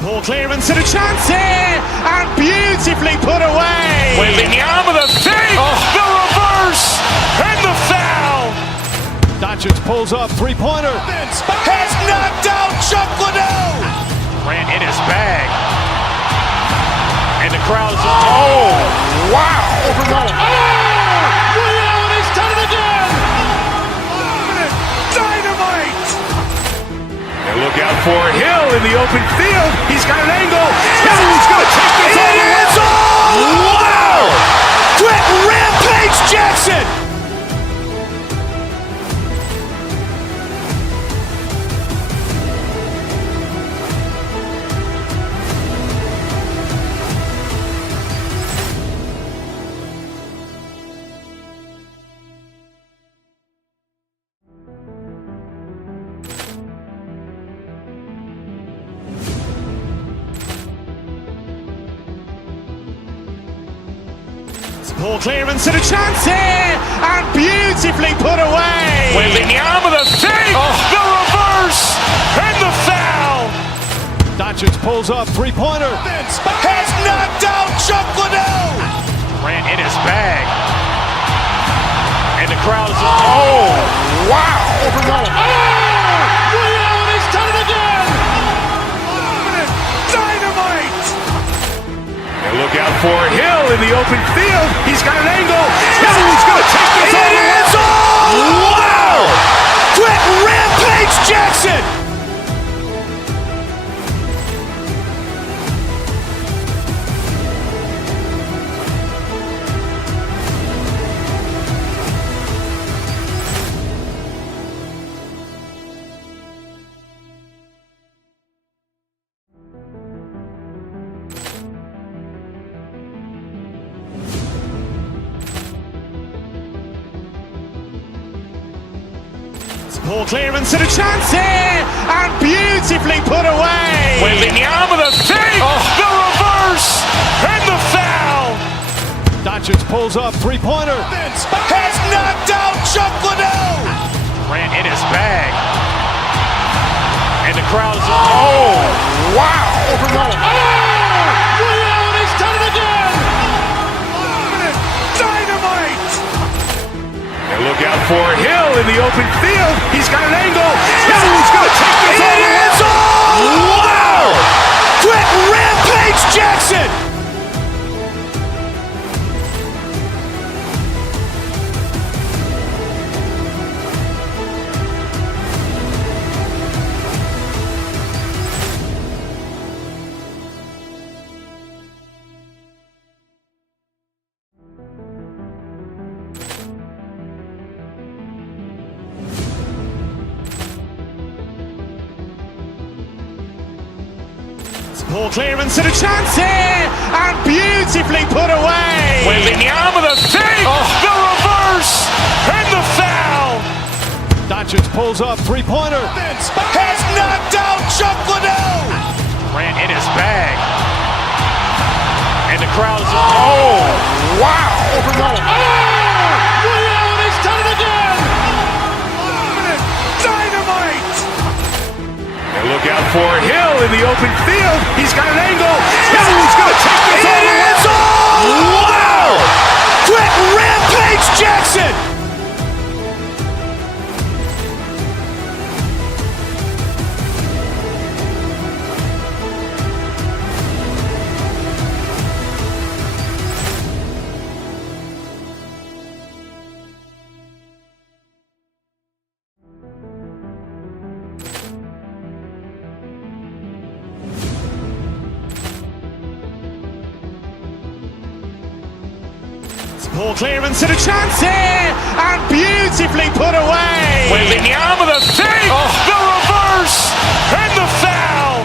Poor clearance and a chance here, and beautifully put away. Wembanyama with a fake, the reverse, and the foul. Doncic pulls up, three-pointer. Has knocked out Chuck Liddell. Ran in his bag. And the crowd is, oh, wow. Reality's done it again. Dynamite. And look out for Hill in the open field. He's got an angle. He's going to take this all the way. Wow! Quick Rampage Jackson. Poor clearance and a chance here, and beautifully put away. Wembanyama with a fake, the reverse, and the foul. Doncic pulls up, three-pointer. Has knocked out Chuck Liddell. Ran in his bag. And the crowd is, oh, wow. Reality's done it again. Dynamite. And look out for Hill in the open field. He's got an angle. He's going to take this all the way. Wow! Quick Rampage Jackson. Poor clearance and a chance here, and beautifully put away. Wembanyama with a fake, the reverse, and the foul. Doncic pulls up, three-pointer. Has knocked out Chuck Liddell. Ran in his bag. And the crowd is, oh, wow. Reality's done it again. Dynamite. And look out for Hill in the open field. He's got an angle. He's going to take this all the way. Wow! Quick Rampage Jackson. Poor clearance and a chance here, and beautifully put away. Wembanyama with a fake, the reverse, and the foul. Doncic pulls up, three-pointer. Has knocked out Chuck Liddell. Ran in his bag. And the crowd is, oh, wow. Reality's done it again. Dynamite. And look out for Hill in the open field. He's got an angle. He's going to take this all the way. Wow! Quick Rampage Jackson. Poor clearance and a chance here, and beautifully put away. Wembanyama with a fake, the reverse, and the foul.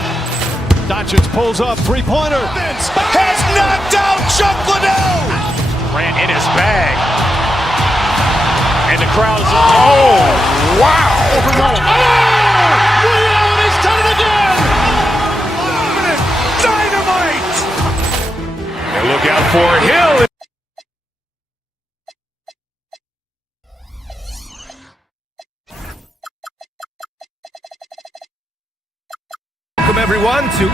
Doncic pulls up, three-pointer. Has knocked out Chuck Liddell. Ran in his bag. And the crowd is, oh, wow. Reality's done it again. Dynamite. And look out for Hill. Welcome everyone to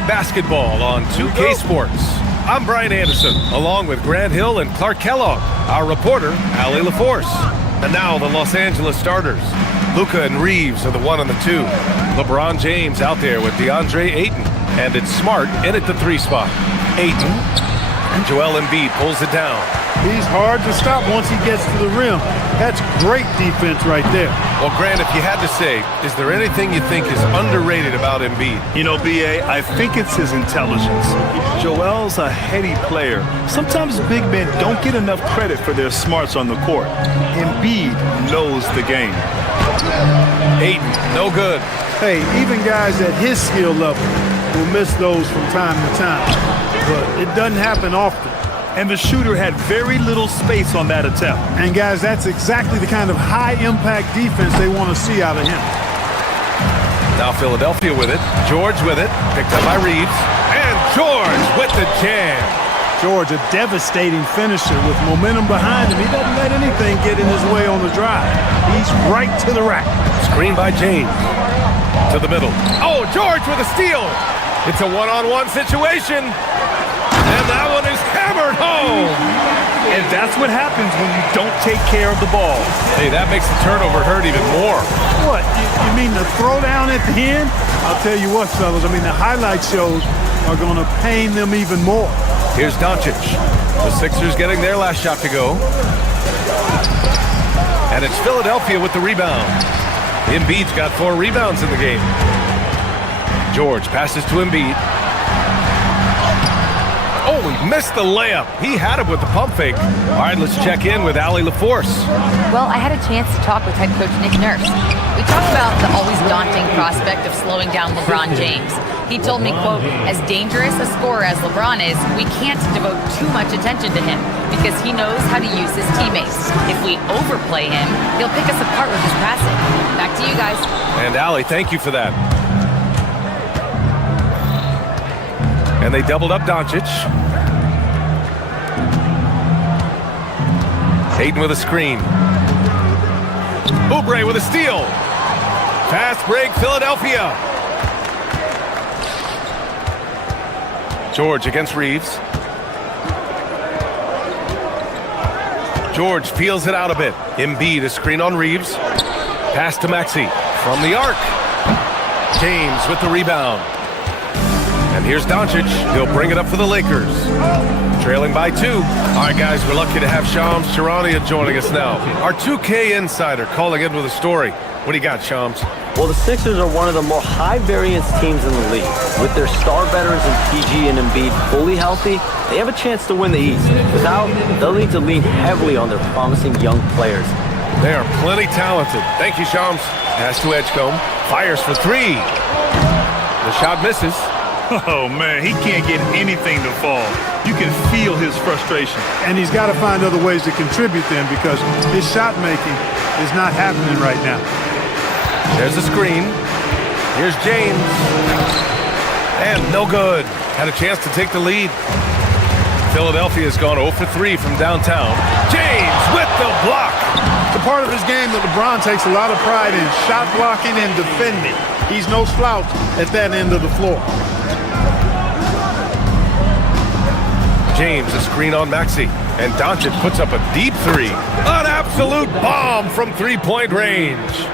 eBasketball on 2K Sports. I'm Brian Anderson, along with Grant Hill and Clark Kellogg, our reporter, Allie LaForce. And now the Los Angeles starters. Luka and Reeves are the 1 and the 2. LeBron James out there with DeAndre Ayton. And it's Smart in at the 3 spot. Ayton. And Joel Embiid pulls it down. He's hard to stop once he gets to the rim. That's great defense right there. Well, Grant, if you had to say, is there anything you think is underrated about Embiid? You know, B.A., I think it's his intelligence. Joel's a heady player. Sometimes big men don't get enough credit for their smarts on the court. Embiid knows the game. Ayton, no good. Hey, even guys at his skill level will miss those from time to time. But it doesn't happen often. And the shooter had very little space on that attempt. And guys, that's exactly the kind of high-impact defense they want to see out of him. Now Philadelphia with it. George with it. Picked up by Reeves. And George with the jam. George, a devastating finisher with momentum behind him. He doesn't let anything get in his way on the drive. He's right to the rack. Screen by James. To the middle. Oh, George with a steal. It's a one-on-one situation. And that one is hammered home. And that's what happens when you don't take care of the ball. Hey, that makes the turnover hurt even more. What? You mean the throwdown at the end? I'll tell you what, fellas. I mean, the highlight shows are going to pain them even more. Here's Doncic. The Sixers getting their last shot to go. And it's Philadelphia with the rebound. Embiid's got 4 rebounds in the game. George passes to Embiid. Oh, he missed the layup. He had it with the pump fake. All right, let's check in with Allie LaForce. Well, I had a chance to talk with head coach Nick Nurse. We talked about the always daunting prospect of slowing down LeBron James. He told me, quote, as dangerous a scorer as LeBron is, we can't devote too much attention to him because he knows how to use his teammates. If we overplay him, he'll pick us apart with his passing. Back to you guys. And Allie, thank you for that. And they doubled up Doncic. Ayton with a screen. Oubre with a steal. Fast break, Philadelphia. George against Reeves. George feels it out a bit. Embiid, a screen on Reeves. Pass to Maxey from the arc. James with the rebound. And here's Doncic. He'll bring it up for the Lakers. Trailing by 2. All right, guys, we're lucky to have Shams Charania joining us now. Our 2K insider calling in with a story. What do you got, Shams? Well, the Sixers are one of the more high-variance teams in the league. With their star veterans in PG and Embiid fully healthy, they have a chance to win the East. Without, they'll need to lean heavily on their promising young players. They are plenty talented. Thank you, Shams. Pass to Edgecombe. Fires for 3. The shot misses. Oh, man, he can't get anything to fall. You can feel his frustration. And he's got to find other ways to contribute then because his shot making is not happening right now. There's a screen. Here's James. And no good. Had a chance to take the lead. Philadelphia's gone 0 for 3 from downtown. James with the block. The part of his game that LeBron takes a lot of pride in, shot blocking and defending. He's no slouch at that end of the floor. James, a screen on Maxey. And Doncic puts up a deep 3. An absolute bomb from 3-point range.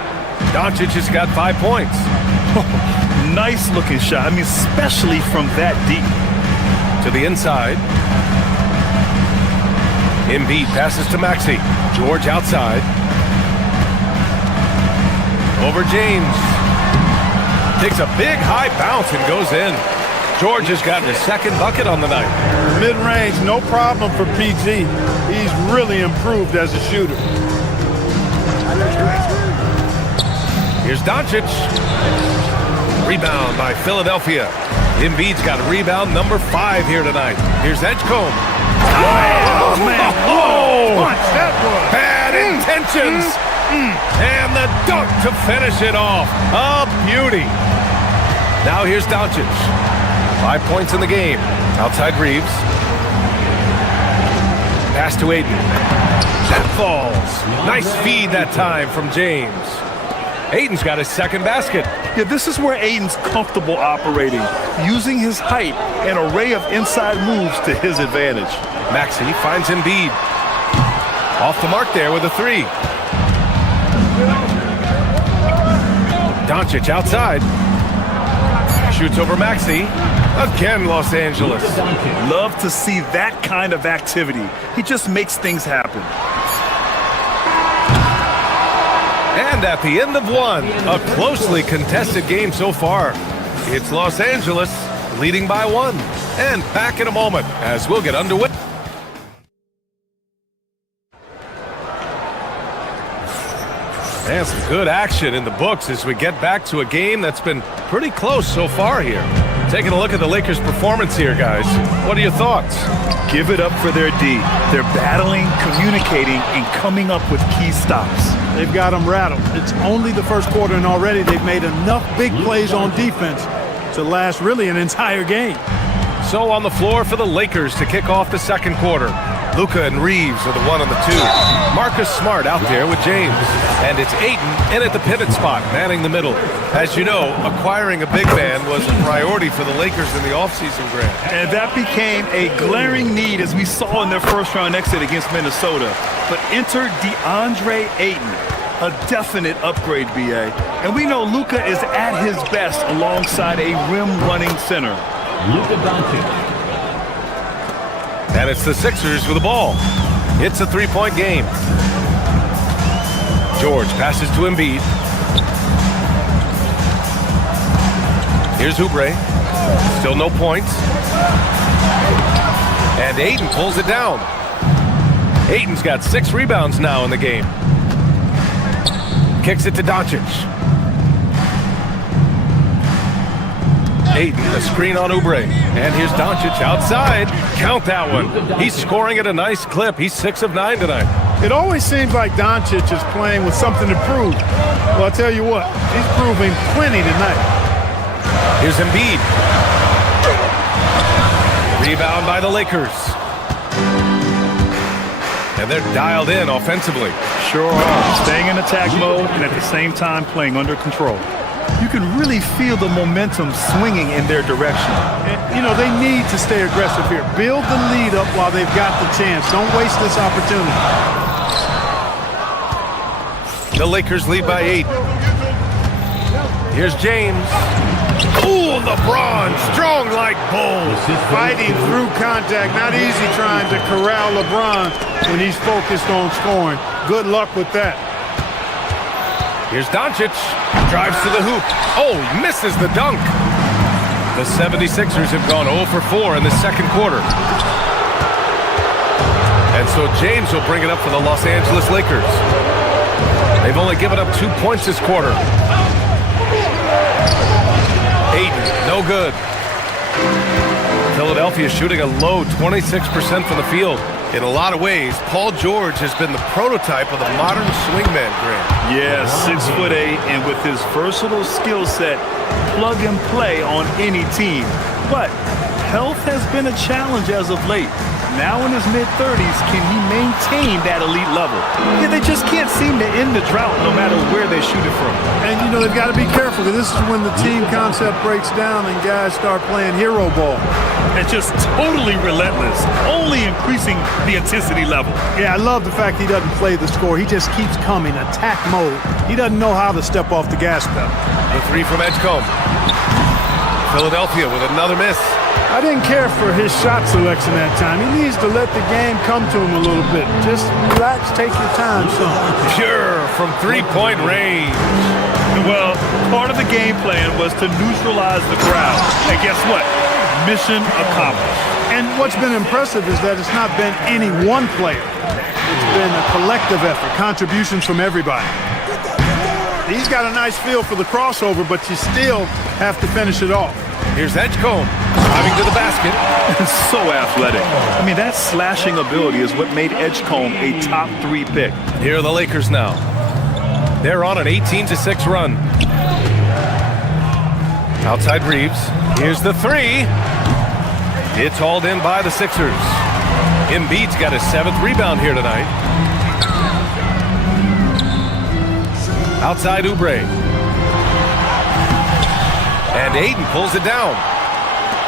Doncic has got 5 points. Nice looking shot. I mean, especially from that deep. To the inside. Embiid passes to Maxey. George outside. Over James. Takes a big high bounce and goes in. George has gotten his 2nd bucket on the night. Mid-range, no problem for PG. He's really improved as a shooter. Here's Doncic. Rebound by Philadelphia. Embiid's got rebound number 5 here tonight. Here's Edgecombe. Oh, man. Whoa! Punch, that was. Bad intentions. And the dunk to finish it off. A beauty. Now here's Doncic. 5 points in the game. Outside Reeves. Pass to Ayton. That falls. Nice feed that time from James. Ayton's got his second basket. Yeah, this is where Ayton's comfortable operating, using his height and array of inside moves to his advantage. Maxey finds Embiid. Off the mark there with a three. Doncic outside. Shoots over Maxey. Again, Los Angeles. Love to see that kind of activity. He just makes things happen. And at the end of one, a closely contested game so far. It's Los Angeles leading by one. And back in a moment as we'll get underway. And some good action in the books as we get back to a game that's been pretty close so far here. Taking a look at the Lakers' performance here, guys. What are your thoughts? Give it up for their D. They're battling, communicating, and coming up with key stops. They've got them rattled. It's only the first quarter, and already they've made enough big plays on defense to last really an entire game. So on the floor for the Lakers to kick off the second quarter. Luka and Reeves are the 1 and the 2. Marcus Smart out there with James. And it's Ayton in at the pivot spot, manning the middle. As you know, acquiring a big man was a priority for the Lakers in the offseason, Grant. And that became a glaring need as we saw in their first-round exit against Minnesota. But enter DeAndre Ayton, a definite upgrade, B.A. And we know Luka is at his best alongside a rim-running center. Luka Doncic. And it's the Sixers with the ball. It's a three-point game. George passes to Embiid. Here's Oubre. Still no points. And Ayton pulls it down. Ayton's got 6 rebounds now in the game. Kicks it to Doncic. Ayton, a screen on Oubre. And here's Doncic outside. Count that one. He's scoring at a nice clip. He's 6 of 9 tonight. It always seems like Doncic is playing with something to prove. Well, I'll tell you what, he's proving plenty tonight. Here's Embiid. Rebound by the Lakers. And they're dialed in offensively. Sure are. Staying in attack mode and at the same time playing under control. You can really feel the momentum swinging in their direction. And, you know, they need to stay aggressive here. Build the lead up while they've got the chance. Don't waste this opportunity. The Lakers lead by 8. Here's James. Ooh, LeBron, strong like bulls. Fighting through contact. Not easy trying to corral LeBron when he's focused on scoring. Good luck with that. Here's Doncic. Drives to the hoop. Oh, he misses the dunk. The 76ers have gone 0 for 4 in the second quarter. And so James will bring it up for the Los Angeles Lakers. They've only given up 2 points this quarter. Ayton, no good. Philadelphia shooting a low 26% from the field. In a lot of ways, Paul George has been the prototype of the modern swingman, Grant. Yeah, 6'8", and with his versatile skill set, plug and play on any team. But health has been a challenge as of late. Now in his mid-30s, can he maintain that elite level? Yeah, they just can't seem to end the drought no matter where they shoot it from. And, you know, they've got to be careful because this is when the team concept breaks down and guys start playing hero ball. And just totally relentless, only increasing the intensity level. Yeah, I love the fact he doesn't play the score. He just keeps coming, attack mode. He doesn't know how to step off the gas pedal. The 3 from Edgecombe. Philadelphia with another miss. I didn't care for his shot selection that time. He needs to let the game come to him a little bit. Just relax, take your time, son. Pure from 3-point range. Well, part of the game plan was to neutralize the crowd. And guess what? Mission accomplished. And what's been impressive is that it's not been any one player. It's been a collective effort, contributions from everybody. He's got a nice feel for the crossover, but you still have to finish it off. Here's Edgecombe driving to the basket. So athletic. I mean, that slashing ability is what made Edgecombe a top 3 pick. Here are the Lakers now. They're on an 18-6 run. Outside Reeves. Here's the 3. It's hauled in by the Sixers. Embiid's got his 7th rebound here tonight. Outside Oubre. And Ayton pulls it down.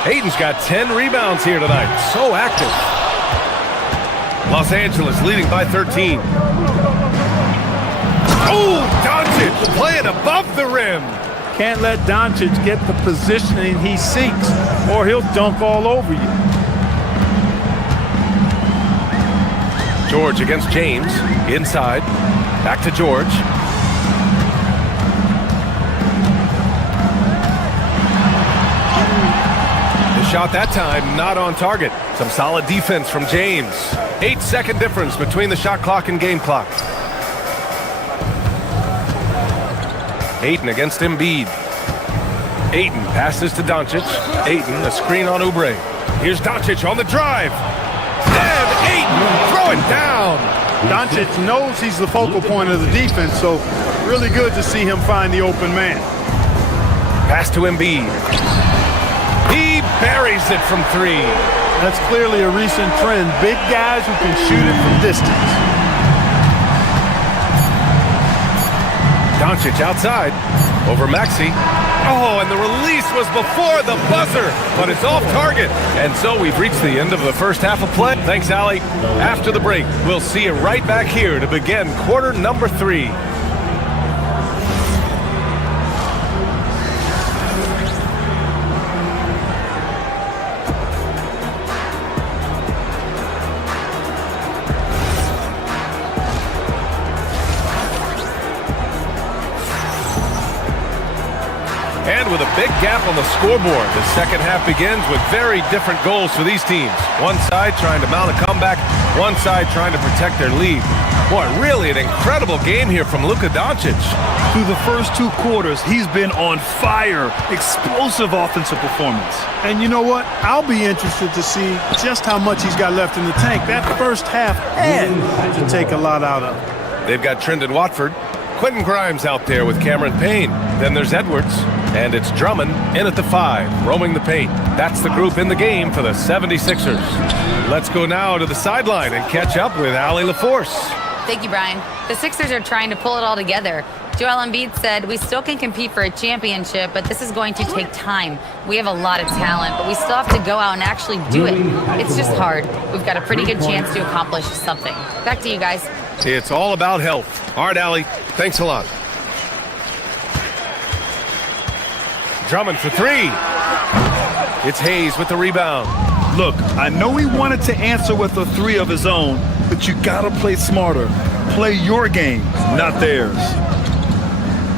Ayton's got 10 rebounds here tonight. So active. Los Angeles leading by 13. Oh, Doncic playing above the rim. Can't let Doncic get the positioning he seeks, or he'll dunk all over you. George against James. Inside. Back to George. The shot that time not on target. Some solid defense from James. 8-second difference between the shot clock and game clock. Ayton against Embiid. Ayton passes to Doncic. Ayton, a screen on Oubre. Here's Doncic on the drive. And Ayton throw it down. Doncic knows he's the focal point of the defense, so really good to see him find the open man. Pass to Embiid. He buries it from three. That's clearly a recent trend. Big guys who can shoot it from distance. Doncic outside. Over Maxey. Oh, and the release was before the buzzer, but it's off target. And so we've reached the end of the first half of play. Thanks, Allie. After the break, we'll see you right back here to begin quarter number 3. And with a big gap on the scoreboard, the second half begins with very different goals for these teams. One side trying to mount a comeback, one side trying to protect their lead. Boy, really an incredible game here from Luka Doncic. Through the first 2 quarters, he's been on fire. Explosive offensive performance. And you know what? I'll be interested to see just how much he's got left in the tank. That first half had to take a lot out of him. They've got Trendon Watford. Quentin Grimes out there with Cameron Payne. Then there's Edwards. And it's Drummond in at the 5, roaming the paint. That's the group in the game for the 76ers. Let's go now to the sideline and catch up with Allie LaForce. Thank you, Brian. The Sixers are trying to pull it all together. Joel Embiid said, "We still can compete for a championship, but this is going to take time. We have a lot of talent, but we still have to go out and actually do it. It's just hard. We've got a pretty good chance to accomplish something." Back to you guys. It's all about health. All right, Allie, thanks a lot. Drummond for 3. It's Hayes with the rebound. Look, I know he wanted to answer with a 3 of his own, but you gotta play smarter. Play your game, not theirs.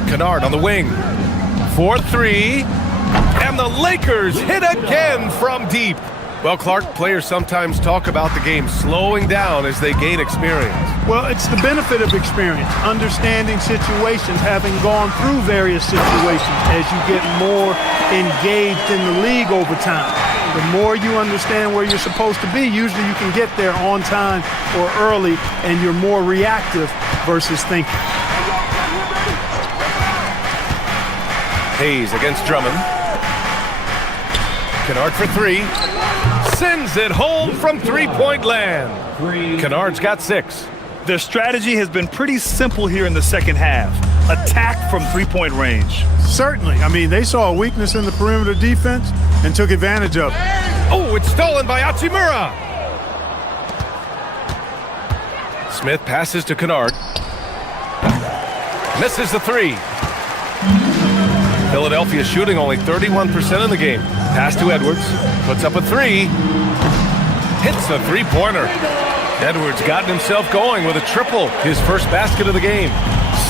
Kennard on the wing. 4-3. And the Lakers hit again from deep. Well, Clark, players sometimes talk about the game slowing down as they gain experience. Well, it's the benefit of experience, understanding situations, having gone through various situations as you get more engaged in the league over time. The more you understand where you're supposed to be, usually you can get there on time or early, and you're more reactive versus thinking. Hayes against Drummond. Kennard for 3. Sends it home from three-point land. Kennard's got 6. Their strategy has been pretty simple here in the second half. Attack from three-point range. Certainly. I mean, they saw a weakness in the perimeter defense and took advantage of it. Oh, it's stolen by Hachimura. Smith passes to Kennard. Misses the 3. Philadelphia shooting only 31% in the game. Pass to Edwards. Puts up a 3. Hits the three-pointer. Edwards gotten himself going with a triple. His first basket of the game.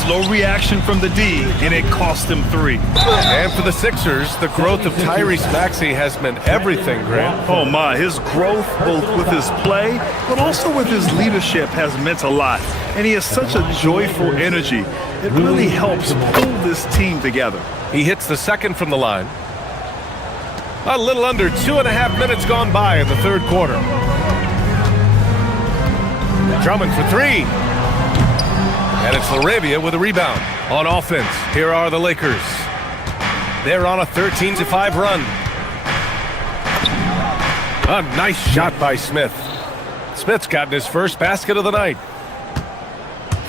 Slow reaction from the D, and it cost him 3. And for the Sixers, the growth of Tyrese Maxey has meant everything, Grant. Oh my, his growth both with his play, but also with his leadership has meant a lot. And he has such a joyful energy. It really helps pull this team together. He hits the second from the line. A little under 2.5 minutes gone by in the third quarter. Drummond for 3. And it's LaRavia with a rebound. On offense, here are the Lakers. They're on a 13-5 run. A nice shot by Smith. Smith's gotten his first basket of the night.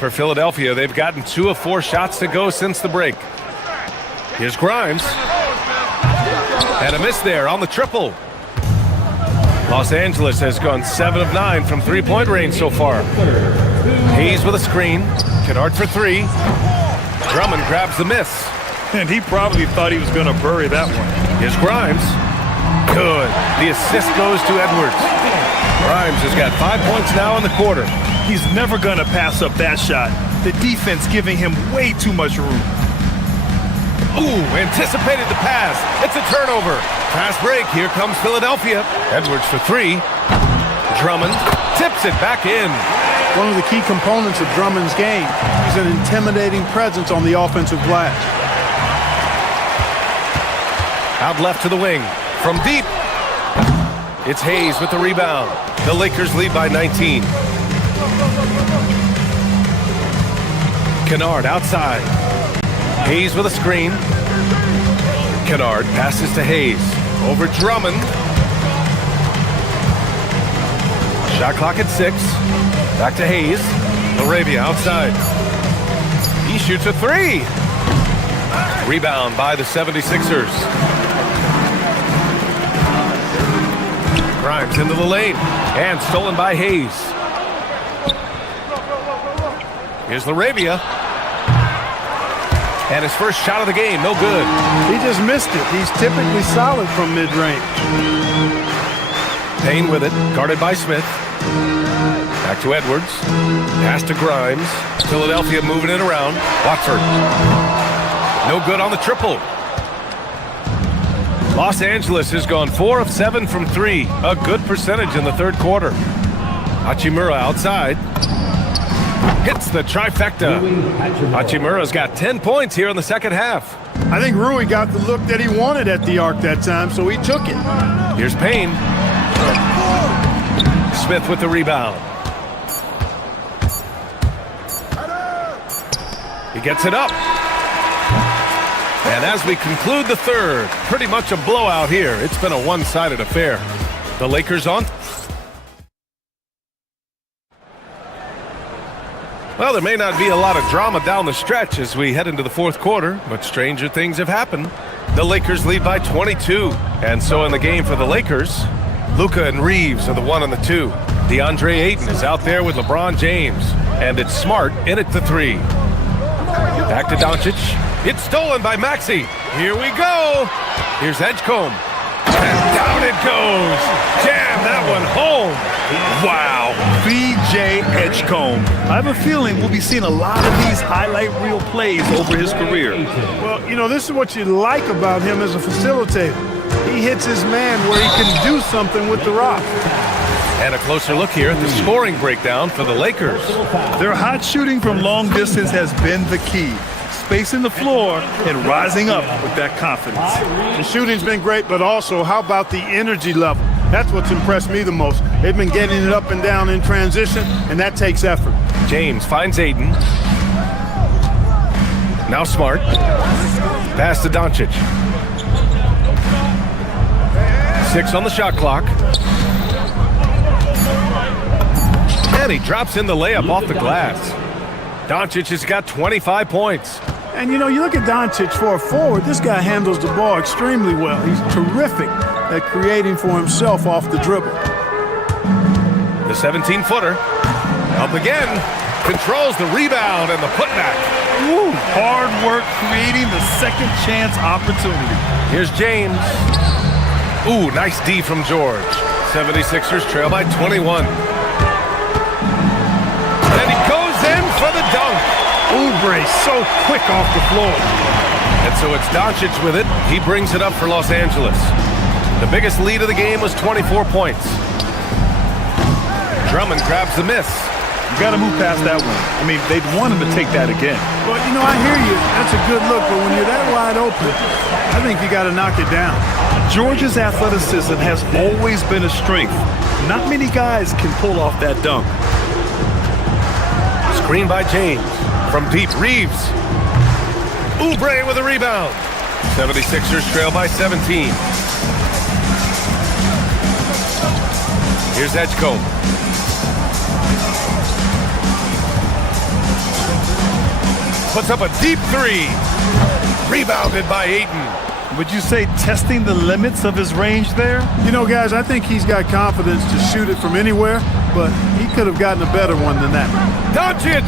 For Philadelphia, they've gotten 2 of 4 shots to go since the break. Here's Grimes. And a miss there on the triple. Los Angeles has gone 7 of 9 from three-point range so far. Hayes with a screen. Kennard for 3. Drummond grabs the miss. And he probably thought he was going to bury that one. Here's Grimes. Good. The assist goes to Edwards. Grimes has got 5 points now in the quarter. He's never going to pass up that shot. The defense giving him way too much room. Ooh, anticipated the pass. It's a turnover. Fast break. Here comes Philadelphia. Edwards for 3. Drummond tips it back in. One of the key components of Drummond's game, he's an intimidating presence on the offensive glass. Out left to the wing. From deep. It's Hayes with the rebound. The Lakers lead by 19. Kennard outside. Hayes with a screen. Kennard passes to Hayes. Over Drummond. Shot clock at 6. Back to Hayes. Laravia outside. He shoots a 3. Rebound by the 76ers. Grimes into the lane. And stolen by Hayes. Here's Laravia. And his first shot of the game, no good. He just missed it. He's typically solid from mid-range. Payne with it, guarded by Smith. Back to Edwards. Pass to Grimes. Philadelphia moving it around. Watford. No good on the triple. Los Angeles has gone 4 of 7 from 3. A good percentage in the third quarter. Hachimura outside. Hits the trifecta. Hachimura's got 10 points here in the second half. I think Rui got the look that he wanted at the arc that time, so he took it. Here's Payne. Smith with the rebound. He gets it up. And as we conclude the third, pretty much a blowout here. It's been a one-sided affair. The Lakers on. Well, there may not be a lot of drama down the stretch as we head into the fourth quarter, but stranger things have happened. The Lakers lead by 22. And so in the game for the Lakers, Luka and Reeves are the 1 and the 2. DeAndre Ayton is out there with LeBron James. And it's Smart in at the 3. Back to Doncic. It's stolen by Maxey. Here we go. Here's Edgecombe. And down it goes. Jam that one home. Wow, B.J. Edgecombe. I have a feeling we'll be seeing a lot of these highlight reel plays over his career. Well, you know, this is what you like about him as a facilitator. He hits his man where he can do something with the rock. And a closer look here at the scoring breakdown for the Lakers. Their hot shooting from long distance has been the key. Spacing the floor and rising up with that confidence. The shooting's been great, but also how about the energy level? That's what's impressed me the most. They've been getting it up and down in transition, and that takes effort. James finds Ayton. Now Smart. Pass to Doncic. 6 on the shot clock. And he drops in the layup off the glass. Doncic has got 25 points. And, you know, you look at Doncic for a forward, this guy handles the ball extremely well. He's terrific at creating for himself off the dribble. The 17-footer. Up again. Controls the rebound and the putback. Woo, hard work creating the second chance opportunity. Here's James. Ooh, nice D from George. 76ers trail by 21. And he goes in for the dunk. Oubre so quick off the floor. And so it's Doncic with it. He brings it up for Los Angeles. The biggest lead of the game was 24 points. Drummond grabs the miss. You got to move past that one. I mean, they'd want him to take that again. Well, you know, I hear you. That's a good look, but when you're that wide open, I think you got to knock it down. George's athleticism has always been a strength. Not many guys can pull off that dunk. Screen by James. From deep, Reeves. Oubre with a rebound. 76ers trail by 17. Here's Edgecombe. puts up a deep three. Rebounded by Ayton. Would you say testing the limits of his range there? You know, guys, I think he's got confidence to shoot it from anywhere, but he could have gotten a better one than that. Doncic!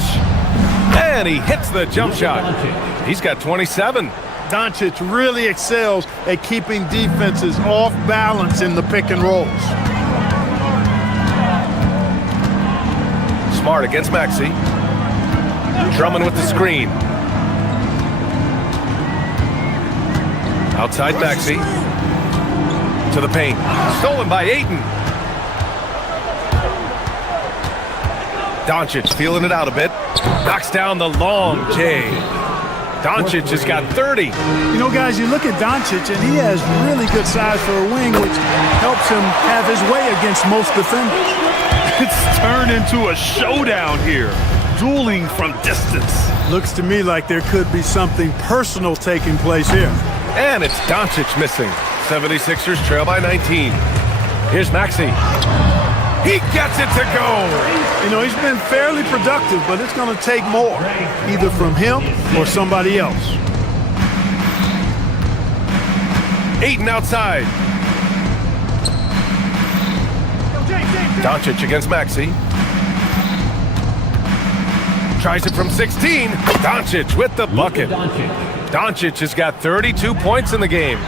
And he hits the jump shot. He's got 27. Doncic really excels at keeping defenses off balance in the pick and rolls. Smart against Maxey. Drummond with the screen. Outside Maxey. To the paint. Stolen by Ayton. Doncic feeling it out a bit. Knocks down the long J. Doncic has got 30. You know, guys, you look at Doncic, and he has really good size for a wing, which helps him have his way against most defenders. It's turned into a showdown here. Dueling from distance. Looks to me like there could be something personal taking place here. And it's Doncic missing. 76ers trail by 19. Here's Maxey. He gets it to go. You know, he's been fairly productive, but it's going to take more, either from him or somebody else. Ayton outside. Doncic against Maxey. Tries it from 16. Doncic with the bucket. Doncic has got 32 points in the game.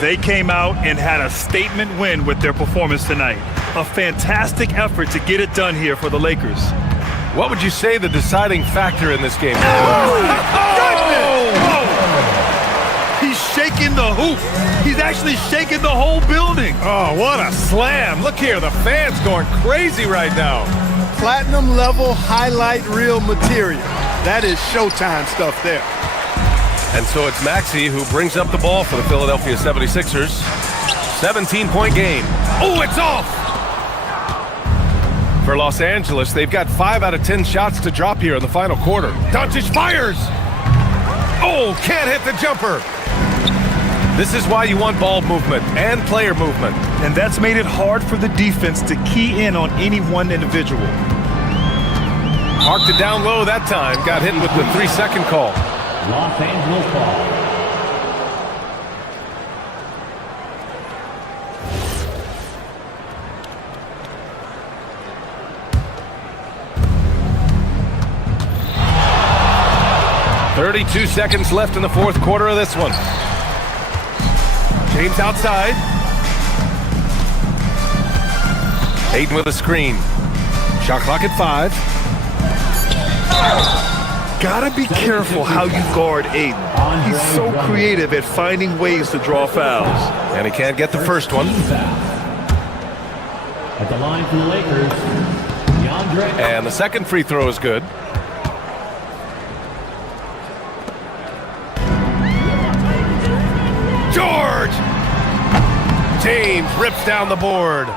They came out and had a statement win with their performance tonight. A fantastic effort to get it done here for the Lakers. What would you say the deciding factor in this game? He's shaking the hoop. He's actually shaking the whole building. Oh, what a slam. Look here, the fans going crazy right now. Platinum level highlight reel material. That is Showtime stuff there. And so it's Maxey who brings up the ball for the Philadelphia 76ers. 17-point game. Oh, it's off! For Los Angeles, they've got 5 out of 10 shots to drop here in the final quarter. Doncic fires! Oh, can't hit the jumper! This is why you want ball movement and player movement. And that's made it hard for the defense to key in on any one individual. Marked it down low that time. Got hit with the 3-second call. Los Angeles ball. .32 seconds left in the fourth quarter of this one. James outside. Ayton with a screen. Shot clock at 5. Gotta be careful how you guard Ayton. He's so creative at finding ways to draw fouls. And he can't get the first one. At the line for the Lakers, DeAndre. And the second free throw is good. George! James rips down the board.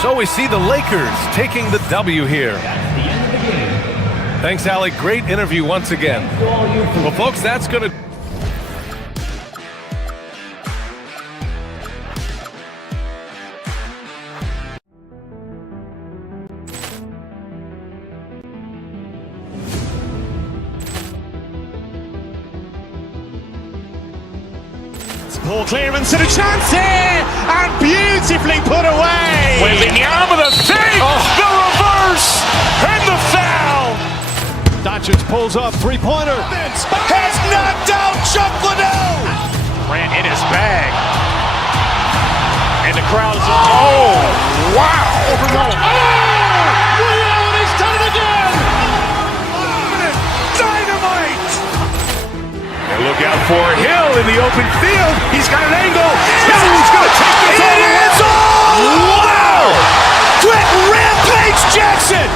So we see the Lakers taking the W here. That's the end of the game. Thanks, Allie. Great interview once again. Well, folks, that's going to... Ball clearance and a chance here, and beautifully put away. Wembanyama the save, the reverse, and the foul. Doncic pulls up, three-pointer. Has knocked out Chuck Liddell. Ran in his bag. And the crowd is, oh, wow. Overwhelmed. Oh, Liddell has done it again. Dynamite. And look out for Hill in the open field. He's got an angle. He's going to take this all the way. It's all wow. Quick rampage Jackson.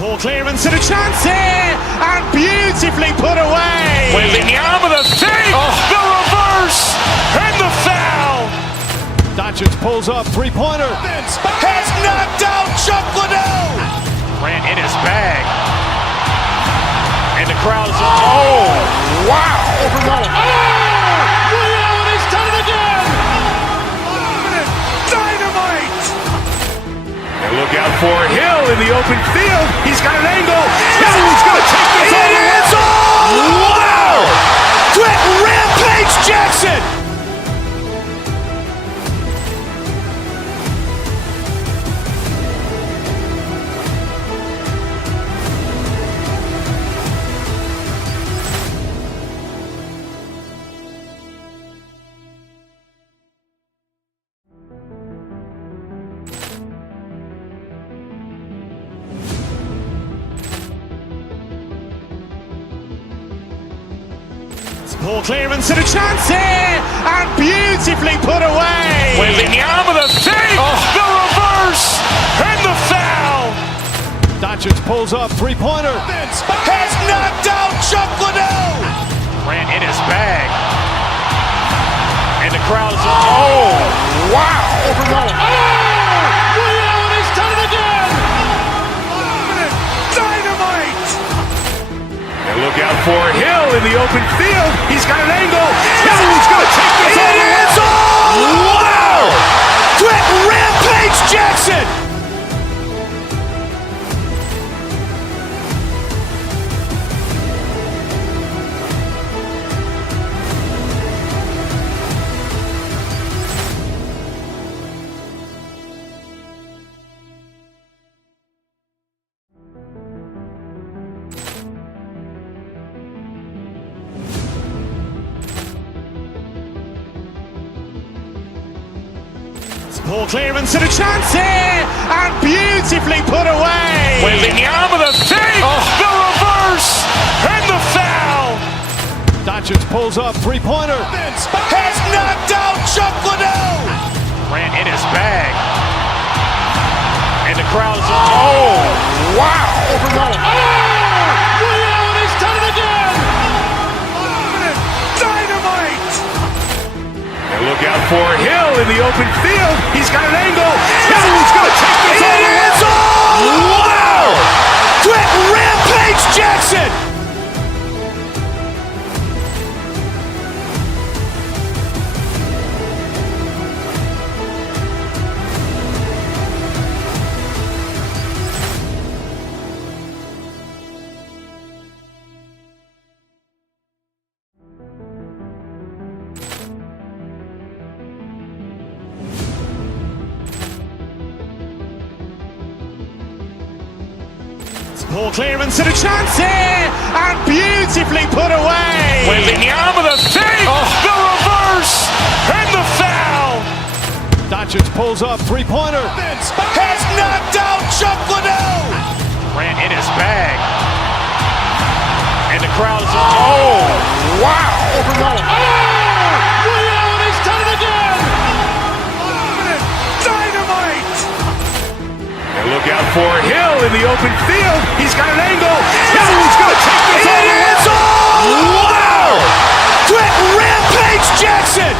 Ball clearance and a chance here, and beautifully put away. Wembanyama the save, the reverse, and the foul. Doncic pulls up, three-pointer. Has knocked out Chuck Liddell. Grant in his bag. And the crowd is, oh, wow. He's done it again. Dynamite. And look out for Hill in the open field. He's got an angle. He's going to take this all the way. Wow. Quick Rampage Jackson. Ball clearance and a chance here, and beautifully put away. Wembanyama the save, the reverse, and the foul. Doncic pulls up, three-pointer. Has knocked out Chuck Liddell. Grant in his bag. And the crowd is, oh, wow. He's done it again. Dynamite. And look out for Hill in the open field. He's got an angle. He's going to take this all the way. Wow. Quick Rampage Jackson. Ball clearance and a chance here, and beautifully put away. Wembanyama the save, the reverse, and the foul. Doncic pulls up, three-pointer. Has knocked out Chuck Liddell. Grant in his bag. And the crowd is, oh, wow. He's done it again. Dynamite. And look out for Hill in the open field. He's got an angle. He's going to take this all the way. Wow. Quick Rampage Jackson. Ball clearance and a chance here, and beautifully put away. Wembanyama the save, the reverse, and the foul. Doncic pulls up, three-pointer. Has knocked out Chuck Liddell. Grant in his bag. And the crowd is, oh, wow. He's done it again. Dynamite. And look out for Hill in the open field. He's got an angle. He's going to take this all the way. Wow. Quick Rampage Jackson.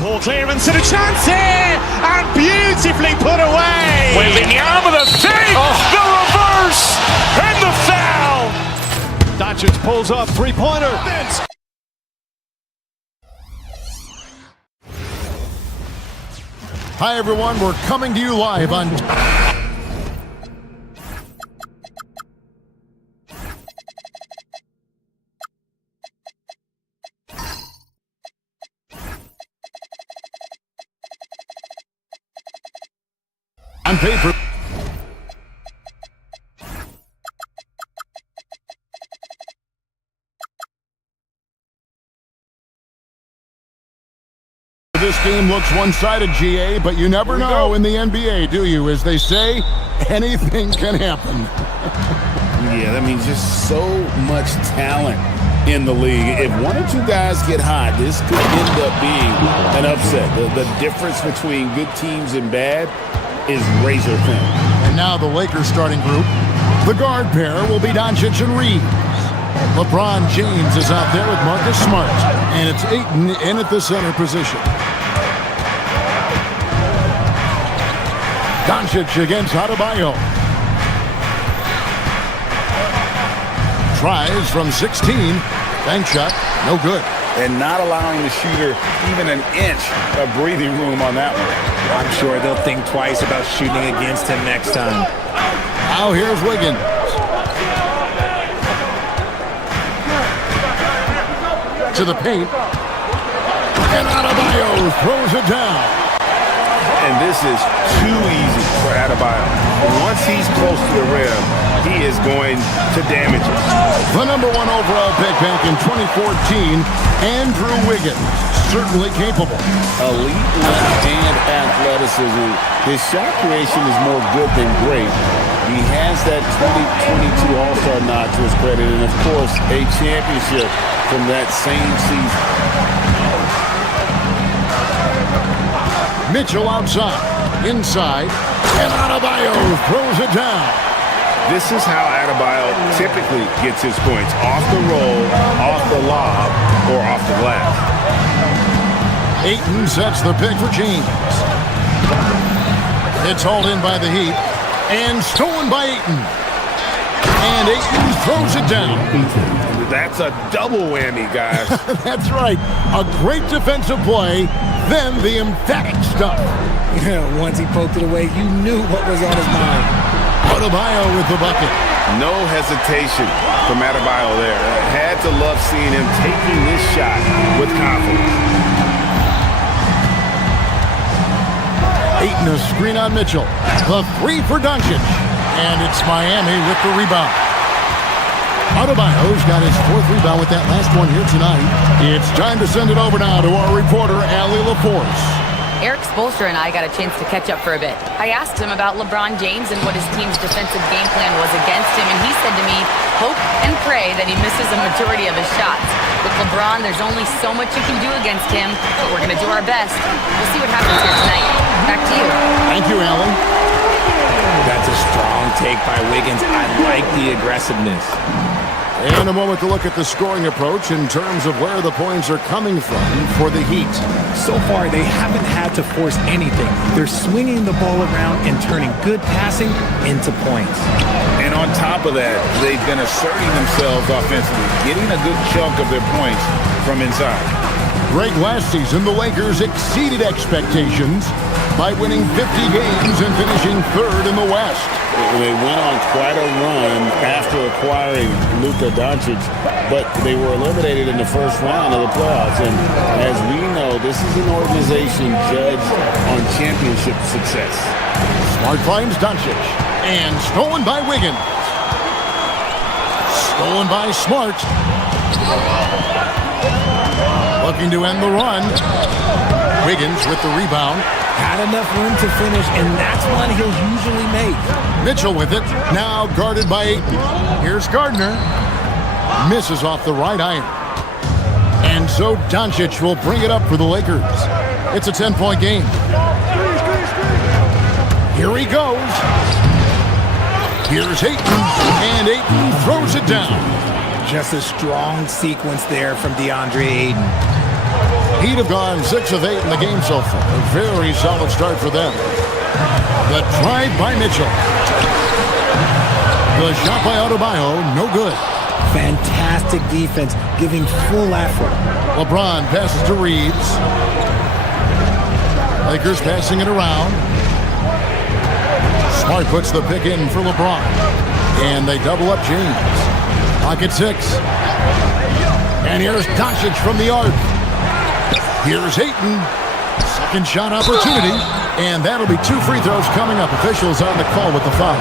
Ball clearance and a chance here, and beautifully put away. Wembanyama the save, the reverse, and the foul. Doncic pulls up, three-pointer. Hi everyone, we're coming to you live on on paper. this game looks one-sided, GA, but you never know in the NBA, do you? As they say, anything can happen. Yeah, that means just so much talent in the league. If one or two guys get hot, this could end up being an upset. The difference between good teams and bad is razor thin. And now the Lakers starting group. The guard pair will be Doncic and Reeves. LeBron James is out there with Marcus Smart, and it's Ayton in at the center position. Doncic against Adebayo. Tries from 16. Bank shot, no good. And not allowing the shooter even an inch of breathing room on that one. I'm sure they'll think twice about shooting against him next time. Now here's Wiggins. To the paint. And Adebayo throws it down. And this is too easy for Adebayo. Once he's close to the rim, he is going to damage it. The number 1 overall pick back in 2014, Andrew Wiggins, certainly capable. Elite length and athleticism. His shot creation is more good than great. He has that 2022 All-Star nod to his credit, and of course, a championship from that same season. Mitchell outside, inside, and Adebayo throws it down. This is how Adebayo typically gets his points. Off the roll, off the lob, or off the glass. Ayton sets the pick for James. It's hauled in by the Heat, and stolen by Ayton. And Ayton throws it down. That's a double whammy, guys. That's right. A great defensive play, then the emphatic stuff. Once he poked it away, you knew what was on his mind. Adebayo with the bucket. No hesitation from Adebayo there. Had to love seeing him taking this shot with confidence. Ayton a screen on Mitchell. The 3 for Doncic. And it's Miami with the rebound. Adebayo's got his 4th rebound with that last one here tonight. It's time to send it over now to our reporter, Allie LaForce. Eric Spoelstra and I got a chance to catch up for a bit. I asked him about LeBron James and what his team's defensive game plan was against him, and he said to me, hope and pray that he misses a majority of his shots. With LeBron, there's only so much you can do against him, but we're going to do our best. We'll see what happens here tonight. Back to you. Thank you, Allie. That's a strong take by Wiggins. I like the aggressiveness. In a moment to look at the scoring approach in terms of where the points are coming from for the Heat. So far, they haven't had to force anything. They're swinging the ball around and turning good passing into points. And on top of that, they've been asserting themselves offensively, getting a good chunk of their points from inside. Greg, last season, the Lakers exceeded expectations by winning 50 games and finishing 3rd in the West. They went on quite a run after acquiring Luka Doncic, but they were eliminated in the first round of the playoffs. And as we know, this is an organization judged on championship success. Smart finds Doncic, and stolen by Wiggins. Stolen by Smart. Looking to end the run. Wiggins with the rebound. Had enough room to finish, and that's one he'll usually make. Mitchell with it, now guarded by Ayton. Here's Gardner. Misses off the right iron. And so Doncic will bring it up for the Lakers. It's a 10-point game. Here he goes. Here's Ayton, and Ayton throws it down. Just a strong sequence there from DeAndre Ayton. Heat have gone 6 of 8 in the game so far. A very solid start for them. The drive by Mitchell. The shot by Adebayo, no good. Fantastic defense, giving full effort. LeBron passes to Reeves. Lakers passing it around. Smart puts the pick in for LeBron. And they double up James. Pocket 6. And here's Doncic from the arc. Here's Ayton. Second shot opportunity. And that'll be 2 free throws coming up. Officials on the call with the foul.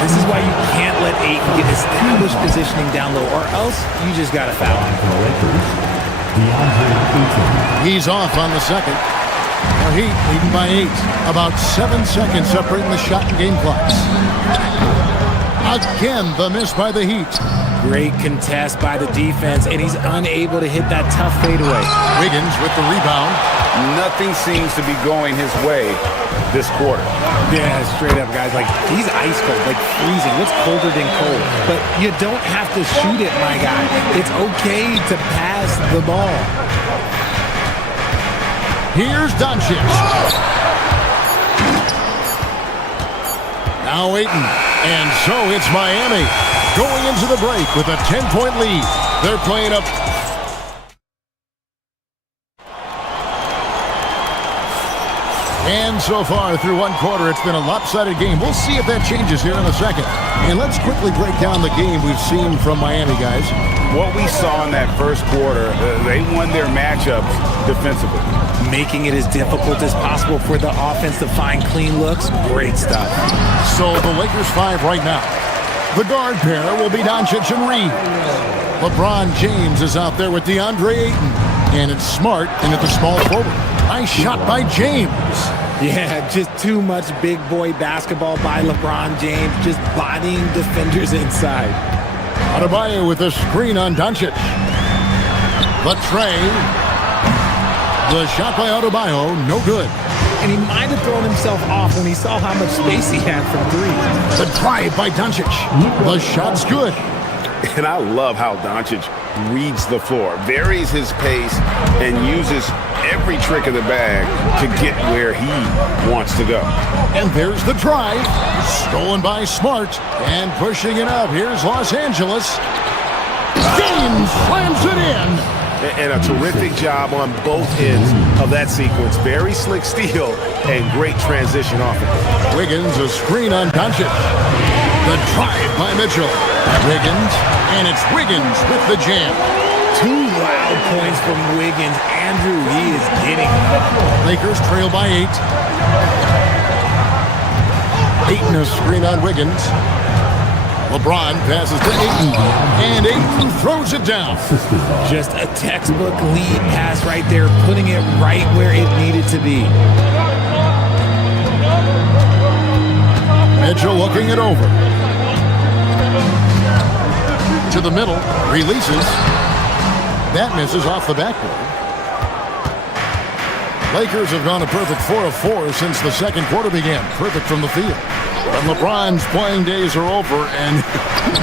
This is why you can't let Ayton get established positioning down low, or else you just got to foul him. He's off on the second. The Heat leading by 8. About 7 seconds separating the shot and game clocks. Again, the miss by the Heat. Great contest by the defense, and he's unable to hit that tough fadeaway. Wiggins with the rebound. Nothing seems to be going his way this quarter. Yeah, straight up, guys. Like, he's ice cold, like freezing. What's colder than cold? But you don't have to shoot it, my guy. It's okay to pass the ball. Here's Doncic. Now Ayton. And so it's Miami going into the break with a 10-point lead. They're playing up. And so far through one quarter, it's been a lopsided game. We'll see if that changes here in a second. And let's quickly break down the game we've seen from Miami, guys. What we saw in that first quarter, they won their matchups defensively. Making it as difficult as possible for the offense to find clean looks. Great stuff. So the Lakers 5 right now. The guard pair will be Doncic and Reed. LeBron James is out there with DeAndre Ayton. And it's Smart in at the small forward. Nice shot by James. Yeah, just too much big boy basketball by LeBron James, just bodying defenders inside. Adebayo with a screen on Doncic. The tray. The shot by Adebayo, no good. And he might have thrown himself off when he saw how much space he had from three. The drive by Doncic. The shot's good. And I love how Doncic reads the floor, varies his pace, and uses every trick of the bag to get where he wants to go. And there's the drive. Stolen by Smart. And pushing it up. Here's Los Angeles. James slams it in. And a terrific job on both ends of that sequence. Very slick steal and great transition offense. Wiggins, a screen on Doncic. The drive by Mitchell. Wiggins, and it's Wiggins with the jam. 2 loud points from Wiggins. Andrew, he is getting it. Lakers trail by 8. Ayton, a screen on Wiggins. LeBron passes to Ayton, and Ayton throws it down. Just a textbook lead pass right there, putting it right where it needed to be. Mitchell looking it over. To the middle, releases. That misses off the backboard. Lakers have gone a perfect 4 of 4 since the second quarter began. Perfect from the field. But LeBron's playing days are over, and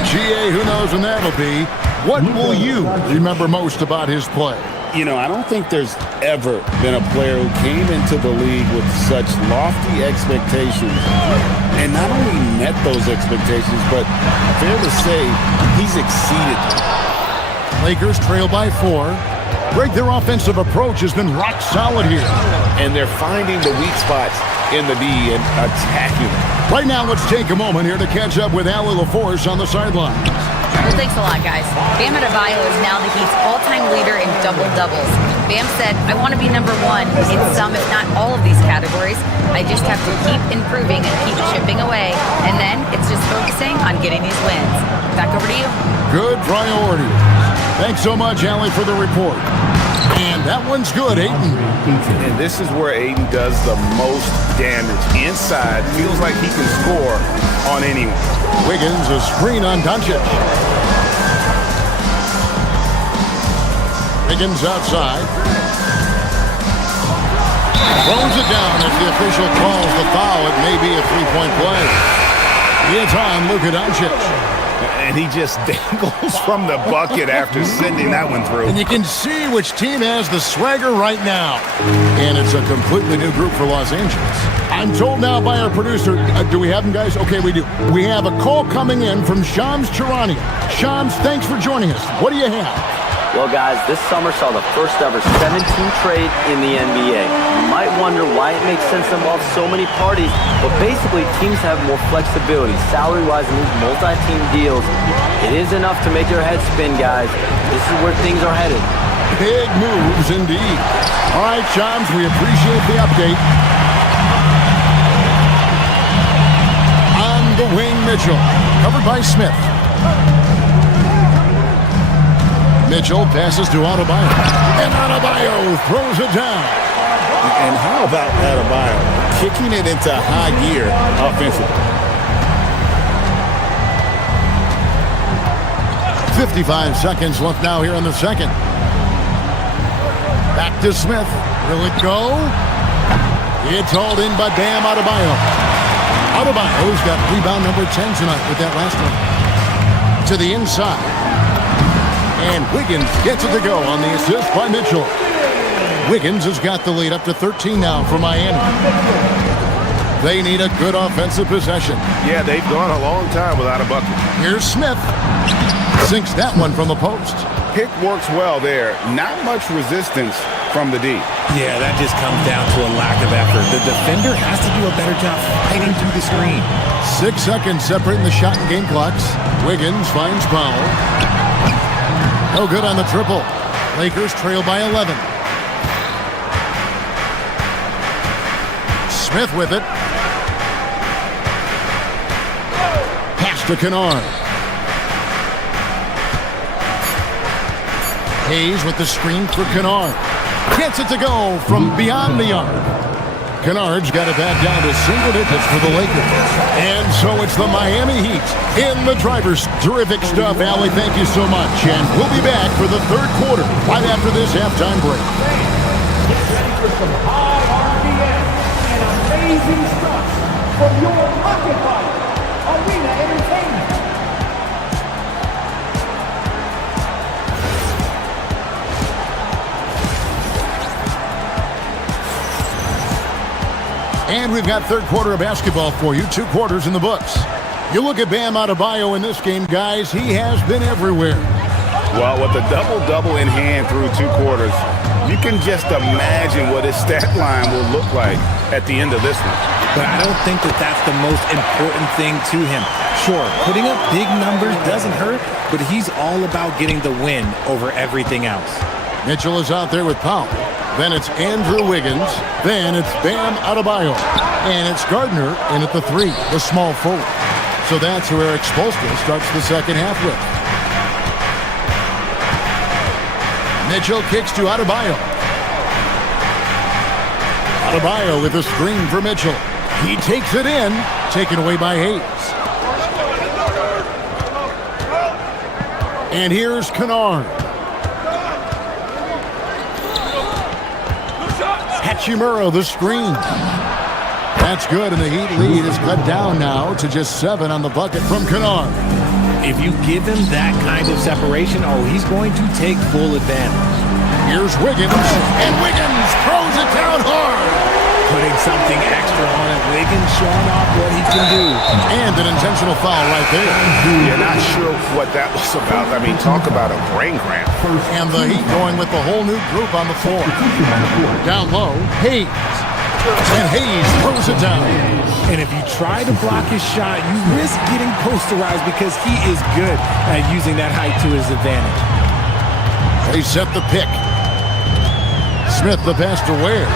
GA, who knows when that'll be. What will you remember most about his play? You know, I don't think there's ever been a player who came into the league with such lofty expectations and not only met those expectations, but fair to say, he's exceeded them. Lakers trail by 4. Greg, their offensive approach has been rock solid here. And they're finding the weak spots in the D and attacking them. Right now, let's take a moment here to catch up with Ali LaForce on the sideline. Well, thanks a lot, guys. Bam Adebayo is now the Heat's all-time leader in double-doubles. Bam said, I want to be number 1 in some, if not all of these categories. I just have to keep improving and keep chipping away. And then it's just focusing on getting these wins. Back over to you. Good priority. Thanks so much, Ali, for the report. And that one's good, Ayton. And this is where Ayton does the most damage. Inside, feels like he can score on anyone. Wiggins, a screen on Doncic. Wiggins outside. Throws it down as the official calls the foul. It may be a three-point play. It's on Luka Doncic. And he just dangles from the bucket after sending that one through. And you can see which team has the swagger right now. And it's a completely new group for Los Angeles. I'm told now by our producer, do we have him, guys? Okay, we do. We have a call coming in from Shams Charania. Shams, thanks for joining us. What do you have? Well, guys, this summer saw the first ever 7-team trade in the NBA. You might wonder why it makes sense to involve so many parties, but basically teams have more flexibility salary-wise in these multi-team deals. It is enough to make your head spin, guys. This is where things are headed. Big moves indeed. All right, Shams, we appreciate the update. On the wing, Mitchell, covered by Smith. Mitchell passes to Adebayo. And Adebayo throws it down. And how about Adebayo kicking it into high gear offensively? 55 seconds left now here in the second. Back to Smith. Will it go? It's hauled in by Bam Adebayo. Adebayo's got rebound number 10 tonight with that last one. To the inside. And Wiggins gets it to go on the assist by Mitchell. Wiggins has got the lead up to 13 now for Miami. They need a good offensive possession. Yeah, they've gone a long time without a bucket. Here's Smith. Sinks that one from the post. Pick works well there. Not much resistance from the D. Yeah, that just comes down to a lack of effort. The defender has to do a better job fighting through the screen. 6 seconds separating the shot and game clocks. Wiggins finds Powell. No good on the triple. Lakers trail by 11. Smith with it. Pass to Kennard. Hayes with the screen for Kennard. Gets it to go from beyond the arc. Kennard's got it back down to single digits for the Lakers. And so it's the Miami Heat in the driver's. Terrific stuff, Allie. Thank you so much. And we'll be back for the third quarter right after this halftime break. Get ready for some high RPM and amazing stuff from your Rocket Bike Arena Entertainment. And we've got third quarter of basketball for you. 2 quarters in the books. You look at Bam Adebayo in this game, guys. He has been everywhere. Well, with a double-double in hand through 2 quarters, you can just imagine what his stat line will look like at the end of this one. But I don't think that that's the most important thing to him. Sure, putting up big numbers doesn't hurt, but he's all about getting the win over everything else. Mitchell is out there with Powell. Then it's Andrew Wiggins. Then it's Bam Adebayo. And it's Gardner in at the 3, the small forward. So that's who Eric Spoelstra starts the second half with. Mitchell kicks to Adebayo. Adebayo with a screen for Mitchell. He takes it in, taken away by Hayes. And here's Kennard. Hachimura, the screen. That's good, and the Heat lead is cut down now to just 7 on the bucket from Kennard. If you give him that kind of separation, he's going to take full advantage. Here's Wiggins, and Wiggins throws it down hard. Putting something extra on it. Wiggins showing off what he can do. And an intentional foul right there. You're not sure what that was about. I mean, talk about a brain cramp. And the Heat going with the whole new group on the floor. Down low, Hayes. And Hayes throws it down. And if you try to block his shot, you risk getting posterized because he is good at using that height to his advantage. They set the pick. Smith the pass to Ware.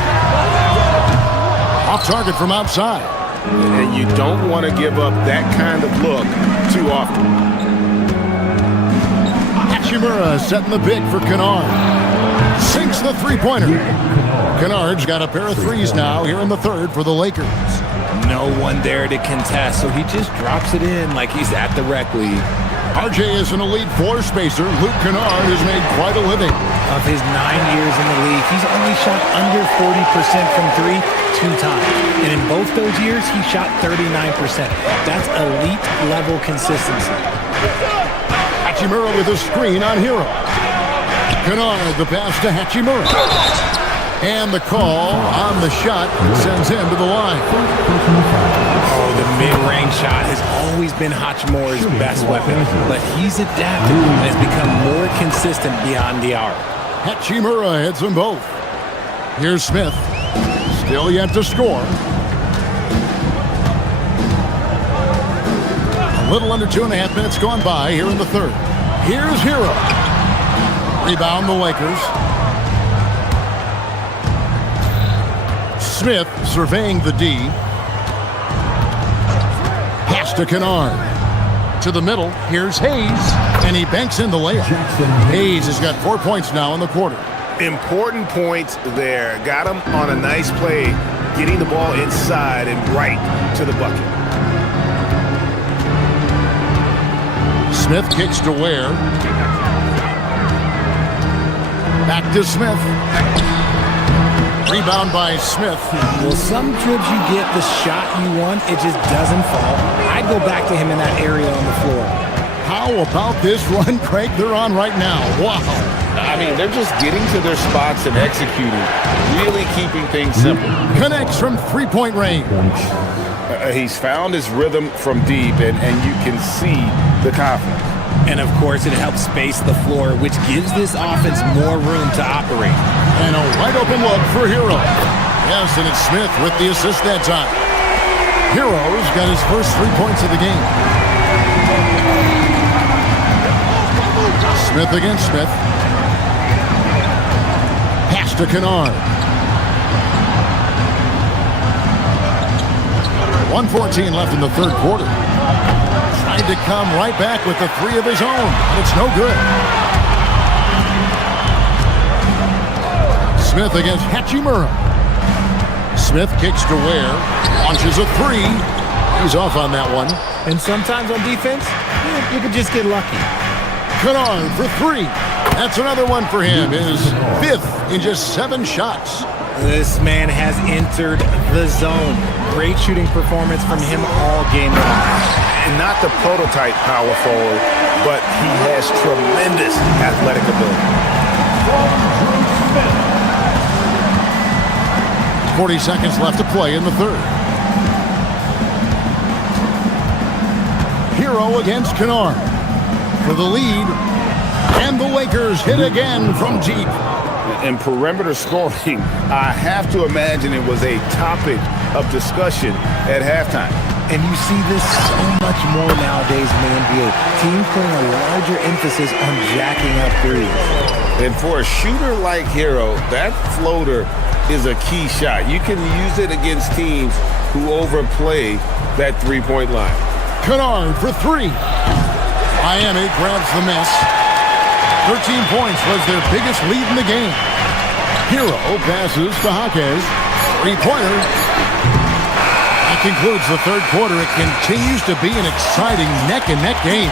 Off target from outside. And you don't want to give up that kind of look too often. Hachimura setting the pick for Kennard. Sinks the three-pointer. Kennard's got a pair of threes now here in the third for the Lakers. No one there to contest, so he just drops it in like he's at the rec league. RJ is an elite floor spacer. Luke Kennard has made quite a living. Of his 9 years in the league, he's only shot under 40% from 3 2 times. And in both those years, he shot 39%. That's elite level consistency. Hachimura with a screen on Hero. Kennard the pass to Hachimura. And the call on the shot sends him to the line. Oh, the mid-range shot has always been Hachimura's best weapon, but he's adapted and has become more consistent beyond the arc. Hachimura hits them both. Here's Smith. Still yet to score. A little under 2.5 minutes gone by here in the third. Here's Hero. Rebound the Lakers. Smith surveying the D. Pass to Kennard. To the middle, here's Hayes, and he banks in the layup. Hayes has got 4 points now in the quarter. Important points there. Got him on a nice play, getting the ball inside and right to the bucket. Smith kicks to Ware. Back to Smith. Rebound by Smith. Well, some trips you get the shot you want, it just doesn't fall. I'd go back to him in that area on the floor. How about this run, Craig, they're on right now? Wow. I mean, they're just getting to their spots and executing, really keeping things simple. Connects from three-point range. He's found his rhythm from deep, and you can see the confidence. And, of course, it helps space the floor, which gives this offense more room to operate. And a wide-open look for Hero. Yes, and it's Smith with the assist that time. Hero's got his first 3 points of the game. Smith against Smith. Pass to Kennard. 1:14 left in the third quarter. Tried to come right back with the three of his own, but it's no good. Smith against Hachimura. Smith kicks to Ware. Launches a three. He's off on that one. And sometimes on defense, you could just get lucky. Kennard for three. That's another one for him. His fifth in just 7 shots. This man has entered the zone. Great shooting performance from him all game long. And not the prototype power forward, but he has tremendous athletic ability. 40 seconds left to play in the third. Hero against Kennard for the lead. And the Lakers hit again from deep. In perimeter scoring, I have to imagine it was a topic of discussion at halftime. And you see this so much more nowadays in the NBA. Teams putting a larger emphasis on jacking up threes. And for a shooter like Hero, that floater is a key shot. You can use it against teams who overplay that three-point line. Kennard for three. Miami grabs the miss. 13 points was their biggest lead in the game. Hero passes to Jaquez. Three-pointer. That concludes the third quarter. It continues to be an exciting neck-and-neck game.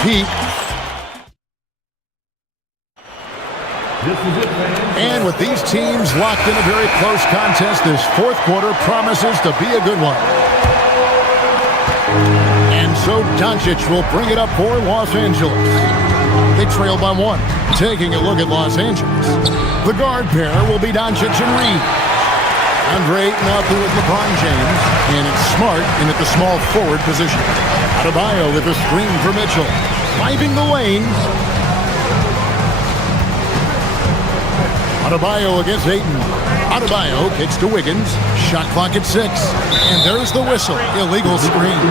Heat. And with these teams locked in a very close contest, this fourth quarter promises to be a good one. And so Doncic will bring it up for Los Angeles. They trail by 1. Taking a look at Los Angeles. The guard pair will be Doncic and Reed. Andre Ayton out there with LeBron James. And it's Smart in at the small forward position. Adebayo with a screen for Mitchell. Driving the lane. Adebayo against Ayton. Adebayo kicks to Wiggins. Shot clock at 6. And there's the whistle. Illegal screen.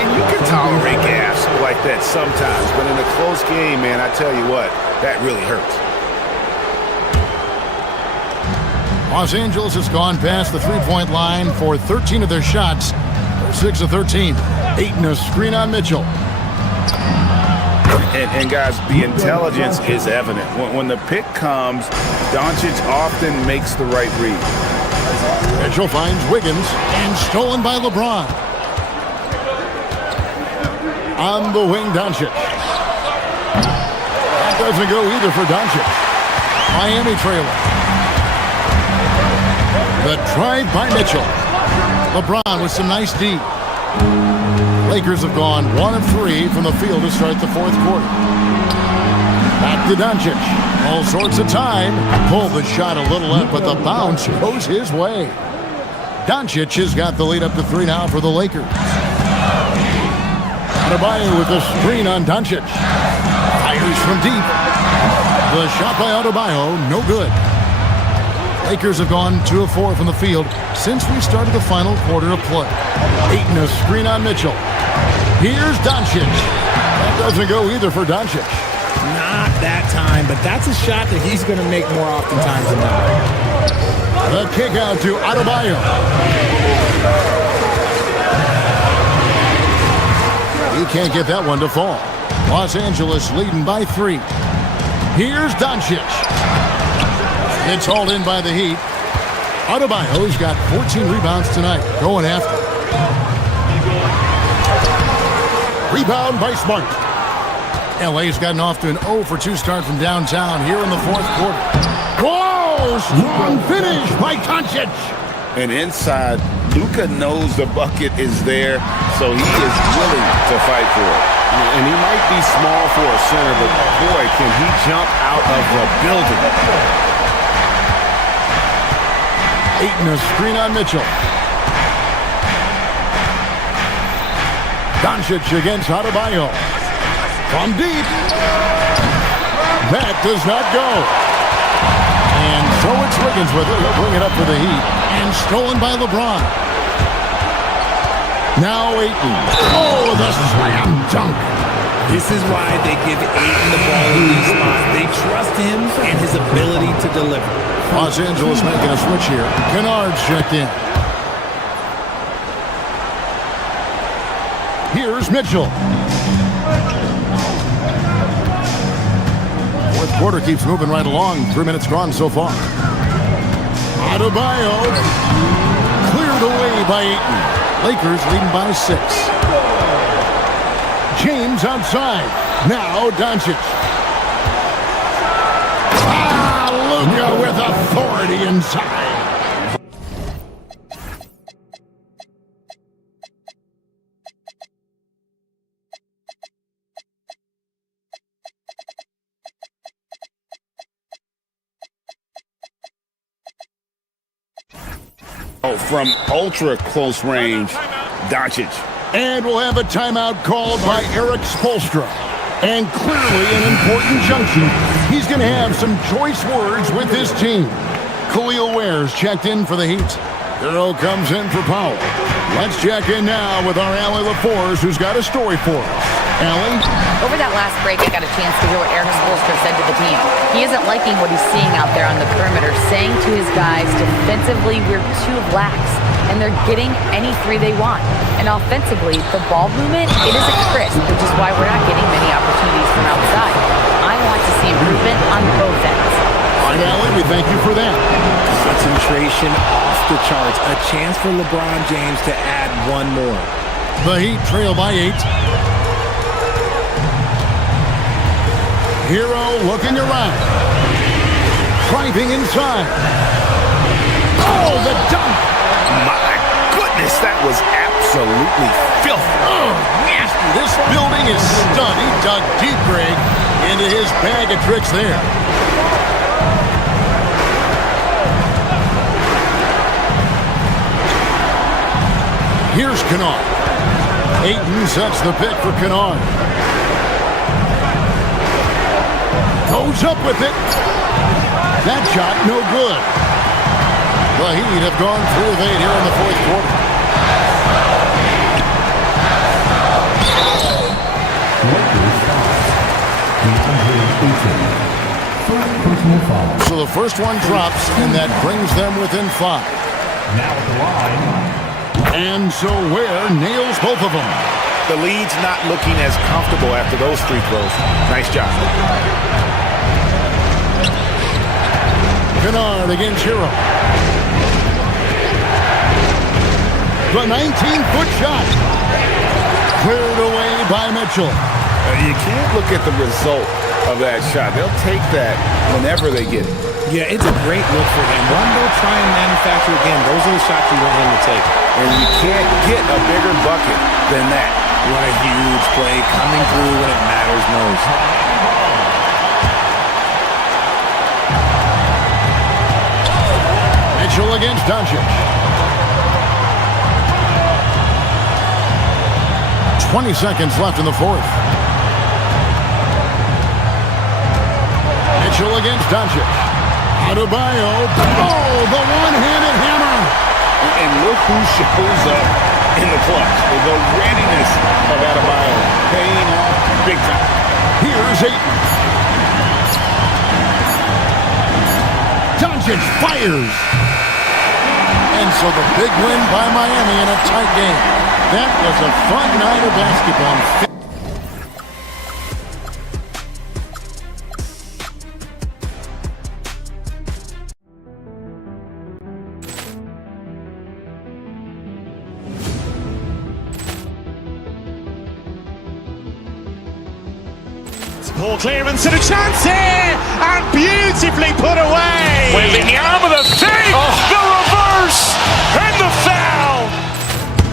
And you can tolerate gas like that sometimes, but in a close game, man, I tell you what, that really hurts. Los Angeles has gone past the three-point line for 13 of their shots. They're 6 of 13. Ayton a screen on Mitchell. And guys, the intelligence is evident. When the pick comes, Doncic often makes the right read. Mitchell finds Wiggins and stolen by LeBron. On the wing, Doncic. That doesn't go either for Doncic. Miami trailing. The drive by Mitchell. LeBron with some nice D. Lakers have gone 1 of 3 from the field to start the fourth quarter. Back to Doncic. All sorts of time. Pulled the shot a little left, but the bounce goes his way. Doncic has got the lead up to 3 now for the Lakers. Adebayo with the screen on Doncic. Fires from deep. The shot by Adebayo, no good. Lakers have gone 2 of 4 from the field since we started the final quarter of play. Ayton a screen on Mitchell. Here's Doncic. That doesn't go either for Doncic. Not that time, but that's a shot that he's going to make more oftentimes than not. The kick out to Adebayo. He can't get that one to fall. Los Angeles leading by 3. Here's Doncic. It's hauled in by the Heat. Adebayo's got 14 rebounds tonight. Going after. Rebound by Smart. LA's gotten off to an 0-for-2 start from downtown here in the fourth quarter. Whoa! Strong finish by Doncic. And inside, Luka knows the bucket is there, so he is willing to fight for it. And he might be small for a center, but boy, can he jump out of the building. Ayton a screen on Mitchell. Doncic against Adebayo. From deep. That does not go. And so it's Wiggins with it. He'll bring it up for the Heat. And stolen by LeBron. Now Ayton. Oh, the slam dunk. This is why they give Ayton the ball in these spots. They trust him and his ability to deliver. Los Angeles making a switch here. Kennard's checked in. Here's Mitchell. Fourth quarter keeps moving right along. 3 minutes gone so far. Adebayo cleared away by Ayton. Lakers leading by 6. James outside. Now Doncic. Luka with authority inside. From ultra close range, Doncic. And we'll have a timeout called by Eric Spoelstra. And clearly an important junction. He's going to have some choice words with his team. Khalil Ware's checked in for the Heat. Hero comes in for Powell. Let's check in now with our Allie LaForce, who's got a story for us. Allie? Over that last break, I got a chance to hear what Eric Spoelstra said to the team. He isn't liking what he's seeing out there on the perimeter, saying to his guys, defensively, we're too lax, and they're getting any three they want. And offensively, the ball movement, it isn't crisp, which is why we're not getting many opportunities from outside. I want to see improvement on both ends. All right, Allie, we thank you for that. Concentration off the charts. A chance for LeBron James to add one more. The Heat trail by 8. Hero looking around. Driving inside. Oh, the dunk! My goodness, that was absolutely filthy. Oh, nasty. This building is stunned. He dug deep, Greg, into his bag of tricks there. Here's Kennard. Ayton sets the pick for Kennard. Goes up with it. That shot, no good. The Heat have gone 3 of 8 here in the fourth quarter. So the first one drops, and that brings them within 5. Now at the line. And so Ware nails both of them. The lead's not looking as comfortable after those free throws. Nice job. Kennard against Hero. The 19-foot shot. Cleared away by Mitchell. You can't look at the result of that shot. They'll take that whenever they get it. Yeah, it's a great look for him. One, they'll try and manufacture again. Those are the shots you want him to take. And you can't get a bigger bucket than that. What a huge play coming through when it matters most. Mitchell against Doncic. 20 seconds left in the fourth. Mitchell against Doncic. Adebayo. Oh, the one-handed hammer. And look who shows up in the clutch. The readiness of Adebayo paying off big time. Here's Ayton. Doncic fires. And so the big win by Miami in a tight game. That was a fun night of basketball. Ball clearance and a chance here, and beautifully put away. Wembanyama the fake, the reverse, and the foul.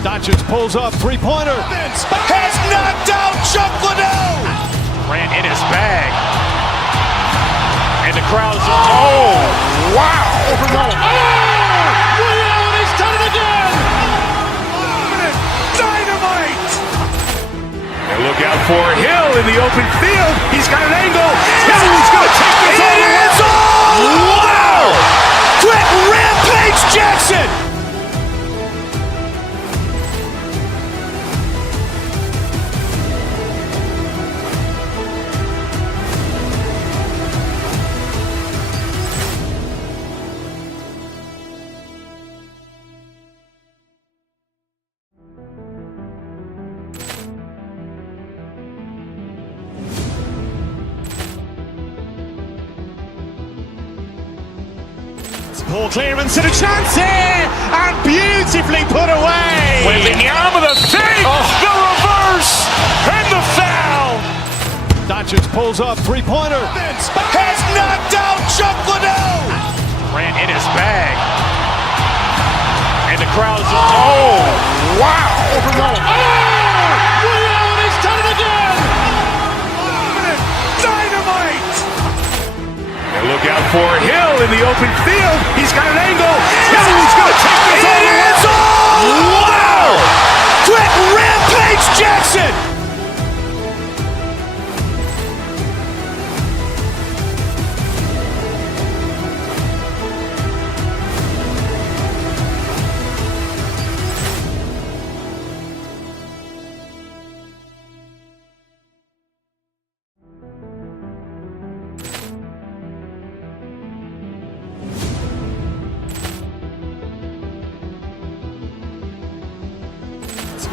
Doncic pulls up, three-pointer. Has knocked out Chuck Liddell. Grant in his bag. And the crowd's wow. He's done it again. Dynamite. And look out for Hill in the open field. He's got an angle. Hill's going to take this all the way. Wow. Quick Rampage Jackson. Ball clearance and a chance here, and beautifully put away. Wembanyama the fake, the reverse, and the foul. Doncic pulls up, three-pointer. Has knocked out Chuck Liddell. Grant in his bag. And the crowd's wow. He's done it again. Dynamite. And look out for Hill in the open field. He's got an angle. Hill's going to take this all the way. Wow. Quick Rampage Jackson.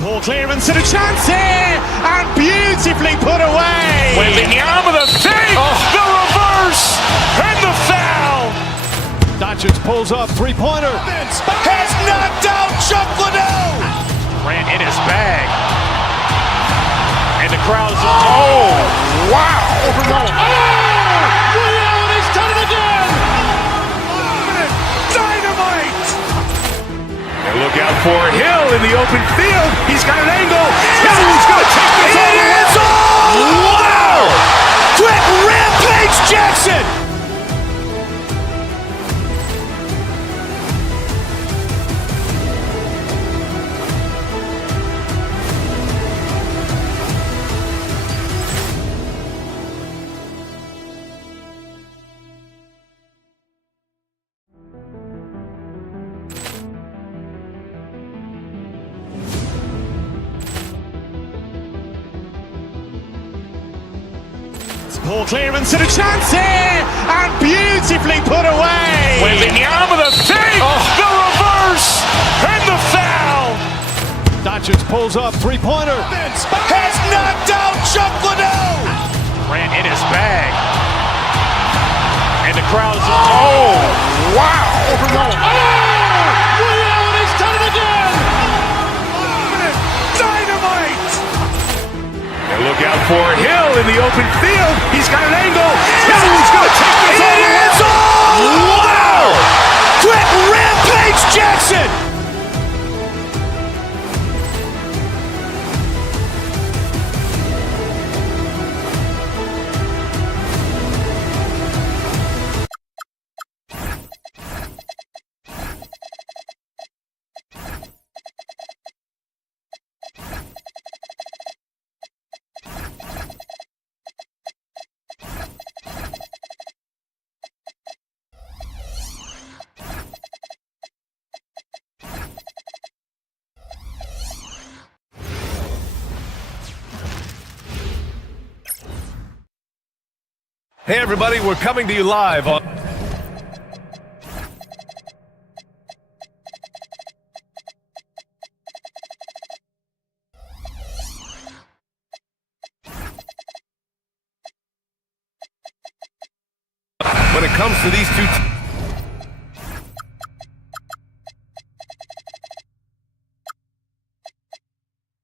Ball clearance and a chance here, and beautifully put away. Wembanyama the fake, the reverse, and the foul. Doncic pulls up, three-pointer. Has knocked out Chuck Liddell. Grant in his bag. And the crowd's wow. He's done it again. Dynamite. And look out for Hill in the open field. He's got an angle. Hill's going to take this all the way. Wow. Quick Rampage Jackson. Ball clearance and a chance here, and beautifully put away. Wembanyama the fake, the reverse, and the foul. Doncic pulls up, three-pointer. Has knocked out Chuck Liddell. Grant in his bag. And the crowd's wow. He's done it again. Dynamite. And look out for Hill in the open field. He's got an angle. Hill's going to take this all the way. Wow. Quick Rampage Jackson. Hey everybody, we're coming to you live on... When it comes to these two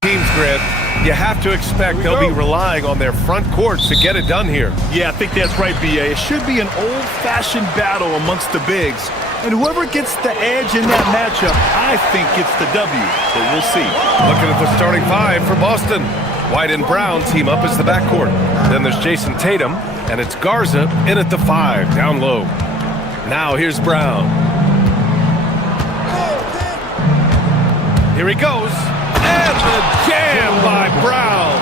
teams, Grant, you have have to expect they'll be relying on their front court to get it done here. Yeah, I think that's right, B.A. It should be an old-fashioned battle amongst the bigs. And whoever gets the edge in that matchup, I think gets the W. But we'll see. Looking at the starting five for Boston. White and Brown team up as the backcourt. Then there's Jason Tatum, and it's Garza in at the 5, down low. Now here's Brown. Here he goes. And the jam by Brown.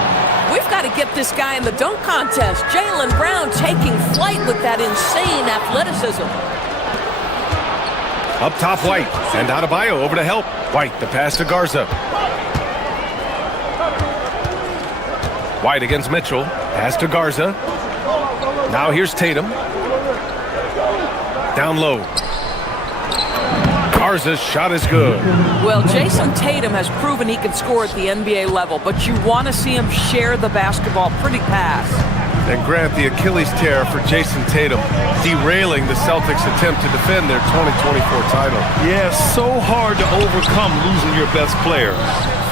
We've got to get this guy in the dunk contest. Jaylen Brown taking flight with that insane athleticism. Up top, White. And Adebayo over to help. White, the pass to Garza. White against Mitchell. Pass to Garza. Now here's Tatum. Down low. Garza's shot is good. Well, Jason Tatum has proven he can score at the NBA level, but you want to see him share the basketball pretty fast. And Grant, the Achilles tear for Jason Tatum, derailing the Celtics' attempt to defend their 2024 title. Yeah, so hard to overcome losing your best player.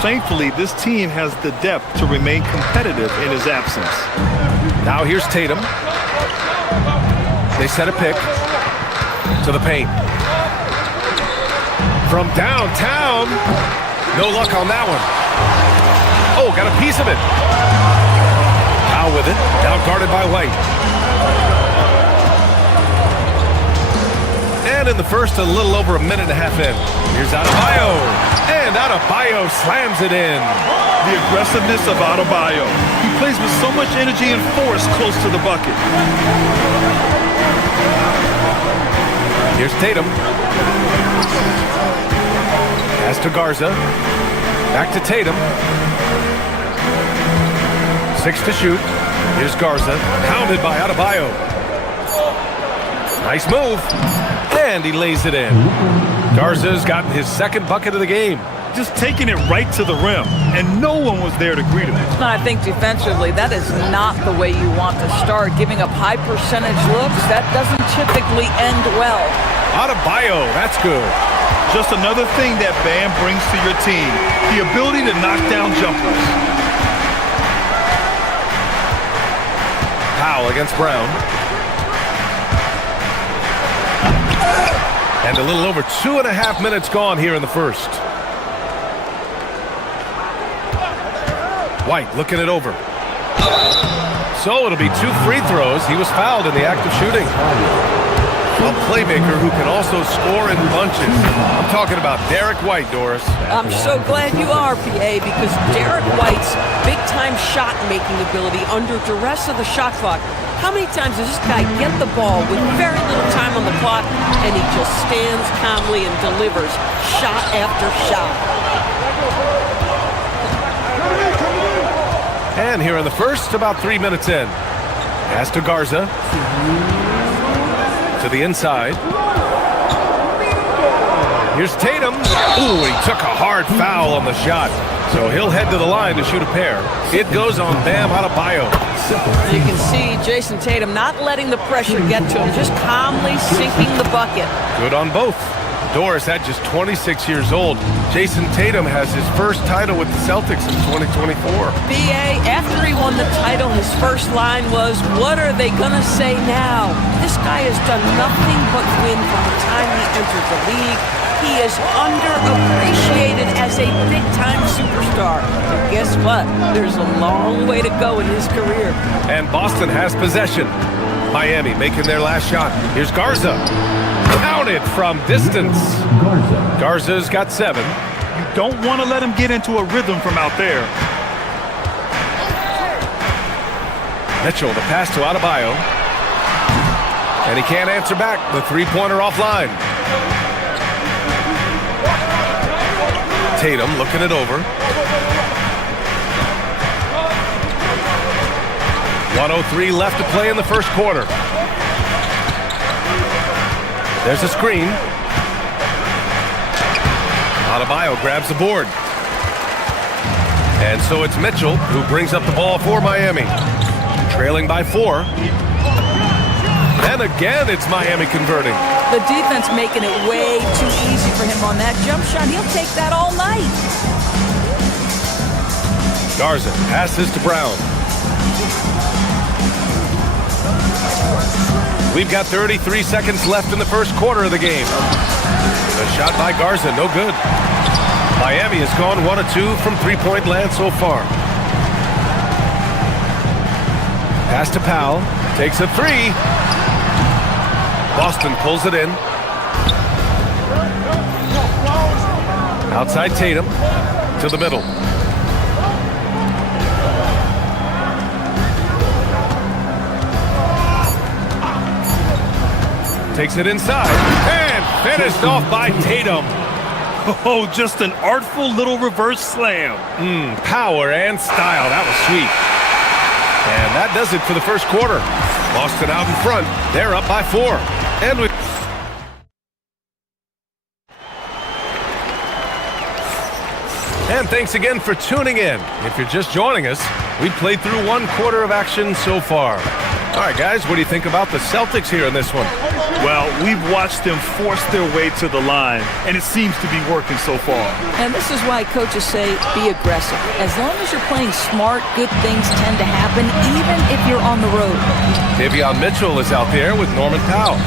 Thankfully, this team has the depth to remain competitive in his absence. Now here's Tatum. They set a pick to the paint. From downtown. No luck on that one. Oh, got a piece of it. Now with it. Now guarded by White. And in the first, a little over a minute and a half in. Here's Adebayo. And Adebayo slams it in. The aggressiveness of Adebayo. He plays with so much energy and force close to the bucket. Here's Tatum. Pass to Garza. Back to Tatum. 6 to shoot. Here's Garza. Pounded by Adebayo. Nice move. And he lays it in. Garza's gotten his second bucket of the game. Just taking it right to the rim. And no one was there to greet him. I think defensively, that is not the way you want to start. Giving up high percentage looks, that doesn't typically end well. Adebayo, that's good. Just another thing that Bam brings to your team, the ability to knock down jumpers. Powell against Brown. And a little over 2.5 minutes gone here in the first. White looking it over. So it'll be 2 free throws. He was fouled in the act of shooting. A playmaker who can also score in bunches. I'm talking about Derek White, Doris. I'm so glad you are, PA, because Derek White's big-time shot-making ability under duress of the shot clock. How many times does this guy get the ball with very little time on the clock, and he just stands calmly and delivers shot after shot? And here in the first, about 3 minutes in. Pass to Garza. To the inside. Here's Tatum. Ooh, he took a hard foul on the shot. So he'll head to the line to shoot a pair. It goes on Bam Adebayo. You can see Jason Tatum not letting the pressure get to him, just calmly sinking the bucket. Good on both. Doris, at just 26 years old, Jason Tatum has his first title with the Celtics in 2024. B.A., after he won the title, his first line was, "What are they going to say now?" This guy has done nothing but win from the time he entered the league. He is underappreciated as a big-time superstar. And guess what? There's a long way to go in his career. And Boston has possession. Miami making their last shot. Here's Garza. Counted from distance. Garza's got 7. You don't want to let him get into a rhythm from out there. Mitchell, the pass to Adebayo. And he can't answer back. The three-pointer offline. Tatum looking it over. 1:03 left to play in the first quarter. There's a screen. Adebayo grabs the board. And so it's Mitchell who brings up the ball for Miami. Trailing by 4. And again, it's Miami converting. The defense making it way too easy for him on that jump shot. He'll take that all night. Garza passes to Brown. We've got 33 seconds left in the first quarter of the game. The shot by Garza, no good. Miami has gone 1 of 2 from three-point land so far. Pass to Powell, takes a three. Boston pulls it in. Outside Tatum to the middle. Takes it inside and finished off by Tatum. Oh, just an artful little reverse slam. Power and style. That was sweet. And that does it for the first quarter. Boston out in front. They're up by 4. And with And thanks again for tuning in. If you're just joining us, we played through 1 quarter of action so far. All right, guys, what do you think about the Celtics here in this one? Well, we've watched them force their way to the line, and it seems to be working so far. And this is why coaches say be aggressive. As long as you're playing smart, good things tend to happen, even if you're on the road. Davion Mitchell is out there with Norman Powell.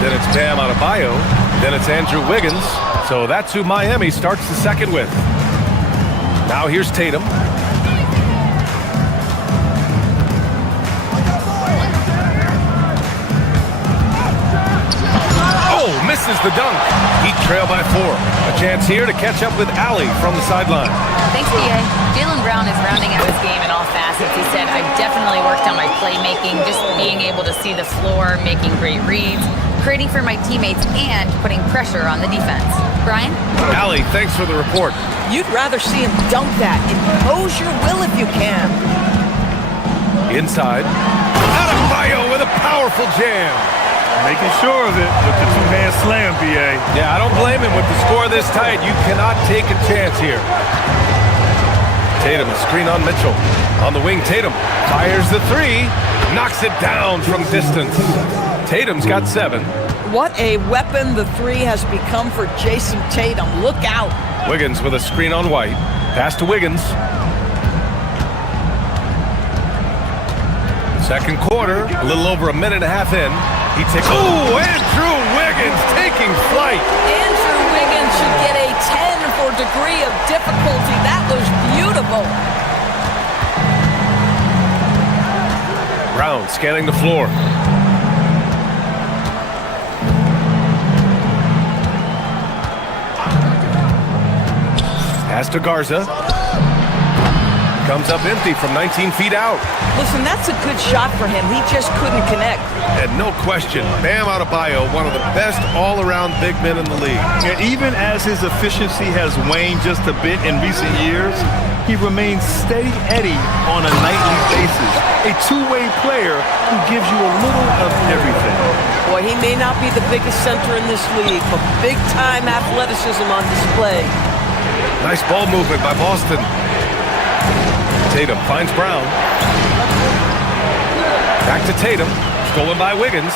Then it's Bam Adebayo. Then it's Andrew Wiggins. So that's who Miami starts the second with. Now here's Tatum. Oh, misses the dunk. Heat trail by 4. A chance here to catch up with Allie from the sideline. Thanks, PA. Jaylen Brown is rounding out his game in all facets. He said, I've definitely worked on my playmaking, just being able to see the floor, making great reads, creating for my teammates, and putting pressure on the defense. Brian? Allie, thanks for the report. You'd rather see him dunk that. Impose your will if you can. Inside. Adebayo with a powerful jam. Making sure of it with the two-hand slam, BA. Yeah, I don't blame him with the score this tight. You cannot take a chance here. Tatum, a screen on Mitchell. On the wing, Tatum fires the three. Knocks it down from distance. Tatum's got 7. What a weapon the three has become for Jason Tatum. Look out. Wiggins with a screen on White. Pass to Wiggins. Second quarter, a little over a minute and a half in. He takes. Oh, Andrew Wiggins taking flight. Andrew Wiggins should get a 10 for degree of difficulty. That was beautiful. Brown scanning the floor. Pass to Garza. Comes up empty from 19 feet out. Listen, that's a good shot for him. He just couldn't connect. And no question, Bam Adebayo, one of the best all-around big men in the league. And even as his efficiency has waned just a bit in recent years, he remains steady Eddie on a nightly basis. A two-way player who gives you a little of everything. Boy, he may not be the biggest center in this league, but big-time athleticism on display. Nice ball movement by Boston. Tatum finds Brown. Back to Tatum. Stolen by Wiggins.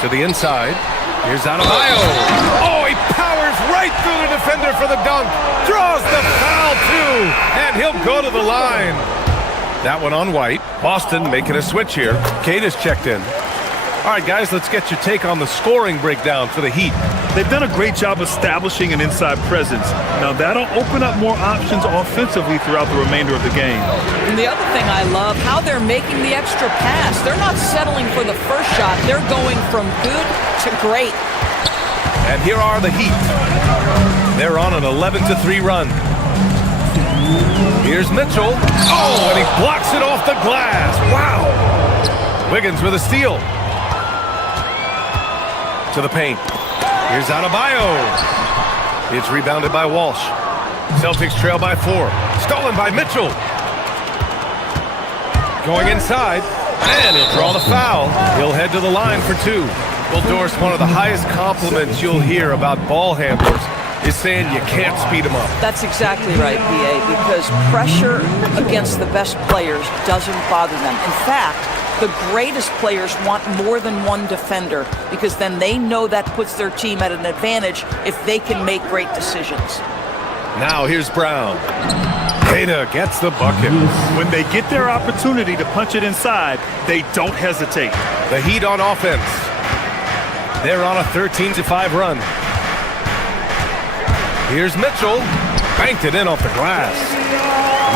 To the inside. Here's Adebayo. Oh, he powers right through the defender for the dunk. Draws the foul, too. And he'll go to the line. That one on White. Boston making a switch here. Kate has checked in. All right, guys, let's get your take on the scoring breakdown for the Heat. They've done a great job establishing an inside presence. Now, that'll open up more options offensively throughout the remainder of the game. And the other thing I love, how they're making the extra pass. They're not settling for the first shot. They're going from good to great. And here are the Heat. They're on an 11-3 run. Here's Mitchell. Oh, and he blocks it off the glass. Wow. Wiggins with a steal. To the paint. Here's Adebayo. It's rebounded by Walsh. Celtics trail by 4. Stolen by Mitchell. Going inside. And he'll draw the foul. He'll head to the line for 2. Well, Doris, one of the highest compliments you'll hear about ball handlers is saying you can't speed them up. That's exactly right, BA, because pressure against the best players doesn't bother them. In fact, the greatest players want more than one defender because then they know that puts their team at an advantage if they can make great decisions. Now here's Brown. Queta gets the bucket. When they get their opportunity to punch it inside, they don't hesitate. The Heat on offense. They're on a 13-5 run. Here's Mitchell. Banked it in off the glass.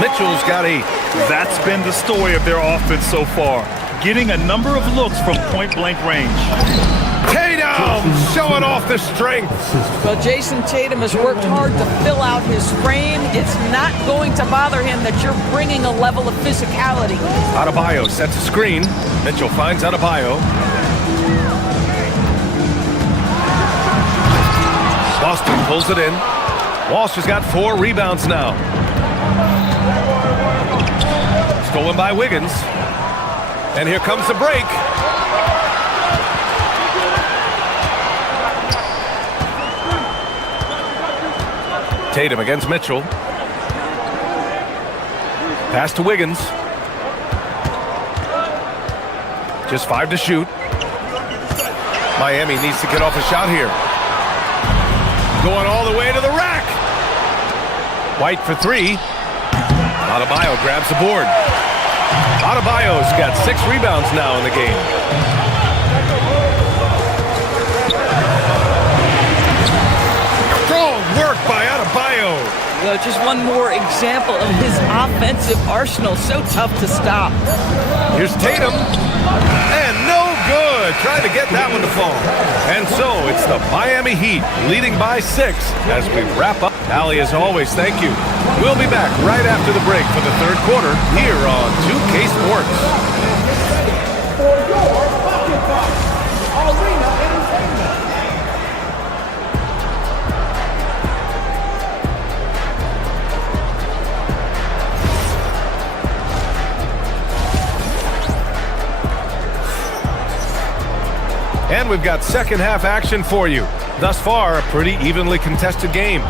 Mitchell's got 8. That's been the story of their offense so far. Getting a number of looks from point-blank range. Tatum showing off the strength. Well, Jason Tatum has worked hard to fill out his frame. It's not going to bother him that you're bringing a level of physicality. Adebayo sets a screen. Mitchell finds Adebayo. Boston pulls it in. Walsh has got 4 rebounds now. Stolen by Wiggins. And here comes the break. Tatum against Mitchell. Pass to Wiggins. Just 5 to shoot. Miami needs to get off a shot here. Going all the way to the rack. White for 3. Adebayo grabs the board. Adebayo's got 6 rebounds now in the game. Strong work by Adebayo. Well, just one more example of his offensive arsenal. So tough to stop. Here's Tatum. And no good. Trying to get that one to fall. And so it's the Miami Heat leading by 6 as we wrap up. Allie, as always, thank you. We'll be back right after the break for the 3rd quarter here on 2K Sports. For your Bucket Box Arena Entertainment. And we've got second half action for you. Thus far, a pretty evenly contested game.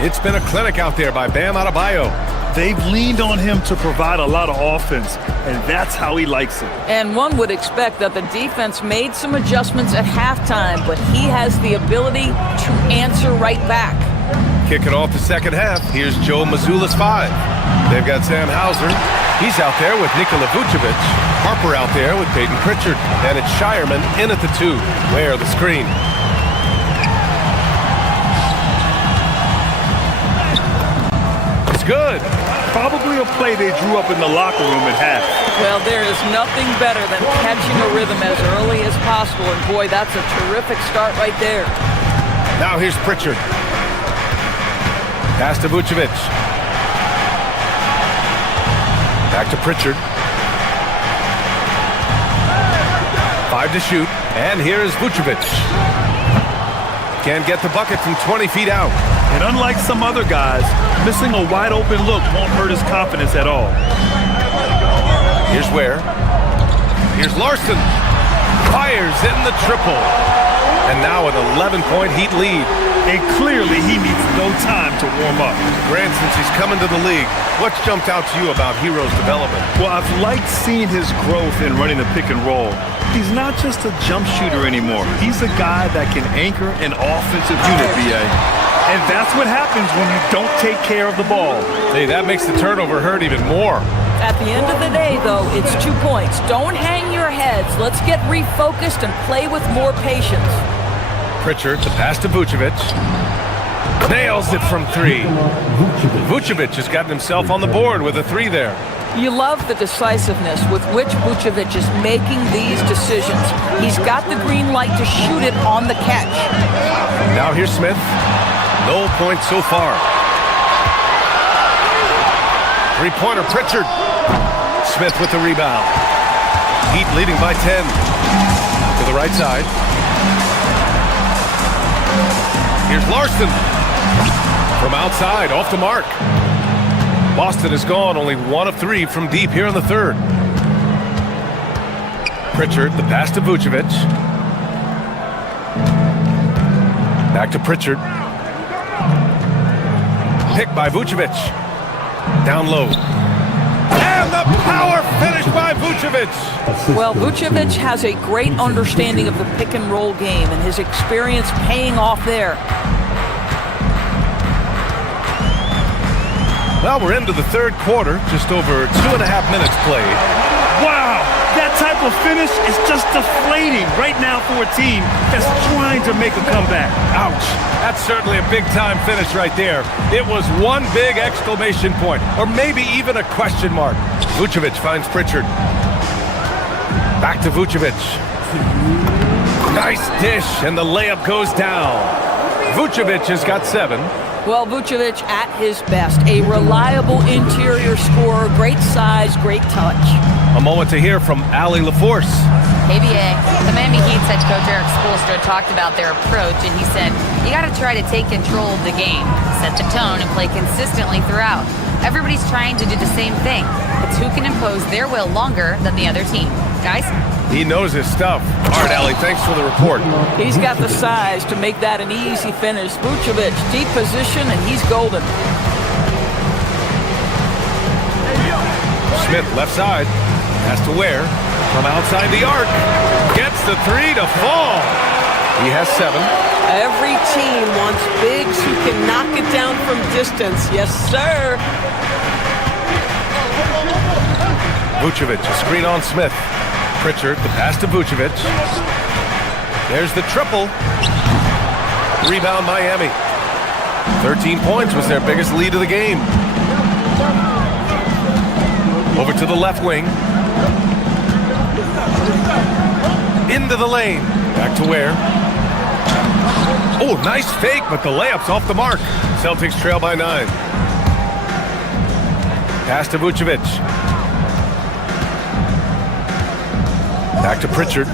It's been a clinic out there by Bam Adebayo. They've leaned on him to provide a lot of offense, and that's how he likes it. And one would expect that the defense made some adjustments at halftime, but he has the ability to answer right back. Kicking off the second half, here's Joe Mazzulla's 5. They've got Sam Hauser. He's out there with Nikola Vucevic. Harper out there with Peyton Pritchard. And it's Shireman in at the 2. Where the screen. It's good. Probably a play they drew up in the locker room at half. Well, there is nothing better than catching a rhythm as early as possible. And boy, that's a terrific start right there. Now here's Pritchard. Pass to Vucevic. Back to Pritchard. 5 to shoot. And here's Vucevic. Can't get the bucket from 20 feet out. And unlike some other guys, missing a wide open look won't hurt his confidence at all. Here's Ware. Here's Larson. Fires in the triple. And now an 11-point Heat lead. And clearly he needs no time to warm up. Grant, since he's coming to the league, what's jumped out to you about Hero's development? Well, I've liked seeing his growth in running the pick and roll. He's not just a jump shooter anymore. He's a guy that can anchor an offensive unit, B.A. And that's what happens when you don't take care of the ball. Hey, that makes the turnover hurt even more. At the end of the day, though, it's 2 points. Don't hang your heads. Let's get refocused and play with more patience. Pritchard, the pass to Vucevic. Nails it from 3. Vucevic has gotten himself on the board with a 3 there. You love the decisiveness with which Vucevic is making these decisions. He's got the green light to shoot it on the catch. Now here's Smith. No points so far. 3-pointer Pritchard. Smith with the rebound. Heat leading by 10. To the right side. Here's Larson. From outside, off the mark. Boston has gone only 1 of 3 from deep here in the 3rd. Pritchard, the pass to Vucevic. Back to Pritchard. Picked by Vucevic. Down low. And the power finish by Vucevic. Well, Vucevic has a great understanding of the pick and roll game and his experience paying off there. Well, we're into the third quarter, just over 2.5 minutes played. Wow, that type of finish is just deflating right now for a team that's trying to make a comeback. Ouch. That's certainly a big-time finish right there. It was one big exclamation point, or maybe even a question mark. Vucevic finds Pritchard. Back to Vucevic. Nice dish, and the layup goes down. Vucevic has got 7. Well, Vucevic at his best. A reliable interior scorer, great size, great touch. A moment to hear from Allie LaForce. ABA, the Miami Heat's head coach Eric Spoelstra talked about their approach, and he said, you got to try to take control of the game, set the tone, and play consistently throughout. Everybody's trying to do the same thing. It's who can impose their will longer than the other team. Guys? He knows his stuff. All right, Allie, thanks for the report. He's got the size to make that an easy finish. Vucevic, deep position, and he's golden. Smith, left side. Has to Ware. From outside the arc. Gets the 3 to fall. He has 7. Every team wants bigs who can knock it down from distance. Yes, sir. Vucevic, a screen on Smith. Pritchard, the pass to Vucevic. There's the triple. Rebound Miami. 13 points was their biggest lead of the game. Over to the left wing. Into the lane. Back to Ware. Oh, nice fake, but the layup's off the mark. Celtics trail by 9. Pass to Vucevic. Back to Pritchard.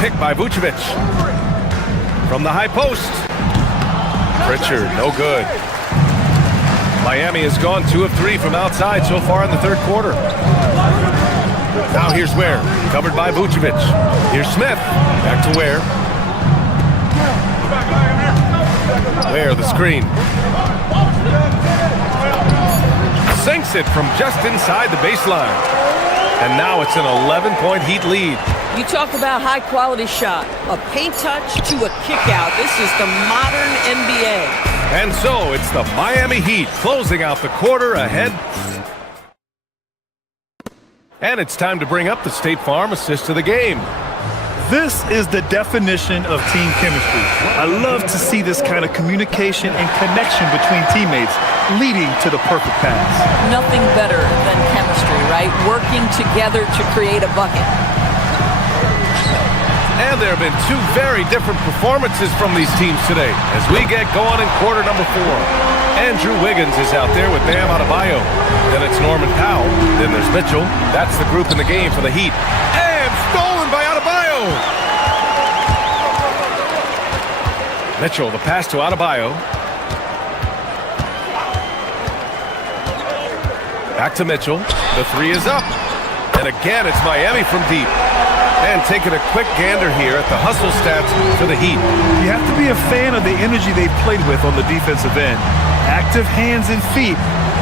Picked by Vucevic. From the high post. Pritchard, no good. Miami has gone 2 of 3 from outside so far in the third quarter. Now here's Ware, covered by Vucevic. Here's Smith, back to Ware. Ware, the screen. Sinks it from just inside the baseline. And now it's an 11-point Heat lead. You talk about high-quality shot. A paint touch to a kick-out. This is the modern NBA. And so it's the Miami Heat closing out the quarter ahead. And it's time to bring up the State Farm assist of the game. This is the definition of team chemistry. I love to see this kind of communication and connection between teammates leading to the perfect pass. Nothing better than chemistry, right? Working together to create a bucket. And there have been 2 very different performances from these teams today as we get going in quarter number 4. Andrew Wiggins is out there with Bam Adebayo. Then it's Norman Powell. Then there's Mitchell. That's the group in the game for the Heat. And stolen by Adebayo. Mitchell, the pass to Adebayo. Back to Mitchell. The 3 is up. And again, it's Miami from deep. And taking a quick gander here at the hustle stats for the Heat. You have to be a fan of the energy they've played with on the defensive end. Active hands and feet,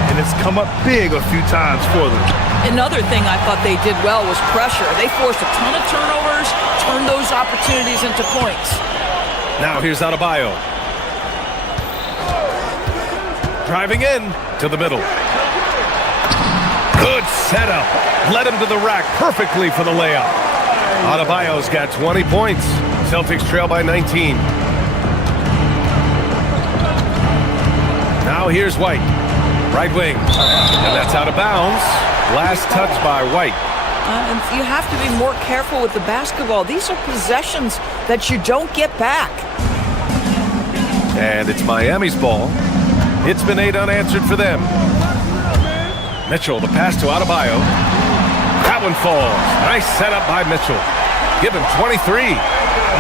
and it's come up big a few times for them. Another thing I thought they did well was pressure. They forced a ton of turnovers, turned those opportunities into points. Now here's Adebayo. Driving in to the middle. Good setup. Led him to the rack perfectly for the layup. Adebayo's got 20 points. Celtics trail by 19. Now here's White. Right wing. And that's out of bounds. Last touch by White. And you have to be more careful with the basketball. These are possessions that you don't get back. And it's Miami's ball. It's been 8 unanswered for them. Mitchell, the pass to Adebayo. That one falls. Nice setup by Mitchell. Give him 23.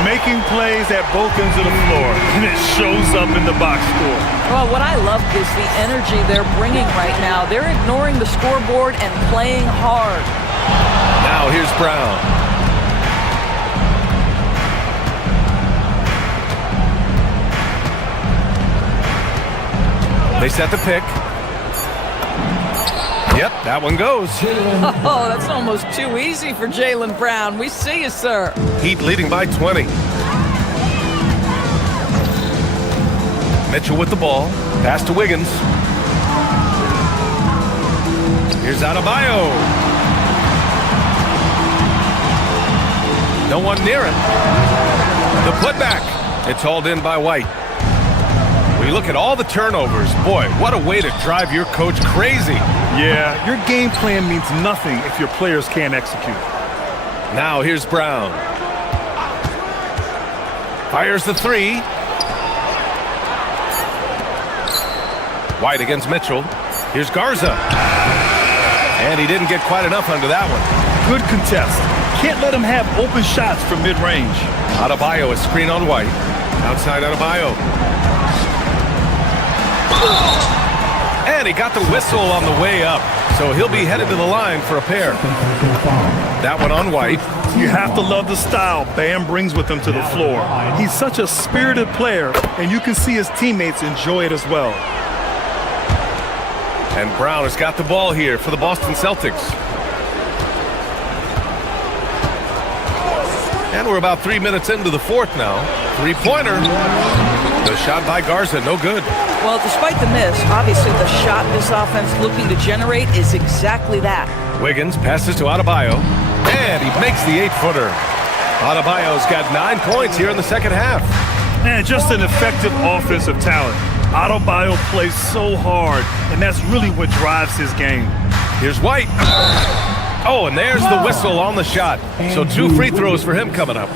Making plays at both ends of the floor, and it shows up in the box score. Well, what I love is the energy they're bringing right now. They're ignoring the scoreboard and playing hard. Now here's Brown. They set the pick. Yep, that one goes. Oh, that's almost too easy for Jaylen Brown. We see you, sir. Heat leading by 20. Mitchell with the ball. Pass to Wiggins. Here's Adebayo. No one near him. The putback. It's hauled in by White. When you look at all the turnovers, boy, what a way to drive your coach crazy. Yeah, your game plan means nothing if your players can't execute. Now here's Brown. Fires the three. White against Mitchell. Here's Garza. And he didn't get quite enough under that one. Good contest. Can't let him have open shots from mid-range. Adebayo is screen on White. Outside Adebayo. And he got the whistle on the way up. So he'll be headed to the line for a pair. That one on White. You have to love the style Bam brings with him to the floor. He's such a spirited player, and you can see his teammates enjoy it as well. And Brown has got the ball here for the Boston Celtics. And we're about 3 minutes into the fourth now. Three-pointer. The shot by Garza, no good. Well, despite the miss, obviously the shot this offense looking to generate is exactly that. Wiggins passes to Adebayo, and he makes the 8-footer. Adebayo's got 9 points here in the second half. Man, just an effective offensive talent. Adebayo plays so hard, and that's really what drives his game. Here's White. Oh, and there's the whistle on the shot. So 2 free throws for him coming up.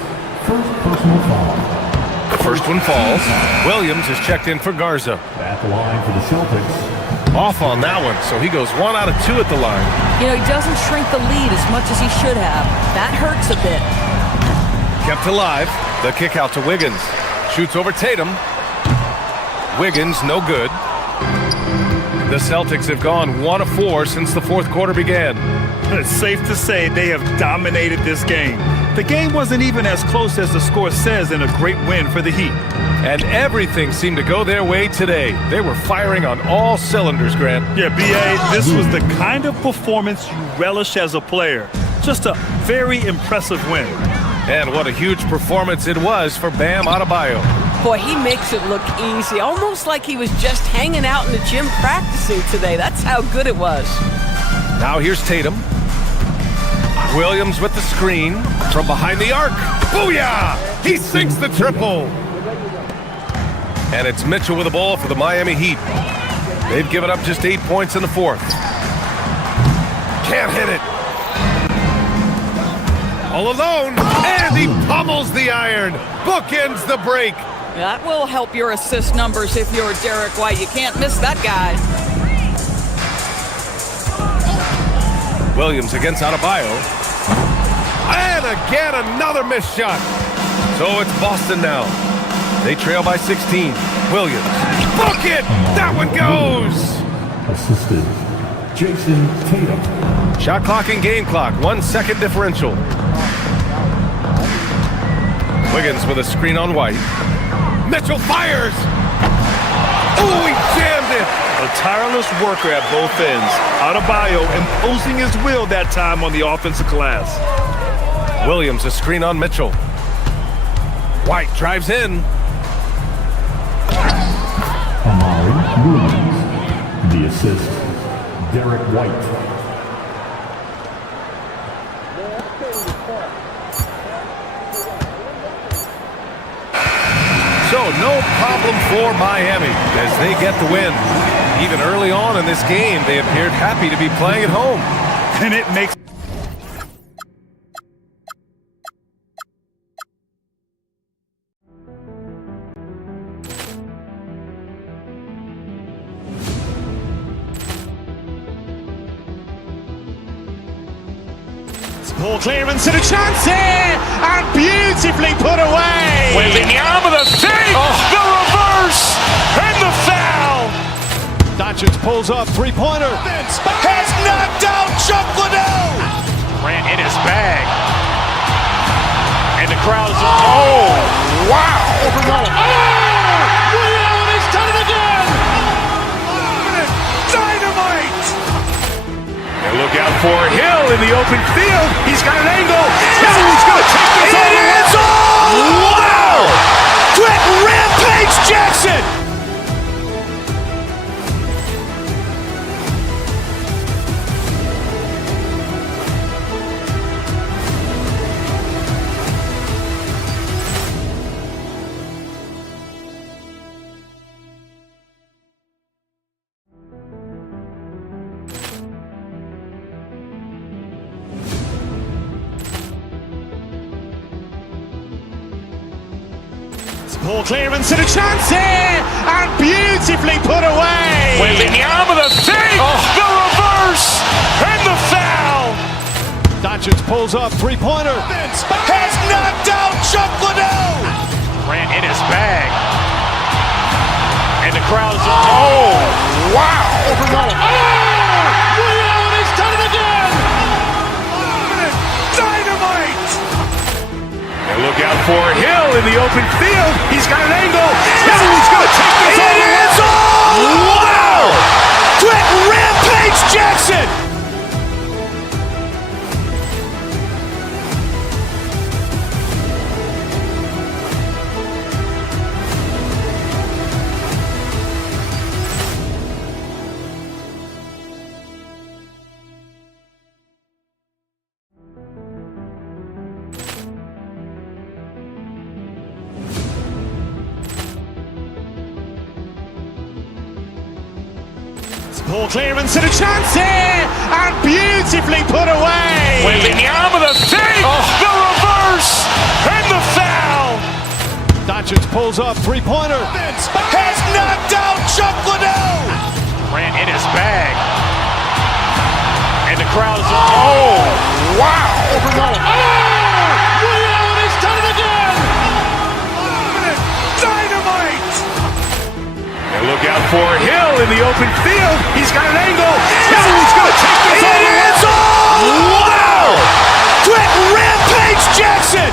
The first one falls. Williams is checked in for Garza. At the line for the Celtics. Off on that one, so he goes 1 out of 2 at the line. You know, he doesn't shrink the lead as much as he should have. That hurts a bit. Kept alive. The kick out to Wiggins. Shoots over Tatum. Wiggins, no good. The Celtics have gone 1 of 4 since the fourth quarter began. It's safe to say they have dominated this game. The game wasn't even as close as the score says in a great win for the Heat. And everything seemed to go their way today. They were firing on all cylinders, Grant. Yeah, B.A., this was the kind of performance you relish as a player. Just a very impressive win. And what a huge performance it was for Bam Adebayo. Boy, he makes it look easy, almost like he was just hanging out in the gym practicing today. That's how good it was. Now here's Tatum. Williams with the screen from behind the arc. Booyah! He sinks the triple. And it's Mitchell with the ball for the Miami Heat. They've given up just 8 points in the fourth. Can't hit it. All alone, and he pummels the iron. Bookends the break. That will help your assist numbers if you're Derek White. You can't miss that guy. Williams against Adebayo. And again, another missed shot. So it's Boston now. They trail by 16. Williams. Bucket! That one goes! Assisted Jason Tatum. Shot clock and game clock. 1 second differential. Wiggins with a screen on White. Mitchell fires! Oh, he jammed it! A tireless worker at both ends. Adebayo imposing his will that time on the offensive glass. Williams a screen on Mitchell. White drives in. Amari Williams. The assist, Derek White. So no problem for Miami as they get the win. Even early on in this game, they appeared happy to be playing at home. And it makes Ball clearance and a chance here, and beautifully put away. Wembanyama with a save, the reverse, and the foul. Doncic pulls up, three-pointer. Has knocked out Chuck Liddell. Ran in his bag. And the crowd is, oh, wow. Reality's done it again. Dynamite. And look out for Hill in the open field. He's got an angle. He's going to take this all. Wow! Quick rampage Jackson. Poor clearance and a chance here, and beautifully put away. Wembanyama the fake, the reverse, and the foul. Doncic pulls up, three-pointer. Has knocked out Chuck Liddell. Grant in his bag. And the crowd is, oh, wow. Leon has done it again. Dynamite. And look out for Hill in the open field. He's got an angle. And he's going to take this all the way. Wow. Quick Rampage Jackson. Poor clearance and a chance here, and beautifully put away. Wembanyama the fake, the reverse, and the foul. Doncic pulls up, three-pointer. Has knocked out Chuck Liddell. Grant in his bag. And the crowd is, oh, wow. Leon has done it again. Dynamite. And look out for Hill in the open field. He's got an angle. And he's going to take this all the way. Wow. Quick Rampage Jackson.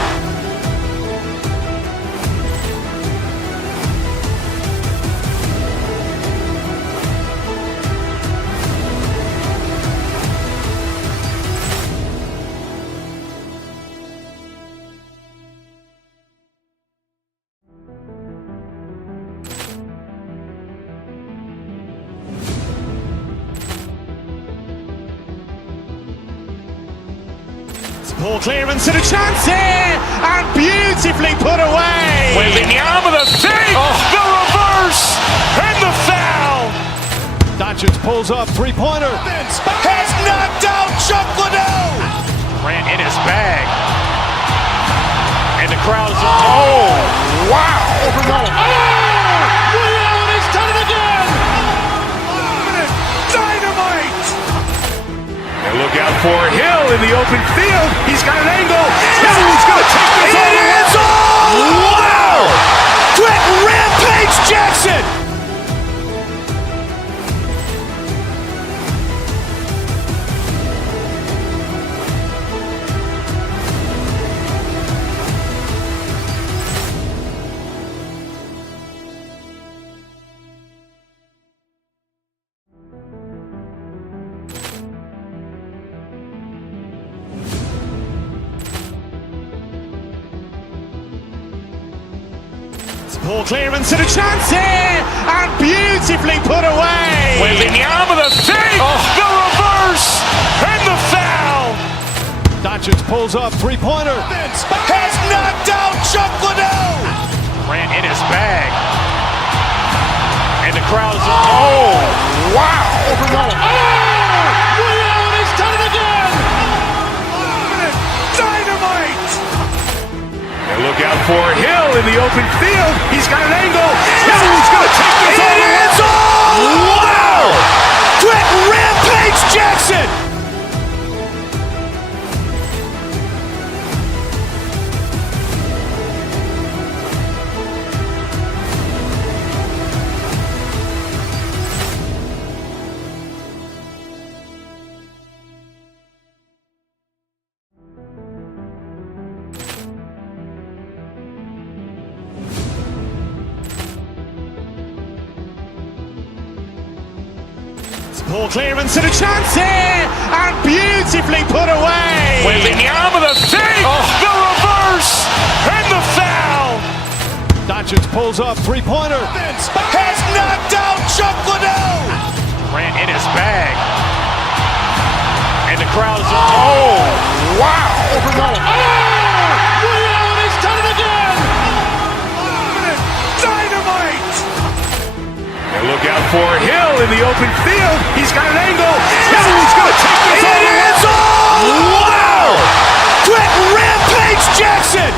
Poor clearance and a chance here, and beautifully put away. Wembanyama the fake, the reverse, and the foul. Doncic pulls up, three-pointer. Has knocked out Chuck Liddell. Grant in his bag. And the crowd is, oh, wow. Leon has done it again. Dynamite. And look out for Hill in the open field. He's got an angle. And he's going to take this all the way. Wow. Quick Rampage Jackson. Poor clearance and a chance here, and beautifully put away. Wembanyama the fake, the reverse, and the foul. Doncic pulls up, three-pointer. Has knocked out Chuck Liddell. Grant in his bag. And the crowd is, oh, wow. Leon has done it again. Dynamite. And look out for Hill in the open field. He's got an angle. And he's going to take this all the way. Wow. Quick Rampage Jackson. Poor clearance and a chance here, and beautifully put away. Wembanyama the fake, the reverse, and the foul. Doncic pulls up, three-pointer. Has knocked out Chuck Liddell. Grant in his bag. And the crowd is, oh, wow. Leon has done it again. Dynamite. And look out for Hill in the open field. He's got an angle. And he's going to take this all the way. Wow. Quick Rampage Jackson.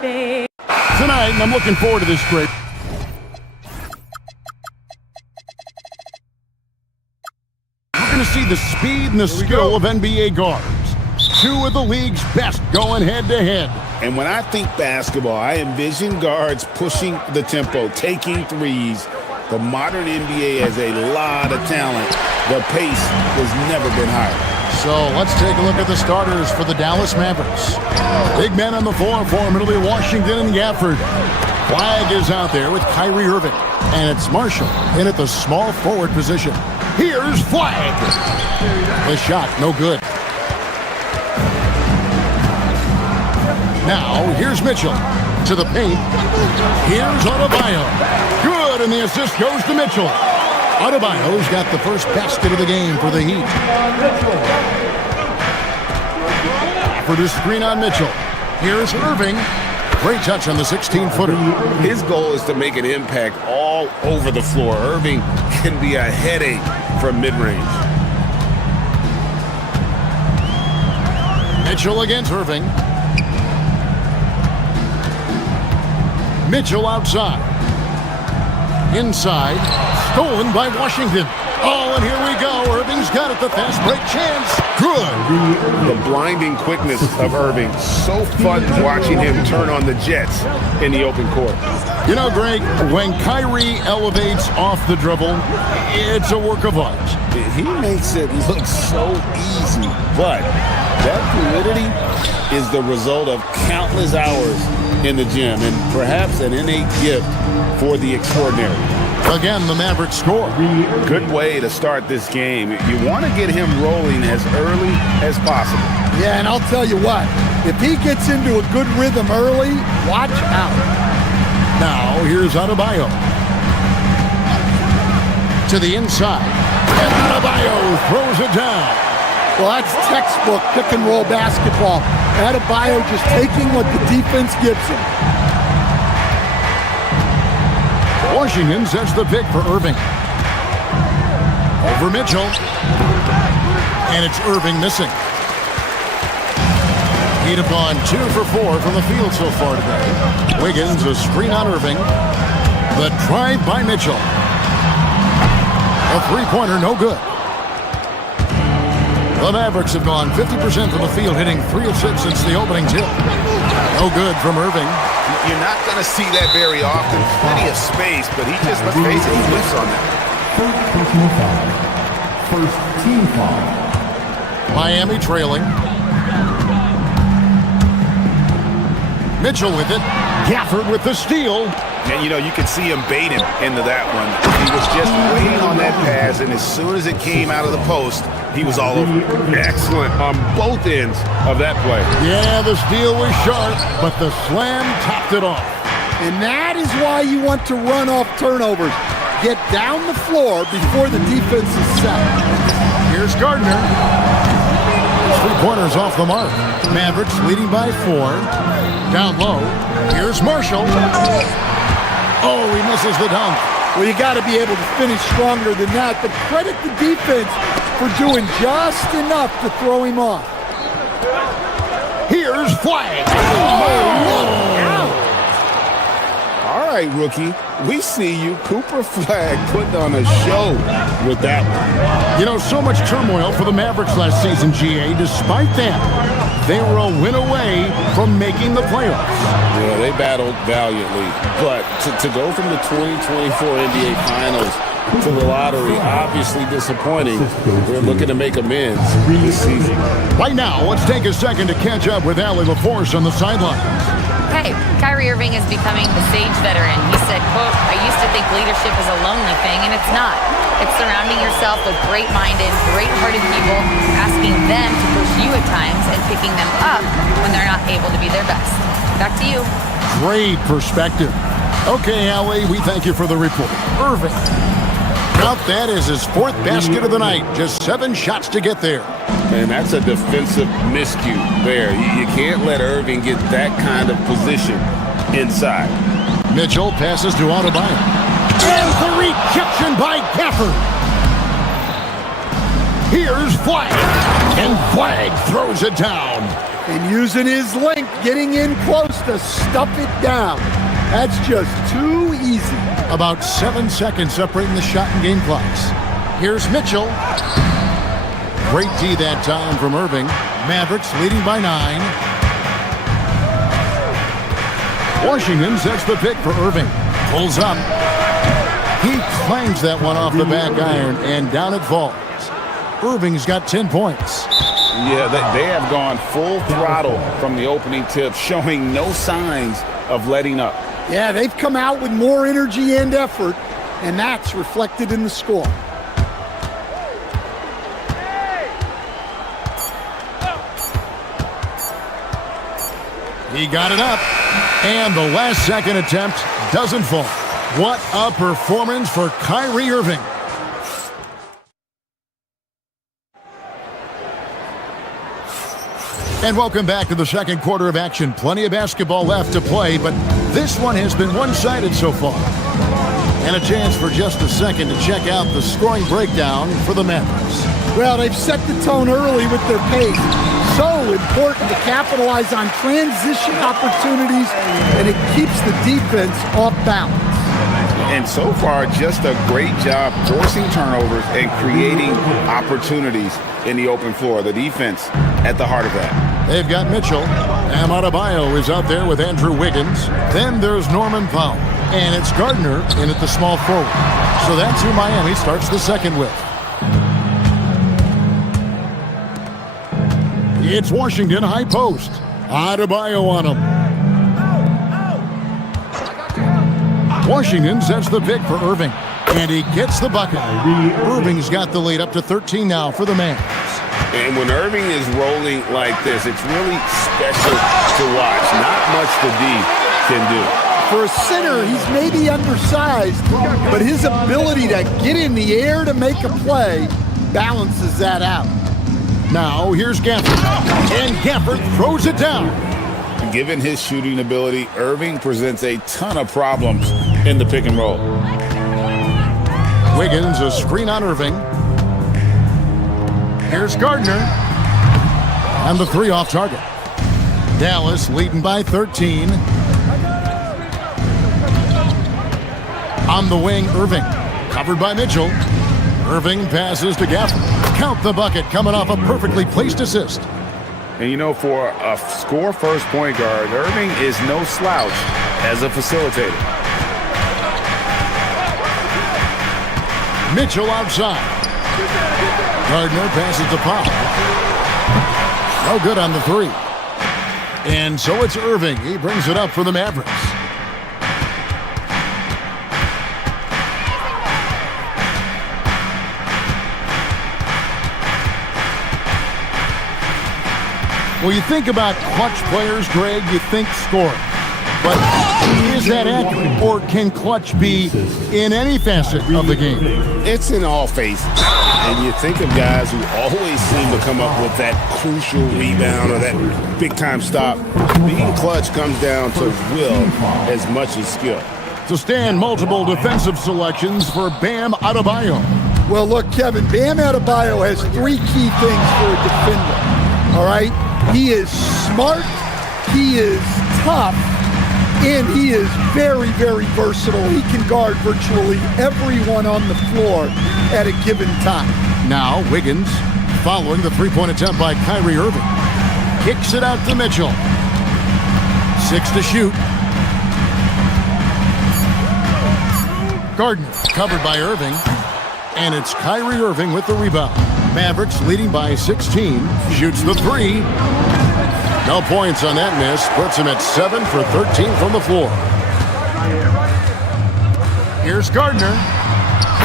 Tonight, and I'm looking forward to this great. We're going to see the speed and the skill of NBA guards. Two of the league's best going head-to-head. And when I think basketball, I envision guards pushing the tempo, taking threes. The modern NBA has a lot of talent. The pace has never been higher. So let's take a look at the starters for the Dallas Mavericks. Big men on the floor for them. It'll be Washington and Gafford. Flag is out there with Kyrie Irving. And it's Marshall in at the small forward position. Here's Flag. The shot, no good. Now, here's Mitchell to the paint. Here's Adebayo. Good, and the assist goes to Mitchell. Adebayo's got the first basket of the game for the Heat. For the screen on Mitchell. Here's Irving. Great touch on the 16-footer. His goal is to make an impact all over the floor. Irving can be a headache from mid-range. Mitchell against Irving. Mitchell outside. Inside. Stolen by Washington. Oh, and here we go. Irving's got it. The fast break chance. Good. The blinding quickness of Irving. So fun watching him turn on the Jets in the open court. You know, Greg, when Kyrie elevates off the dribble, it's a work of art. He makes it look so easy. But that fluidity is the result of countless hours in the gym and perhaps an innate gift for the extraordinary. Again, the Mavericks score. Good way to start this game. You want to get him rolling as early as possible. Yeah, and I'll tell you what, if he gets into a good rhythm early, watch out. Now, here's Adebayo. To the inside. And Adebayo throws it down. Well, that's textbook pick-and-roll basketball. Adebayo just taking what the defense gives him. Washington sets the pick for Irving. Over Mitchell. And it's Irving missing. He'd have gone 2 for 4 from the field so far today. Wiggins, a screen on Irving. The drive by Mitchell. A three-pointer, no good. The Mavericks have gone 50% from the field, hitting 3 of 6 since the opening tip. No good from Irving. You're not going to see that very often. Plenty of space, but he just, let's face it, he whiffs on that. First team foul. Miami trailing. Mitchell with it. Gafford with the steal. And, you know, you could see him bait him into that one. He was just waiting on that pass, and as soon as it came out of the post, he was all over. Excellent on both ends of that play. Yeah, the steal was sharp, but the slam topped it off. And that is why you want to run off turnovers. Get down the floor before the defense is set. Here's Gardner. 3-pointers off the mark. Mavericks leading by 4. Down low. Here's Marshall. Oh, he misses the dunk. Well, you got to be able to finish stronger than that, but credit the defense for doing just enough to throw him off. Here's Flag. All right, rookie. We see you. Cooper Flag putting on a show with that one. You know, so much turmoil for the Mavericks last season, GA. Despite that, they were a win away from making the playoffs. Yeah, they battled valiantly. But to go from the 2024 NBA Finals to the lottery, obviously disappointing. They're looking to make amends this season. Right now, let's take a second to catch up with Allie LaForce on the sideline. Hey, Kyrie Irving is becoming the sage veteran. He said, quote, I used to think leadership is a lonely thing, and it's not. It's surrounding yourself with great-minded, great-hearted people, asking them to push you at times and picking them up when they're not able to be their best. Back to you. Great perspective. Okay, Allie, we thank you for the report. Irving. Now that is his 4th basket of the night. Just 7 shots to get there. And that's a defensive miscue there. You can't let Irving get that kind of position inside. Mitchell passes to Adebayo. And the rejection by Gafford. Here's Flag. And Flag throws it down. And using his length, getting in close to stuff it down. That's just too easy. About 7 seconds separating the shot and game clocks. Here's Mitchell. Great D that time from Irving. Mavericks leading by 9. Washington sets the pick for Irving. Pulls up. He clangs that one off the back iron, and down it falls. Irving's got 10 points. Yeah, they have gone full throttle from the opening tip, showing no signs of letting up. Yeah, they've come out with more energy and effort, and that's reflected in the score. He got it up, and the last second attempt doesn't fall. What a performance for Kyrie Irving. And welcome back to the second quarter of action. Plenty of basketball left to play, but this one has been one-sided so far. And a chance for just a second to check out the scoring breakdown for the Mavericks. Well, they've set the tone early with their pace. So important to capitalize on transition opportunities, and it keeps the defense off balance. And so far, just a great job forcing turnovers and creating opportunities in the open floor. The defense at the heart of that. They've got Mitchell. Adebayo is out there with Andrew Wiggins. Then there's Norman Powell. And it's Gardner in at the small forward. So that's who Miami starts the second with. It's Washington high post. Adebayo on him. Washington sets the pick for Irving. And he gets the bucket. Irving's got the lead up to 13 now for the Mavs. And when Irving is rolling like this, it's really special to watch. Not much the D can do. For a center, he's maybe undersized, but his ability to get in the air to make a play balances that out. Now here's Gafford. And Gafford throws it down. Given his shooting ability, Irving presents a ton of problems in the pick and roll. Wiggins, a screen on Irving. Here's Gardner. And the three off target. Dallas leading by 13. On the wing, Irving. Covered by Mitchell. Irving passes to Gafford. Count the bucket coming off a perfectly placed assist. And you know, for a score-first point guard, Irving is no slouch as a facilitator. Mitchell outside. Gardner passes to Powell. No good on the three. And so it's Irving. He brings it up for the Mavericks. When you think about clutch players, Greg, you think scoring. But is that accurate, or can clutch be in any facet of the game? It's in all phases. And you think of guys who always seem to come up with that crucial rebound or that big-time stop. Being clutch comes down to will as much as skill. To stand multiple defensive selections for Bam Adebayo. Well, look, Kevin, Bam Adebayo has three key things for a defender, all right? He is smart, he is tough, and he is very, very versatile. He can guard virtually everyone on the floor at a given time. Now Wiggins, following the three-point attempt by Kyrie Irving. Kicks it out to Mitchell. 6 to shoot. Gardner covered by Irving. And it's Kyrie Irving with the rebound. Mavericks leading by 16. Shoots the three. No points on that miss. Puts him at 7 for 13 from the floor. Here's Gardner.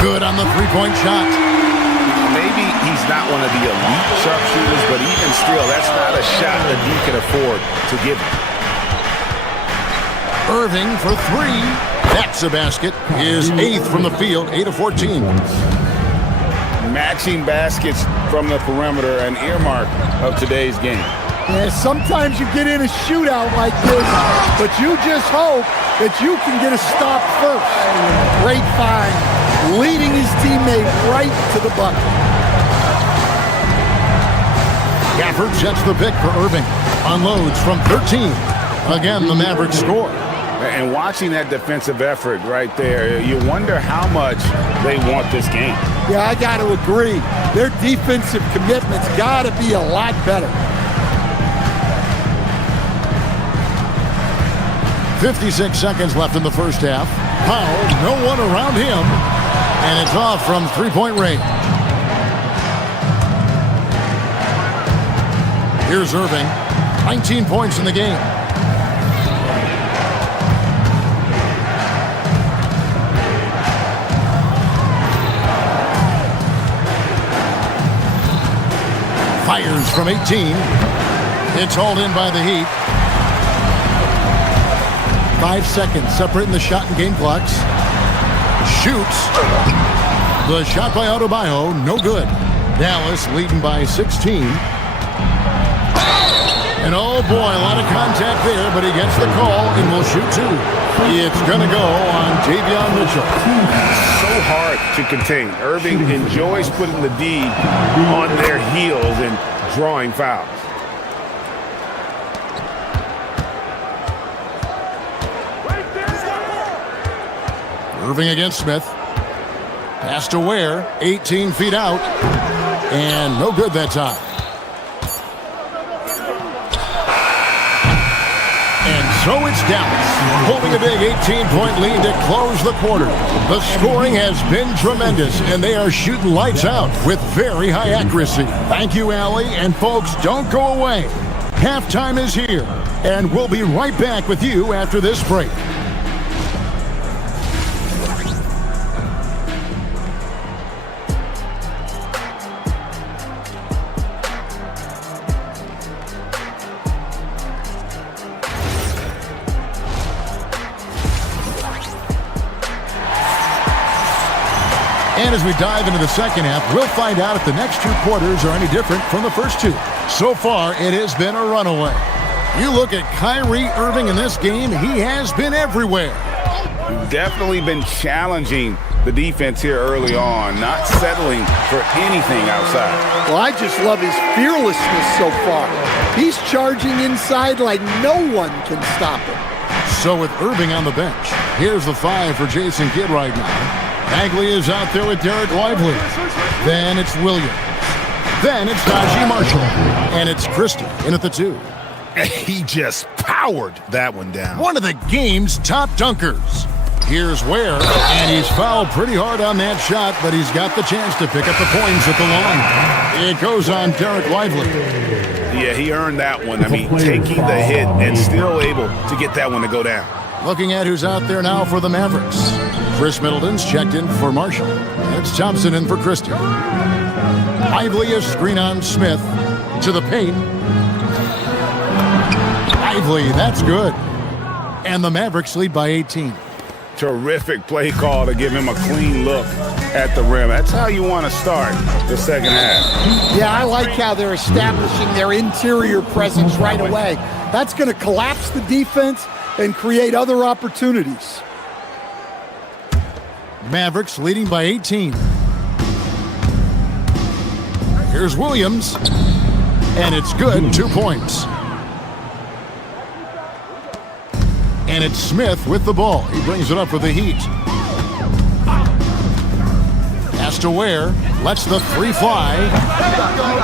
Good on the three-point shot. Maybe he's not one of the elite sharpshooters, but even still, that's not a shot that he can afford to give. Irving for three. That's a basket. His 8th from the field, 8 of 14. Matching baskets from the perimeter, an earmark of today's game. Yeah, sometimes you get in a shootout like this, but you just hope that you can get a stop first. Great find, leading his teammate right to the bucket. Gafford sets the pick for Irving. Unloads from 13. Again, the Mavericks score. And watching that defensive effort right there, you wonder how much they want this game. Yeah, I got to agree. Their defensive commitment's got to be a lot better. 56 seconds left in the first half. Powell, no one around him. And it's off from three-point range. Here's Irving. 19 points in the game. Fires from 18. It's hauled in by the Heat. 5 seconds separating the shot and game clocks. Shoots. The shot by Adebayo, no good. Dallas leading by 16. And oh boy, a lot of contact there, but he gets the call and will shoot two. It's going to go on Davion Mitchell. So hard to contain. Irving enjoys putting the D on their heels and drawing fouls. Irving against Smith. Pass to Ware, 18 feet out. And no good that time. And so it's Dallas, holding a big 18-point lead to close the quarter. The scoring has been tremendous, and they are shooting lights out with very high accuracy. Thank you, Allie, and folks, don't go away. Halftime is here, and we'll be right back with you after this break. And as we dive into the second half, we'll find out if the next two quarters are any different from the first two. So far, it has been a runaway. You look at Kyrie Irving in this game, he has been everywhere. He's definitely been challenging the defense here early on, not settling for anything outside. Well, I just love his fearlessness so far. He's charging inside like no one can stop him. So with Irving on the bench, here's the 5 for Jason Kidd right now. Bagley is out there with Derek Lively. Then it's Williams. Then it's Najee Marshall. And it's Christie in at the 2. He just powered that one down. One of the game's top dunkers. Here's Ware, and he's fouled pretty hard on that shot, but he's got the chance to pick up the points at the line. It goes on Derek Lively. Yeah, he earned that one. I mean, taking the hit and still able to get that one to go down. Looking at who's out there now for the Mavericks. Chris Middleton's checked in for Marshall. It's Thompson in for Christie. Lively is screen on Smith to the paint. Lively, that's good. And the Mavericks lead by 18. Terrific play call to give him a clean look at the rim. That's how you want to start the second half. Yeah, I like how they're establishing their interior presence right away. That's going to collapse the defense and create other opportunities. Mavericks leading by 18. Here's Williams. And it's good, 2 points. And it's Smith with the ball. He brings it up for the Heat. Pass to Ware. Lets the 3 fly.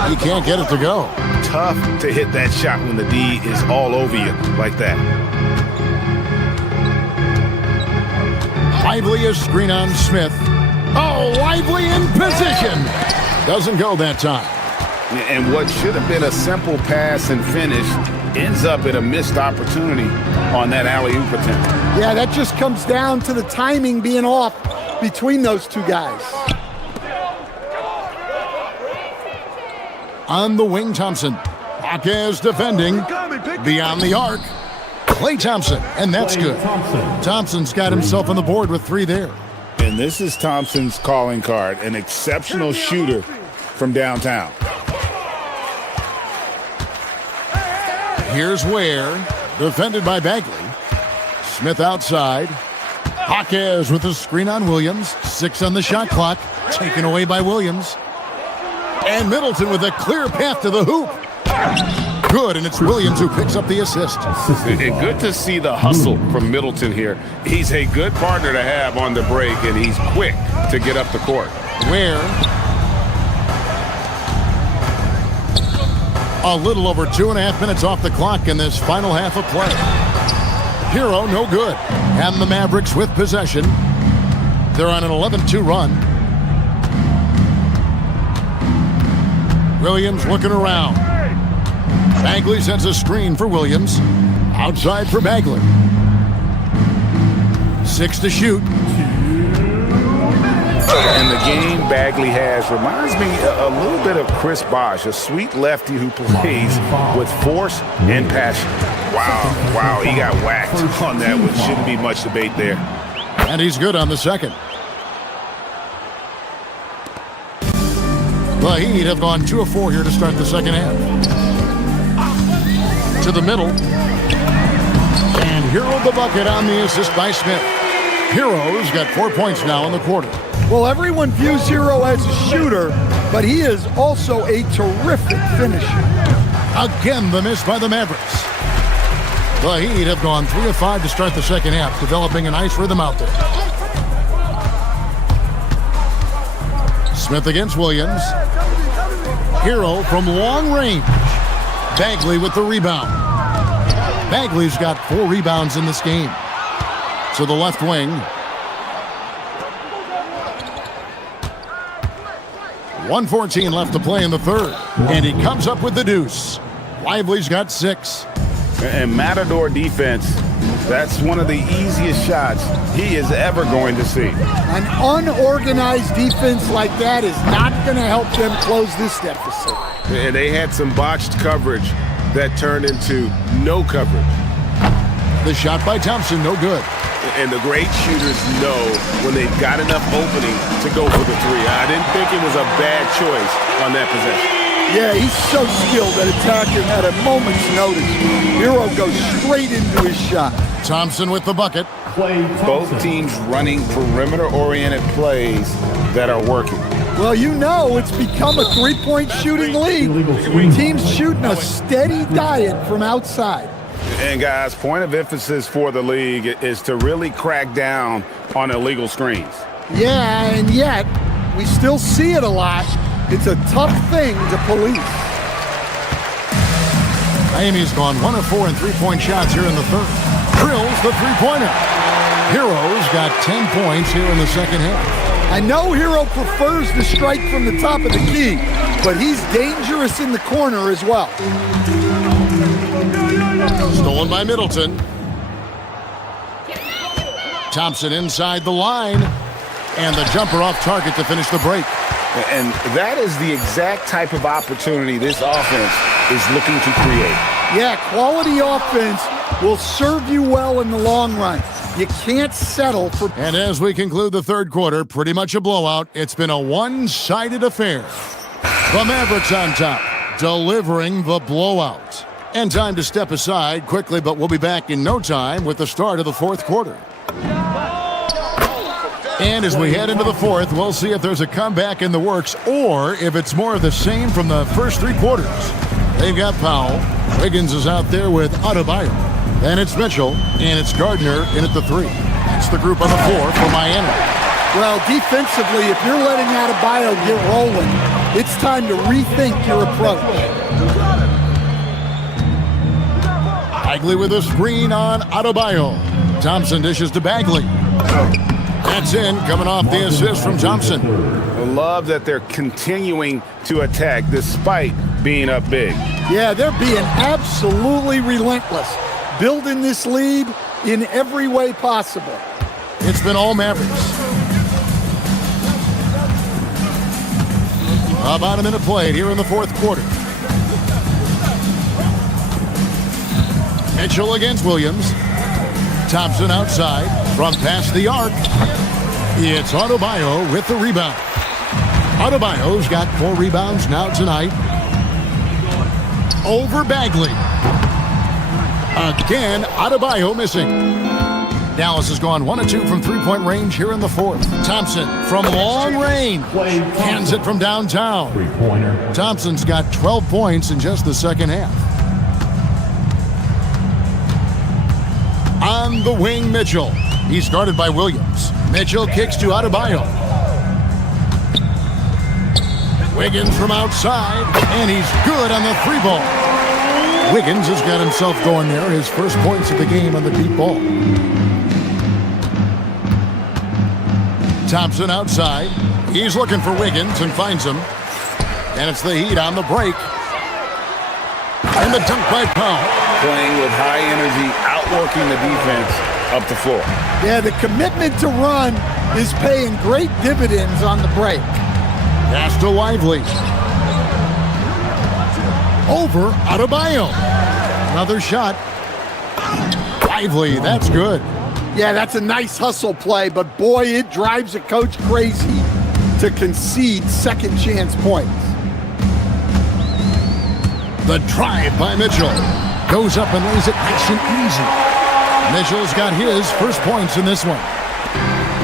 He can't get it to go. Tough to hit that shot when the D is all over you like that. Lively is screen on Smith. Oh, Lively in position. Doesn't go that time. And what should have been a simple pass and finish ends up in a missed opportunity on that alley-oop attempt. Yeah, that just comes down to the timing being off between those two guys. On the wing, Thompson. Hawkes defending. Beyond the arc. Klay Thompson, and that's good. Thompson's got himself on the board with 3 there. And this is Thompson's calling card, an exceptional shooter from downtown. Here's Ware, defended by Bagley. Smith outside. Hawkes with a screen on Williams. 6 on the shot clock, taken away by Williams. And Middleton with a clear path to the hoop. good, and it's Williams who picks up the assist. And good to see the hustle from Middleton here. He's a good partner to have on the break, and he's quick to get up the court. Where a little over 2.5 minutes off the clock in this final half of play. Hero, no good. And the Mavericks with possession. They're on an 11-2 run. Williams looking around. Bagley sends a screen for Williams. Outside for Bagley. 6 to shoot. And the game Bagley has reminds me a little bit of Chris Bosh, a sweet lefty who plays with force and passion. Wow, he got whacked on that one. Shouldn't be much debate there. And he's good on the second. The Heat have gone 2 of 4 here to start the second half. To the middle. And Hero the bucket on the assist by Smith. Hero's got 4 points now in the quarter. Well, everyone views Hero as a shooter, but he is also a terrific finisher. Again, the miss by the Mavericks. The Heat have gone 3 of 5 to start the second half, developing a nice rhythm out there. Smith against Williams. Hero from long range. Bagley with the rebound. Bagley's got 4 rebounds in this game. To the left wing. 1:14 left to play in the third. And he comes up with the deuce. Lively's got 6. And Matador defense, that's one of the easiest shots he is ever going to see. An unorganized defense like that is not going to help them close this deficit. And they had some botched coverage that turned into no coverage. The shot by Thompson, no good. And the great shooters know when they've got enough opening to go for the three. I didn't think it was a bad choice on that possession. Yeah, he's so skilled at attacking at a moment's notice. Hero goes straight into his shot. Thompson with the bucket. Both teams running perimeter-oriented plays that are working. Well, you know it's become a three-point shooting league. Teams shooting a steady diet from outside. And guys, point of emphasis for the league is to really crack down on illegal screens. Yeah, and yet we still see it a lot. It's a tough thing to police. Miami's gone 1 of 4 in three-point shots here in the third. Drills the three-pointer. Hero's got 10 points here in the second half. I know Hero prefers to strike from the top of the key, but he's dangerous in the corner as well. Stolen by Middleton. Thompson inside the line. And the jumper off target to finish the break. And that is the exact type of opportunity this offense is looking to create. Yeah, quality offense will serve you well in the long run. You can't settle for... And as we conclude the third quarter, pretty much a blowout. It's been a one-sided affair. The Mavericks on top, delivering the blowout. And time to step aside quickly, but we'll be back in no time with the start of the fourth quarter. And as we head into the fourth, we'll see if there's a comeback in the works or if it's more of the same from the first 3 quarters. They've got Powell. Wiggins is out there with Adebayo. And it's Mitchell, and it's Gardner in at the 3. It's the group on the 4 for Miami. Well, defensively, if you're letting Adebayo get rolling, it's time to rethink your approach. Bagley with a screen on Adebayo. Thompson dishes to Bagley. That's in, coming off the assist from Thompson. I love that they're continuing to attack despite being up big. Yeah, they're being absolutely relentless, building this lead in every way possible. It's been all Mavericks. About a minute played here in the fourth quarter. Mitchell against Williams. Thompson outside from past the arc. It's Adebayo with the rebound. Adebayo's got 4 rebounds now tonight. Over Bagley. Again, Adebayo missing. Dallas has gone 1 of 2 from three-point range here in the fourth. Thompson from long range. Hands it from downtown. Thompson's got 12 points in just the second half. On the wing, Mitchell. He's guarded by Williams. Mitchell kicks to Adebayo. Wiggins from outside, and he's good on the three ball. Wiggins has got himself going there. His first points of the game on the deep ball. Thompson outside. He's looking for Wiggins and finds him. And it's the Heat on the break. And the dunk by Powell. Playing with high energy, outworking the defense up the floor. Yeah, the commitment to run is paying great dividends on the break. Pass to Lively. Over Adebayo. Another shot. Lively, that's good. Yeah, that's a nice hustle play, but boy, it drives a coach crazy to concede second chance points. The drive by Mitchell. Goes up and lays it nice and easy. Mitchell's got his first points in this one.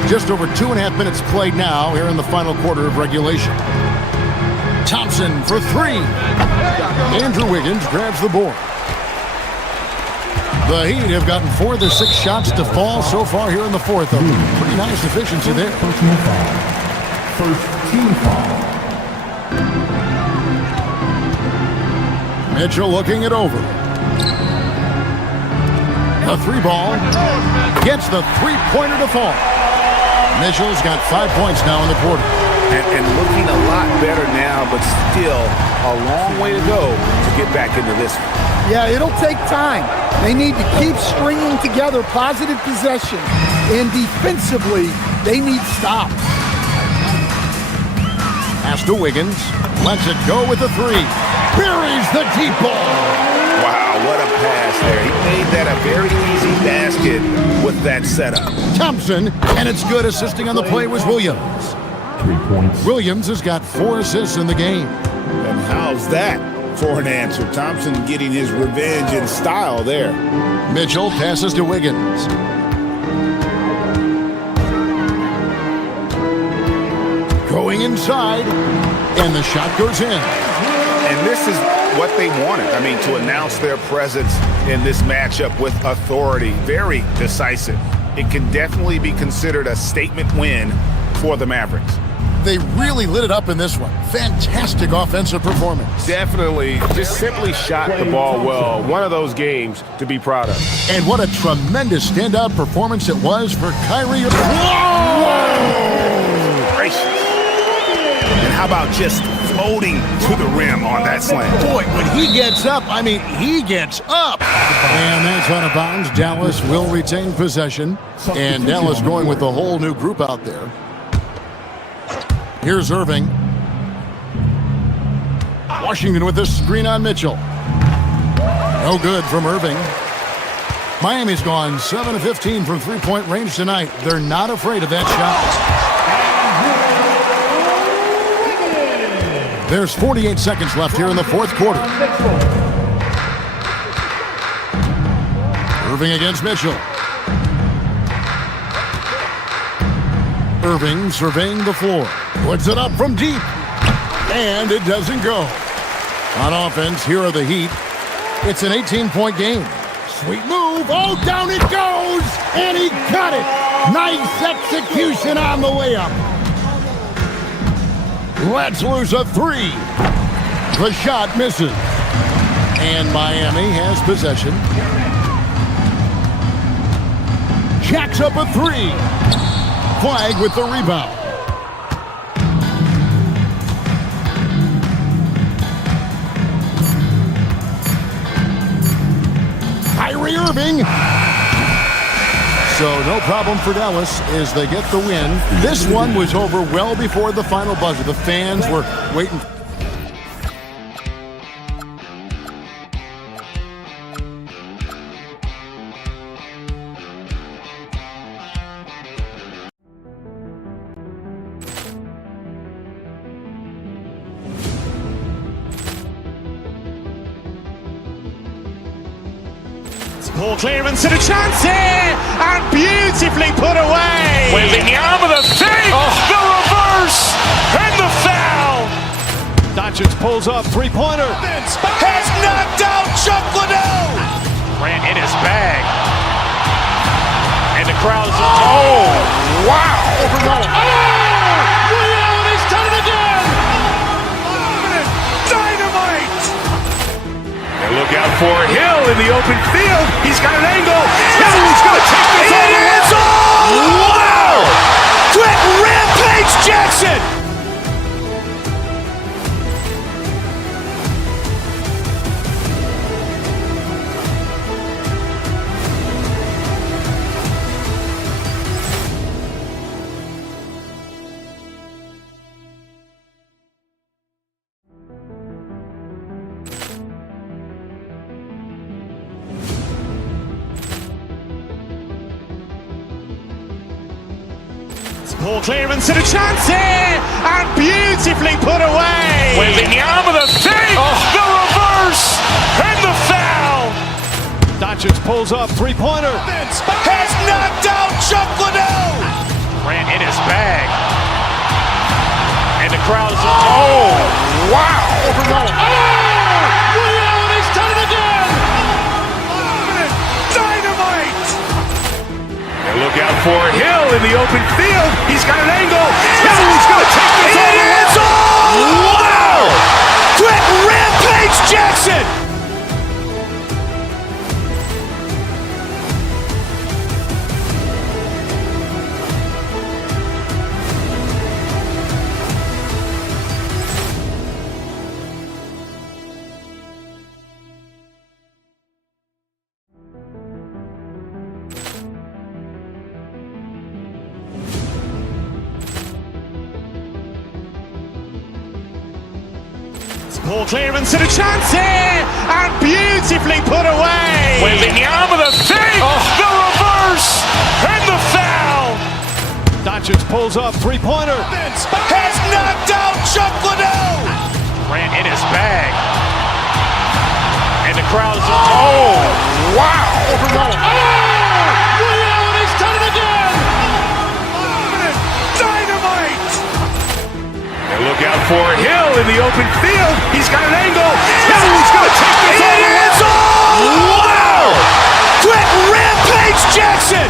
Just over 2.5 minutes played now here in the final quarter of regulation. Thompson for three. Andrew Wiggins grabs the board. The Heat have gotten 4 of their 6 shots to fall so far here in the fourth. Pretty nice efficiency there. First team foul. Mitchell looking it over. The three ball gets the three-pointer to fall. Mitchell's got 5 points now in the quarter. And looking a lot better now, but still a long way to go to get back into this one. Yeah, it'll take time. They need to keep stringing together positive possession. And defensively, they need stops. Pass to Wiggins. Lets it go with the three. Buries the deep ball. Wow, what a pass there. He made that a very easy basket with that setup. Thompson, and it's good. Assisting on the play was Williams. 3 points. Williams has got 4 assists in the game. And how's that for an answer? Thompson getting his revenge in style there. Mitchell passes to Wiggins. Going inside, and the shot goes in. And this is what they wanted. I mean, to announce their presence in this matchup with authority. Very decisive. It can definitely be considered a statement win for the Mavericks. They really lit it up in this one. Fantastic offensive performance. Definitely just simply shot the ball well. One of those games to be proud of. And what a tremendous standout performance it was for Kyrie. Whoa! Gracious. And how about just floating to the rim on that slam? Boy, when he gets up, I mean, he gets up. And that's out of bounds. Dallas will retain possession. And Dallas going with a whole new group out there. Here's Irving. Washington with the screen on Mitchell. No good from Irving. Miami's gone 7 of 15 from three-point range tonight. They're not afraid of that shot. There's 48 seconds left here in the fourth quarter. Irving against Mitchell. Irving surveying the floor. Puts it up from deep. And it doesn't go. On offense, here are the Heat. It's an 18-point game. Sweet move. Oh, down it goes. And he got it. Nice execution on the layup. Let's lose a three. The shot misses. And Miami has possession. Jacks up a three. Flag with the rebound. Kyrie Irving. So no problem for Dallas as they get the win. This one was over well before the final buzzer. The fans were waiting. Poor clearance and a chance here, and beautifully put away. Wembanyama the save, the reverse, and the foul. Doncic pulls up, three-pointer. Has knocked out Chuck Liddell. Grant in his bag. And the crowd is, oh, wow. He's done it again! Dynamite! And look out for Hill in the open field. He's got an angle. Hill's going to take this all the way. Wow! Quick Rampage Jackson! Poor clearance and a chance here, and beautifully put away. Wembanyama the save, the reverse, and the foul. Doncic pulls up, three-pointer. Has knocked out Chuck Liddell. Ran in his bag. And the crowd is, oh, wow. He's done it again! Dynamite! And look out for Hill in the open field. He's got an angle. Hill's going to take this all the way. Wow! Quick Rampage Jackson! Poor clearance and a chance here, and beautifully put away. Wembanyama the save, the reverse, and the foul. Doncic pulls up, three-pointer. Has knocked out Chuck Liddell. Ran in his bag. And the crowd is, oh, wow. He's done it again! Dynamite! And look out for Hill in the open field. He's got an angle. Hill's going to take this all the way. Wow! Quick Rampage Jackson!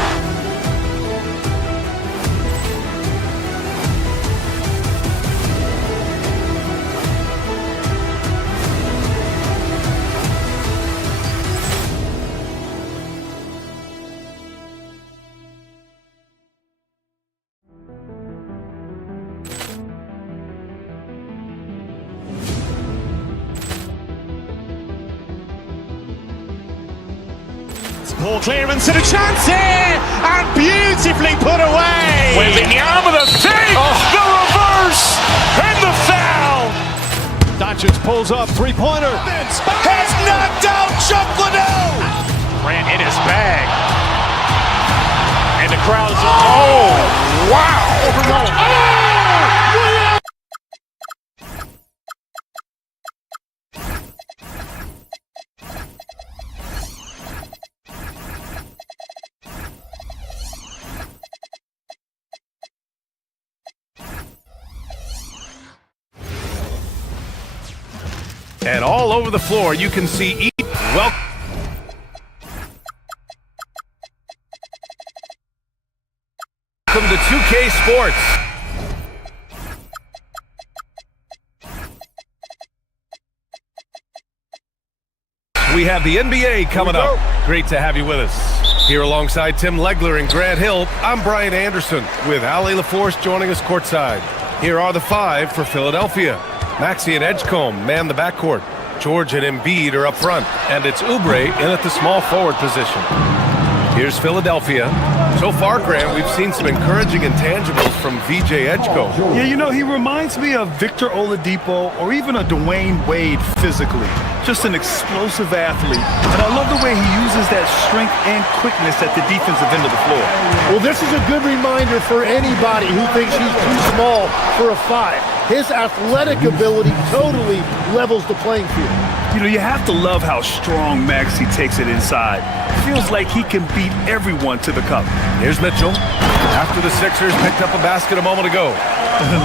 Poor clearance and a chance here, and beautifully put away. Wembanyama the save, the reverse, and the foul. Doncic pulls up, three-pointer. Has knocked out Chuck Liddell. Ran in his bag. And the crowd is, oh, wow. And all over the floor, you can see welcome to 2K Sports. We have the NBA coming up. Great to have you with us. Here alongside Tim Legler and Grant Hill, I'm Brian Anderson with Ali LaForce joining us courtside. Here are the five for Philadelphia. Maxey and Edgecombe man the backcourt. George and Embiid are up front. And it's Oubre in at the small forward position. Here's Philadelphia. So far, Grant, we've seen some encouraging intangibles from VJ Edgecombe. Yeah, you know, he reminds me of Victor Oladipo or even a Dwayne Wade physically. Just an explosive athlete. And I love the way he uses that strength and quickness at the defensive end of the floor. Well, this is a good reminder for anybody who thinks he's too small for a 5. His athletic ability totally levels the playing field. You know, you have to love how strong Maxey takes it inside. Feels like he can beat everyone to the cup. Here's Mitchell. After the Sixers picked up a basket a moment ago.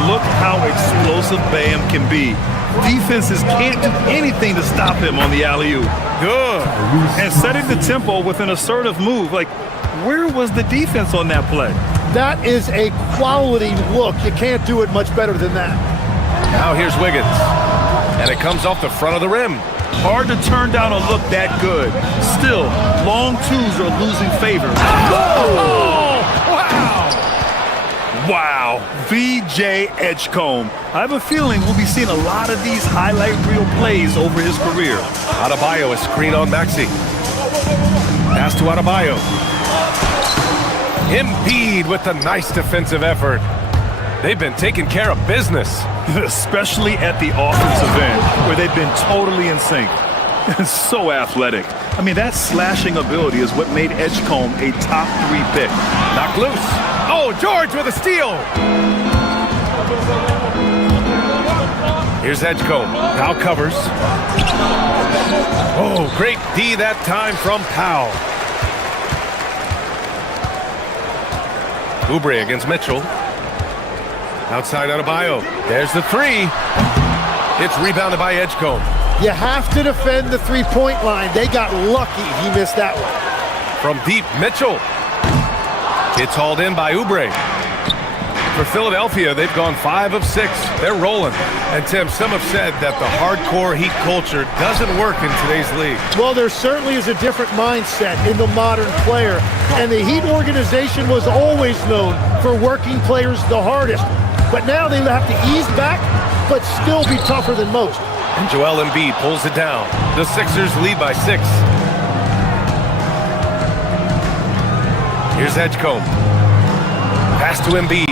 Look how explosive Bam can be. Defenses can't do anything to stop him on the alley-oop. Good. And setting the tempo with an assertive move. Like, where was the defense on that play? That is a quality look. You can't do it much better than that. Now here's Wiggins. And it comes off the front of the rim. Hard to turn down a look that good. Still, long twos are losing favor. Oh! Wow! Wow, VJ Edgecombe. I have a feeling we'll be seeing a lot of these highlight reel plays over his career. Adebayo, a screen on Maxey. Pass to Adebayo. Embiid with a nice defensive effort. They've been taking care of business. Especially at the offensive end, where they've been totally in sync. So athletic. I mean, that slashing ability is what made Edgecombe a top 3 pick. Knocked loose. Oh, George with a steal. Here's Edgecombe. Powell covers. Oh, great D that time from Powell. Oubre against Mitchell. Outside Adebayo. There's the 3. It's rebounded by Edgecombe. You have to defend the three-point line. They got lucky he missed that one. From deep, Mitchell. It's hauled in by Oubre. For Philadelphia, they've gone 5 of 6. They're rolling. And Tim, some have said that the hardcore Heat culture doesn't work in today's league. Well, there certainly is a different mindset in the modern player. And the Heat organization was always known for working players the hardest. But now they have to ease back, but still be tougher than most. And Joel Embiid pulls it down. The Sixers lead by 6. Here's Edgecombe. Pass to Embiid.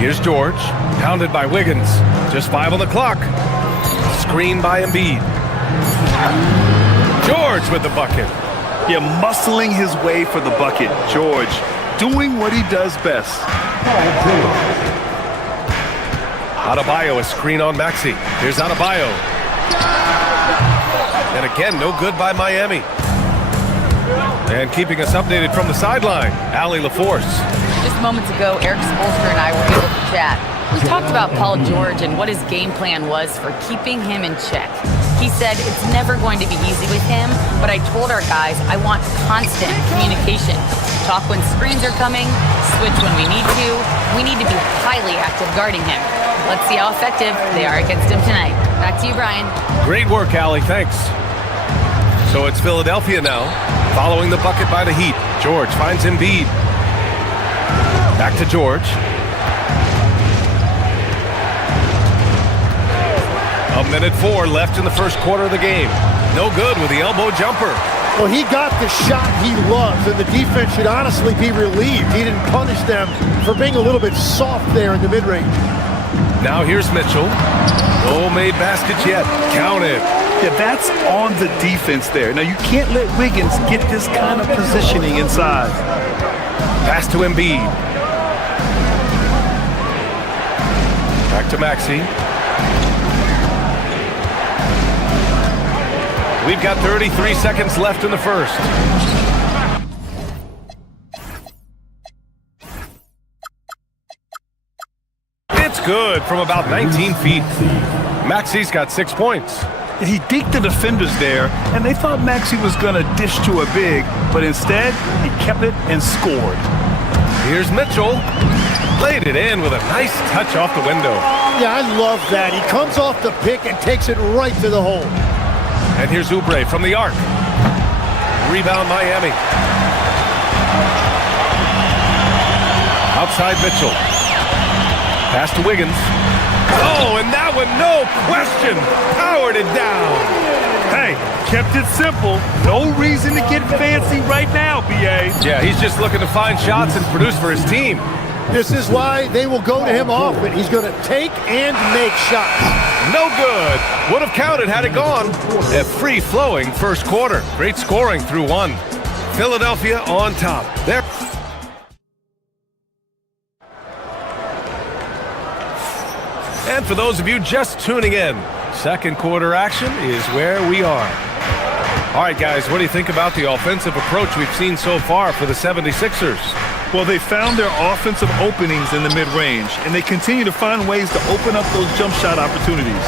Here's George. Pounded by Wiggins. Just 5 on the clock. Screen by Embiid. George with the bucket. Yeah, muscling his way for the bucket. George doing what he does best. Adebayo, a screen on Maxey. Here's Adebayo. And again, no good by Miami. And keeping us updated from the sideline, Allie LaForce. Just moments ago, Eric Spoelstra and I were able to chat. We talked about Paul George and what his game plan was for keeping him in check. He said it's never going to be easy with him, but I told our guys I want constant communication. Talk when screens are coming, switch when we need to. We need to be highly active guarding him. Let's see how effective they are against him tonight. Back to you, Brian. Great work, Allie. Thanks. So it's Philadelphia now, following the bucket by the Heat. George finds Embiid. Back to George. A minute 4 left in the first quarter of the game. No good with the elbow jumper. Well, he got the shot he loves, and the defense should honestly be relieved. He didn't punish them for being a little bit soft there in the mid-range. Now here's Mitchell. No made baskets yet. Count it. Yeah, that's on the defense there. Now, you can't let Wiggins get this kind of positioning inside. Pass to Embiid. Back to Maxey. We've got 33 seconds left in the first. It's good from about 19 feet. Maxey's got 6 points. He deked the defenders there, and they thought Maxey was going to dish to a big, but instead, he kept it and scored. Here's Mitchell. Laid it in with a nice touch off the window. Yeah, I love that. He comes off the pick and takes it right to the hole. And here's Oubre from the arc. Rebound Miami. Outside Mitchell. Pass to Wiggins. Oh, and that one, no question, powered it down. Hey, kept it simple. No reason to get fancy right now, B.A. Yeah, he's just looking to find shots and produce for his team. This is why they will go to him often. He's going to take and make shots. No good. Would have counted had it gone. A free-flowing first quarter. Great scoring through 1. Philadelphia on top. There. And for those of you just tuning in, second quarter action is where we are. All right, guys, what do you think about the offensive approach we've seen so far for the 76ers? Well, they found their offensive openings in the mid-range, and they continue to find ways to open up those jump shot opportunities.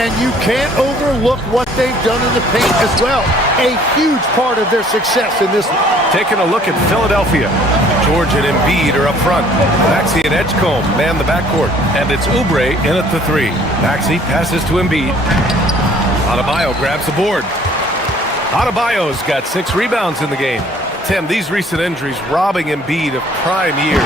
And you can't overlook what they've done in the paint as well. A huge part of their success in this. Taking a look at Philadelphia. George and Embiid are up front. Maxey and Edgecombe man the backcourt. And it's Oubre in at the 3. Maxey passes to Embiid. Adebayo grabs the board. Adebayo's got 6 rebounds in the game. Tim, these recent injuries robbing Embiid of prime years.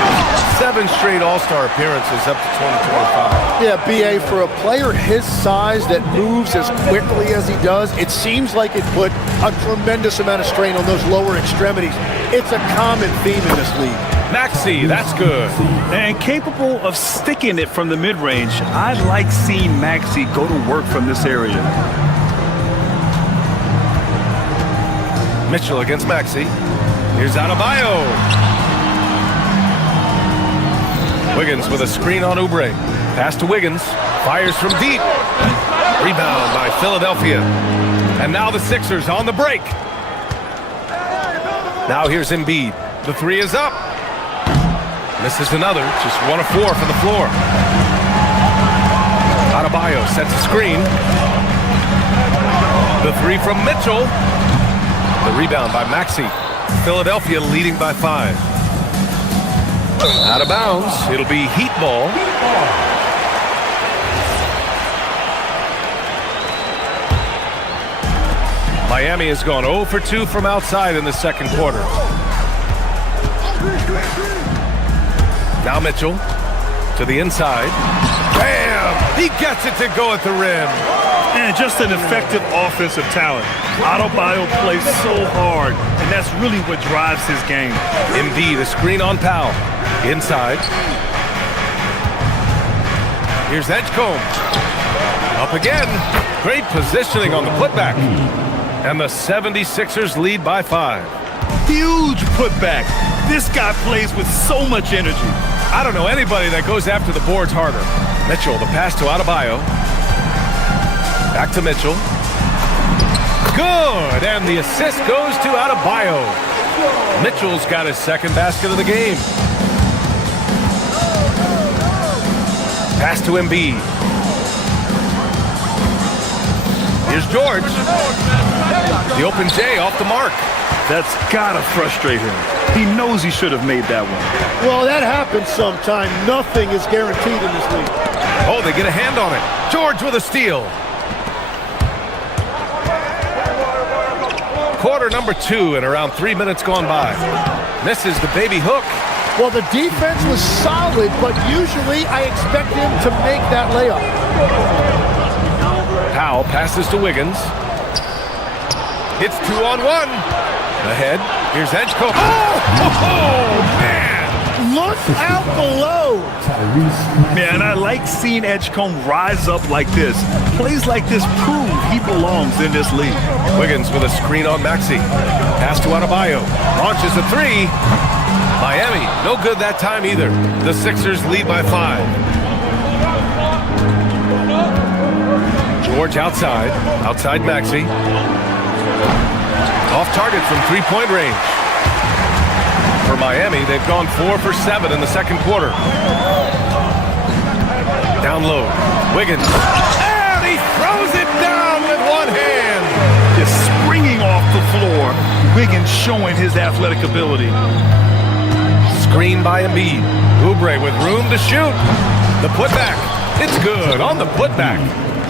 7 straight All-Star appearances up to 2025. Yeah, B.A., for a player his size that moves as quickly as he does, it seems like it put a tremendous amount of strain on those lower extremities. It's a common theme in this league. Maxey, that's good. And capable of sticking it from the mid-range, I like seeing Maxey go to work from this area. Mitchell against Maxey. Here's Adebayo. Wiggins with a screen on Oubre. Pass to Wiggins. Fires from deep. Rebound by Philadelphia. And now the Sixers on the break. Now here's Embiid. The 3 is up. Misses another. Just 1 of 4 from the floor. Adebayo sets a screen. The 3 from Mitchell. The rebound by Maxey. Philadelphia leading by 5. Out of bounds. It'll be Heat ball. Miami has gone 0 for 2 from outside in the second quarter. Now Mitchell to the inside. Bam! He gets it to go at the rim. And just an effective offensive talent. Adebayo plays so hard, and that's really what drives his game. Embiid, a screen on Powell. Inside. Here's Edgecombe. Up again. Great positioning on the putback. And the 76ers lead by 5. Huge putback. This guy plays with so much energy. I don't know anybody that goes after the boards harder. Mitchell, the pass to Adebayo. Back to Mitchell. Good, and the assist goes to Adebayo. Mitchell's got his second basket of the game. Pass to Embiid. Here's George. The open J off the mark. That's gotta frustrate him. He knows he should have made that one. Well, that happens sometime. Nothing is guaranteed in this league. Oh, they get a hand on it. George with a steal. Quarter number 2 and around 3 minutes gone by. Misses the baby hook. Well, the defense was solid, but usually I expect him to make that layup. Powell passes to Wiggins. It's 2-on-1. Ahead. Here's Edgecombe. Oh, man! Look out below. Man, I like seeing Edgecombe rise up like this. Plays like this prove he belongs in this league. Wiggins with a screen on Maxey. Pass to Adebayo. Launches a 3. Miami, no good that time either. The Sixers lead by 5. George outside. Outside Maxey. Off target from 3-point range. For Miami, they've gone 4 for 7 in the second quarter. Down low. Wiggins. And he throws it down with one hand. Just springing off the floor. Wiggins showing his athletic ability. Screen by Embiid. Oubre with room to shoot. The putback. It's good on the putback.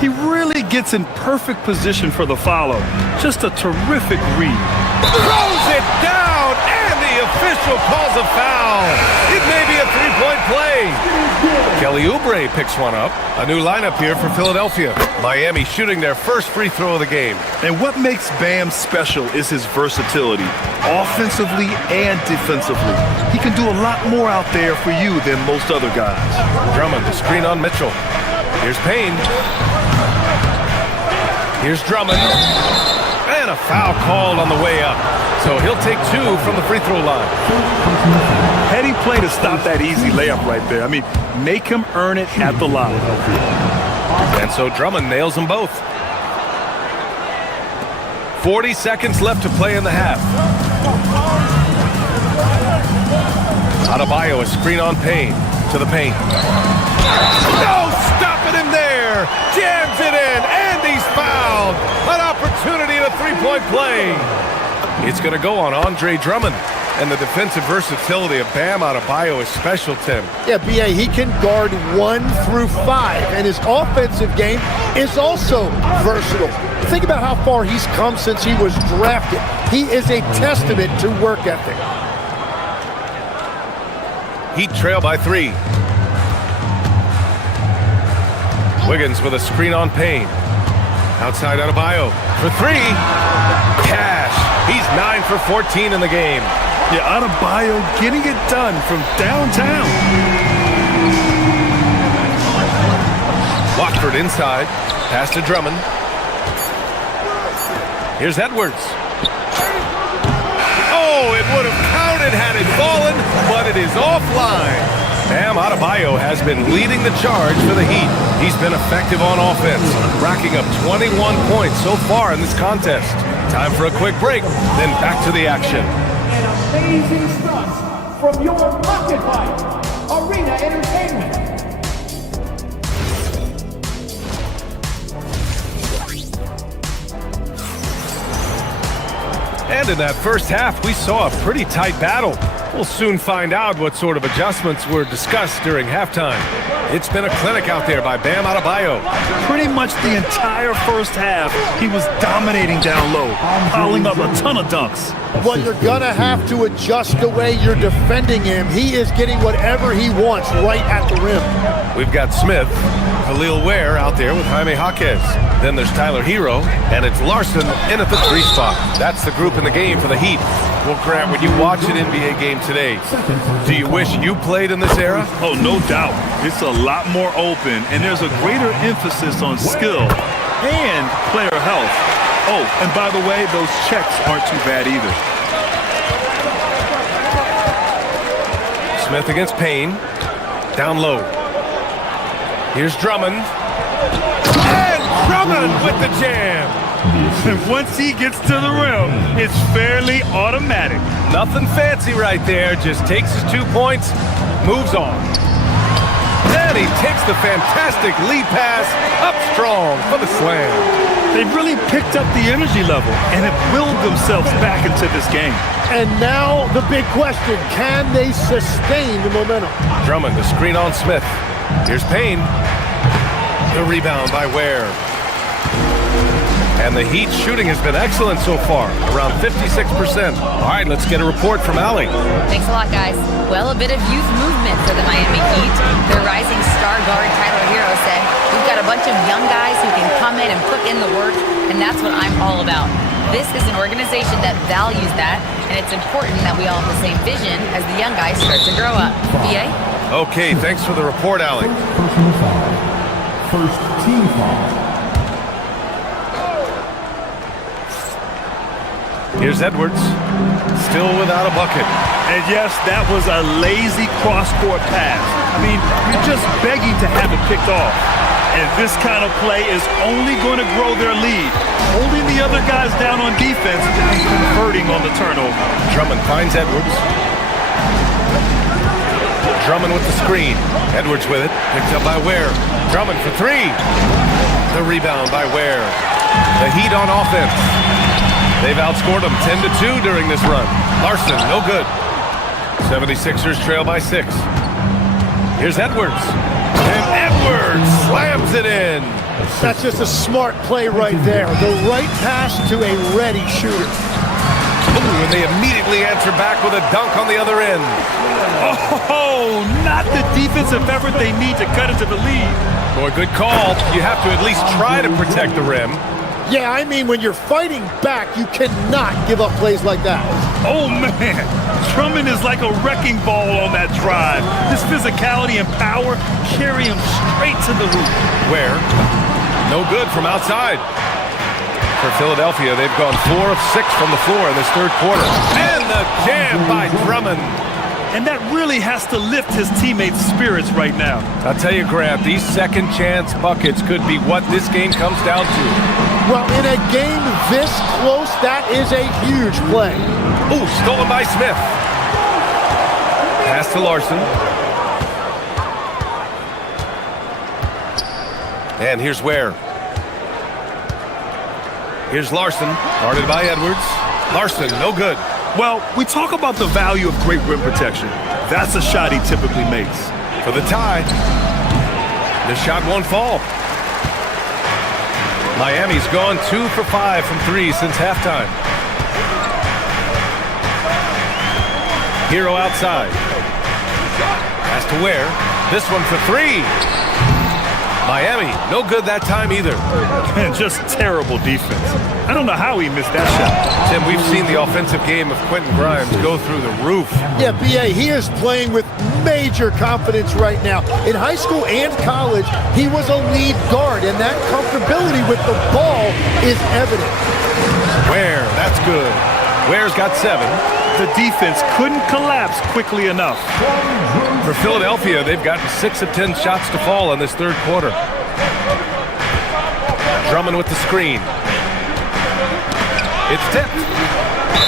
He really gets in perfect position for the follow. Just a terrific read. Throws it down, and the official calls a foul. It may be a 3-point play. Kelly Oubre picks one up. A new lineup here for Philadelphia. Miami shooting their first free throw of the game. And what makes Bam special is his versatility, offensively and defensively. He can do a lot more out there for you than most other guys. Drummond, the screen on Mitchell. Here's Payne. Here's Drummond. And a foul called on the way up. So he'll take 2 from the free throw line. Heady play to stop that easy layup right there. I mean, make him earn it at the line. And so Drummond nails them both. 40 seconds left to play in the half. Adebayo, a screen on Payne. To the paint. No stopping him there. Jams it in, and he's fouled. An opportunity at a three-point play. It's going to go on Andre Drummond. And the defensive versatility of Bam Adebayo is special, Tim. Yeah, B.A., he can guard 1 through 5, and his offensive game is also versatile. Think about how far he's come since he was drafted. He is a testament to work ethic. Heat trail by 3. Wiggins with a screen on Payne. Outside Adebayo for 3. Cash. He's 9 for 14 in the game. Yeah, Adebayo getting it done from downtown. Watford inside. Pass to Drummond. Here's Edwards. Oh, it would have counted had it fallen, but it is offline. Bam Adebayo has been leading the charge for the Heat. He's been effective on offense, racking up 21 points so far in this contest. Time for a quick break, then back to the action. Amazing stunts from your Pocket Fight Arena Entertainment. And in that first half, we saw a pretty tight battle. We'll soon find out what sort of adjustments were discussed during halftime. It's been a clinic out there by Bam Adebayo. Pretty much the entire first half, he was dominating down low, piling up a ton of dunks. Well, you're going to have to adjust the way you're defending him. He is getting whatever he wants right at the rim. We've got Smith, Khalil Ware out there with Jaime Jaquez. Then there's Tyler Hero, and it's Larson in at the 3 spot. That's the group in the game for the Heat. Well, Grant, when you watch an NBA game today, do you wish you played in this era? Oh, no doubt. It's a lot more open, and there's a greater emphasis on skill and player health. Oh, and by the way, those checks aren't too bad either. Smith against Payne. Down low. Here's Drummond. And Drummond with the jam. And once he gets to the rim, it's fairly automatic. Nothing fancy right there. Just takes his 2 points, moves on. And he takes the fantastic lead pass up strong for the slam. They've really picked up the energy level and have willed themselves back into this game. And now the big question, can they sustain the momentum? Drummond, the screen on Smith. Here's Payne. The rebound by Ware. And the Heat shooting has been excellent so far, around 56%. All right, let's get a report from Allie. Thanks a lot, guys. Well, a bit of youth movement for the Miami Heat. Their rising star guard, Tyler Hero, said, "We've got a bunch of young guys who can come in and put in the work, and that's what I'm all about." This is an organization that values that, and it's important that we all have the same vision as the young guys start to grow up. BA? Okay, thanks for the report, Allie. First team foul. Here's Edwards, still without a bucket. And yes, that was a lazy cross-court pass. I mean, you're just begging to have it picked off. And this kind of play is only going to grow their lead, holding the other guys down on defense and converting on the turnover. Drummond finds Edwards. Drummond with the screen. Edwards with it, picked up by Ware. Drummond for 3. The rebound by Ware. The Heat on offense. They've outscored them 10-2 during this run. Larson, no good. 76ers trail by 6. Here's Edwards. And Edwards slams it in. That's just a smart play right there. The right pass to a ready shooter. Ooh, and they immediately answer back with a dunk on the other end. Oh, not the defensive effort they need to cut into the lead. Boy, good call. You have to at least try to protect the rim. Yeah, I mean, when you're fighting back, you cannot give up plays like that. Oh, man. Drummond is like a wrecking ball on that drive. His physicality and power carry him straight to the hoop. Where? No good from outside. For Philadelphia, they've gone 4 of 6 from the floor in this third quarter. And the jam by Drummond. And that really has to lift his teammates' spirits right now. I'll tell you, Grant, these second chance buckets could be what this game comes down to. Well, in a game this close, that is a huge play. Ooh, stolen by Smith. Pass to Larson. And here's Ware. Here's Larson, guarded by Edwards. Larson, no good. Well, we talk about the value of great rim protection. That's a shot he typically makes. For the tie. The shot won't fall. Miami's gone 2 for 5 from 3 since halftime. Hero outside. Pass to Ware. This one for 3. Miami, no good that time either. Just terrible defense. I don't know how he missed that shot. Tim, we've seen the offensive game of Quentin Grimes go through the roof. Yeah, B.A., he is playing with major confidence right now. In high school and college, he was a lead guard, and that comfortability with the ball is evident. Ware, that's good. Ware's got 7. The defense couldn't collapse quickly enough. For Philadelphia, they've gotten 6 of 10 shots to fall in this third quarter. Drummond with the screen. It's tipped.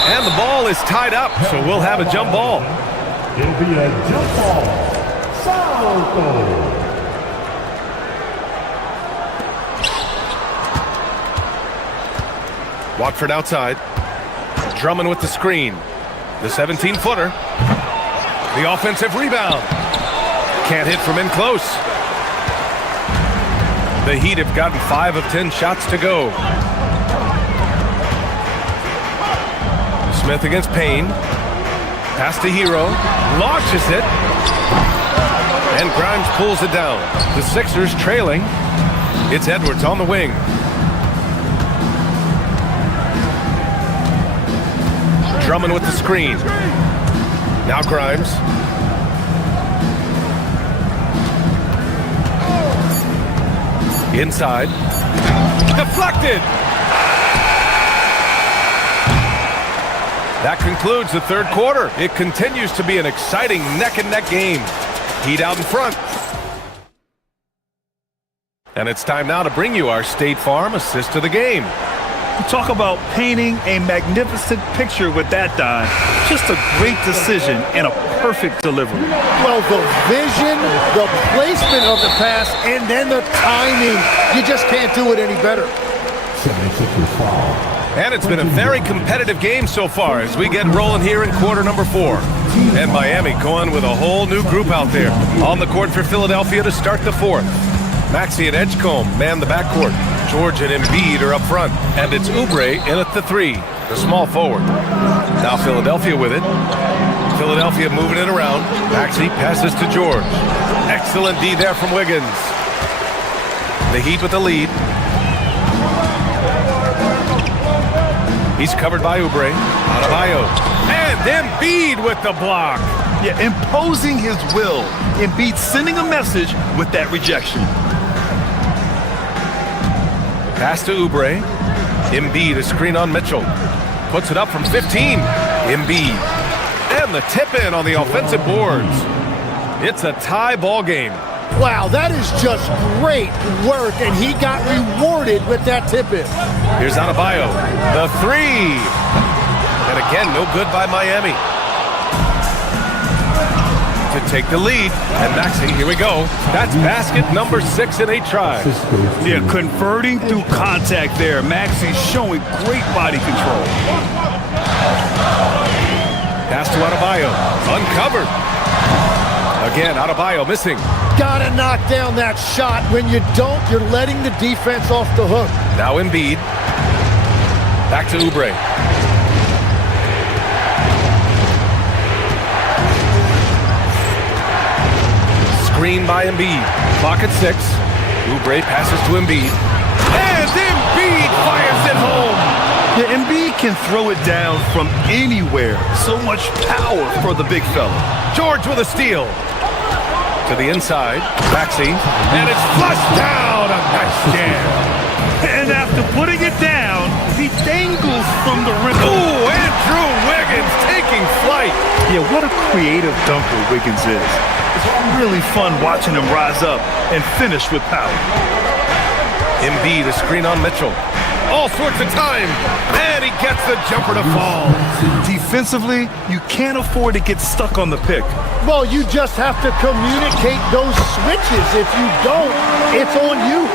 And the ball is tied up, so we'll have a jump ball. It'll be a jump ball. Salto. Watford outside. Drummond with the screen. The 17-footer. The offensive rebound. Can't hit from in close. The Heat have gotten 5 of 10 shots to go. Smith against Payne. Pass to Hero. Launches it. And Grimes pulls it down. The Sixers trailing. It's Edwards on the wing. Drummond with the screen. Now Grimes. Inside. Deflected! That concludes the third quarter. It continues to be an exciting neck-and-neck game. Heat out in front. And it's time now to bring you our State Farm assist of the game. Talk about painting a magnificent picture with that, Don. Just a great decision and a perfect delivery. Well, the vision, the placement of the pass, and then the timing. You just can't do it any better. 76ers foul. And it's been a very competitive game so far as we get rolling here in quarter number 4. And Miami going with a whole new group out there. On the court for Philadelphia to start the fourth. Maxey and Edgecombe man the backcourt. George and Embiid are up front. And it's Oubre in at the 3, the small forward. Now Philadelphia with it. Philadelphia moving it around. Maxey passes to George. Excellent D there from Wiggins. The Heat with the lead. He's covered by Oubre. Adebayo. And Embiid with the block. Yeah, imposing his will. Embiid sending a message with that rejection. Pass to Oubre. Embiid, a screen on Mitchell. Puts it up from 15. Embiid. And the tip-in on the offensive boards. It's a tie ball game. Wow, that is just great work, and he got rewarded with that tip-in. Here's Adebayo. The 3. And again, no good by Miami. To take the lead. And Maxey, here we go. That's basket number 6 in 8 tries. Yeah, converting through contact there. Maxey showing great body control. Pass to Adebayo. Uncovered. Again, Adebayo missing. Gotta knock down that shot. When you don't, you're letting the defense off the hook. Now Embiid. Back to Oubre. Screen by Embiid. Clock at 6. Oubre passes to Embiid. And Embiid fires it home. Yeah, Embiid can throw it down from anywhere. So much power for the big fella. George with a steal. To the inside. Maxey. And it's flushed down. A nice jam. And after putting it down, he dangles from the rim. Ooh, Andrew Wiggins taking flight. Yeah, what a creative dunker Wiggins is. It's really fun watching him rise up and finish with power. Embiid, a screen on Mitchell. all sorts of time, and he gets the jumper to fall. Defensively, you can't afford to get stuck on the pick. Well, you just have to communicate those switches. If you don't, it's on you.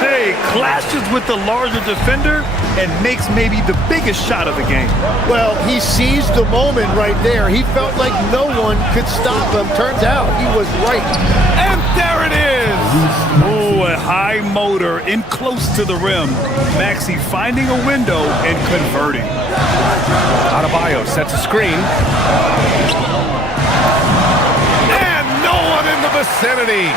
Hey, clashes with the larger defender and makes maybe the biggest shot of the game. Well, he seized the moment right there. He felt like no one could stop him. Turns out he was right. And there it is! Oh, a high motor in close to the rim. Maxey finding a window and converting. Adebayo sets a screen. And no one in the vicinity.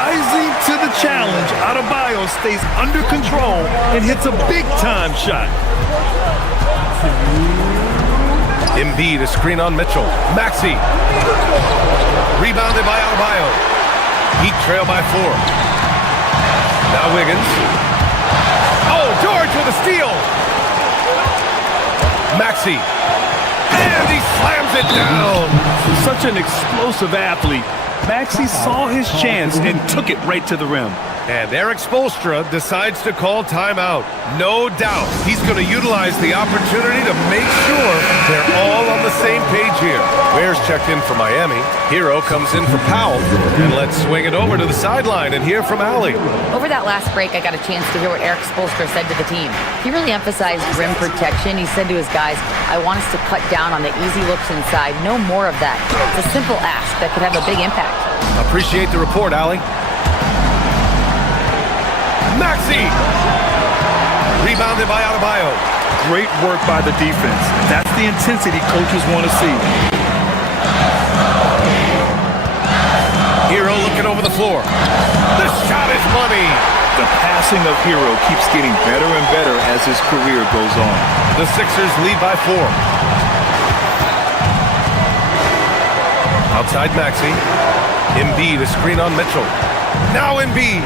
Rising to the challenge, Adebayo stays under control and hits a big-time shot. Embiid, a screen on Mitchell. Maxey. Rebounded by Adebayo. Heat trail by 4. Now Wiggins. Oh, George with a steal. Maxey. And he slams it down. Such an explosive athlete. Maxey saw his chance and took it right to the rim. And Eric Spoelstra decides to call timeout. No doubt he's going to utilize the opportunity to make sure they're all on the same page here. Ware's checked in for Miami. Hero comes in for Powell. And let's swing it over to the sideline and hear from Allie. Over that last break, I got a chance to hear what Eric Spoelstra said to the team. He really emphasized rim protection. He said to his guys, I want us to cut down on the easy looks inside. No more of that. It's a simple ask that could have a big impact. Appreciate the report, Allie. Maxey! Rebounded by Adebayo. Great work by the defense. That's the intensity coaches want to see. Hero looking over the floor. The shot is money. The passing of Hero keeps getting better and better as his career goes on. The Sixers lead by 4. Outside Maxey. Embiid, a screen on Mitchell. Now Embiid.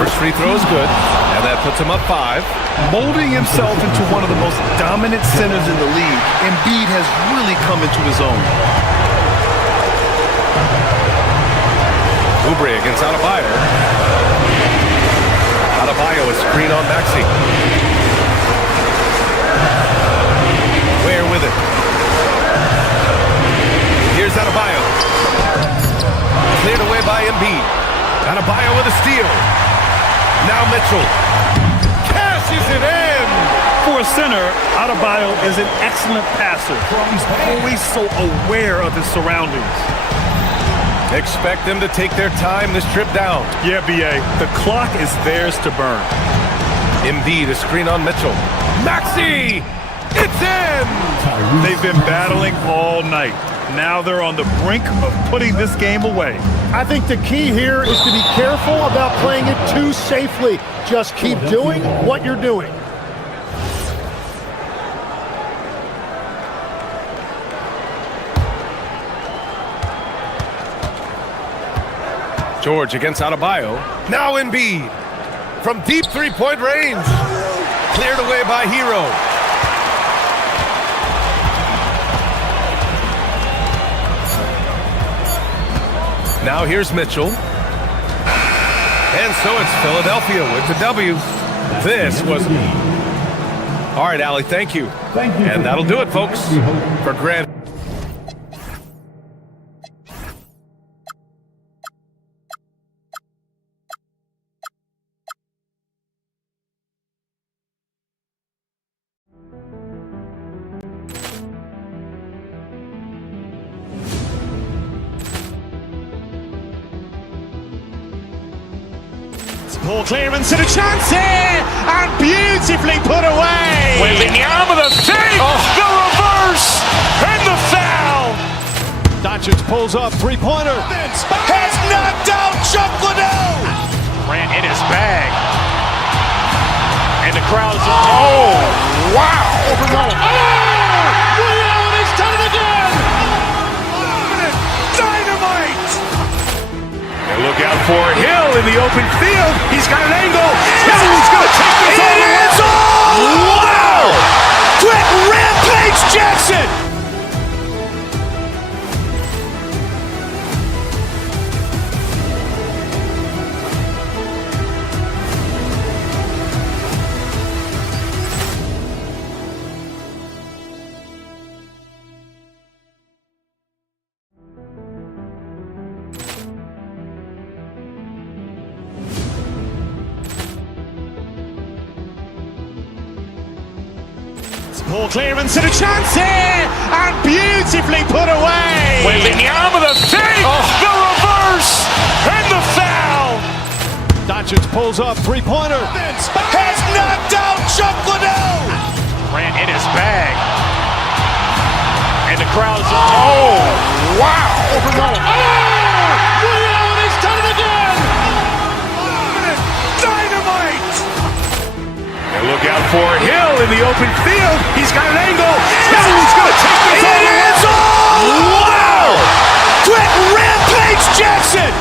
First free throw is good, and that puts him up 5. Molding himself into one of the most dominant centers in the league, Embiid has really come into his own. Oubre against Adebayo. Adebayo is screen on Maxey. Ware with it. Here's Adebayo. Cleared away by Embiid. Adebayo with a steal. Now Mitchell. Cashes it in. For a center, Adebayo is an excellent passer. He's always so aware of his surroundings. Expect them to take their time this trip down. Yeah, B.A., the clock is theirs to burn. Embiid, a screen on Mitchell. Maxey! It's in! They've been battling all night. Now they're on the brink of putting this game away. I think the key here is to be careful about playing it too safely. Just keep doing what you're doing. George against Adebayo. Now Embiid. From deep three-point range. Cleared away by Hero. Now here's Mitchell. And so it's Philadelphia with the W. This was... All right, Allie, thank you. And that'll do it, folks, for Grant. Poor clearance and a chance here, and beautifully put away. Wembanyama the fake, the reverse, and the foul. Doncic pulls up, three-pointer. Has knocked out Chuck Liddell. Ran in his bag. And the crowd is, oh, wow. Oh, Ray Allen is Look out for Hill in the open field. He's got an angle. Hill's going to take this all the way. Wow! Quick rampage Jackson! Poor clearance and a chance here, and beautifully put away. Wembanyama the fake, the reverse, and the foul. Doncic pulls up, three-pointer. Has knocked out Chuck Liddell. Ran in his bag. And the crowd's oh, wow. Liddell, he's done it again! Dynamite! And look out for Hill in the open field. He's got an angle. Hill's going to take this all the way. Wow! Quick rampage Jackson!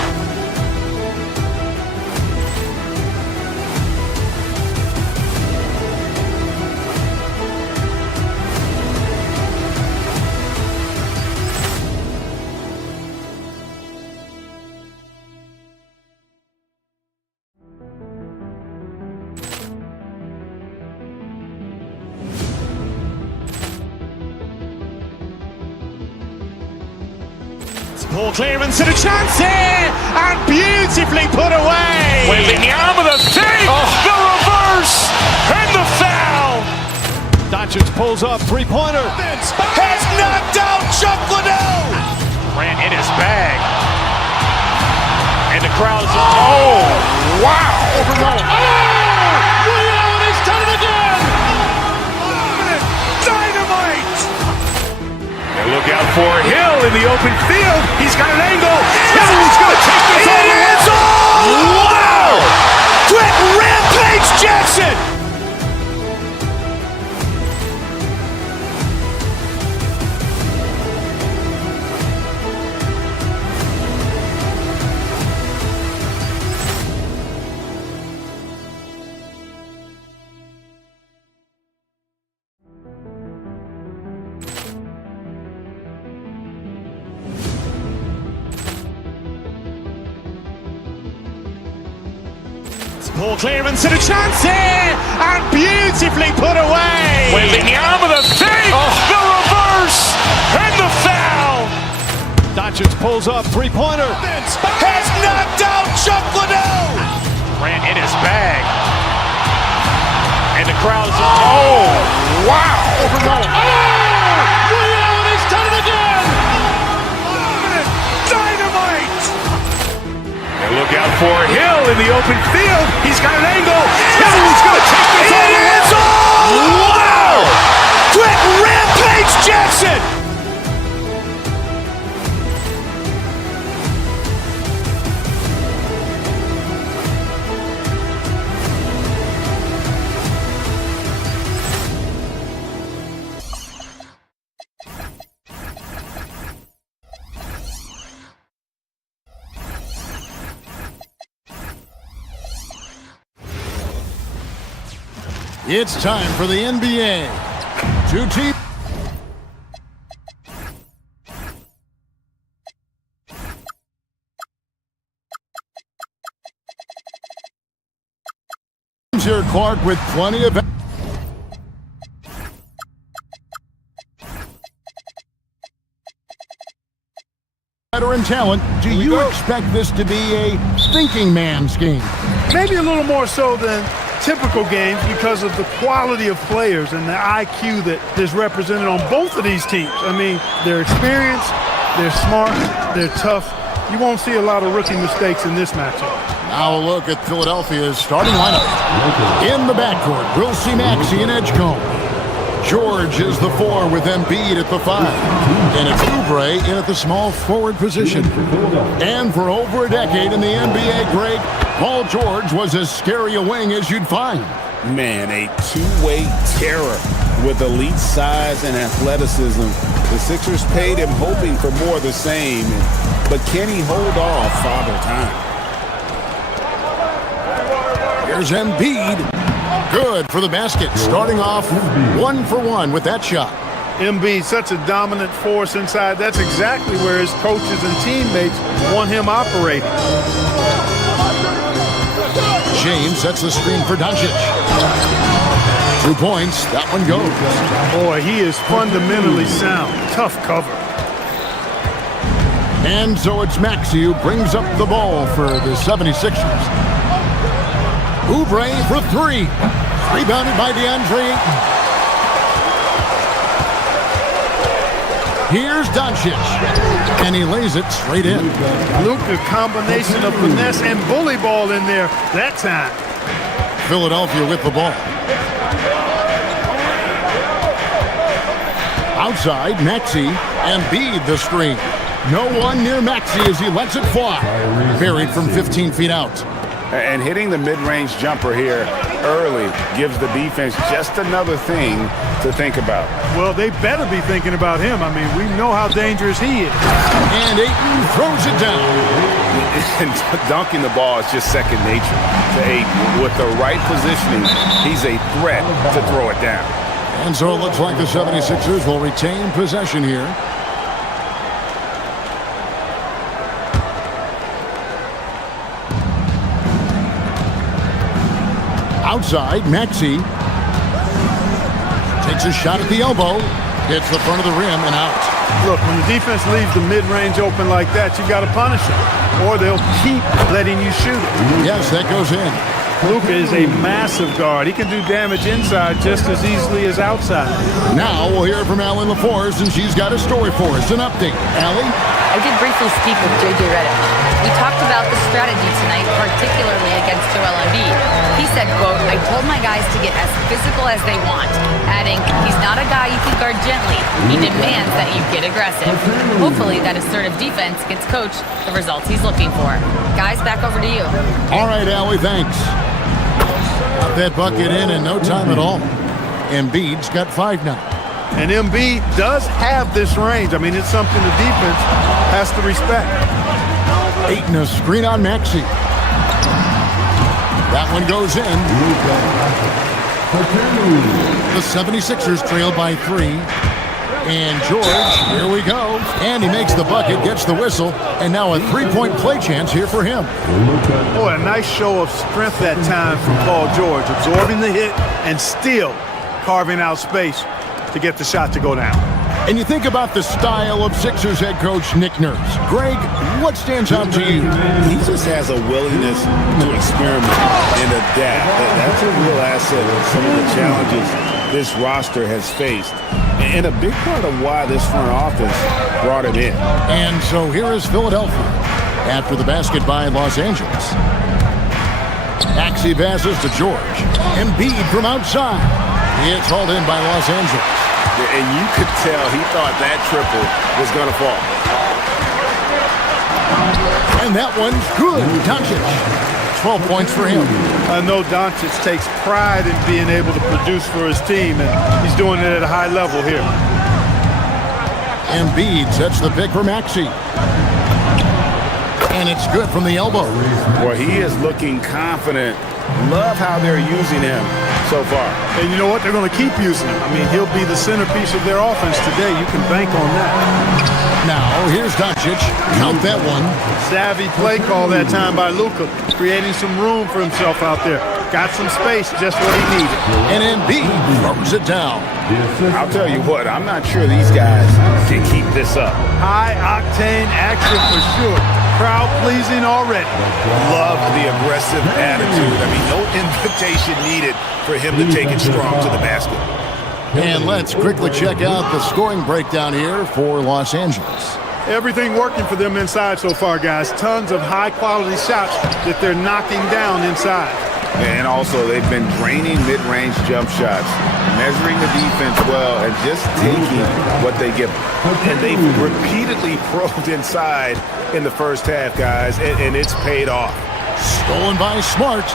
Poor clearance and a chance here, and beautifully put away. Wembanyama the fake, the reverse, and the foul. Doncic pulls up, three-pointer. Has knocked out Chuck Liddell. Ran in his bag. And the crowd's oh, wow. Liddell, he's done it again! Dynamite! And look out for Hill in the open field. He's got an angle. Hill's going to take this all the way. Wow! Quick rampage Jackson! Poor clearance and a chance here, and beautifully put away. Wembanyama the fake, the reverse, and the foul. Doncic pulls up, three-pointer. Has knocked out Chuck Liddell. Ran in his bag. And the crowd's oh, wow. Liddell, he's done it again! Dynamite! And look out for Hill in the open field. He's got an angle. Hill's going to take this all the way. Wow! Quick rampage Jackson! It's time for the NBA. Two teams here, Clark, with plenty of veteran talent. Do you expect this to be a thinking man's game? Maybe a little more so than typical games because of the quality of players and the IQ that is represented on both of these teams. I mean, they're experienced, they're smart, they're tough. You won't see a lot of rookie mistakes in this matchup. Now a look at Philadelphia's starting lineup. In the backcourt, we'll see Maxey and Edgecombe. George is the 4 with Embiid at the 5. And it's Oubre in at the small forward position. And for over a decade in the NBA, Greg, Paul George was as scary a wing as you'd find. Man, a two-way terror with elite size and athleticism. The Sixers paid him hoping for more of the same. But can he hold off Father Time? Here's Embiid. Good for the basket. Starting off 1 for 1 with that shot. Embiid, such a dominant force inside. That's exactly where his coaches and teammates want him operating. James sets the screen for Doncic. 2 points. That one goes. Boy, he is fundamentally sound. Tough cover. And so it's Maxey who brings up the ball for the 76ers. Oubre for 3. Rebounded by DeAndre Ayton. Here's Doncic, and he lays it straight in. Luka, combination of finesse and bully ball in there that time. Philadelphia with the ball. Outside, Maxey, Embiid the screen. No one near Maxey as he lets it fly. Buried from 15 feet out. And hitting the mid-range jumper here early gives the defense just another thing to think about. Well, they better be thinking about him. I mean, we know how dangerous he is. And Ayton throws it down. And dunking the ball is just second nature to Ayton. With the right positioning, he's a threat to throw it down. And so it looks like the 76ers will retain possession here. Outside, Maxey takes a shot at the elbow, hits the front of the rim and out. Look, when the defense leaves the mid-range open like that, you got to punish them, or they'll keep letting you shoot it. Yes, that goes in. Luka is a massive guard. He can do damage inside just as easily as outside. Now we'll hear from Allie LaForce, and she's got a story for us. An update. Allie? I did briefly speak with J.J. Redick. We talked about the strategy tonight, particularly against Joel Embiid. He said, quote, I told my guys to get as physical as they want, adding, he's not a guy you can guard gently. He demands that you get aggressive. Hopefully that assertive defense gets Coach the results he's looking for. Guys, back over to you. All right, Allie, thanks. Got that bucket in no time at all. Embiid's got 5 now. And Embiid does have this range. I mean, it's something the defense has to respect. Ayton a screen on Maxey. That one goes in. The 76ers trail by 3. And George, here we go. And he makes the bucket, gets the whistle, and now a 3-point play chance here for him. Boy, a nice show of strength that time from Paul George, absorbing the hit and still carving out space to get the shot to go down. And you think about the style of Sixers head coach Nick Nurse. Greg, what stands out to you? He just has a willingness to experiment and adapt. That's a real asset of some of the challenges this roster has faced. And a big part of why this front office brought him in. And so here is Philadelphia after the basket by Los Angeles. Maxey passes to George. Embiid from outside. It's hauled in by Los Angeles. And you could tell he thought that triple was going to fall. And that one's good. Doncic. 12 points for him. I know Doncic takes pride in being able to produce for his team, and he's doing it at a high level here. Embiid sets the pick for Maxey. And it's good from the elbow. Well, he is looking confident. Love how they're using him so far. And you know what? They're going to keep using him. I mean, he'll be the centerpiece of their offense today. You can bank on that. Now, here's Doncic. Count that one. Savvy play call that time by Luka, creating some room for himself out there. Got some space, just what he needed. And Embiid throws it down. I'll tell you what, I'm not sure these guys can keep this up. High-octane action for sure. Crowd pleasing already. Love the aggressive attitude. I mean, no invitation needed for him to take it strong to the basket. And let's quickly check out the scoring breakdown here for Los Angeles. Everything working for them inside so far, guys. Tons of high-quality shots that they're knocking down inside. And also, they've been draining mid-range jump shots, measuring the defense well, and just taking what they give them. And they've repeatedly probed inside in the first half, guys, and it's paid off. Stolen by Smart.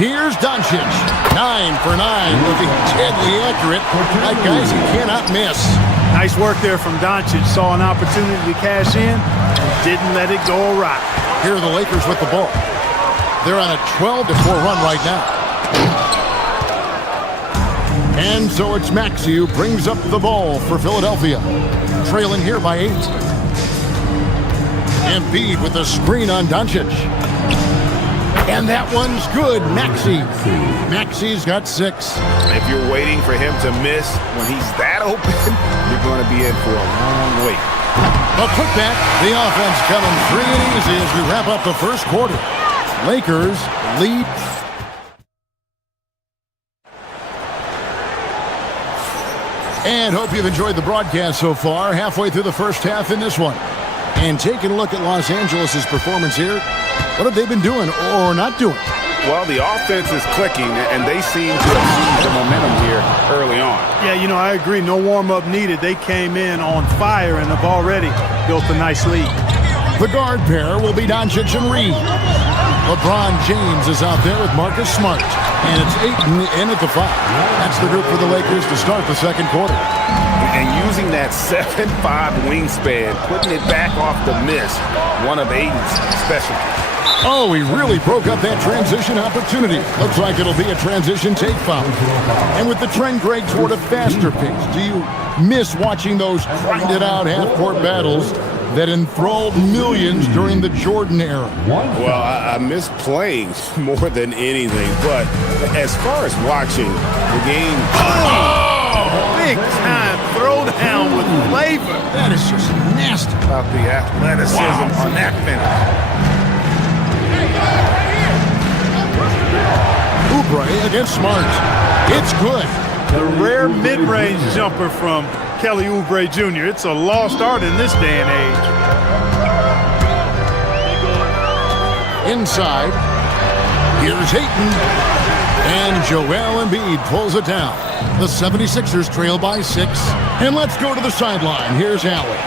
Here's Doncic. 9 for 9, looking deadly accurate. Like guys he cannot miss. Nice work there from Doncic. Saw an opportunity to cash in and didn't let it go awry. Here are the Lakers with the ball. They're on a 12-4 run right now. And so it's Maxey who brings up the ball for Philadelphia. Trailing here by 8. Embiid with the screen on Doncic. And that one's good. Maxey's got 6. If you're waiting for him to miss when he's that open, you're going to be in for a long wait. A quick back. The offense coming free and easy as we wrap up the first quarter. Lakers lead. And hope you've enjoyed the broadcast so far. Halfway through the first half in this one. And taking a look at Los Angeles' performance here. What have they been doing or not doing? Well, the offense is clicking, and they seem to have seized the momentum here early on. Yeah, you know, I agree. No warm-up needed. They came in on fire and have already built a nice lead. The guard pair will be Doncic and Reed. LeBron James is out there with Marcus Smart. And it's Ayton in at the 5. That's the group for the Lakers to start the second quarter. And using that 7'5" wingspan, putting it back off the miss, one of Ayton's specialties. Oh, he really broke up that transition opportunity. Looks like it'll be a transition take foul. And with the trend, Greg, toward a faster pace, do you miss watching those grinded-out half-court battles that enthralled millions during the Jordan era? Well, I miss playing more than anything, but as far as watching the game... Big-time throwdown with flavor. That is just nasty. About the athleticism on that finish. Oubre against Smart. It's good. The rare mid-range jumper from Kelly Oubre Jr. It's a lost art in this day and age. Inside. Here's Ayton. And Joel Embiid pulls it down. The 76ers trail by 6. And let's go to the sideline. Here's Allie.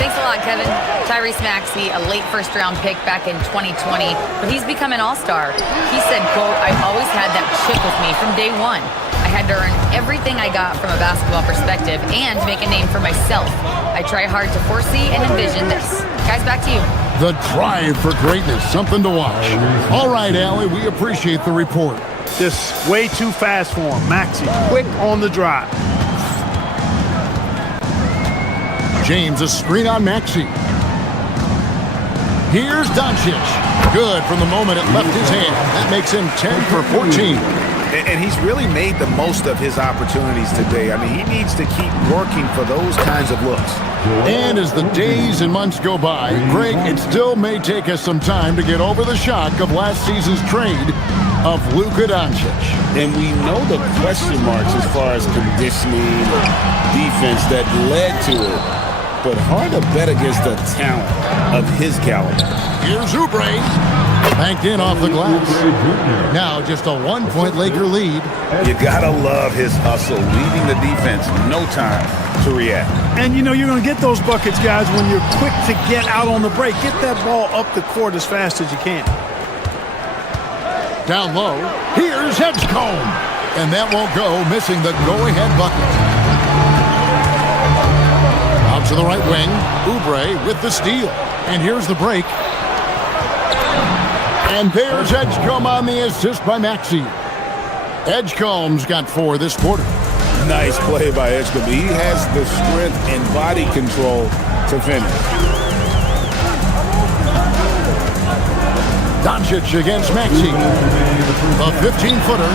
Thanks a lot, Kevin. Tyrese Maxey, a late first-round pick back in 2020, but he's become an all-star. He said, quote, "I've always had that chip with me from day one. I had to earn everything I got from a basketball perspective and make a name for myself. I try hard to foresee and envision this." Guys, back to you. The drive for greatness, something to watch. All right, Allie, we appreciate the report. Just way too fast for him. Maxey, quick on the drive. James, a screen on Maxey. Here's Doncic. Good from the moment it left his hand. That makes him 10 for 14. And he's really made the most of his opportunities today. I mean, he needs to keep working for those kinds of looks. And as the days and months go by, Greg, it still may take us some time to get over the shock of last season's trade of Luka Doncic. And we know the question marks as far as conditioning or defense that led to it. But hard to bet against the talent of his caliber. Here's Oubre. Banked in off the glass. Now just a 1-point Laker lead. You gotta love his hustle, leaving the defense no time to react. And you know you're gonna get those buckets, guys, when you're quick to get out on the break. Get that ball up the court as fast as you can. Down low. Here's Edgecombe. And that won't go, missing the go-ahead bucket. To the right wing, Oubre with the steal. And here's the break. And there's Edgecombe on the assist by Maxey. Edgecombe's got 4 this quarter. Nice play by Edgecombe. He has the strength and body control to finish. Doncic against Maxey. A 15-footer.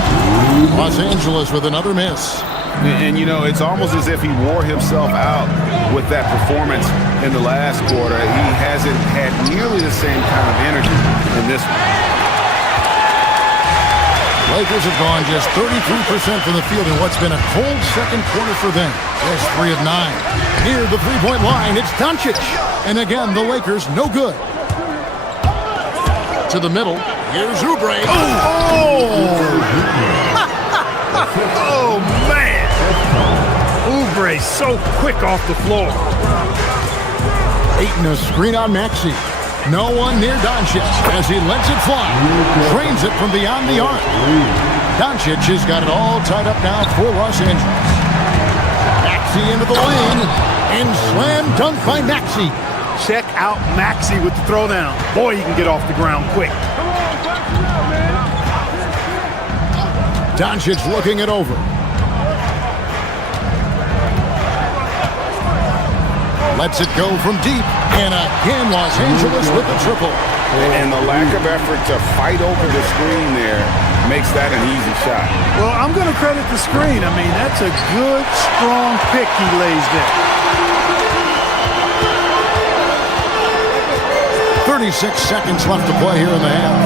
Los Angeles with another miss. And, you know, it's almost as if he wore himself out with that performance in the last quarter. He hasn't had nearly the same kind of energy in this one. Lakers have gone just 33% from the field in what's been a cold second quarter for them. There's 3 of 9. Near the three-point line, it's Doncic. And again, the Lakers no good. To the middle, here's Oubre. Oh, man. Oubre so quick off the floor. Ayton a screen on Maxey. No one near Doncic as he lets it fly. Drains it from beyond the arc. Doncic has got it all tied up now for Los Angeles. Maxey into the lane. And slam dunk by Maxey. Check out Maxey with the throwdown. Boy, he can get off the ground quick. Doncic looking it over. Lets it go from deep. And again, Los Angeles with the triple. And the lack of effort to fight over the screen there makes that an easy shot. Well, I'm going to credit the screen. I mean, that's a good, strong pick he lays there. 36 seconds left to play here in the half.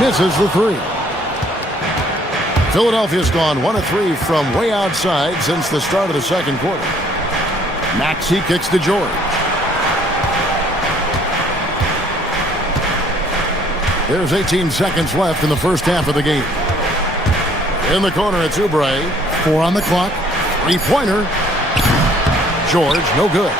Misses the three. Philadelphia's gone 1 of 3 from way outside since the start of the second quarter. Maxey kicks to George. There's 18 seconds left in the first half of the game. In the corner, it's Oubre. 4 on the clock. Three-pointer. George, no good.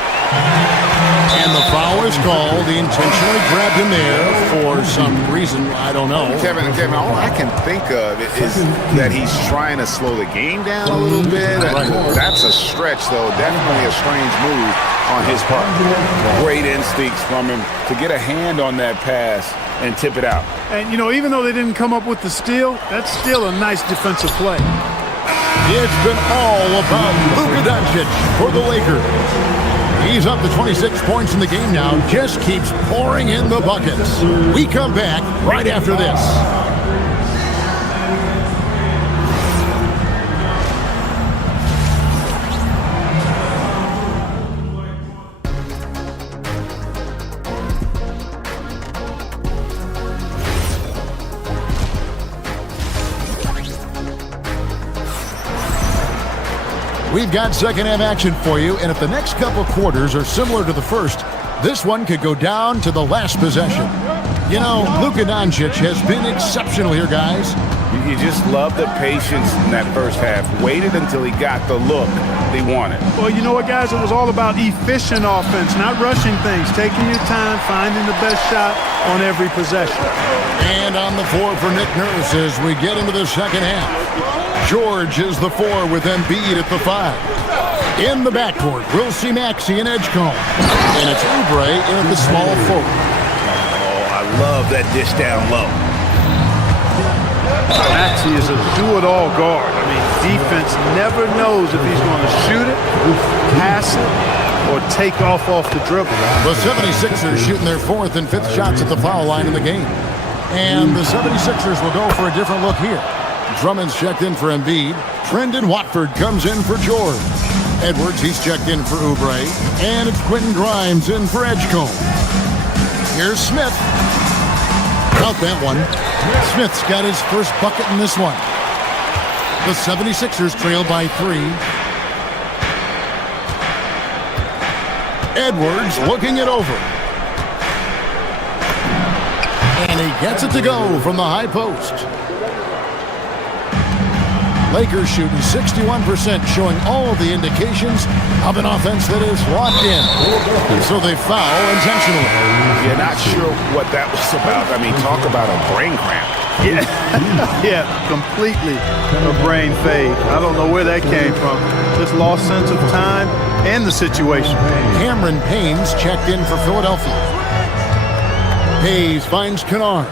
And the foul is called. He intentionally grabbed him there for some reason. I don't know. Kevin, all I can think of is that he's trying to slow the game down a little bit. That's a stretch, though. Definitely a strange move on his part. Great instincts from him to get a hand on that pass and tip it out. And, you know, even though they didn't come up with the steal, that's still a nice defensive play. It's been all about Luka Doncic for the Lakers. He's up to 26 points in the game now. Just keeps pouring in the buckets. We come back right after this. We've got second half action for you, and if the next couple quarters are similar to the first, this one could go down to the last possession. You know, Luka Doncic has been exceptional here, guys. You just love the patience in that first half. Waited until he got the look they wanted. Well, you know what, guys? It was all about efficient offense, not rushing things, taking your time, finding the best shot on every possession. And on the floor for Nick Nurse as we get into the second half. George is the 4 with Embiid at the 5. In the backcourt, we'll see Maxey and Edgecombe. And it's Oubre in at the small forward. Oh, I love that dish down low. Maxey is a do-it-all guard. I mean, defense never knows if he's going to shoot it, pass it, or take off the dribble. The 76ers shooting their 4th and 5th shots at the foul line in the game. And the 76ers will go for a different look here. Drummond's checked in for Embiid. Trendon Watford comes in for George. Edwards, he's checked in for Oubre. And it's Quentin Grimes in for Edgecombe. Here's Smith. Count that one. Smith's got his first bucket in this one. The 76ers trail by 3. Edwards looking it over. And he gets it to go from the high post. Lakers shooting 61%, showing all of the indications of an offense that is locked in. So they foul intentionally. You're not sure what that was about. I mean, talk about a brain cramp. Yeah, completely a brain fade. I don't know where that came from. Just lost sense of time and the situation. Cameron Payne's checked in for Philadelphia. Hayes finds Kennard.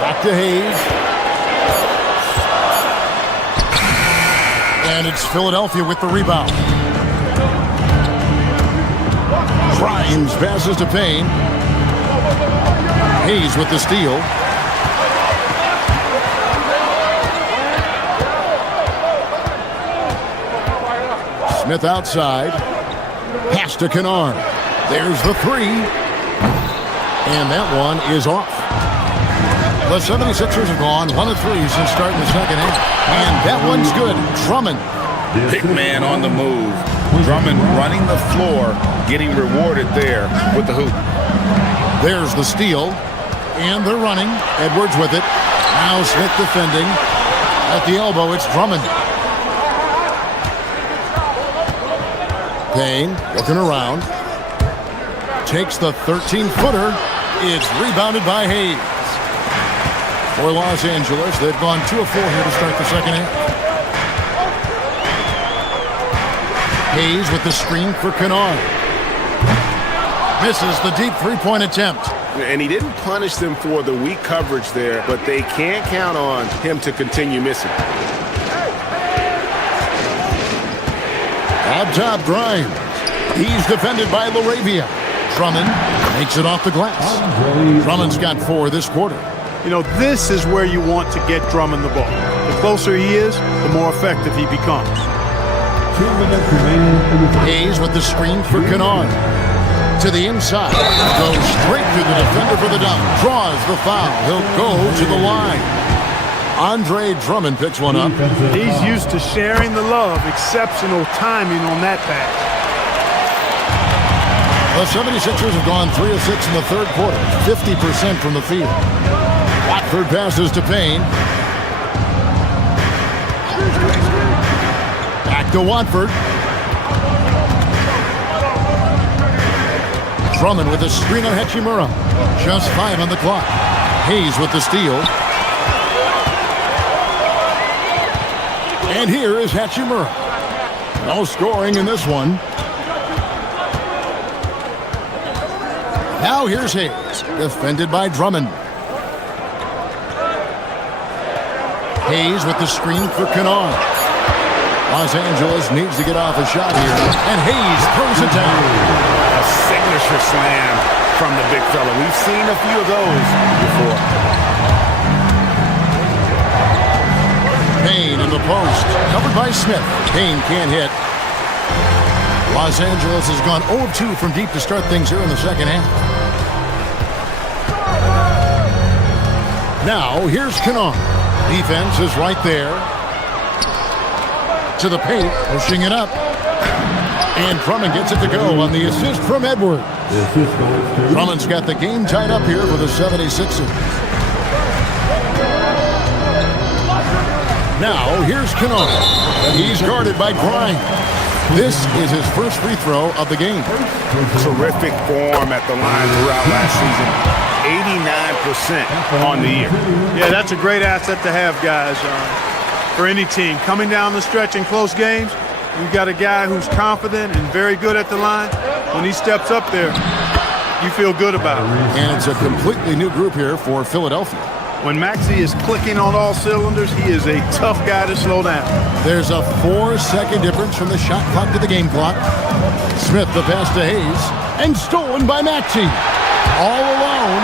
Back to Hayes. And it's Philadelphia with the rebound. Grimes passes to Payne. Hayes with the steal. Smith outside. Pass to Kennard. There's the 3. And that one is off. The 76ers have gone 1 of 3 since starting the second half. And that one's good. Drummond. Big man on the move. Drummond running the floor, getting rewarded there with the hoop. There's the steal. And they're running. Edwards with it. Now Smith defending. At the elbow, it's Drummond. Payne looking around. Takes the 13-footer. It's rebounded by Hayes. For Los Angeles, they've gone 2 of 4 here to start the second half. Hayes with the screen for Kennard. Misses the deep three-point attempt. And he didn't punish them for the weak coverage there, but they can't count on him to continue missing. Up top, Grimes. He's defended by LaRavia. Drummond makes it off the glass. Drummond's got 4 this quarter. You know, this is where you want to get Drummond the ball. The closer he is, the more effective he becomes. 2 minutes remaining in the game. Hayes with the screen for Kennard. To the inside. Goes straight through the defender for the dunk. Draws the foul. He'll go to the line. Andre Drummond picks one up. He's used to sharing the love. Exceptional timing on that pass. The 76ers have gone 3 of 6 in the third quarter. 50% from the field. Watford passes to Payne. Back to Watford. Drummond with a screen on Hachimura. Just 5 on the clock. Hayes with the steal. And here is Hachimura. No scoring in this one. Now here's Hayes, defended by Drummond. Hayes with the screen for Kennard. Los Angeles needs to get off a shot here, and Hayes throws it down. A signature slam from the big fella. We've seen a few of those before. Payne in the post, covered by Smith. Payne can't hit. Los Angeles has gone 0 of 2 from deep to start things here in the second half. Now, here's Kennard. Defense is right there. To the paint, pushing it up. And Drummond gets it to go on the assist from Edwards. Drummond's got the game tied up here for the 76ers. Now, here's Kennard. He's guarded by Grimes. This is his first free throw of the game. Terrific form at the line throughout last season. 89% on the year. Yeah, that's a great asset to have, guys, for any team. Coming down the stretch in close games, you've got a guy who's confident and very good at the line. When he steps up there, you feel good about it. And it's a completely new group here for Philadelphia. When Maxey is clicking on all cylinders, he is a tough guy to slow down. There's a 4-second difference from the shot clock to the game clock. Smith the pass to Hayes, and stolen by Maxey. All alone,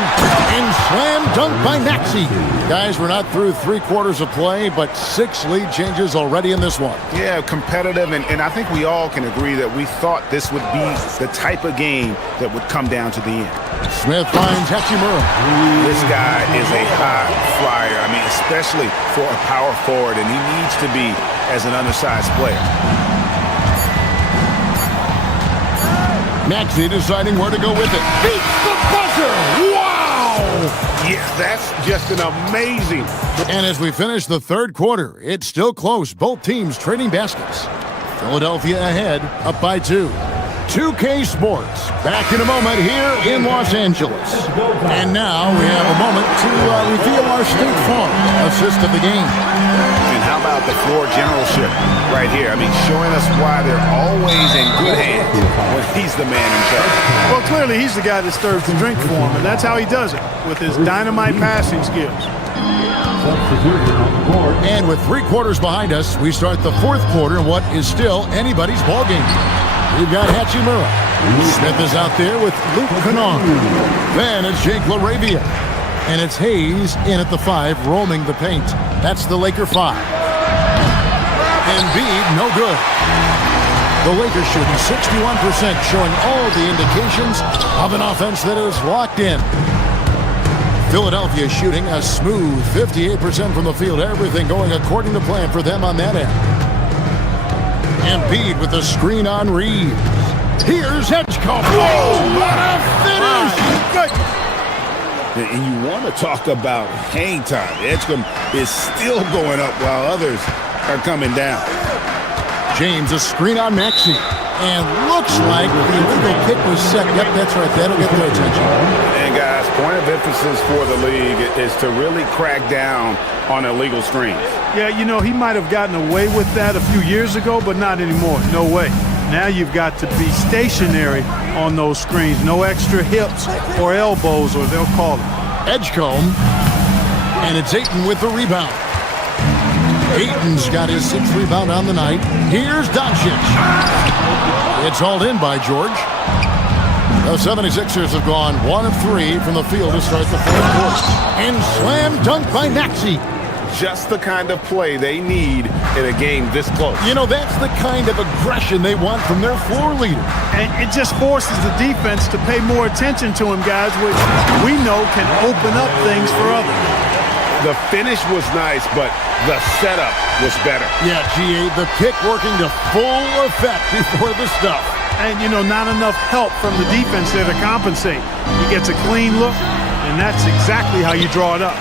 and slam dunk by Maxey. Guys, we're not through 3 quarters of play, but 6 lead changes already in this one. Yeah, competitive, and I think we all can agree that we thought this would be the type of game that would come down to the end. Smith finds Hachimura. This guy is a high flyer. I mean, especially for a power forward, and he needs to be as an undersized player. Maxey deciding where to go with it. Beats the buzzer! Wow! Yeah, that's just an amazing. And as we finish the third quarter, it's still close. Both teams trading baskets. Philadelphia ahead, up by 2. 2K Sports, back in a moment here in Los Angeles. And now we have a moment to reveal our State Farm assist of the game. And how about the floor generalship right here? I mean, showing us why they're always in good hands when he's the man in charge. Well, clearly he's the guy that stirs the drink for him, and that's how he does it, with his dynamite passing skills. And with 3 quarters behind us, we start the fourth quarter in what is still anybody's ball game. We've got Hachimura. Smith is out there with Luke Kennard. Then it's Jake LaRavia. And it's Hayes in at the 5, roaming the paint. That's the Laker 5. Embiid, no good. The Lakers shooting 61%, showing all the indications of an offense that is locked in. Philadelphia shooting a smooth 58% from the field. Everything going according to plan for them on that end. Embiid with the screen on Reeves. Here's Edgecombe. Whoa, what a finish! And you want to talk about hang time. Edgecombe is still going up while others are coming down. James, a screen on Maxey. And looks like the illegal kick was set. Yep, that's right. That'll get their attention. And guys, point of emphasis for the league is to really crack down on illegal screens. Yeah, you know, he might have gotten away with that a few years ago, but not anymore. No way. Now you've got to be stationary on those screens. No extra hips or elbows, or they'll call it. Edgecombe, and it's Ayton with the rebound. Ayton's got his 6th rebound on the night. Here's Doncic. It's hauled in by George. The 76ers have gone 1 of 3 from the field to start the 4th quarter. And slam dunk by Maxey. Just the kind of play they need in a game this close. You know, that's the kind of aggression they want from their floor leader. And it just forces the defense to pay more attention to him, guys, which we know can open up things for others. The finish was nice, but the setup was better. Yeah, GA, the kick working to full effect before the stuff. And, you know, not enough help from the defense there to compensate. He gets a clean look, and that's exactly how you draw it up.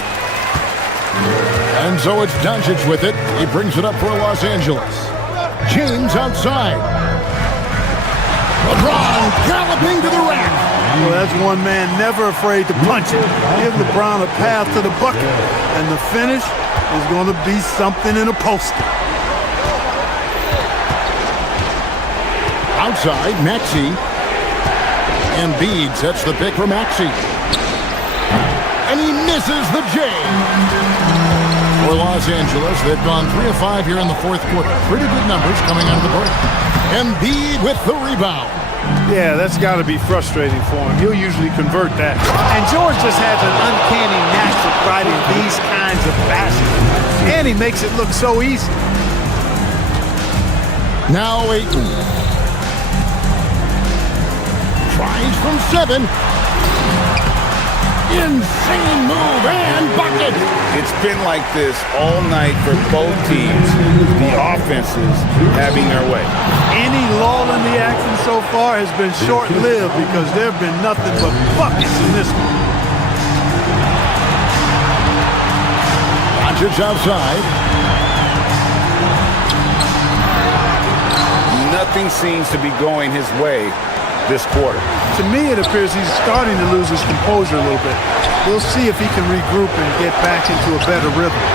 And so it's Doncic with it. He brings it up for Los Angeles. James outside. LeBron galloping to the rack. Well, that's one man never afraid to punch it. Give LeBron a path to the bucket. And the finish is going to be something in a poster. Outside, Maxey. Embiid sets the pick for Maxey. And he misses the J. For Los Angeles, they've gone 3 of 5 here in the 4th quarter. Pretty good numbers coming out of the break. Embiid with the rebound. Yeah, that's got to be frustrating for him. He'll usually convert that. And George just has an uncanny knack for fighting these kinds of baskets. And he makes it look so easy. Now Ayton. Tries from 7. Insane move and bucket. It's been like this all night for both teams. The offenses having their way. Any lull in the action so far has been short-lived because there have been nothing but buckets in this one. Doncic outside. Nothing seems to be going his way this quarter. To me, it appears he's starting to lose his composure a little bit. We'll see if he can regroup and get back into a better rhythm.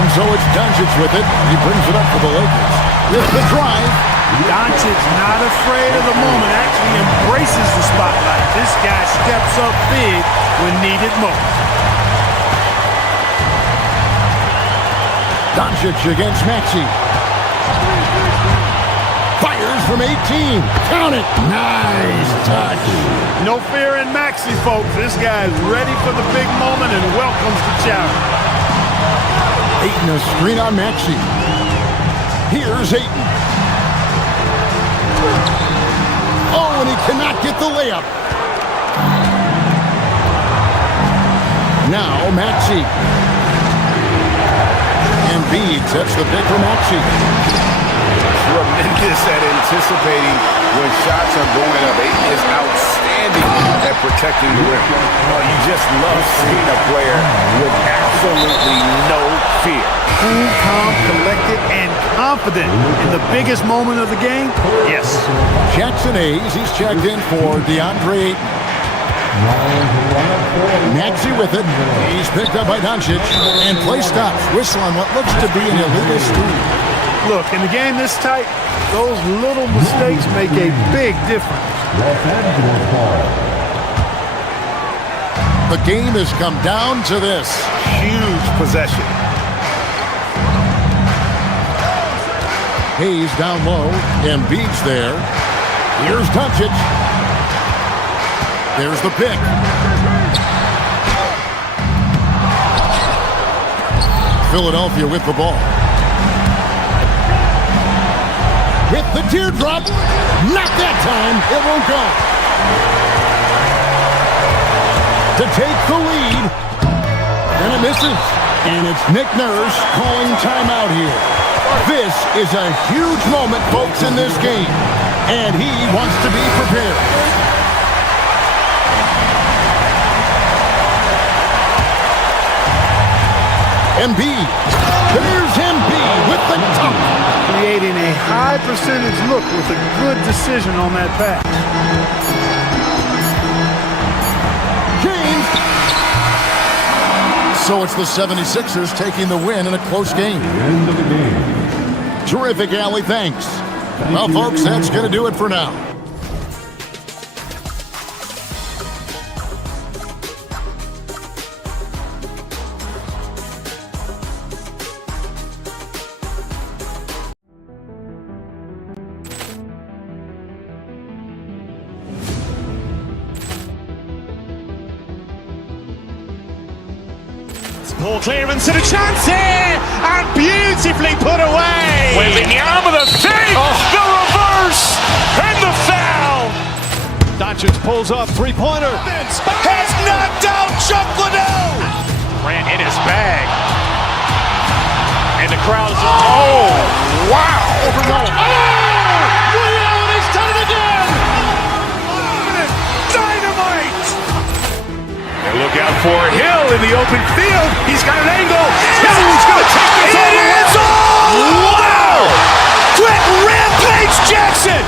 And so it's Doncic with it. He brings it up for the Lakers. With the drive. Doncic not afraid of the moment, actually embraces the spotlight. This guy steps up big when needed most. Doncic against Maxey. Fires from 18. Count it. Nice touch. No fear in Maxey, folks. This guy is ready for the big moment and welcomes the challenge. Ayton a screen on Maxey. Here's Ayton. Oh, and he cannot get the layup. Now Maxey. Embiid sets the pick for Maxey. Tremendous at anticipating when shots are going up. Ayton is outstanding at protecting the rim. Oh, you just love seeing a player with absolutely no fear. Cool, calm, collected, and confident in the biggest moment of the game? Yes. Jackson Hayes, he's checked in for DeAndre Ayton. Maxey with it. He's picked up by Doncic. And play stops. Whistle on what looks to be an elitist screen. Look, in the game this tight, those little mistakes make a big difference. The game has come down to this. Huge possession. Hayes down low. Embiid's there. Here's Doncic. There's the pick. Philadelphia with the ball. With the teardrop. Not that time. It won't go. To take the lead. And it misses. And it's Nick Nurse calling timeout here. This is a huge moment, folks, in this game. And he wants to be prepared. Embiid. There's Embiid with the dunk. Creating a high percentage look with a good decision on that pass. James. So it's the 76ers taking the win in a close game. End of the game. Terrific, Allie. Thanks. Well, folks, that's going to do it for now. Ball clearance and a chance here, and beautifully put away. Wembanyama the fake, the reverse, and the foul. Doncic pulls up, three-pointer. Has knocked out Chuck Liddell. Ran in his bag. And the crowd is, oh, wow. Overrun. Ray Allen has done it again. Dynamite. And look out for Hill in the open field. He's got an angle. Hill's going to take this all the way. Wow. Quick Rampage Jackson.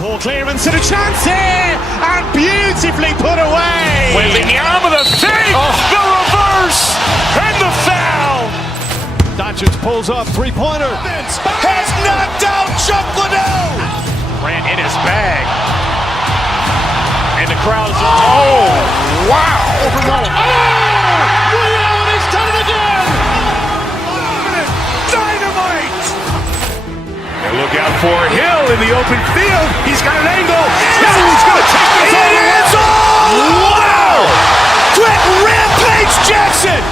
Ball clearance and a chance here, and beautifully put away. Wembanyama the fake, the reverse, and the foul. Doncic pulls up, three-pointer. Has knocked out Chuck Liddell. Ran in his bag. And the crowd is, oh, wow. Overrun. Ray Allen has done it again. Dynamite. And look out for Hill in the open field. He's got an angle. Hill's going to take this all the way. Wow. Quick Rampage Jackson.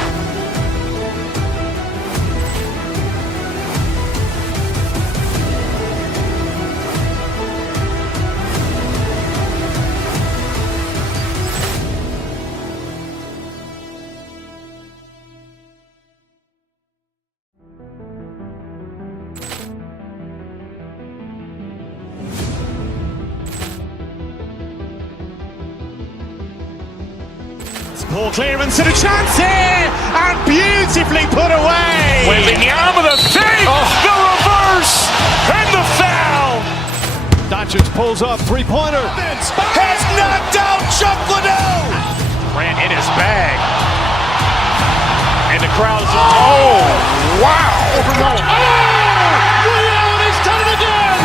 Ball clearance and a chance here, and beautifully put away. Wembanyama the fake, the reverse, and the foul. Doncic pulls up, three-pointer. Has knocked out Chuck Liddell. Ran in his bag. And the crowd is, oh, wow. Overrun. Ray Allen has done it again.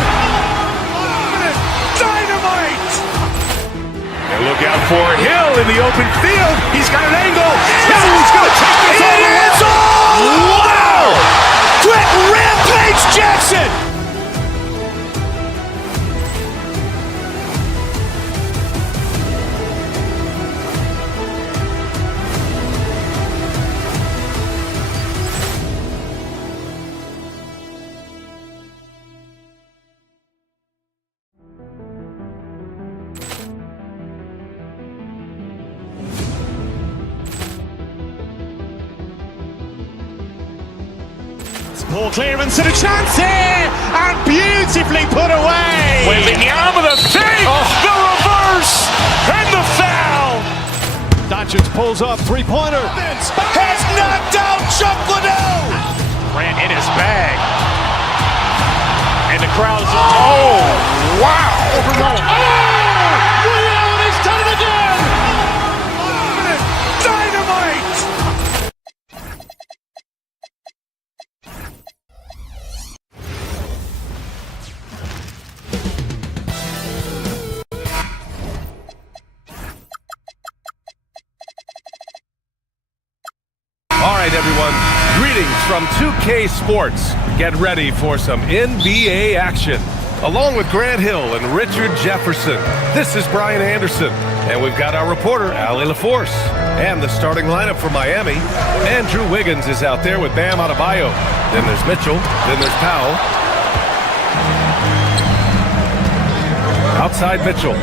Dynamite. And look out for Hill in the open field. He's got an angle. Hill's going to take this all the way. Wow. Quick Rampage Jackson. Ball clearance and a chance here, and beautifully put away. Wembanyama the fake, the reverse, and the foul. Doncic pulls up, three-pointer. Has knocked out Chuck Liddell. Ran in his bag. And the crowd is, oh, wow. Overrun. Ray Allen has done it again. Dynamite. All right, everyone. Greetings from 2K Sports. Get ready for some NBA action. Along with Grant Hill and Richard Jefferson, this is Brian Anderson. And we've got our reporter, Ali LaForce. And the starting lineup for Miami. Andrew Wiggins is out there with Bam Adebayo. Then there's Mitchell. Then there's Powell. Outside Mitchell.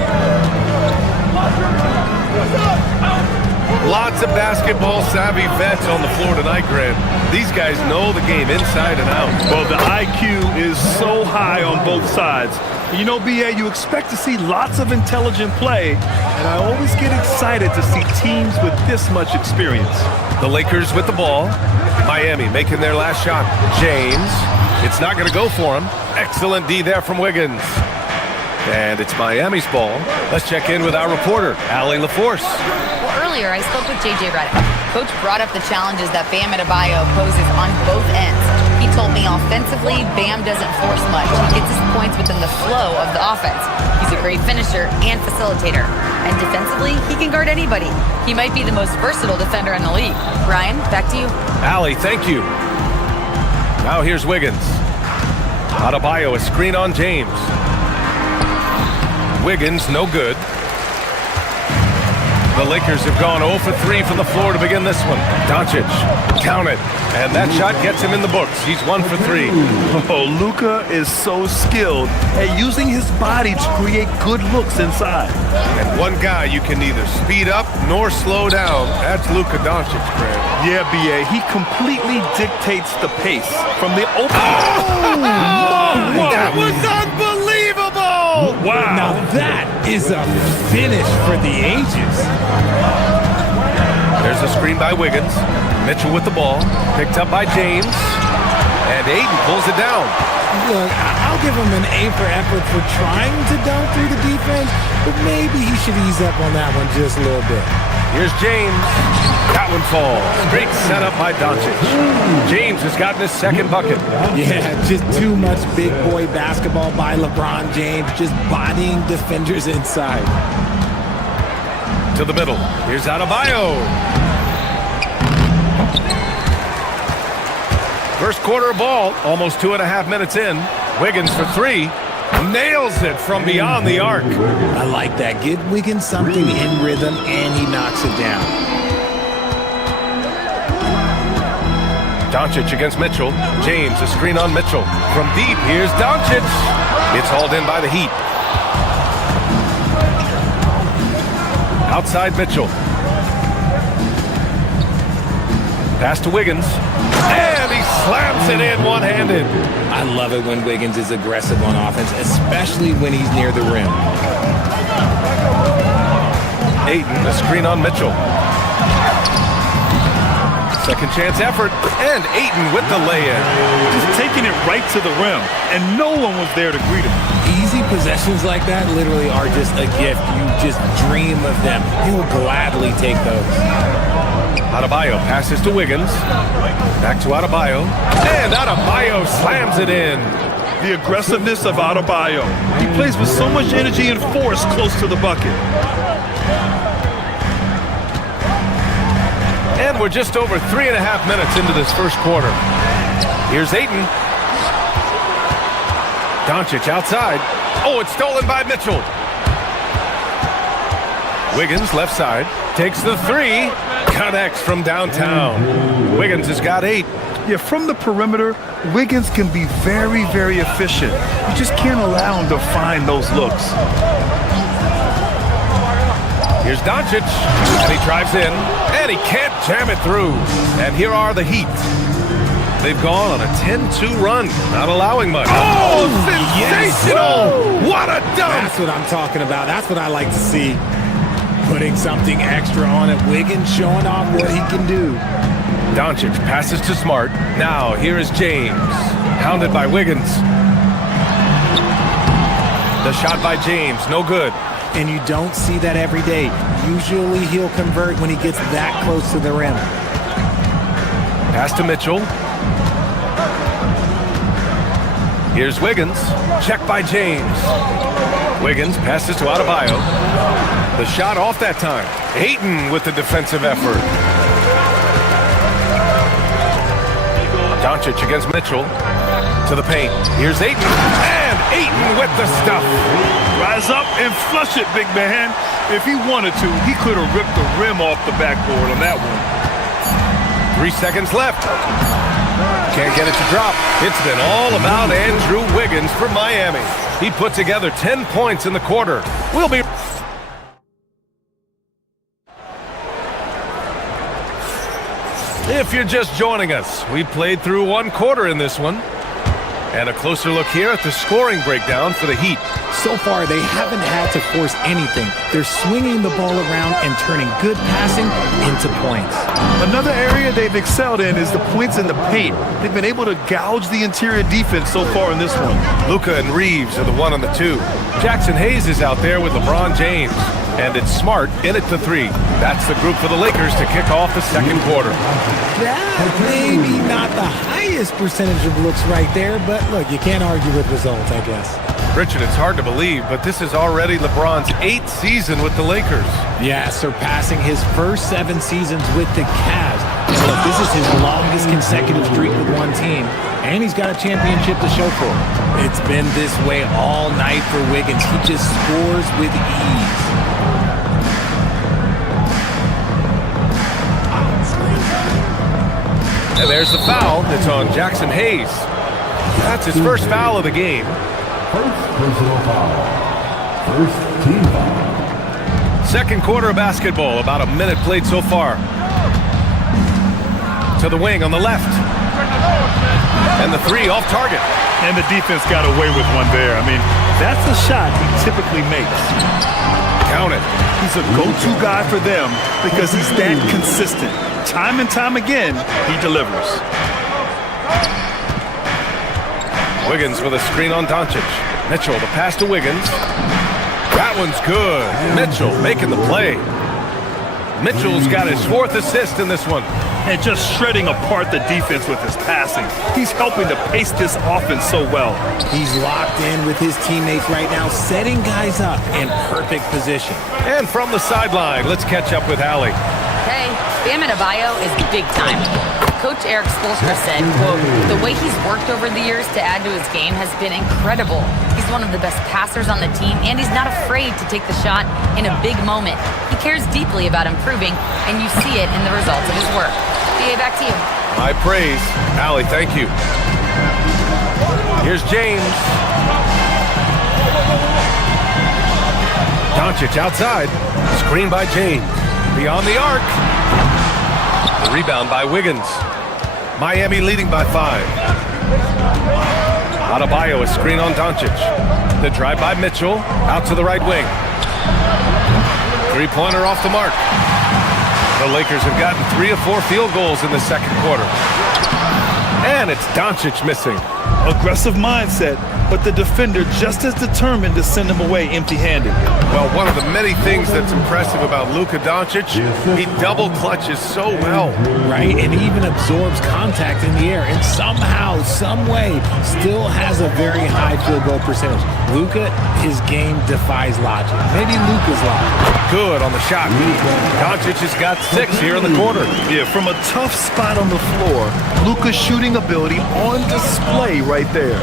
Lots of basketball-savvy vets on the floor tonight, Grant. These guys know the game inside and out. Well, the IQ is so high on both sides. You know, BA, you expect to see lots of intelligent play, and I always get excited to see teams with this much experience. The Lakers with the ball. Miami making their last shot. James. It's not going to go for him. Excellent D there from Wiggins. And it's Miami's ball. Let's check in with our reporter, Allie LaForce. Well, earlier I spoke with J.J. Redick. Coach brought up the challenges that Bam Adebayo poses on both ends. He told me offensively, Bam doesn't force much. He gets his points within the flow of the offense. He's a great finisher and facilitator. And defensively, he can guard anybody. He might be the most versatile defender in the league. Brian, back to you. Allie, thank you. Now here's Wiggins. Adebayo, a screen on James. Wiggins, no good. The Lakers have gone 0 for 3 from the floor to begin this one. Doncic, count it. And that shot gets him in the books. He's 1 for 3. Oh, Luka is so skilled at using his body to create good looks inside. And one guy you can neither speed up nor slow down. That's Luka Doncic, Greg. Yeah, BA, he completely dictates the pace from the open. Oh, that was unbelievable! Wow. Now that is a finish for the ages. There's a screen by Wiggins. Mitchell with the ball. Picked up by James. And Aiden pulls it down. Look, I'll give him an A for effort for trying to dunk through the defense, but maybe he should ease up on that one just a little bit. Here's James. That one falls. Great setup by Doncic. James has gotten his second bucket. Yeah, just too much big boy basketball by LeBron James, just bodying defenders inside. To the middle. Here's Adebayo. First quarter ball, almost 2.5 minutes in. Wiggins for 3. Nails it from beyond the arc. I like that. Give Wiggins something in rhythm, and he knocks it down. Doncic against Mitchell. James, a screen on Mitchell. From deep, here's Doncic. It's hauled in by the Heat. Outside Mitchell. Pass to Wiggins. And he slams it in one-handed. I love it when Wiggins is aggressive on offense, especially when he's near the rim. Ayton, a screen on Mitchell. Second chance effort. And Ayton with the lay-in. Just taking it right to the rim, and no one was there to greet him. Easy possessions like that literally are just a gift. You just dream of them. He'll gladly take those. Adebayo passes to Wiggins. Back to Adebayo. And Adebayo slams it in. The aggressiveness of Adebayo. He plays with so much energy and force close to the bucket. And we're just over 3.5 minutes into this first quarter. Here's Ayton. Doncic outside. Oh, it's stolen by Mitchell. Wiggins left side. Takes the 3. Connects from downtown. Wiggins has got 8. Yeah, from the perimeter, Wiggins can be very, very efficient. You just can't allow him to find those looks. Here's Doncic, and he drives in, and he can't jam it through. And here are the Heat. They've gone on a 10-2 run, not allowing much. Oh, sensational! Yes. What a dunk! That's what I'm talking about. That's what I like to see. Putting something extra on it. Wiggins showing off what he can do. Doncic passes to Smart. Now, here is James. Hounded by Wiggins. The shot by James, no good. And you don't see that every day. Usually he'll convert when he gets that close to the rim. Pass to Mitchell. Here's Wiggins. Check by James. Wiggins passes to Adebayo. The shot off that time. Ayton with the defensive effort. Doncic against Mitchell. To the paint. Here's Ayton. And Ayton with the stuff. Rise up and flush it, big man. If he wanted to, he could have ripped the rim off the backboard on that one. 3 seconds left. Can't get it to drop. It's been all about Andrew Wiggins for Miami. He put together 10 points in the quarter. We'll be... If you're just joining us, we played through 1 quarter in this one. And a closer look here at the scoring breakdown for the Heat. So far, they haven't had to force anything. They're swinging the ball around and turning good passing into points. Another area they've excelled in is the points in the paint. They've been able to gouge the interior defense so far in this one. Luka and Reeves are the 1 and the 2. Jackson Hayes is out there with LeBron James. And it's Smart in at the 3. That's the group for the Lakers to kick off the second quarter. That maybe not the highest percentage of looks right there, but look, you can't argue with results, I guess. Richard, it's hard to believe, but this is already LeBron's 8th season with the Lakers. Yeah, surpassing his first 7 seasons with the Cavs. And look, this is his longest consecutive streak with one team, and he's got a championship to show for it. It's been this way all night for Wiggins. He just scores with ease. And there's the foul. It's on Jackson Hayes. That's his first foul of the game. First personal foul. First team foul. Second quarter of basketball. About a minute played so far. To the wing on the left. And the 3 off target. And the defense got away with one there. I mean, that's a shot he typically makes. Count it. He's a go-to guy for them because he's that consistent. Time and time again, he delivers. Wiggins with a screen on Doncic. Mitchell, the pass to Wiggins. That one's good. Mitchell making the play. Mitchell's got his 4th assist in this one. And just shredding apart the defense with his passing. He's helping to pace this offense so well. He's locked in with his teammates right now, setting guys up in perfect position. And from the sideline, let's catch up with Allie. Hey, Bam Adebayo is big time. Coach Eric Spoelstra said, quote, "The way he's worked over the years to add to his game has been incredible. He's one of the best passers on the team, and he's not afraid to take the shot in a big moment. He cares deeply about improving, and you see it in the results of his work." BA, back to you. High praise. Allie, thank you. Here's James. Doncic outside. Screen by James. Beyond the arc. The rebound by Wiggins. Miami leading by 5. Adebayo, a screen on Doncic. The drive by Mitchell. Out to the right wing. 3-pointer off the mark. The Lakers have gotten 3 of 4 field goals in the second quarter. And it's Doncic missing. Aggressive mindset, but the defender just as determined to send him away empty-handed. Well, one of the many things that's impressive about Luka Doncic, he double clutches so well. Right, and he even absorbs contact in the air, and somehow, some way, still has a very high field goal percentage. Luka, his game defies logic. Maybe Luka's logic. Good on the shot. Doncic has got 6 here in the quarter. Yeah, from a tough spot on the floor, Luka's shooting ability on display right there.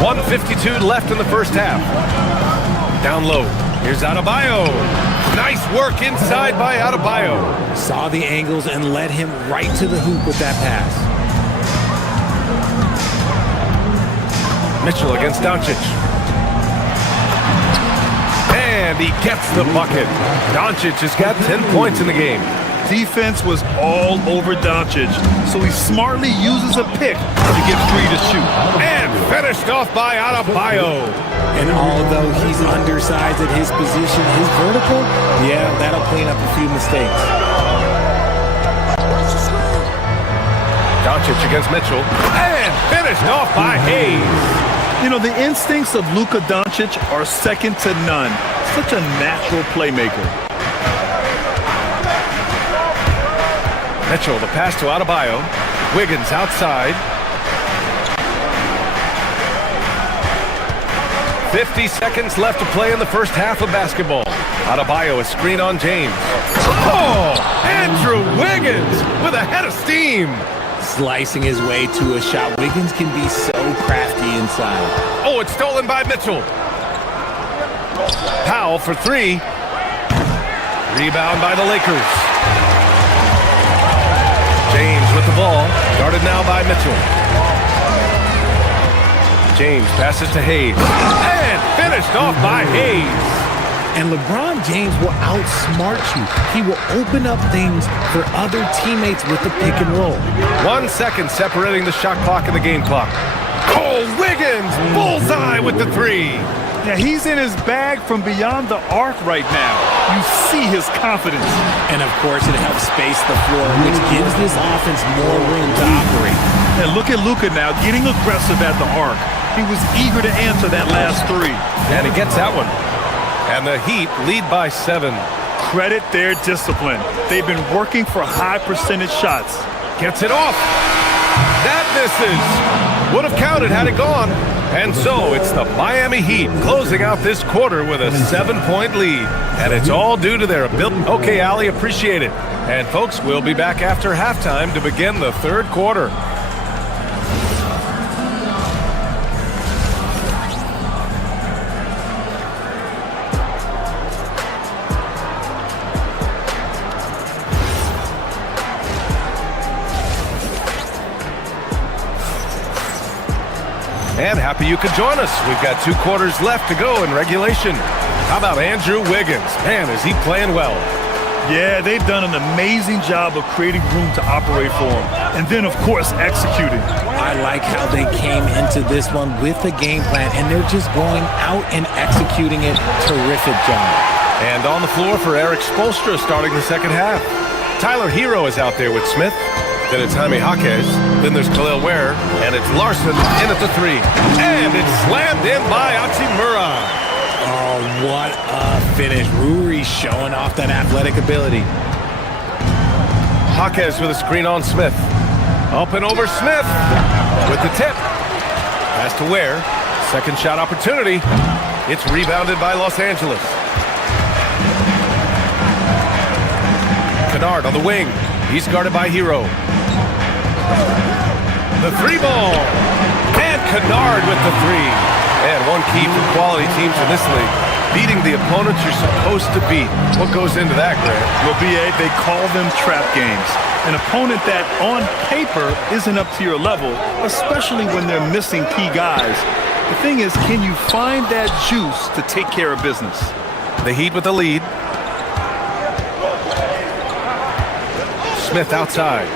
1:52 left in the first half. Down low. Here's Adebayo. Nice work inside by Adebayo. Saw the angles and led him right to the hoop with that pass. Mitchell against Doncic. And he gets the bucket. Doncic has got 10 points in the game. Defense was all over Doncic, so he smartly uses a pick to get free to shoot. And finished off by Adebayo. And although he's undersized at his position, his vertical, yeah, that'll clean up a few mistakes. Doncic against Mitchell. And finished off by Hayes. You know, the instincts of Luka Doncic are second to none. Such a natural playmaker. Mitchell, the pass to Adebayo. Wiggins outside. 50 seconds left to play in the first half of basketball. Adebayo, a screen on James. Oh, Andrew Wiggins with a head of steam. Slicing his way to a shot. Wiggins can be so crafty inside. Oh, it's stolen by Mitchell. Powell for 3. Rebound by the Lakers. James with the ball. Guarded now by Mitchell. James passes to Hayes. And finished off by Hayes. And LeBron James will outsmart you. He will open up things for other teammates with the pick and roll. 1 second separating the shot clock and the game clock. Cole Wiggins, bullseye with the three. Yeah, he's in his bag from beyond the arc right now. You see his confidence. And of course, it helps space the floor, which gives this offense more room to operate. And look at Luka now getting aggressive at the arc. He was eager to answer that last three. And he gets that one. And the Heat lead by 7. Credit their discipline. They've been working for high percentage shots. Gets it off. That misses. Would have counted had it gone. And so it's the Miami Heat closing out this quarter with a 7-point lead. And it's all due to their ability. Okay, Ali, appreciate it. And folks, we'll be back after halftime to begin the third quarter. And happy you could join us. We've got 2 quarters left to go in regulation. How about Andrew Wiggins? Man, is he playing well. Yeah, they've done an amazing job of creating room to operate for him. And then, of course, executing. I like how they came into this one with a game plan, and they're just going out and executing it. Terrific job. And on the floor for Eric Spoelstra starting the second half. Tyler Hero is out there with Smith. Then it's Jaime Jaquez. Then there's Khalil Ware. And it's Larson in at the 3. And it's slammed in by Hachimura. Oh, what a finish. Ruri showing off that athletic ability. Jaquez with a screen on Smith. Up and over Smith with the tip. Pass to Ware. Second shot opportunity. It's rebounded by Los Angeles. Kennard on the wing. He's guarded by Hero. The 3 ball. And Kennard with the 3. And one key for quality teams in this league, beating the opponents you're supposed to beat. What goes into that, Grant? Well, B.A., they call them trap games. An opponent that, on paper, isn't up to your level, especially when they're missing key guys. The thing is, can you find that juice to take care of business? The Heat with the lead. Smith outside.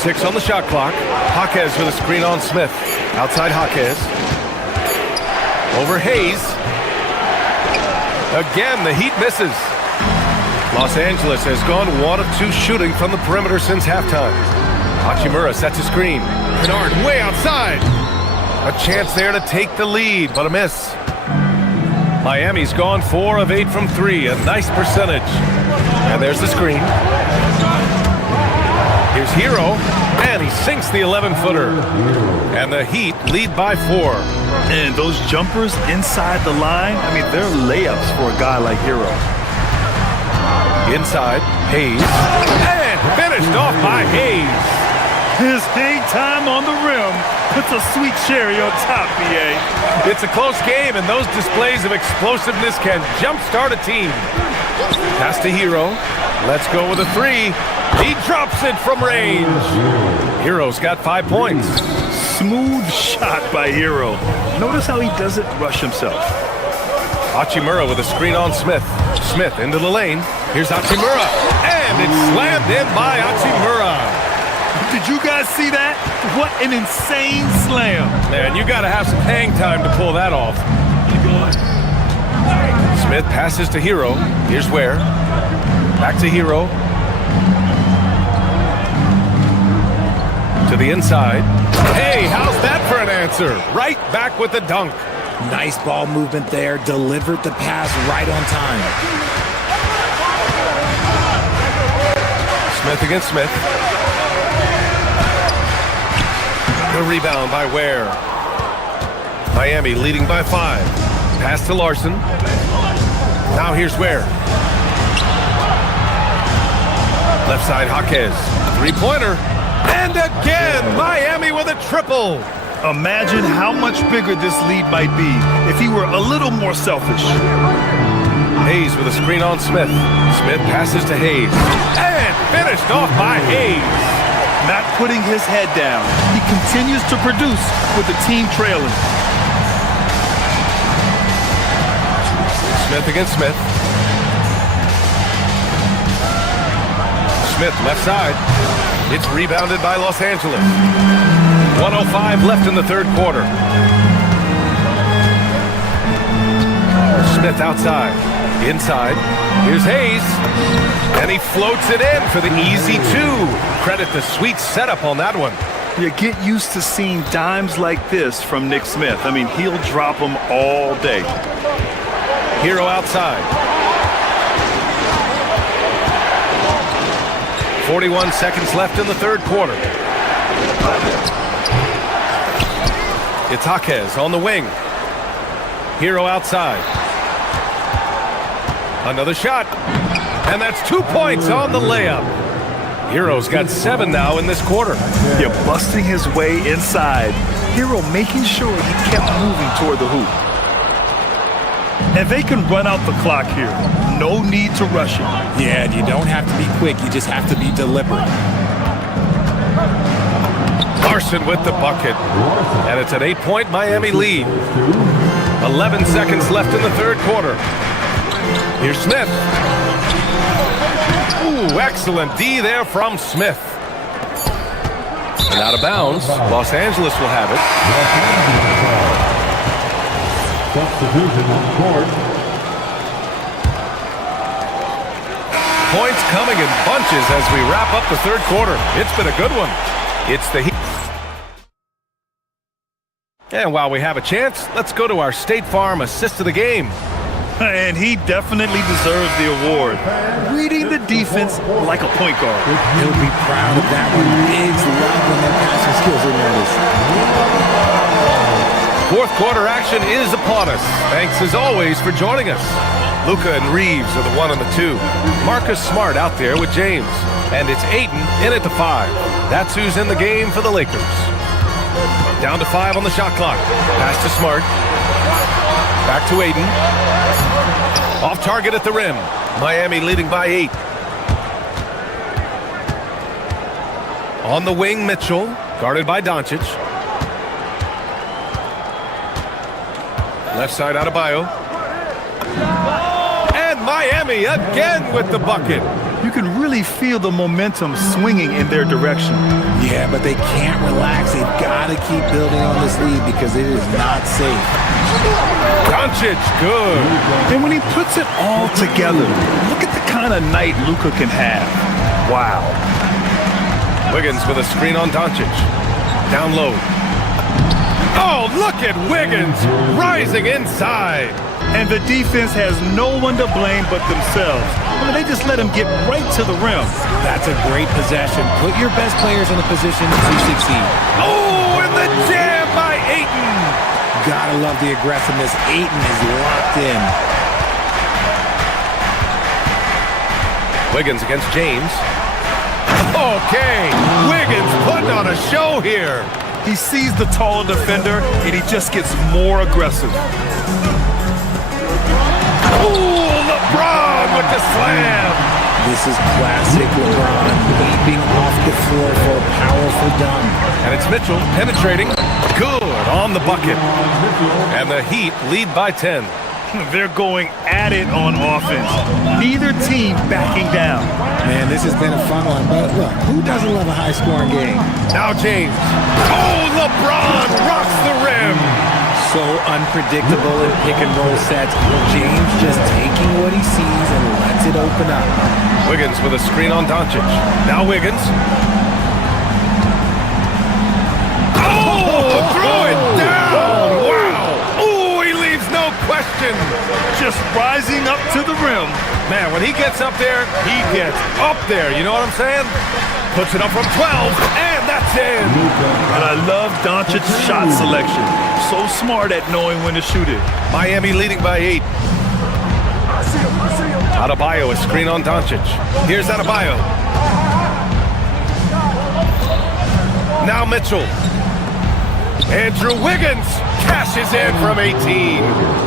Six on the shot clock. Jaquez with a screen on Smith. Outside Jaquez. Over Hayes. Again, the Heat misses. Los Angeles has gone 1 of 2 shooting from the perimeter since halftime. Hachimura sets a screen. Kennard way outside. A chance there to take the lead, but a miss. Miami's gone 4 of 8 from 3. A nice percentage. And there's the screen. Here's Hero, and he sinks the 11-footer. And the Heat lead by 4. And those jumpers inside the line, I mean, they're layups for a guy like Hero. Inside, Hayes. And finished off by Hayes. His hang time on the rim puts a sweet cherry on top, B.A. It's a close game, and those displays of explosiveness can jumpstart a team. Pass to Hero. Let's go with a 3. He drops it from range. Hero's got 5 points. Smooth shot by Hero. Notice how he doesn't rush himself. Hachimura with a screen on Smith. Smith into the lane. Here's Hachimura. And it's slammed in by Hachimura. Did you guys see that? What an insane slam. Man, you got to have some hang time to pull that off. Smith passes to Hero. Here's Ware. Back to Hero. To the inside. Hey, how's that for an answer? Right back with the dunk. Nice ball movement there. Delivered the pass right on time. Smith against Smith. The rebound by Ware. Miami leading by 5. Pass to Larson. Now here's Ware. Left side, Jaquez. 3-pointer. And again, Miami with a triple. Imagine how much bigger this lead might be if he were a little more selfish. Hayes with a screen on Smith. Smith passes to Hayes. And finished off by Hayes. not putting his head down. He continues to produce with the team trailing. Smith against Smith. Smith left side. It's rebounded by Los Angeles. 1:05 left in the third quarter. Smith outside. Inside. Here's Hayes. And he floats it in for the easy two. Credit the sweet setup on that one. You get used to seeing dimes like this from Nick Smith. I mean, he'll drop them all day. Hero outside. 41 seconds left in the third quarter. It's Jaquez on the wing. Hero outside. Another shot. And that's 2 points on the layup. Hero's got 7 now in this quarter. Yeah, busting his way inside. Hero making sure he kept moving toward the hoop. And they can run out the clock here. No need to rush it. Yeah, and you don't have to be quick. You just have to be deliberate. Larson with the bucket. And it's an 8-point Miami lead. 11 seconds left in the third quarter. Here's Smith. Ooh, excellent D there from Smith. And out of bounds. Los Angeles will have it. Substitution on court. Points coming in bunches as we wrap up the third quarter. It's been a good one. It's the Heat. And while we have a chance, let's go to our State Farm assist of the game. And he definitely deserves the award. Reading the defense like a point guard. He'll be proud of that one. Bigs love when their passing skills are noticed. Fourth quarter action is upon us. Thanks as always for joining us. Luka and Reeves are the 1 and the 2. Marcus Smart out there with James. And it's Ayton in at the 5. That's who's in the game for the Lakers. Down to 5 on the shot clock. Pass to Smart. Back to Ayton. Off target at the rim. Miami leading by 8. On the wing, Mitchell. Guarded by Doncic. Left side Adebayo. And Miami again with the bucket. You can really feel the momentum swinging in their direction. Yeah, but they can't relax. They've got to keep building on this lead because it is not safe. Doncic, good. And when he puts it all together, look at the kind of night Luka can have. Wow. Wiggins with a screen on Doncic. Down low. Oh, look at Wiggins rising inside. And the defense has no one to blame but themselves. I mean, they just let him get right to the rim. That's a great possession. Put your best players in a position to succeed. Oh, and the jam by Ayton. Gotta love the aggressiveness. Ayton is locked in. Wiggins against James. Okay, Wiggins putting on a show here. He sees the taller defender, and he just gets more aggressive. Ooh, LeBron with the slam. This is classic LeBron leaping off the floor for a powerful dunk. And it's Mitchell penetrating. Good on the bucket. And the Heat lead by 10. They're going at it on offense. Neither team backing down. Man, this has been a fun one, but look, who doesn't love a high-scoring game? Now James. Oh, LeBron rocks the rim. So unpredictable in pick-and-roll sets. James just taking what he sees and lets it open up. Wiggins with a screen on Doncic. Now Wiggins. Oh, throw it down. Wow. Ooh, he leaves no question. Just rising up to the rim. Man, when he gets up there, he gets up there. You know what I'm saying? Puts it up from 12, and that's in. And I love Doncic's shot selection. So smart at knowing when to shoot it. Miami leading by 8. Adebayo, a screen on Doncic. Here's Adebayo. Now Mitchell. Andrew Wiggins cashes in from 18.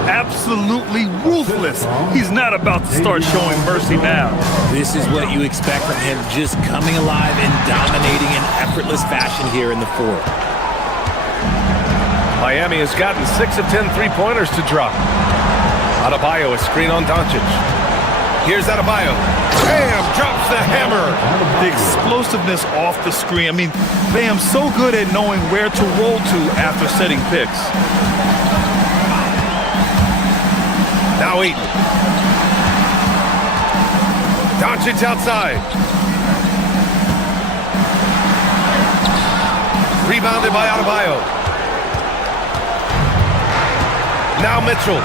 Absolutely ruthless. He's not about to start showing mercy now. This is what you expect from him, just coming alive and dominating in effortless fashion here in the fourth. Miami has gotten 6 of 10 three-pointers to drop. Adebayo, a screen on Doncic. Here's Adebayo. Bam! Drops the hammer. The explosiveness off the screen. I mean, Bam's so good at knowing where to roll to after setting picks. Now Eaton. Doncic outside. Rebounded by Adebayo. Now Mitchell.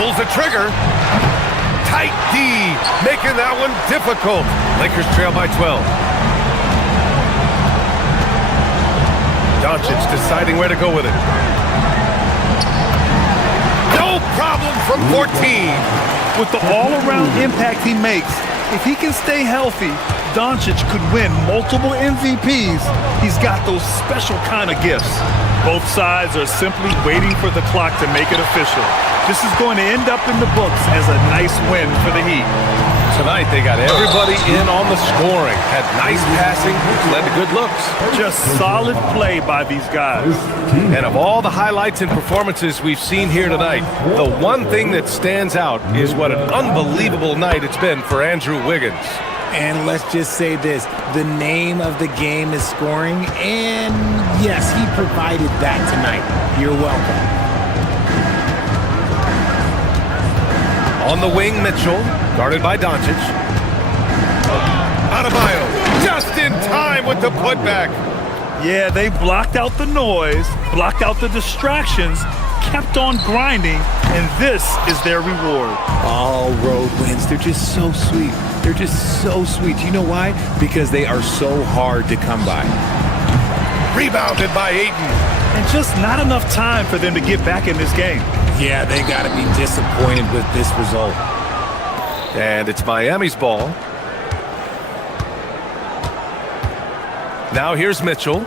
Pulls the trigger. Tight D, making that one difficult. Lakers trail by 12. Doncic deciding where to go with it. No problem from 14. With the all-around impact he makes, if he can stay healthy, Doncic could win multiple MVPs. He's got those special kind of gifts. Both sides are simply waiting for the clock to make it official. This is going to end up in the books as a nice win for the Heat. Tonight they got everybody in on the scoring. Had nice passing, which led to good looks. Just solid play by these guys. And of all the highlights and performances we've seen here tonight, the one thing that stands out is what an unbelievable night it's been for Andrew Wiggins. And let's just say this, the name of the game is scoring, and yes, he provided that tonight. You're welcome. On the wing, Mitchell, guarded by Doncic. Adebayo, just in time with the putback. Yeah, they blocked out the noise, blocked out the distractions, kept on grinding, and this is their reward. All road wins, they're just so sweet. They're just so sweet. You know why? Because they are so hard to come by. Rebounded by Ayton. And just not enough time for them to get back in this game. Yeah, they got to be disappointed with this result. And it's Miami's ball. Now here's Mitchell.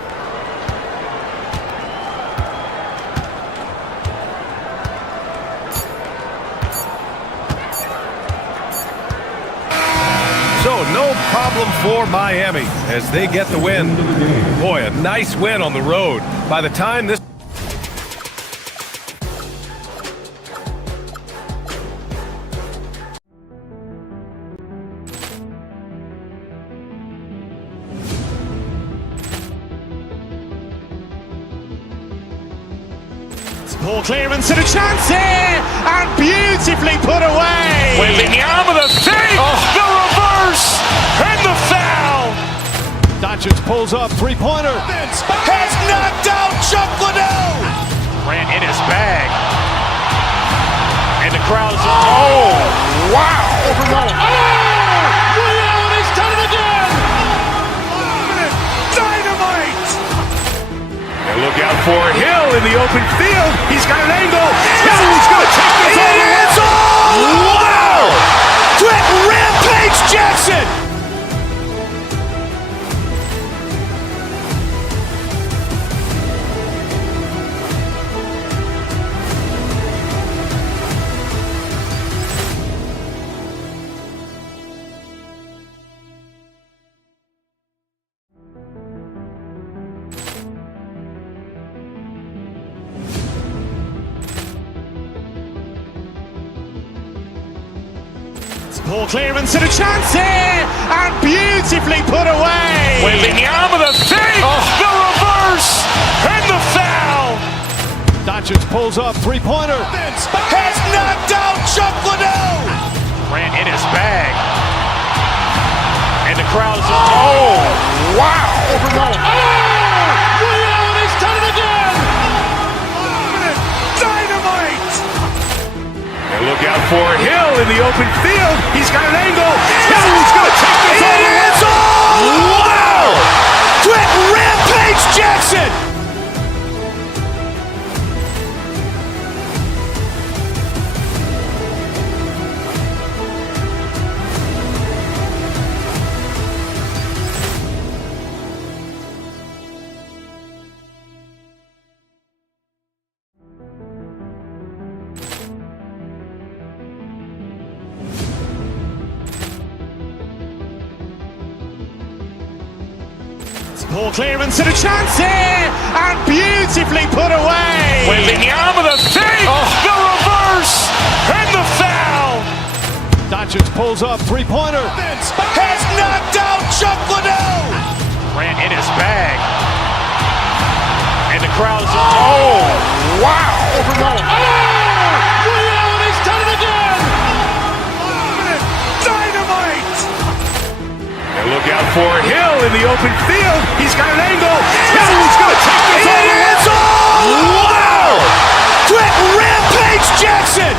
So no problem for Miami as they get the win. Boy, a nice win on the road. By the time this Ball clearance and a chance here, and beautifully put away. Wembanyama the save, the reverse, and the foul. Doncic pulls up, three-pointer. Has knocked out Chuck Liddell. Ran in his bag. And the crowd is, oh, wow. He's done it again. Dynamite. And look out for Hill in the open field. He's got an angle. Hill's going to take this all the way. Wow. Quick Rampage Jackson. Ball clearance and a chance here, and beautifully put away. Wembanyama the save, the reverse, and the foul. Doncic pulls up, three-pointer. Has knocked out Chuck Liddell. Ran in his bag. And the crowd is, oh, wow. He's done it again. Dynamite. And look out for Hill in the open field. He's got an angle. Hill's going to take this all the way. Wow. Quick Rampage Jackson. Poor clearance and a chance here, and beautifully put away. Wembanyama the fake, the reverse, and the foul. Doncic pulls up, three-pointer. Has knocked out Chuck Liddell. Grant in his bag. And the crowd's, oh, wow. He's done it again. Dynamite. And look out for Hill in the open field. He's got an angle. Hill's going to take this all the way. Wow. Quick rampage Jackson.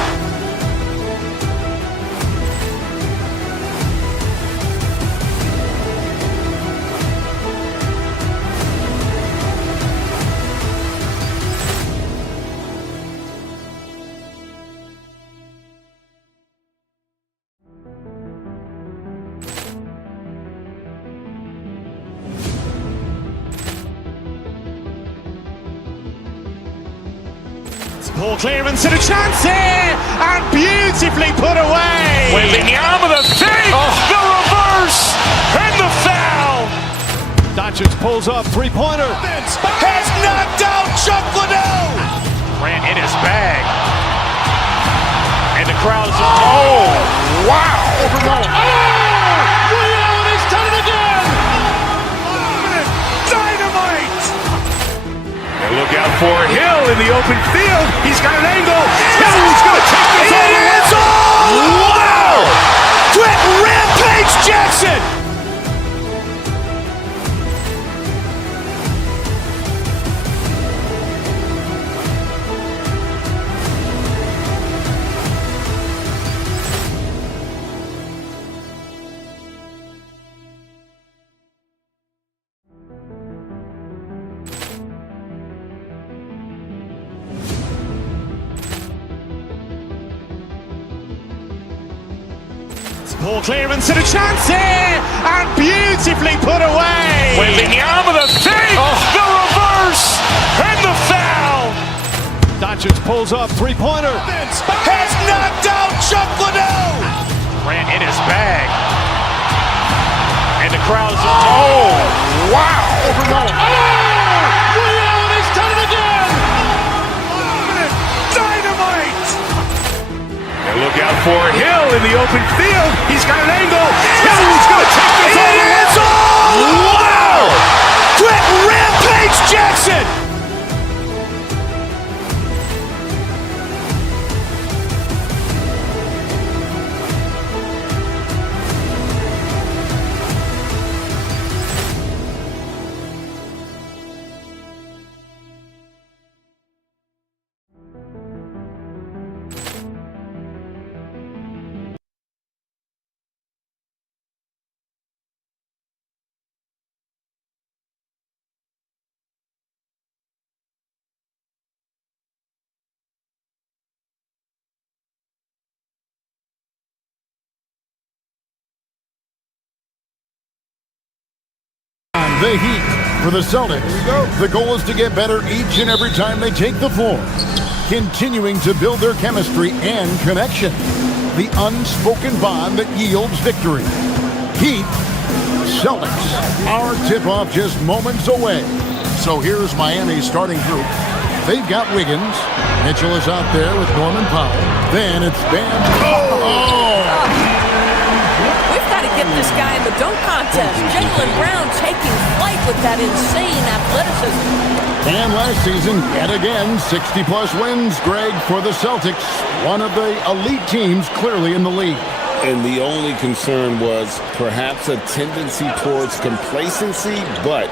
Poor clearance and a chance here, and beautifully put away. Wembanyama the fake, the reverse, and the foul. Doncic pulls up, three-pointer. Has knocked out Chuck Liddell. Grant in his bag. And the crowd's, oh, wow. He's done it again. Dynamite. And look out for Hill in the open field. He's got an angle. Hill's going to take this all the way. Wow. Quick rampage Jackson. Poor clearance and a chance here, and beautifully put away. Wembanyama the fake, the reverse, and the foul. Doncic pulls up, three-pointer. Has knocked out Chuck Liddell. Grant in his bag. And the crowd's, oh, wow. He's done it again. Dynamite. And look out for Hill in the open field. He's got an angle. Hill's going to take this all the way. Wow. Quick rampage Jackson. The Heat for the Celtics. The goal is to get better each and every time they take the floor, continuing to build their chemistry and connection. The unspoken bond that yields victory. Heat, Celtics. Our tip-off just moments away. So here's Miami's starting group. They've got Wiggins. Mitchell is out there with Norman Powell. Then it's Bam. We've got to get this guy in the dunk contest. Jaylen Brown taking flight with that insane athleticism. And last season, yet again, 60-plus wins, Greg, for the Celtics. One of the elite teams clearly in the league. And the only concern was perhaps a tendency towards complacency, but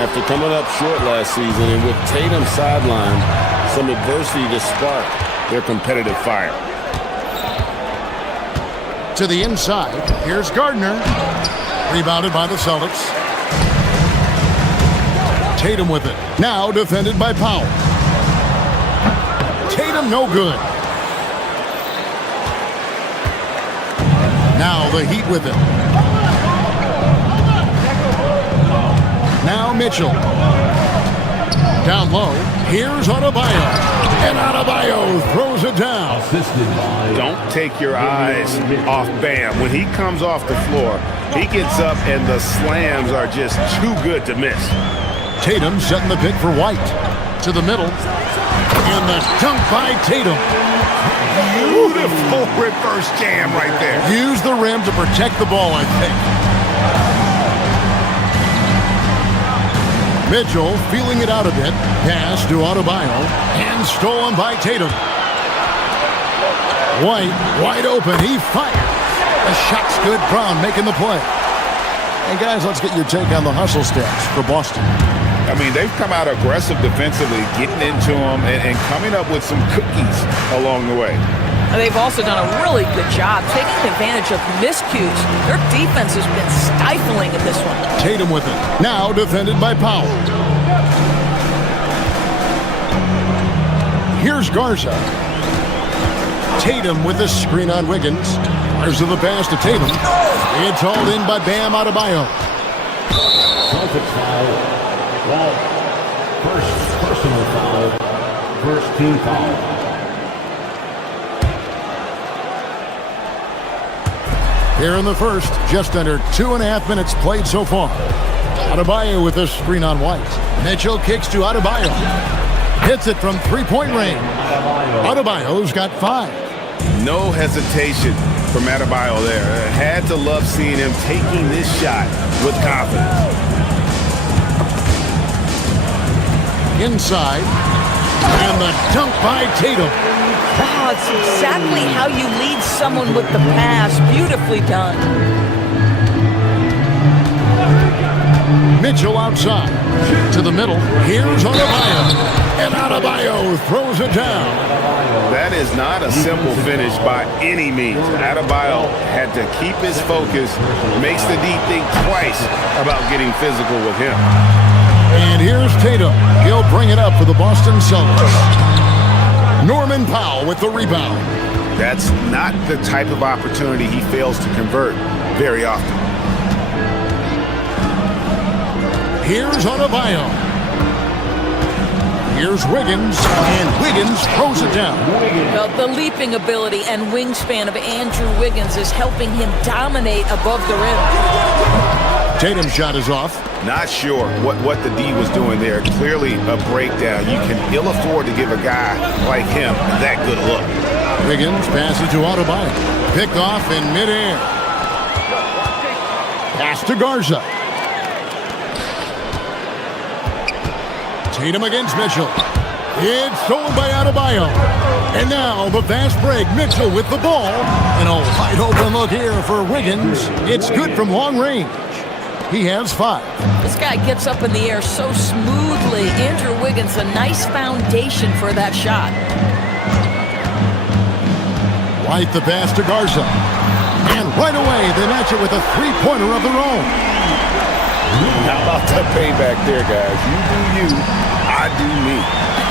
after coming up short last season and with Tatum sidelined, some adversity to spark their competitive fire. To the inside, here's Gardner. Rebounded by the Celtics. Tatum with it. Now defended by Powell. Tatum no good. Now the Heat with it. Now Mitchell. Down low. Here's Adebayo. And Adebayo throws it down. Don't take your eyes off Bam. When he comes off the floor, he gets up and the slams are just too good to miss. Tatum setting the pick for White. To the middle. And the dunk by Tatum. Beautiful reverse jam right there. Use the rim to protect the ball, I think. Mitchell feeling it out a bit. Pass to Adebayo. And stolen by Tatum. White, wide open. He fired. The shot's good. Brown making the play. And guys, let's get your take on the hustle stats for Boston. I mean, they've come out aggressive defensively, getting into them and coming up with some cookies along the way. They've also done a really good job taking advantage of miscues. Their defense has been stifling in this one. Tatum with it. Now defended by Powell. Here's Garza. Tatum with the screen on Wiggins. Garza the pass to Tatum. It's hauled in by Bam Adebayo. Celtics foul. Well, first personal foul. First team foul. Here in the first, just under 2.5 minutes played so far. Adebayo with the screen on White. Mitchell kicks to Adebayo. Hits it from three-point range. Adebayo's got 5. No hesitation from Adebayo there. Had to love seeing him taking this shot with confidence. Inside. And the dunk by Tatum. Wow, it's exactly how you lead someone with the pass. Beautifully done. Mitchell outside. To the middle. Here's Adebayo. And Adebayo throws it down. That is not a simple finish by any means. Adebayo had to keep his focus. Makes the D think twice about getting physical with him. And here's Tatum. He'll bring it up for the Boston Celtics. Norman Powell with the rebound. That's not the type of opportunity he fails to convert very often. Here's Adebayo. Here's Wiggins, and Wiggins throws it down. Well, the leaping ability and wingspan of Andrew Wiggins is helping him dominate above the rim. Tatum's shot is off. Not sure what the D was doing there. Clearly a breakdown. You can ill afford to give a guy like him that good a look. Wiggins passes to Adebayo. Picked off in midair. Pass to Garza. Tatum against Mitchell. It's stolen by Adebayo. And now the fast break. Mitchell with the ball. And a wide open look here for Wiggins. It's good from long range. He has 5. This guy gets up in the air so smoothly. Andrew Wiggins, a nice foundation for that shot. White the pass to Garza. And right away, they match it with a three-pointer of their own. How about the payback there, guys? You do you, I do me.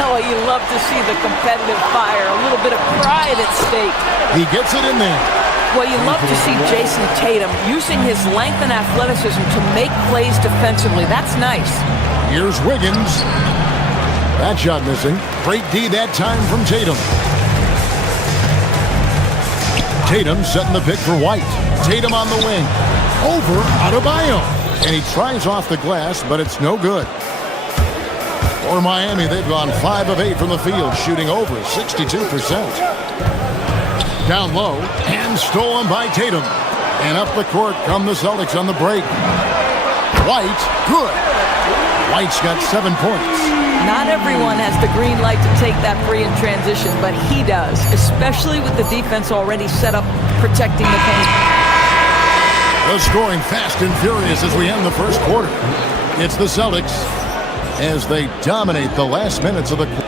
Oh, you love to see the competitive fire. A little bit of pride at stake. He gets it in there. Well, you love to see Jason Tatum using his length and athleticism to make plays defensively. That's nice. Here's Wiggins. That shot missing. Great D that time from Tatum. Tatum setting the pick for White. Tatum on the wing. Over Adebayo. And he tries off the glass, but it's no good. For Miami, they've gone 5 of 8 from the field, shooting over 62%. Down low, and stolen by Tatum. And up the court come the Celtics on the break. White, good. White's got 7 points. Not everyone has the green light to take that free in transition, but he does, especially with the defense already set up protecting the paint. The scoring fast and furious as we end the first quarter. It's the Celtics as they dominate the last minutes of the quarter.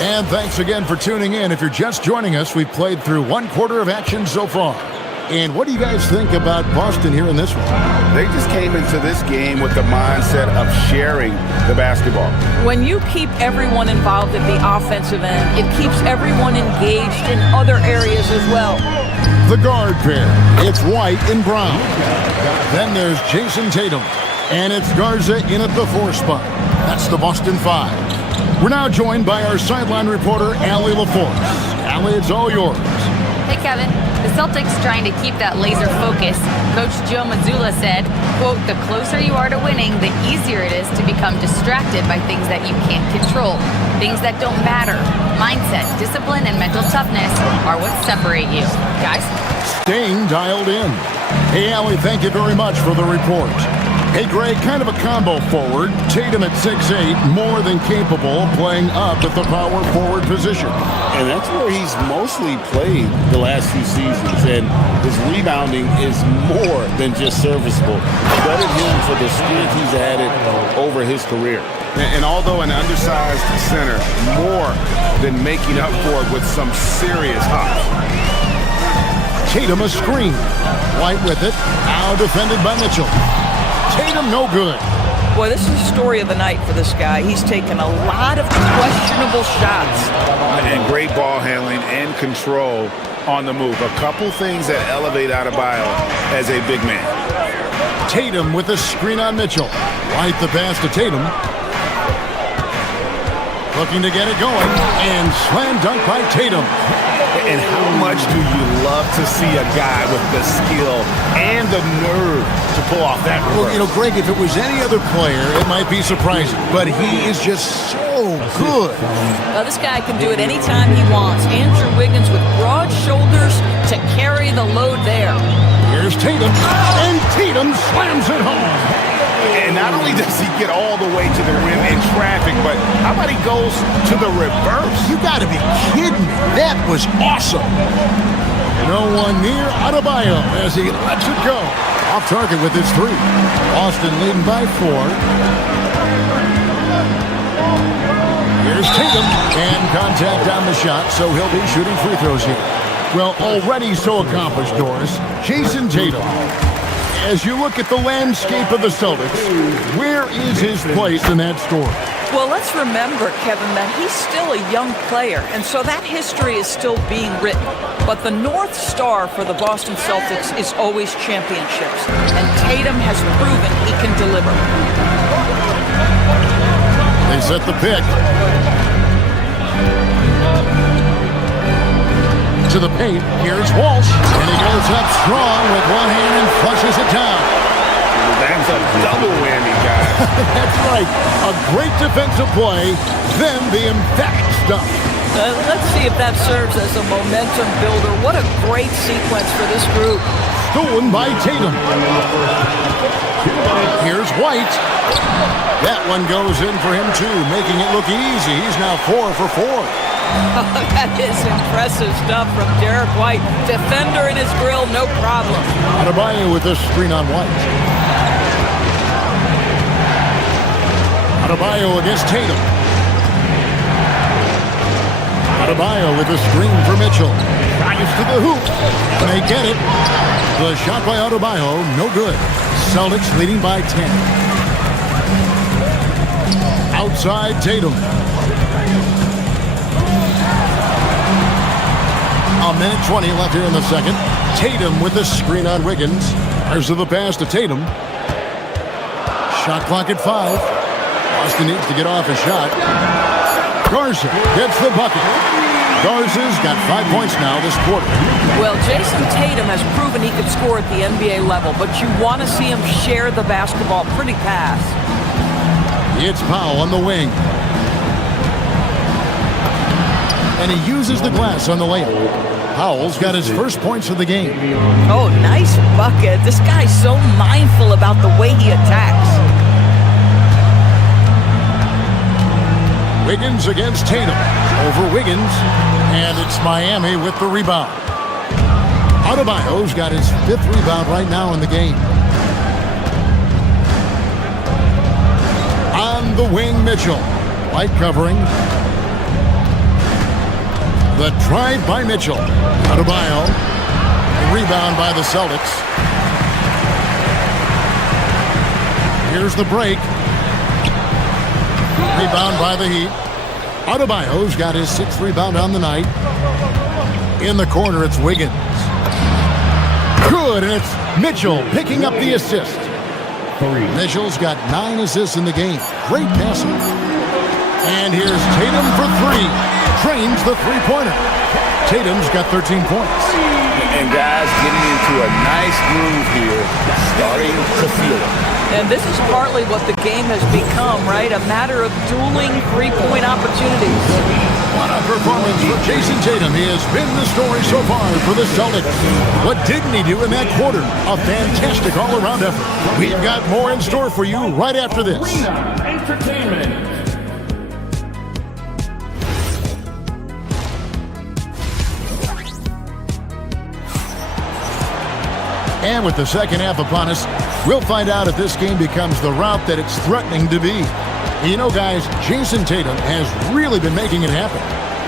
And thanks again for tuning in. If you're just joining us, we've played through 1 quarter of action so far. And what do you guys think about Boston here in this one? They just came into this game with the mindset of sharing the basketball. When you keep everyone involved at the offensive end, it keeps everyone engaged in other areas as well. The guard pair, it's White and Brown. Then there's Jason Tatum, and it's Garza in at the 4 spot. That's the Boston Five. We're now joined by our sideline reporter, Allie LaForce. Allie, it's all yours. Hey, Kevin. The Celtics trying to keep that laser focus. Coach Joe Mazzulla said, quote, "The closer you are to winning, the easier it is to become distracted by things that you can't control, things that don't matter. Mindset, discipline, and mental toughness are what separate you." Guys? Staying dialed in. Hey, Allie, thank you very much for the report. Hey, Greg, kind of a combo forward. Tatum at 6'8", more than capable of playing up at the power forward position. And that's where he's mostly played the last few seasons. And his rebounding is more than just serviceable. Credit him for the strength he's added over his career. And although an undersized center, more than making up for it with some serious hops. Tatum a screen. White with it. Now defended by Mitchell. Tatum no good. Boy, this is the story of the night for this guy. He's taken a lot of questionable shots. And great ball handling and control on the move. A couple things that elevate Adebayo as a big man. Tatum with a screen on Mitchell. White the pass to Tatum. Looking to get it going. And slam dunk by Tatum. And how much do you love to see a guy with the skill and the nerve to pull off that reverse? Well, you know, Greg, if it was any other player, it might be surprising. But he is just so good. Well, this guy can do it anytime he wants. Andrew Wiggins with broad shoulders to carry the load there. Here's Tatum. And Tatum slams it home. And not only does he get all the way to the rim in traffic, but how about he goes to the reverse? You got to be kidding me. That was awesome. No one near Adebayo as he lets it go. Off target with his three. Boston leading by 4. Here's Tatum. And contact on the shot, so he'll be shooting free throws here. Well, already so accomplished, Doris. Jason Tatum. As you look at the landscape of the Celtics, where is his place in that story? Well, let's remember, Kevin, that he's still a young player, and so that history is still being written. But the North Star for the Boston Celtics is always championships, and Tatum has proven he can deliver. They set the pick. To the paint, here's Walsh, and he goes up strong with one hand and flushes it down. That's a double whammy, guys. That's right. A great defensive play, then the emphatic stuff. Let's see if that serves as a momentum builder. What a great sequence for this group. Stolen by Tatum. Here's White. That one goes in for him, too, making it look easy. He's now 4 for 4. That is impressive stuff from Derek White. Defender in his grill, no problem. Adebayo with a screen on White. Adebayo against Tatum. Adebayo with a screen for Mitchell. Drives to the hoop. And they get it. The shot by Adebayo, no good. Celtics leading by 10. Outside Tatum. A minute 20 left here in the second. Tatum with the screen on Wiggins. There's the pass to Tatum. Shot clock at 5. Boston needs to get off a shot. Garza gets the bucket. Garza's got 5 points now this quarter. Well, Jason Tatum has proven he could score at the NBA level, but you want to see him share the basketball pretty fast. It's Powell on the wing. And he uses the glass on the layup. Powell's got his first points of the game. Oh, nice bucket. This guy's so mindful about the way he attacks. Wiggins against Tatum. Over Wiggins. And it's Miami with the rebound. Adebayo's got his 5th rebound right now in the game. On the wing, Mitchell. White covering. The drive by Mitchell. Adebayo. Rebound by the Celtics. Here's the break. Rebound by the Heat. Adebayo's got his 6th rebound on the night. In the corner, it's Wiggins. Good, and it's Mitchell picking up the assist. Mitchell's got 9 assists in the game. great passing. And here's Tatum for three. Drains the three-pointer. Tatum's got 13 points. And guys getting into a nice groove here, starting to feel it. And this is partly what the game has become, right? A matter of dueling three-point opportunities. What a performance for Jason Tatum. He has been the story so far for the Celtics. What didn't he do in that quarter? A fantastic all-around effort. We've got more in store for you right after this. Entertainment. And with the second half upon us, we'll find out if this game becomes the route that it's threatening to be. You know, guys, Jason Tatum has really been making it happen.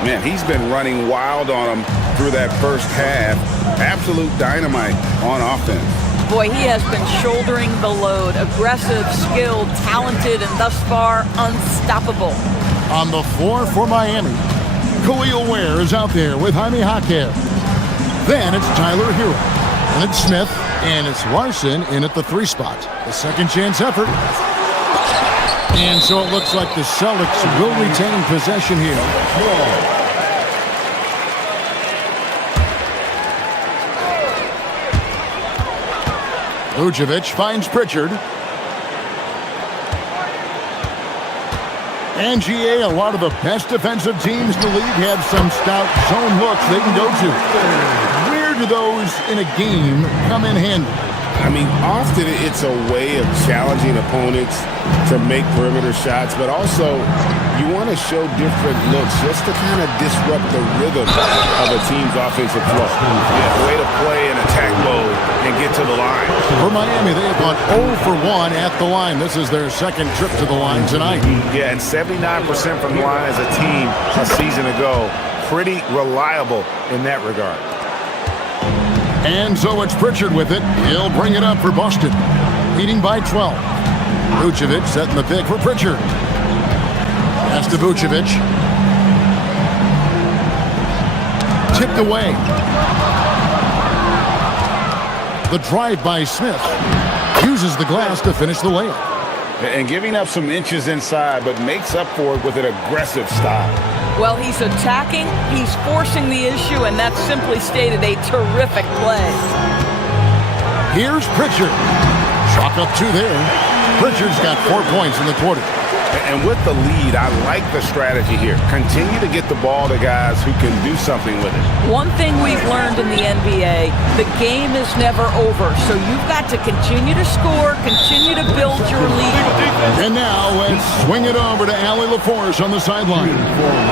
Man, he's been running wild on them through that first half. Absolute dynamite on offense. Boy, he has been shouldering the load. Aggressive, skilled, talented, and thus far, unstoppable. On the floor for Miami, Khalil Ware is out there with Jaime Jaquez. Then it's Tyler Hero. And it's Smith, and it's Larson in at the three spot. The second chance effort. And so it looks like the Celtics will retain possession here. Vucevic finds Pritchard. And GA, a lot of the best defensive teams in the league have some stout zone looks they can go to. Where do those in a game come in handy? I mean, often it's a way of challenging opponents to make perimeter shots, but also you want to show different looks just to kind of disrupt the rhythm of a team's offensive flow. Yeah, way to play in attack mode and get to the line. For Miami, they have gone 0 for 1 at the line. This is their second trip to the line tonight. Yeah, and 79% from the line as a team a season ago. Pretty reliable in that regard. And so it's Pritchard with it. He'll bring it up for Boston, leading by 12. Vucevic setting the pick for Pritchard. Pass to Vucevic. Tipped away. The drive by Smith. Uses the glass to finish the layup. And giving up some inches inside, but makes up for it with an aggressive style. Well, he's attacking, he's forcing the issue, and that's simply stated a terrific play. Here's Pritchard. Chalk up two there. Pritchard's got 4 points in the quarter. And with the lead, I like the strategy here. Continue to get the ball to guys who can do something with it. One thing we've learned in the NBA, the game is never over. So you've got to continue to score, continue to build your lead. And now let's swing it over to Allie LaForce on the sideline.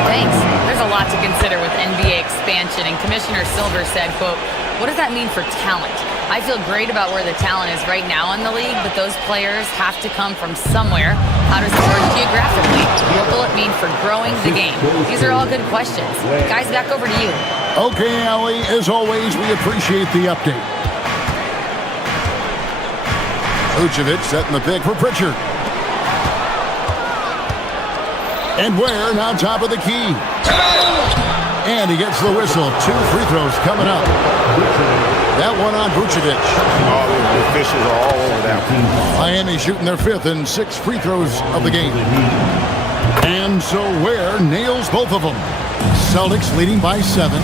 Thanks. There's a lot to consider with NBA expansion, and Commissioner Silver said, quote, "What does that mean for talent? I feel great about where the talent is right now in the league, but those players have to come from somewhere. How does it work geographically? What will it mean for growing the game?" These are all good questions. Guys, back over to you. Okay, Allie, as always, we appreciate the update. Vucevic setting the pick for Pritchard. And Ware now top of the key. And he gets the whistle. 2 free throws coming up. That one on Vucevic. Oh, the officials are all over that one. Miami shooting their 5th and 6 free throws of the game. And so Ware nails both of them. Celtics leading by 7.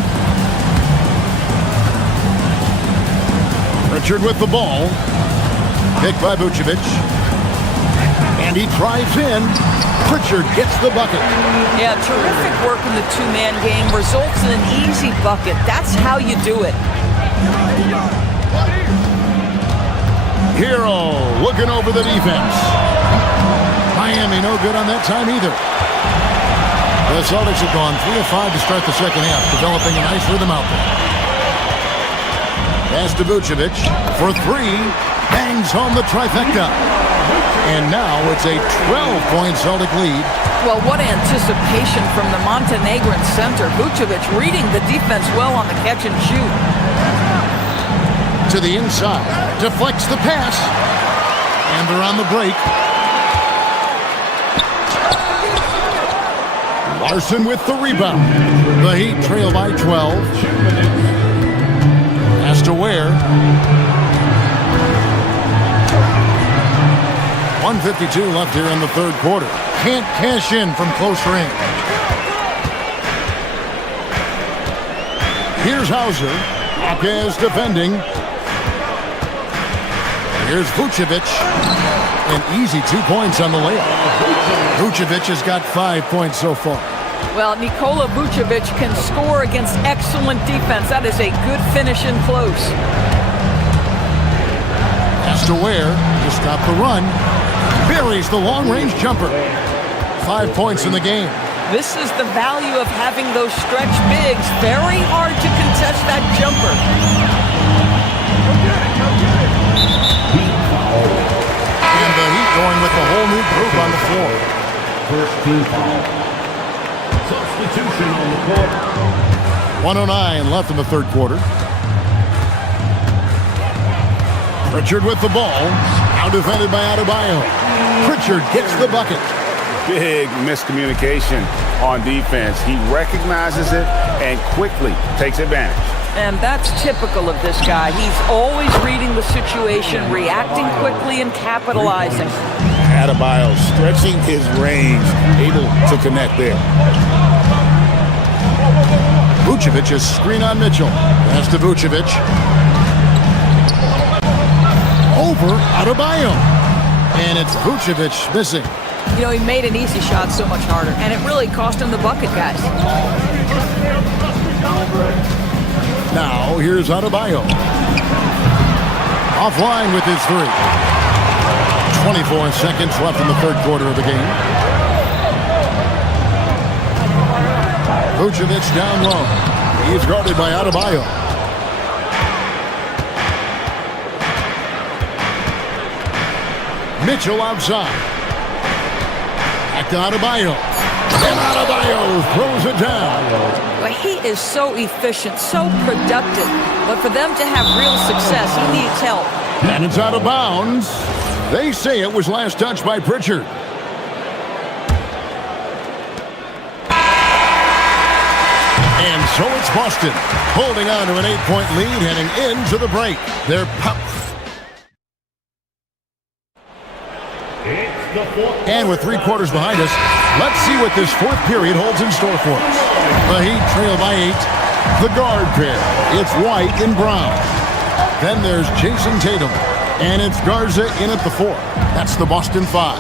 Pritchard with the ball. Picked by Vucevic. And he drives in. Pritchard gets the bucket. Yeah, terrific work in the two-man game. Results in an easy bucket. That's how you do it. Hero looking over the defense. Miami no good on that time either. The Celtics have gone 3 of 5 to start the second half, developing a nice rhythm out there. Pass to Vucevic for 3. Bangs home the trifecta. And now it's a 12-point Celtic lead. Well, what anticipation from the Montenegrin center. Vucevic reading the defense well on the catch and shoot. To the inside. Deflects the pass. And they're on the break. Larson with the rebound. The Heat trail by 12. Pass to Ware. 1:52 left here in the third quarter. Can't cash in from close range. Here's Hauser. Akez defending. Here's Vucevic. An easy 2 points on the layup. Vucevic has got 5 points so far. Well, Nikola Vucevic can score against excellent defense. That is a good finish in close. Has to Ware to stop the run. Buries the long-range jumper. 5 points in the game. This is the value of having those stretch bigs. Very hard to contest that jumper. And the Heat going with the whole new group on the floor. First team foul. Substitution on the court. 1:09 left in the third quarter. Pritchard with the ball. Now defended by Adebayo. Pritchard gets the bucket. Big miscommunication on defense. He recognizes it and quickly takes advantage. And that's typical of this guy. He's always reading the situation, reacting quickly, and capitalizing. Adebayo stretching his range, able to connect there. Vucevic's screen on Mitchell. Pass to Vucevic. Over Adebayo. And it's Vucevic missing. You know, he made an easy shot so much harder, and it really cost him the bucket, guys. Now, here's Adebayo. Offline with his three. 24 seconds left in the third quarter of the game. Vucevic down low. He's guarded by Adebayo. Mitchell outside. Back to Adebayo. And Adebayo throws it down. But he is so efficient, so productive. But for them to have real success, he needs help. And it's out of bounds. They say it was last touched by Pritchard. And so it's Boston, holding on to an 8-point lead, heading into the break. They're and with 3 quarters behind us, let's see what this fourth period holds in store for us. The Heat trail by 8. The guard pair, it's White and Brown. Then there's Jason Tatum, and it's Garza in at the 4. That's the Boston 5.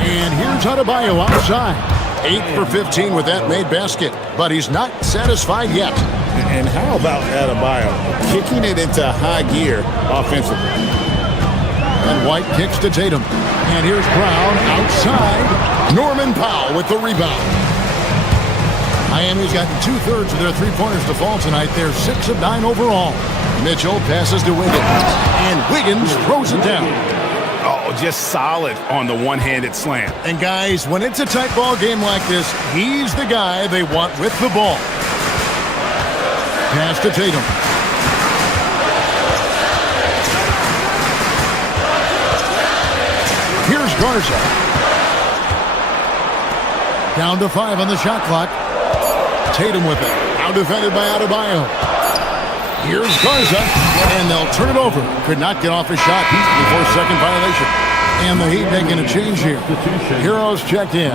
And here's Adebayo outside. 8 for 15 with that made basket, but he's not satisfied yet. And how about Adebayo kicking it into high gear offensively? And White kicks to Tatum. And here's Brown outside. Norman Powell with the rebound. Miami's gotten 2/3 of their three-pointers to fall tonight. They're 6 of 9 overall. Mitchell passes to Wiggins. And Wiggins throws it down. Oh, just solid on the one-handed slam. And guys, when it's a tight ball game like this, he's the guy they want with the ball. Pass to Tatum. Here's Garza. Down to 5 on the shot clock. Tatum with it. Now defended by Adebayo. Here's Garza. And they'll turn it over. Could not get off a shot before second violation. And the Heat making a change here. Heroes checked in.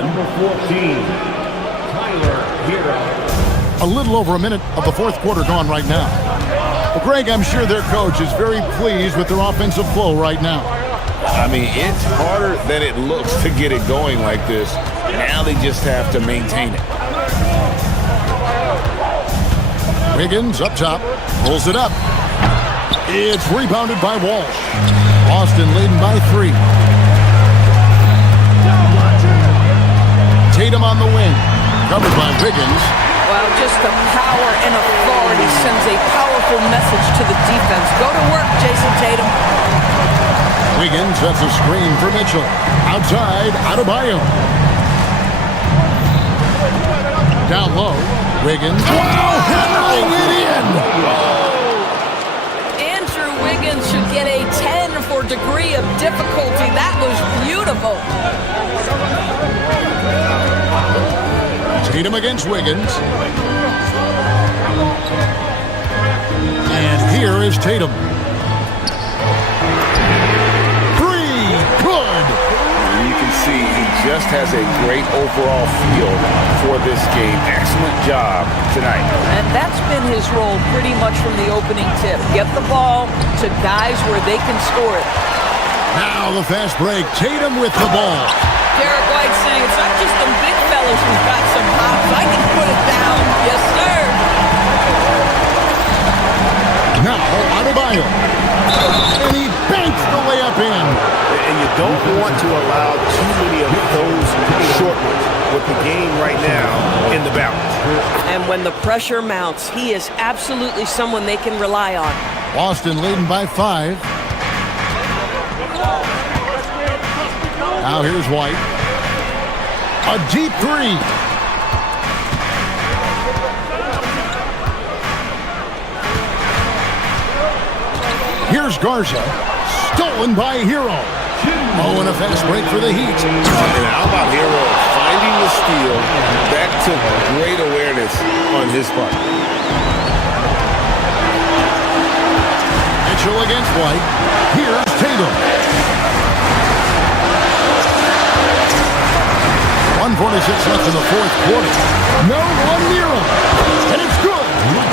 A little over a minute of the fourth quarter gone right now. Well, Greg, I'm sure their coach is very pleased with their offensive flow right now. I mean, it's harder than it looks to get it going like this. Now they just have to maintain it. Wiggins up top, pulls it up. It's rebounded by Walsh. Boston leading by 3. Tatum on the wing, covered by Wiggins. Well, just the power and authority sends a powerful message to the defense. Go to work, Jason Tatum. Wiggins sets a screen for Mitchell. Outside, Adebayo. Down low, Wiggins. Wow, hammering it in! Andrew Wiggins should get a 10 for degree of difficulty. That was beautiful. Tatum against Wiggins. And here is Tatum. 3, good! see, he just has a great overall feel for this game. Excellent job tonight. And that's been his role pretty much from the opening tip. Get the ball to guys where they can score it. Now the fast break. Tatum with the ball. Derek White saying it's not just the big fellas who've got some hops. I can put it down. Yes, sir. Now Adebayo. And he banks the layup in. And you don't want to allow too many of those short ones with the game right now in the balance. And when the pressure mounts, he is absolutely someone they can rely on. Boston leading by 5. Now here's White. A deep 3. Here's Garza. Stolen by Hero. Oh, and a fast break for the Heat. And how about Hero finding the steal? That took great awareness on his part. Mitchell against White. Here's Tatum. 1:46 left in the fourth quarter. No one near him. And it's good.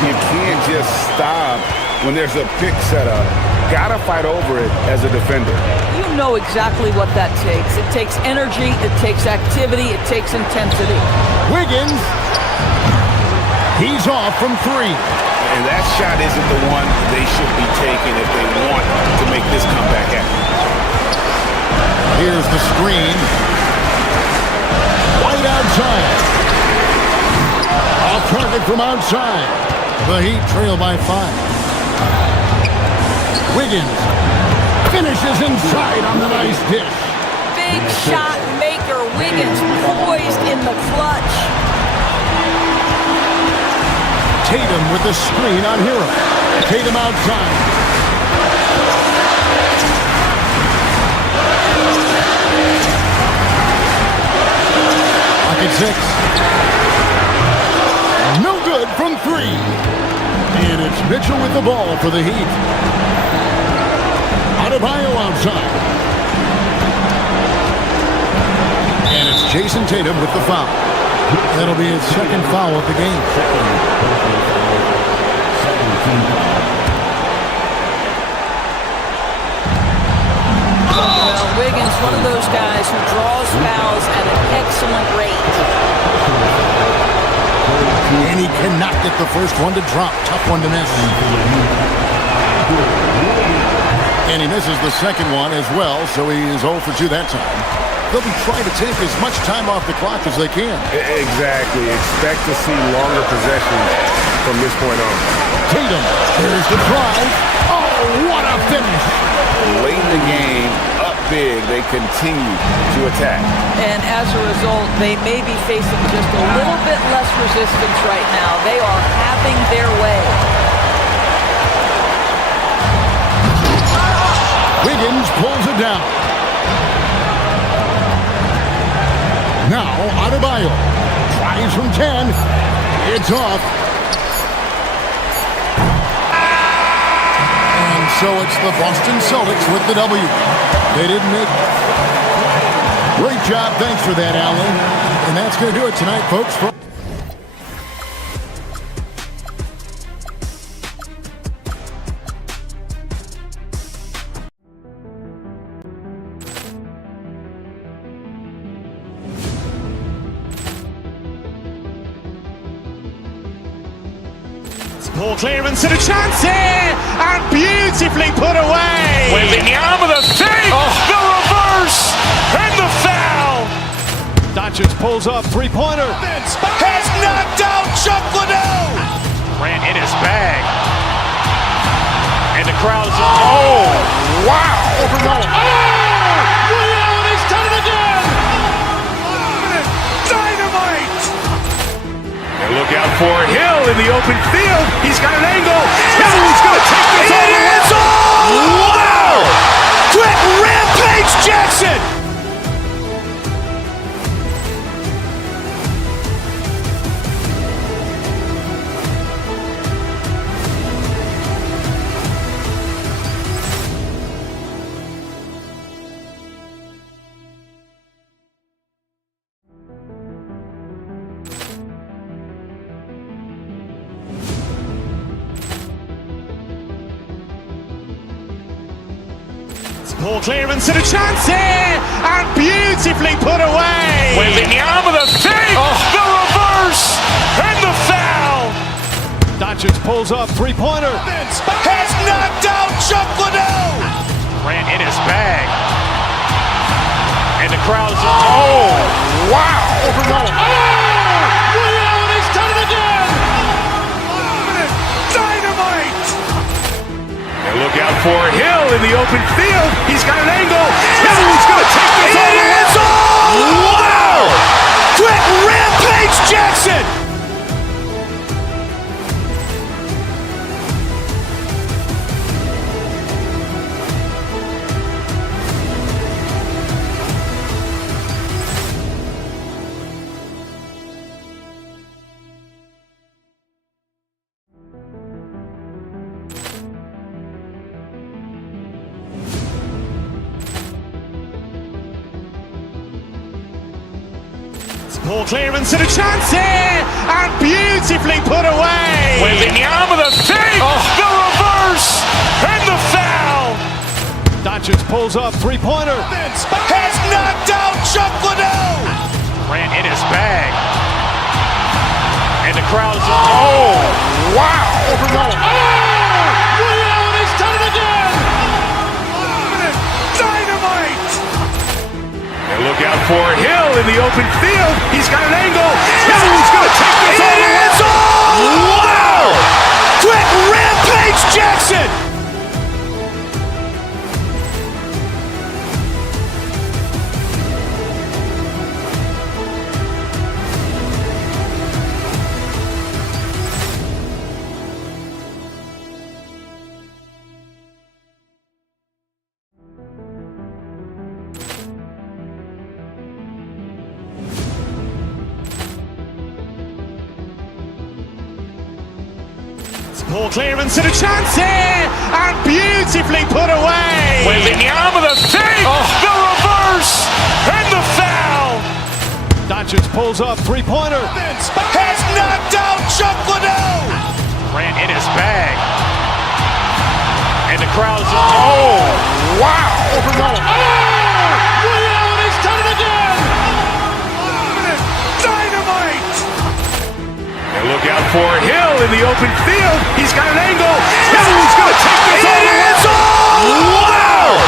You can't just stop when there's a pick set up. Gotta fight over it as a defender. You know exactly what that takes. It takes energy, it takes activity, it takes intensity. Wiggins. He's off from 3. And that shot isn't the one they should be taking if they want to make this comeback happen. Here's the screen. White outside. Off target from outside. The Heat trail by 5. Wiggins finishes inside on the nice dish. Big shot maker. Wiggins poised in the clutch. Tatum with the screen on Hero. Tatum outside. Pocket 6. No good from 3. And it's Mitchell with the ball for the Heat. Adebayo outside. And it's Jason Tatum with the foul. That'll be his second foul of the game. Well, Wiggins, one of those guys who draws fouls at an excellent rate. And he cannot get the first one to drop. Tough one to miss. And he misses the second one as well, so he is 0 for 2 that time. They'll be trying to take as much time off the clock as they can. Exactly. Expect to see longer possessions from this point on. Tatum, here's the drive. Oh, what a finish. Late in the game, up big, they continue to attack. And as a result, they may be facing just a little bit less resistance right now. They are having their way. Wiggins pulls it down. Now, Adebayo tries from 10. It's off. And so it's the Boston Celtics with the W. They didn't make it. Great job. Thanks for that, Alan. And that's going to do it tonight, folks. Poor clearance and a chance here, and beautifully put away. With the arm of the fake, the reverse, and the foul. Doncic pulls up, three-pointer. Has knocked out Chuck Liddell. Ran in his bag. And the crowd is, oh, wow. Oh, Leon has done it again. Dynamite. And look out for Hill in the open field. He's got an angle. He's going to take this all the way. Wow. Quick Rampage Jackson. Poor clearance and a chance here, and beautifully put away. Wembanyama with a save, the reverse, and the foul. Doncic pulls up, three-pointer. Has knocked out Chuck Liddell. Grant in his bag. And the crowd's, wow. He's done it again! Dynamite! And look out for Hill in the open field. He's got an angle. He's going to take this all the way. Wow! Quick Rampage Jackson! Poor clearance and a chance here, and beautifully put away. Wembanyama with a save, the reverse, and the foul. Doncic pulls up, three-pointer. Has knocked out Chuck Liddell. Grant in his bag. And the crowd's, wow. He's done it again! Dynamite! And look out for Hill in the open field. He's got an angle. He's going to take this all the way. Wow! Quick Rampage Jackson! Poor clearance and a chance here, and beautifully put away. Wembanyama with a save, the reverse, and the foul. Doncic pulls up, three-pointer. Has knocked out Chuck Liddell. Grant in his bag. And the crowd's, wow. He's done it again! Dynamite! And look out for Hill in the open field. He's got an angle. He's going to take this all the way. Wow!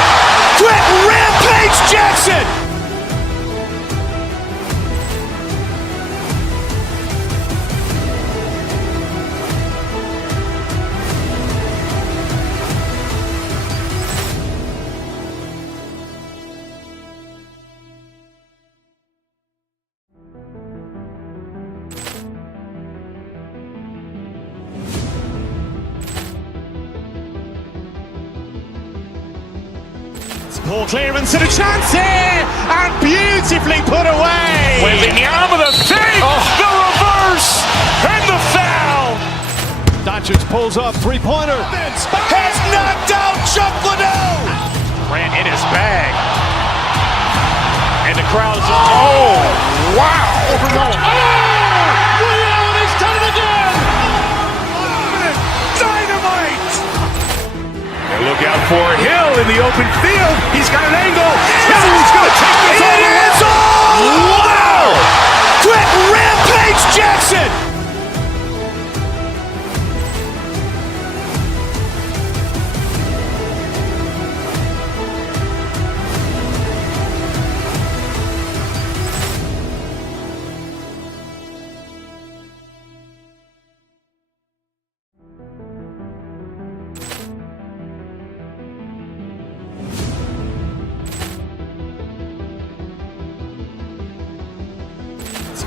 Quick Rampage Jackson! Poor clearance and a chance here, and beautifully put away. Wembanyama with a save, the reverse, and the foul. Doncic pulls up, three-pointer. Has knocked out Chuck Liddell. Grant in his bag. And the crowd's, wow. He's done it again! Dynamite! And look out for Hill in the open field. He's got an angle. He's going to take this all the way. Wow! Quick Rampage Jackson!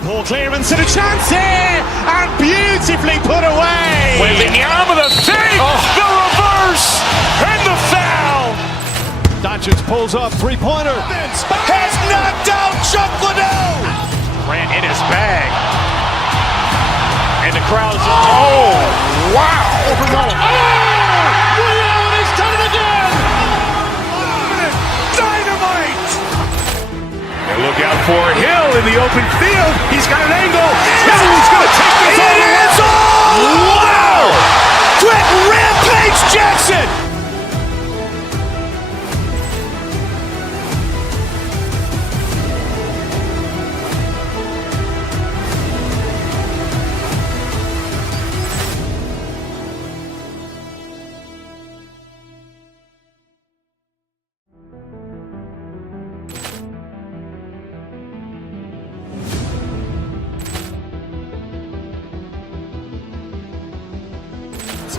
Poor clearance and a chance here, and beautifully put away. Wembanyama with a save, the reverse, and the foul. Doncic pulls up, three-pointer. Has knocked out Chuck Liddell. Grant in his bag. And the crowd's, wow. He's done it again! Dynamite! And look out for Hill in the open field. He's got an angle. He's going to take this all the way. Wow! Quick Rampage Jackson!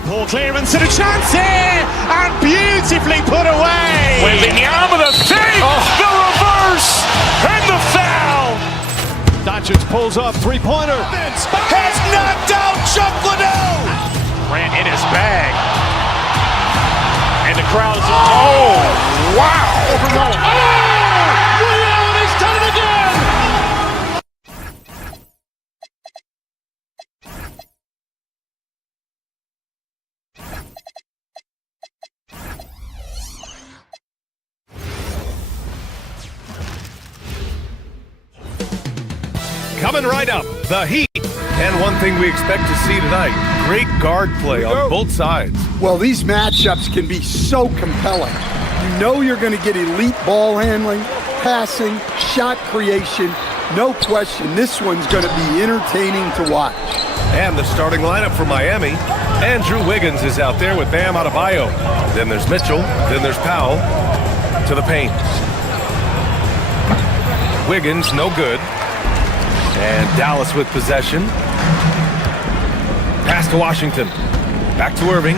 Ball clearance and a chance here, and beautifully put away. Wembanyama the save, the reverse, and the foul. Doncic pulls up, three-pointer. Has knocked out Chuck Liddell. Ran in his bag. And the crowd is, oh, wow. Liddell has done it again. Coming right up, the Heat. And one thing we expect to see tonight, great guard play on both sides. Well, these matchups can be so compelling. You know you're going to get elite ball handling, passing, shot creation. No question, this one's going to be entertaining to watch. And the starting lineup for Miami. Andrew Wiggins is out there with Bam Adebayo. Then there's Mitchell. Then there's Powell. To the paint. Wiggins, no good. And Dallas with possession. Pass to Washington. Back to Irving.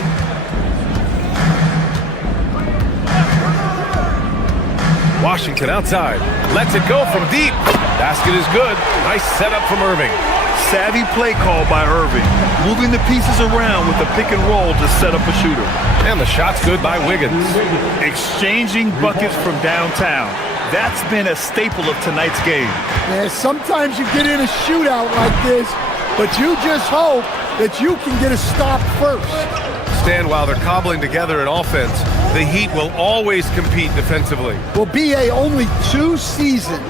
Washington outside. Lets it go from deep. Basket is good. Nice setup from Irving. Savvy play call by Irving. Moving the pieces around with the pick and roll to set up a shooter. And the shot's good by Wiggins. Exchanging buckets from downtown. That's been a staple of tonight's game. Yeah, sometimes you get in a shootout like this, but you just hope that you can get a stop first. Stan, while they're cobbling together an offense, the Heat will always compete defensively. Well, BA, only 2 seasons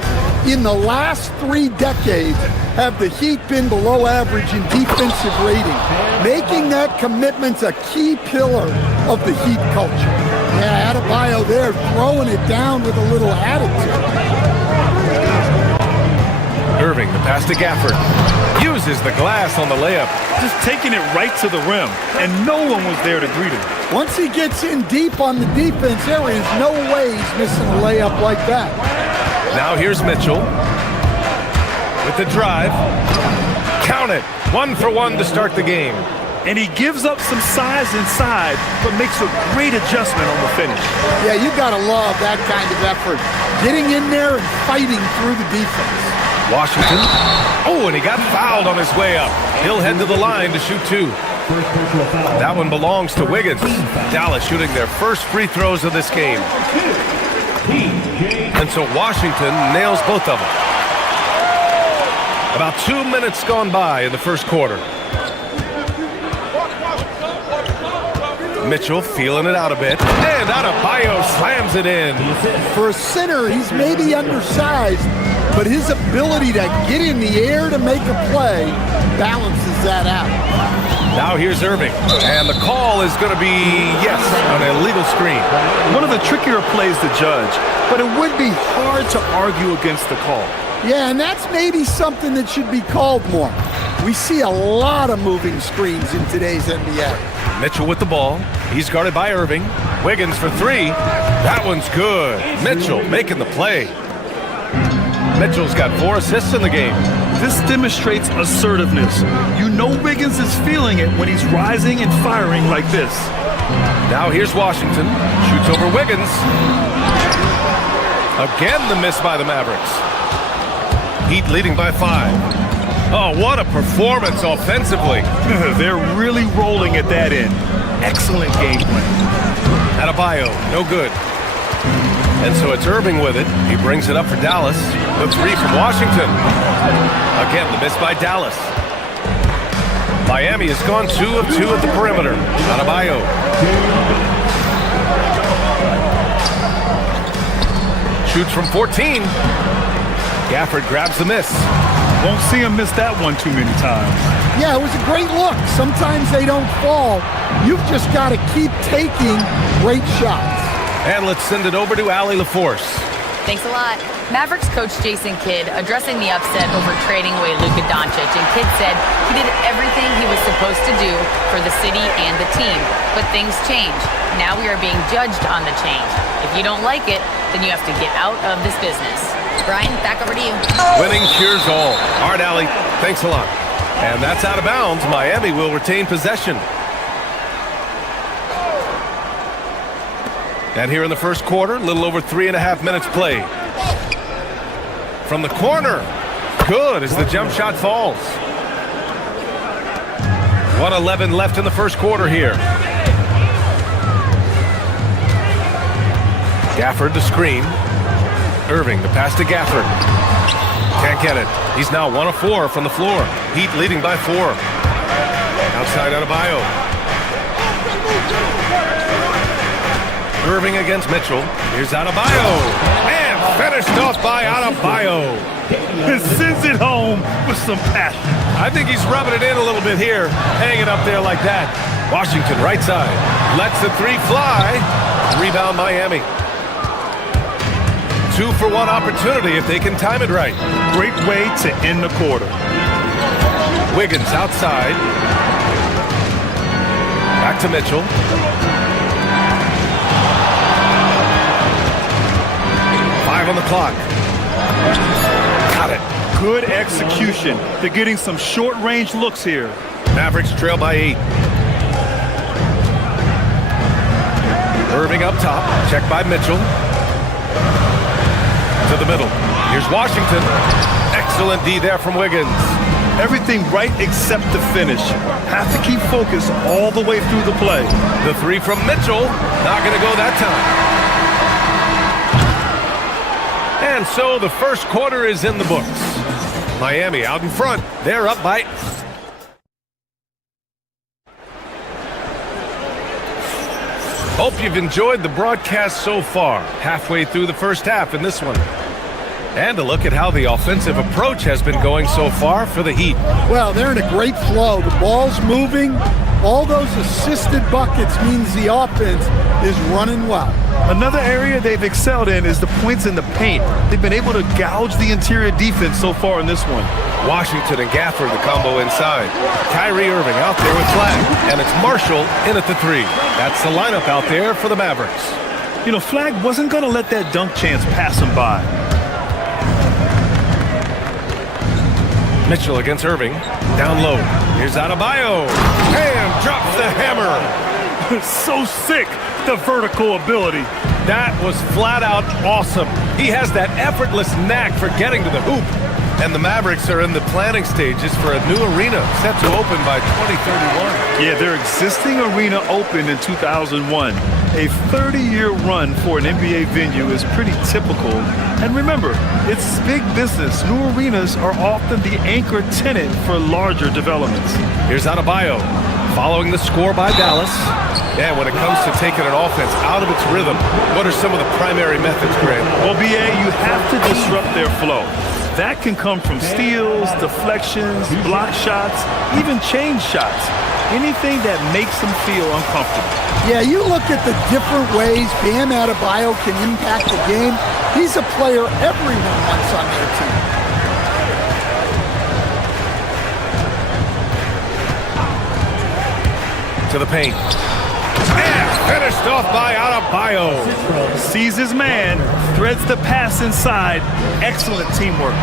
in the last 3 decades have the Heat been below average in defensive rating, making that commitment a key pillar of the Heat culture. Yeah, Adebayo there throwing it down with a little attitude. Irving, the pass to Gafford. Uses the glass on the layup. Just taking it right to the rim, and no one was there to greet him. Once he gets in deep on the defense, there is no way he's missing a layup like that. Now here's Mitchell with the drive. Count it. 1 for 1 to start the game. And he gives up some size inside, but makes a great adjustment on the finish. Yeah, you gotta love that kind of effort. Getting in there and fighting through the defense. Washington. Oh, and he got fouled on his way up. He'll head to the line to shoot 2. That one belongs to Wiggins. Dallas shooting their first free throws of this game. And so Washington nails both of them. About 2 minutes gone by in the first quarter. Mitchell feeling it out a bit. And Adebayo slams it in. For a center, he's maybe undersized, but his ability to get in the air to make a play balances that out. Now here's Irving. And the call is going to be, yes, an illegal screen. One of the trickier plays to judge, but it would be hard to argue against the call. Yeah, and that's maybe something that should be called more. We see a lot of moving screens in today's NBA. Mitchell with the ball. He's guarded by Irving. Wiggins for 3. That one's good. Mitchell making the play. Mitchell's got 4 assists in the game. This demonstrates assertiveness. You know Wiggins is feeling it when he's rising and firing like this. Now here's Washington. Shoots over Wiggins. Again the miss by the Mavericks. Heat leading by 5. Oh, what a performance offensively. They're really rolling at that end. Excellent game plan. Adebayo, no good. And so it's Irving with it. He brings it up for Dallas. The 3 from Washington. Again, the miss by Dallas. Miami has gone 2 of 2 at the perimeter. Adebayo. Shoots from 14. Gafford grabs the miss. Won't see him miss that one too many times. Yeah, it was a great look. Sometimes they don't fall. You've just got to keep taking great shots. And let's send it over to Allie LaForce. Thanks a lot. Mavericks coach Jason Kidd addressing the upset over trading away Luka Doncic, and Kidd said he did everything he was supposed to do for the city and the team. But things change. Now we are being judged on the change. If you don't like it, then you have to get out of this business. Brian, back over to you. Winning cures all. All right, Allie, thanks a lot. And that's out of bounds. Miami will retain possession. And here in the first quarter, a little over 3.5 minutes played. From the corner. Good as the jump shot falls. 1:11 left in the first quarter here. Gafford the screen. Irving the pass to Gafford. Can't get it. He's now 1 of 4 from the floor. Heat leading by 4. Outside Adebayo. Irving against Mitchell. Here's Adebayo. And finished off by Adebayo. Sends it home with some passion. I think he's rubbing it in a little bit here. Hanging up there like that. Washington right side. Lets the 3 fly. Rebound Miami. 2-for-1 opportunity if they can time it right. Great way to end the quarter. Wiggins outside. Back to Mitchell. On the clock. Got it. Good execution. They're getting some short-range looks here. Mavericks trail by 8. Irving up top. Checked by Mitchell. To the middle. Here's Washington. Excellent D there from Wiggins. Everything right except the finish. Have to keep focus all the way through the play. The 3 from Mitchell. Not going to go that time. And so the first quarter is in the books. Miami out in front. They're up by... Hope you've enjoyed the broadcast so far. Halfway through the first half in this one. And a look at how the offensive approach has been going so far for the Heat. Well, they're in a great flow. The ball's moving. All those assisted buckets means the offense is running well. Another area they've excelled in is the points in the paint. They've been able to gouge the interior defense so far in this one. Washington and Gafford, the combo inside. Kyrie Irving out there with Flag. And it's Marshall in at the 3. That's the lineup out there for the Mavericks. You know, Flag wasn't going to let that dunk chance pass him by. Mitchell against Irving. Down low. Here's Adebayo. And drops the hammer. So sick, the vertical ability. That was flat out awesome. He has that effortless knack for getting to the hoop. And the Mavericks are in the planning stages for a new arena set to open by 2031. Yeah, their existing arena opened in 2001. A 30-year run for an NBA venue is pretty typical. And remember, it's big business. New arenas are often the anchor tenant for larger developments. Here's Adebayo following the score by Dallas. And when it comes to taking an offense out of its rhythm, what are some of the primary methods, Grant? Well, BA, you have to disrupt their flow. That can come from steals, deflections, block shots, even change shots. Anything that makes them feel uncomfortable. Yeah, you look at the different ways Bam Adebayo can impact the game. He's a player everyone wants on their team. To the paint. And finished off by Adebayo. Sees his man, threads the pass inside. Excellent teamwork.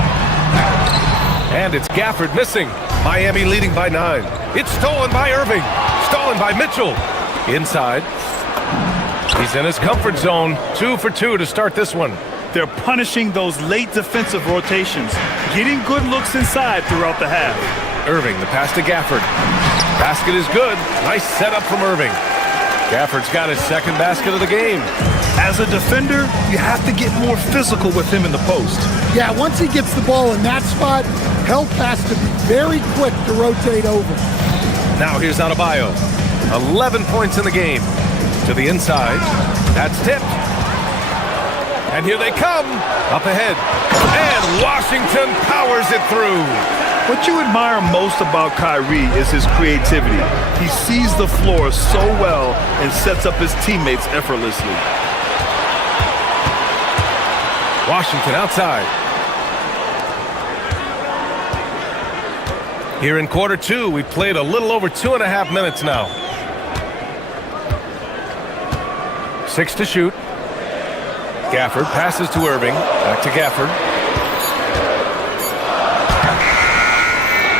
And it's Gafford missing. Miami leading by 9. It's stolen by Irving. Stolen by Mitchell. Inside. He's in his comfort zone. 2 for 2 to start this one. They're punishing those late defensive rotations. Getting good looks inside throughout the half. Irving, the pass to Gafford. Basket is good. Nice setup from Irving. Gafford's got his second basket of the game. As a defender, you have to get more physical with him in the post. Yeah, once he gets the ball in that spot, help has to be very quick to rotate over. Now here's Adebayo. 11 points in the game. To the inside. That's tipped. And here they come. Up ahead. And Washington powers it through. What you admire most about Kyrie is his creativity. He sees the floor so well and sets up his teammates effortlessly. Washington outside. Here in quarter 2, we played a little over 2.5 minutes now. 6 to shoot. Gafford passes to Irving. Back to Gafford.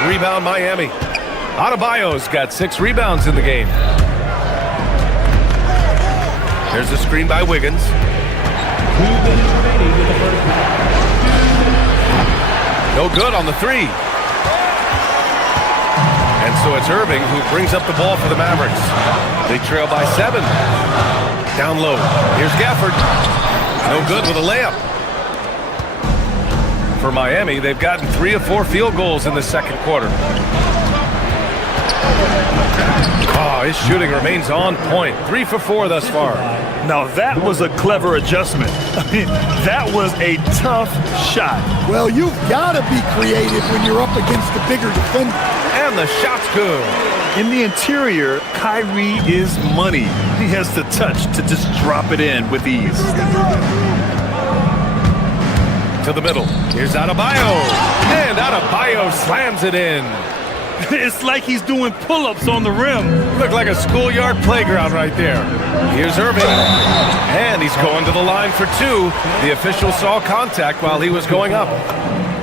Rebound Miami. Adebayo's got 6 rebounds in the game. There's a screen by Wiggins. 2 minutes remaining in the first half. No good on the three. And so it's Irving who brings up the ball for the Mavericks. They trail by 7. Down low. Here's Gafford. No good with a layup. For Miami, they've gotten 3 of 4 field goals in the second quarter. Oh, his shooting remains on point. 3 for 4 thus far. Now that was a clever adjustment. I mean, that was a tough shot. Well, you've got to be creative when you're up against the bigger defender. And the shot's good. In the interior, Kyrie is money. He has the touch to just drop it in with ease. To the middle. Here's Adebayo. And Adebayo slams it in. It's like he's doing pull-ups on the rim. Looked like a schoolyard playground right there. Here's Irving. And he's going to the line for 2. The official saw contact while he was going up.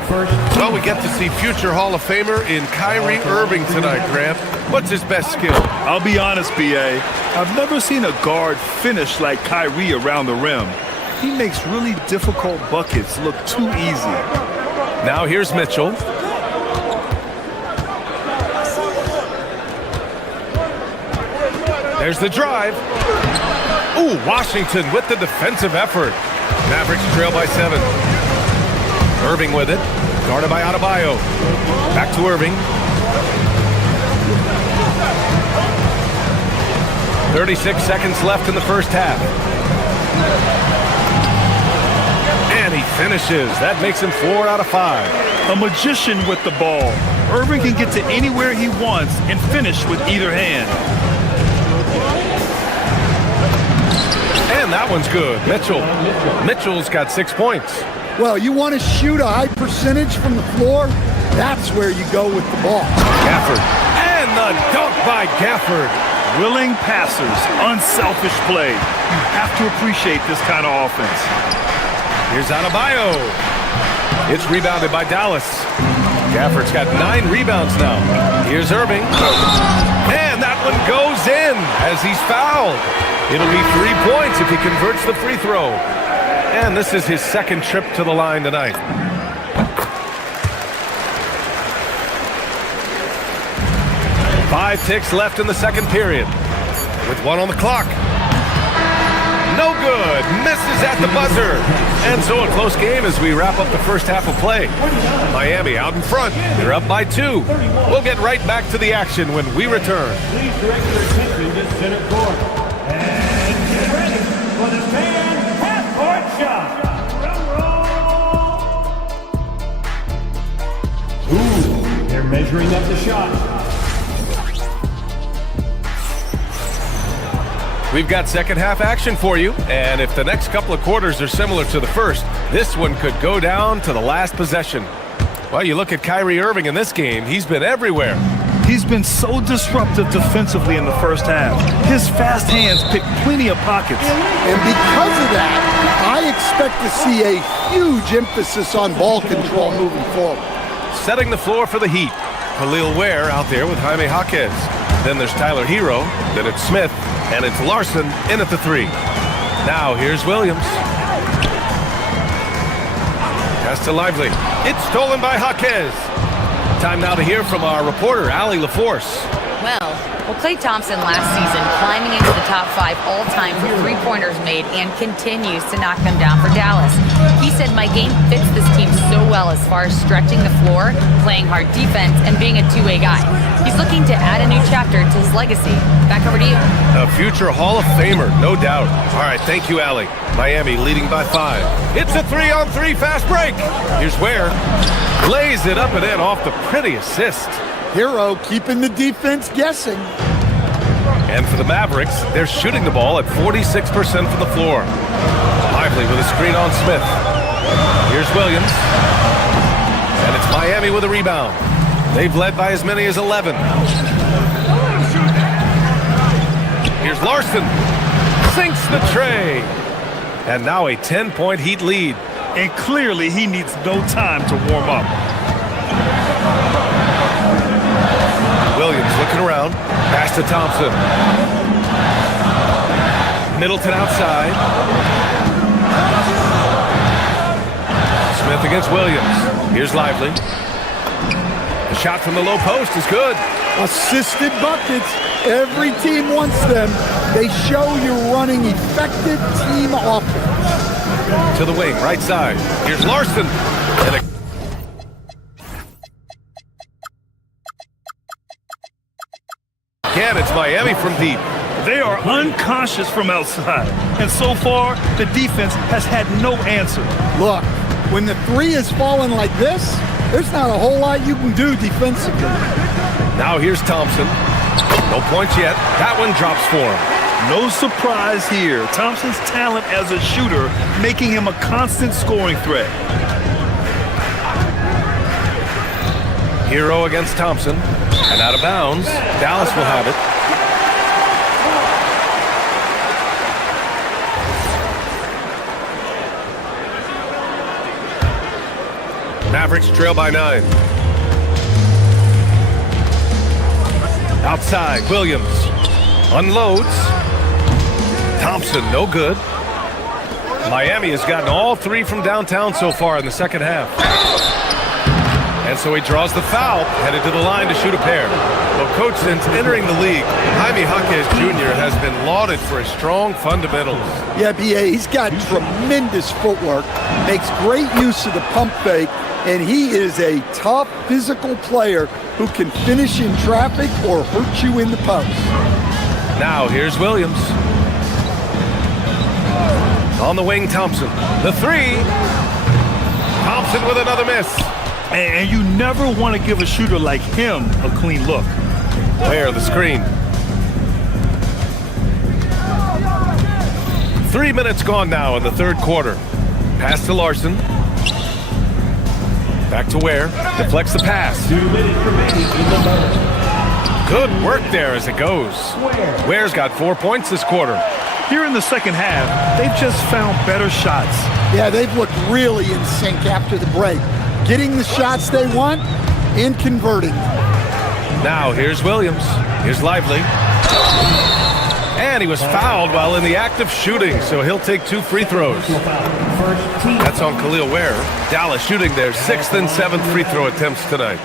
Well, we get to see future Hall of Famer in Kyrie Irving tonight, Grant. What's his best skill? I'll be honest, B.A. I've never seen a guard finish like Kyrie around the rim. He makes really difficult buckets look too easy. Now here's Mitchell. There's the drive. Ooh, Washington with the defensive effort. Mavericks trail by 7. Irving with it. Guarded by Adebayo. Back to Irving. 36 seconds left in the first half. And he finishes. That makes him 4 out of 5. A magician with the ball. Irving can get to anywhere he wants and finish with either hand. And that one's good. Mitchell's got 6 points. Well, you want to shoot a high percentage from the floor? That's where you go with the ball. Gafford. And the dunk by Gafford. Willing passers, unselfish play. You have to appreciate this kind of offense. Here's Adebayo. It's rebounded by Dallas. Gafford's got 9 rebounds now. Here's Irving. And that one goes in as he's fouled. It'll be 3 points if he converts the free throw. And this is his second trip to the line tonight. Five ticks left in the second period. With 1 on the clock. No good. Misses at the buzzer. And so a close game as we wrap up the first half of play. Miami out in front. They're up by 2. We'll get right back to the action when we return. Please direct your attention to center court. And get ready for the fan half-court shot. Ooh, they're measuring up the shot. We've got second half action for you, and if the next couple of quarters are similar to the first, this one could go down to the last possession. Well, you look at Kyrie Irving in this game, he's been everywhere. He's been so disruptive defensively in the first half. His fast hands pick plenty of pockets. And because of that, I expect to see a huge emphasis on ball control moving forward. Setting the floor for the Heat. Khalil Ware out there with Jaime Jaquez. Then there's Tyler Hero, then it's Smith, and it's Larson in at the 3. Now here's Williams. Pass to Lively. It's stolen by Jaquez. Time now to hear from our reporter, Allie LaForce. Well, Klay Thompson last season climbing into the top 5 all-time for three-pointers made and continues to knock them down for Dallas. He said, my game fits this team so well as far as stretching the floor, playing hard defense, and being a two-way guy. He's looking to add a new chapter to his legacy. Back over to you. A future Hall of Famer, no doubt. All right, thank you, Allie. Miami leading by 5. It's a 3-on-3 fast break. Here's Ware. Lays it up and in off the pretty assist. Hero keeping the defense guessing. And for the Mavericks, they're shooting the ball at 46% from the floor. Lively with a screen on Smith. Here's Williams. And it's Miami with a rebound. They've led by as many as 11. Here's Larson. Sinks the tray. And now a 10-point Heat lead. And clearly he needs no time to warm up. Williams looking around. Pass to Thompson. Middleton outside. Smith against Williams. Here's Lively. The shot from the low post is good. Assisted buckets. Every team wants them. They show you're running effective team offense. To the wing, right side. Here's Larson. And again, it's Miami from deep. They are unconscious from outside. And so far, the defense has had no answer. Look, when the three is falling like this, there's not a whole lot you can do defensively. Now here's Thompson. No points yet. That one drops for him. No surprise here. Thompson's talent as a shooter making him a constant scoring threat. Hero against Thompson. And out of bounds. Dallas will have it. Mavericks trail by 9. Outside, Williams unloads. Thompson, no good. Miami has gotten all 3 from downtown so far in the second half. And so he draws the foul, headed to the line to shoot a pair. Well, Coach, since entering the league, Jaime Jaquez Jr. has been lauded for his strong fundamentals. Yeah, B.A., he's got tremendous footwork, makes great use of the pump fake, and he is a tough physical player who can finish in traffic or hurt you in the post. Now here's Williams. On the wing, Thompson. The 3. Thompson with another miss. And you never want to give a shooter like him a clean look. Where the screen. 3 minutes gone now in the third quarter. Pass to Larson. Back to Ware. Deflects the pass. Good work there as it goes. Ware's got 4 points this quarter. Here in the second half, they've just found better shots. Yeah, they've looked really in sync after the break. Getting the shots they want and converting. Now here's Williams. Here's Lively. And he was fouled while in the act of shooting, so he'll take 2 free throws. That's on Khalil Ware. Dallas shooting their 6th and 7th free throw attempts tonight.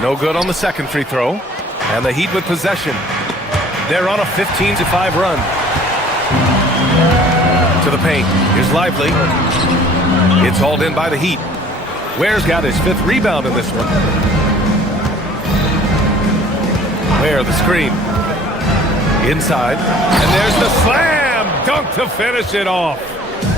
No good on the second free throw. And the Heat with possession. They're on a 15-5 run. To the paint. Here's Lively. It's hauled in by the Heat. Ware's got his 5th rebound in this one. Ware, the screen. Inside. And there's the slam dunk to finish it off.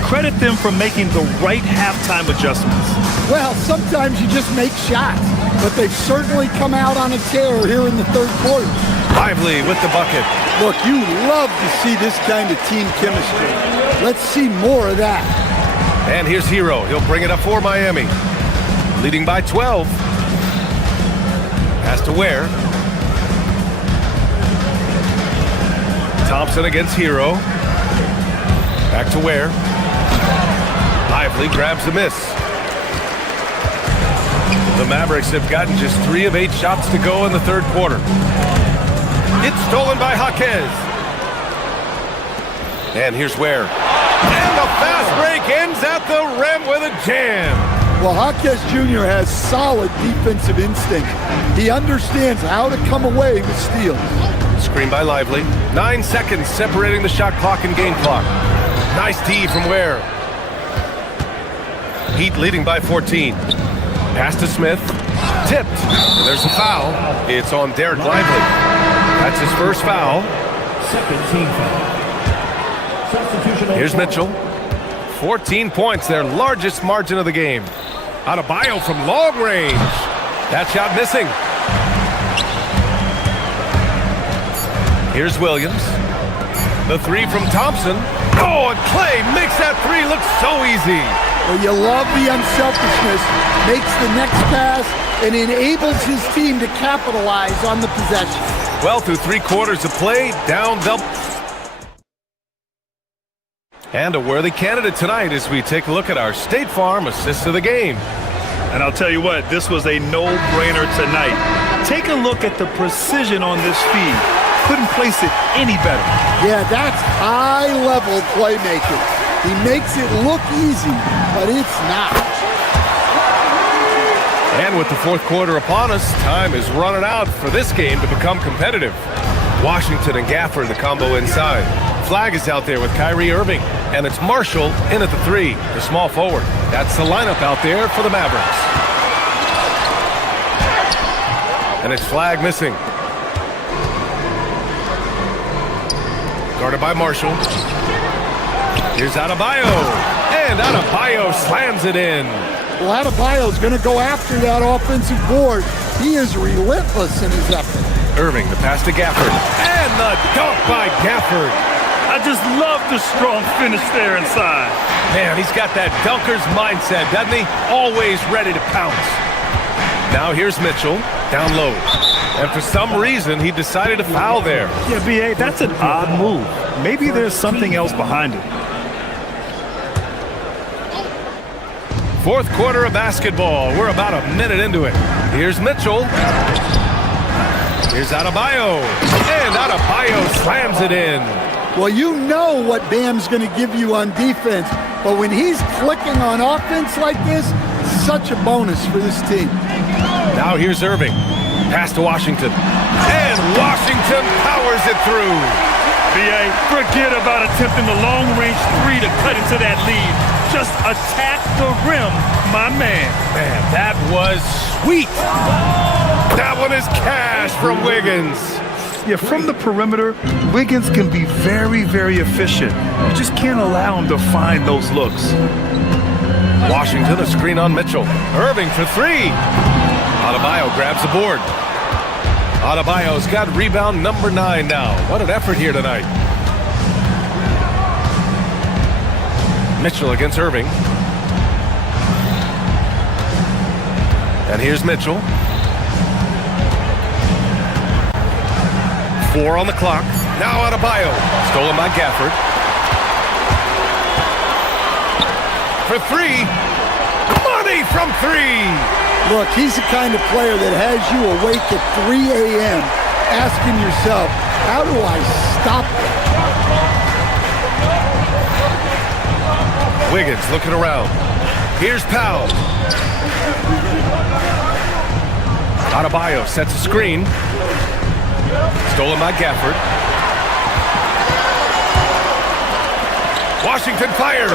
Credit them for making the right halftime adjustments. Well, sometimes you just make shots, but they've certainly come out on a tear here in the third quarter. Lively with the bucket. Look, you love to see this kind of team chemistry. Let's see more of that. And here's Hero. He'll bring it up for Miami. Leading by 12. Pass to Ware. Thompson against Hero. Back to Ware. Lively grabs the miss. The Mavericks have gotten just 3 of 8 shots to go in the third quarter. It's stolen by Jaquez. And here's Ware. And the fast break ends at the rim with a jam. Well, Jaquez Jr. has solid defensive instinct. He understands how to come away with steals. Screen by Lively. 9 seconds separating the shot clock and game clock. Nice D from Ware. Heat leading by 14. Pass to Smith. Tipped. There's a foul. It's on Derek Lively. That's his first foul. Second team foul. Substitution. Here's Mitchell. 14 points, their largest margin of the game. Adebayo from long range. That shot missing. Here's Williams. The 3 from Thompson. Oh, and Clay makes that 3 look so easy. Well, you love the unselfishness. Makes the next pass and enables his team to capitalize on the possession. Well, through 3 quarters of play, down double. And a worthy candidate tonight as we take a look at our State Farm assist of the game. And I'll tell you what, this was a no-brainer tonight. Take a look at the precision on this feed. couldn't place it any better. Yeah, that's high-level playmaking. He makes it look easy, but it's not. And with the fourth quarter upon us, time is running out for this game to become competitive. Washington and Gafford, the combo inside. Flag is out there with Kyrie Irving, and it's Marshall in at the 3, the small forward. That's the lineup out there for the Mavericks. And it's Flag missing. Guarded by Marshall. Here's Adebayo, and Adebayo slams it in. Well, Adebayo's going to go after that offensive board. He is relentless in his effort. Irving, the pass to Gafford, and the dunk by Gafford. I just love the strong finish there inside. Man, he's got that dunker's mindset, doesn't he? Always ready to pounce. Now here's Mitchell, down low. And for some reason, he decided to foul there. Yeah, B.A., that's an odd move. Maybe there's something else behind it. Fourth quarter of basketball. We're about a minute into it. Here's Mitchell. Here's Adebayo. And Adebayo slams it in. Well, you know what Bam's going to give you on defense, but when he's clicking on offense like this, such a bonus for this team. Now here's Irving. Pass to Washington. And Washington powers it through. B.A., forget about attempting the long-range 3 to cut into that lead. Just attack the rim, my man. Man, that was sweet. That one is cash from Wiggins. Yeah, from the perimeter, Wiggins can be very, very efficient. You just can't allow him to find those looks. Washington, a screen on Mitchell. Irving for 3. Adebayo grabs the board. Adebayo's got rebound number 9 now. What an effort here tonight. Mitchell against Irving. And here's Mitchell. 4 on the clock. Now Adebayo. Stolen by Gafford. For 3. Money from 3. Look, he's the kind of player that has you awake at 3 a.m. asking yourself, how do I stop him? Wiggins looking around. Here's Powell. Adebayo sets a screen. Stolen by Gafford. Washington fires.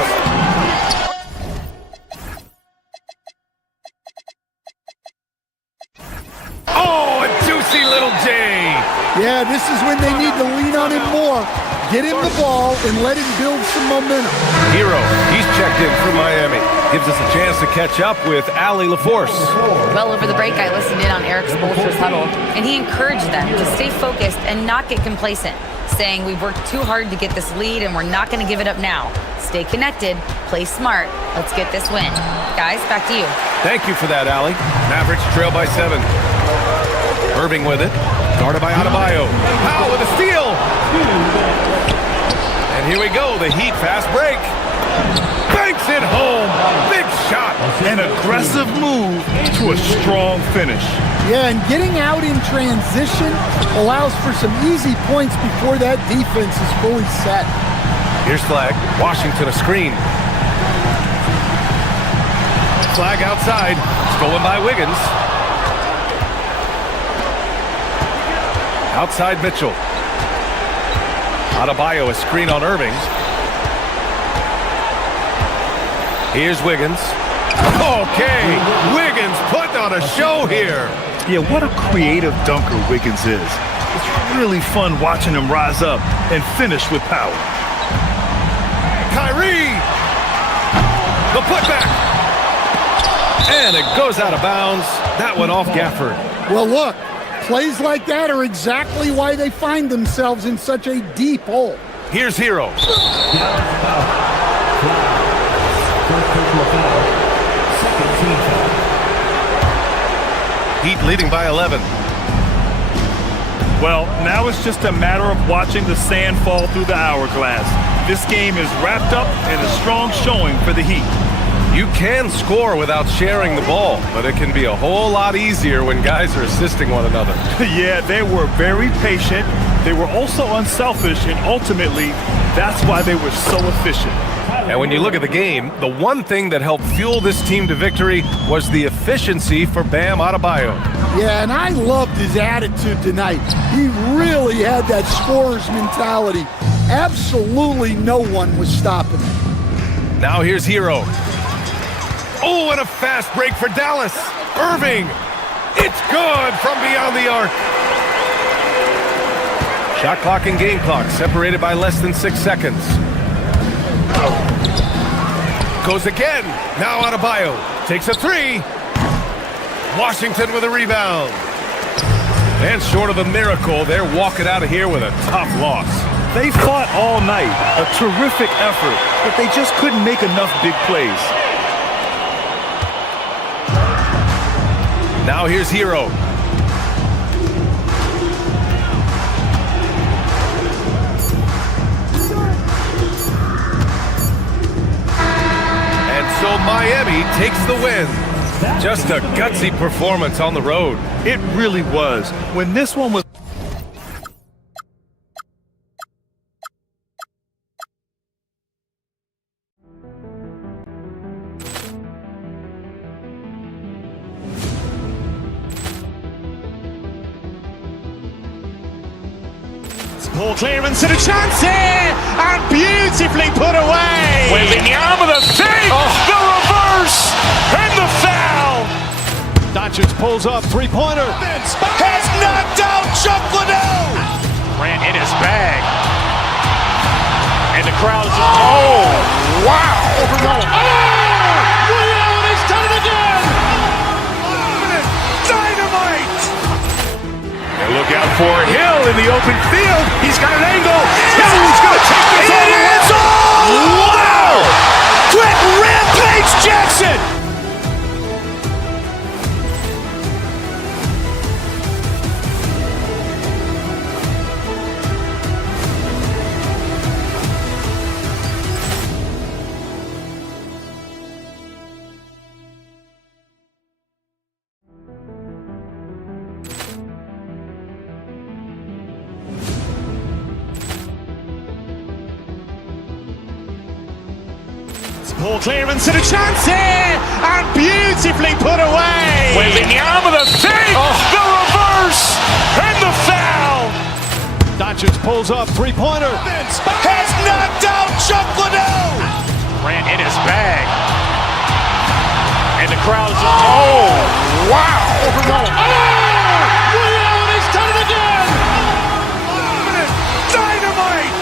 Oh, a juicy little J. Yeah, this is when they need to lean on him more. Get him the ball and let him build some momentum. Hero, he's checked in from Miami. Gives us a chance to catch up with Allie LaForce. Well, over the break, I listened in on Eric Spoelstra's huddle, and he encouraged them to stay focused and not get complacent, saying we've worked too hard to get this lead and we're not going to give it up now. Stay connected, play smart, let's get this win. Guys, back to you. Thank you for that, Allie. Mavericks trail by 7. Irving with it, guarded by Adebayo. Powell with a steal. And here we go, the Heat fast break. Banks it home. Big shot. An aggressive move to a strong finish. Yeah, and getting out in transition allows for some easy points before that defense is fully set. Here's Flag. Washington a screen. Flag outside. Stolen by Wiggins. Outside Mitchell. Adebayo a screen on Irving. Here's Wiggins. Okay, Wiggins putting on a show here. Yeah, what a creative dunker Wiggins is. It's really fun watching him rise up and finish with power. Kyrie! The putback! And it goes out of bounds. That went off Gafford. Well, look, plays like that are exactly why they find themselves in such a deep hole. Here's Hero. Heat leading by 11. Well, now it's just a matter of watching the sand fall through the hourglass. This game is wrapped up in a strong showing for the Heat. You can score without sharing the ball, but it can be a whole lot easier when guys are assisting one another. Yeah, they were very patient. They were also unselfish, and ultimately, that's why they were so efficient. And when you look at the game, the one thing that helped fuel this team to victory was the efficiency for Bam Adebayo. Yeah, and I loved his attitude tonight. He really had that scorer's mentality. Absolutely no one was stopping him. Now here's Hero. Oh, and a fast break for Dallas. Irving. It's good from beyond the arc. Shot clock and game clock separated by less than 6 seconds. Goes again. Now Adebayo takes a three. Washington with a rebound. And short of a miracle, they're walking out of here with a tough loss. They fought all night. A terrific effort, but they just couldn't make enough big plays. Now here's Hero. And so Miami takes the win. Just a gutsy performance on the road. It really was. When this one was... Ball clearance and a chance here, and beautifully put away. Wembanyama the fake, the reverse, and the foul. Doncic pulls up, three-pointer. Has knocked out Chuck Liddell. Ran in his bag. And the crowd is just, oh, wow. Ray Allen has done it again. Dynamite. And look out for Hill in the open field. He's got an angle. He's going to take this all the way. Wow. Quick Rampage Jackson. Ball clearance and a chance here, and beautifully put away. Wembanyama the fake, the reverse, and the foul. Doncic pulls up, three-pointer. Has knocked out Chuck Liddell. Ran in his bag. And the crowd is just, oh, wow. Ray Allen has done it again. Dynamite.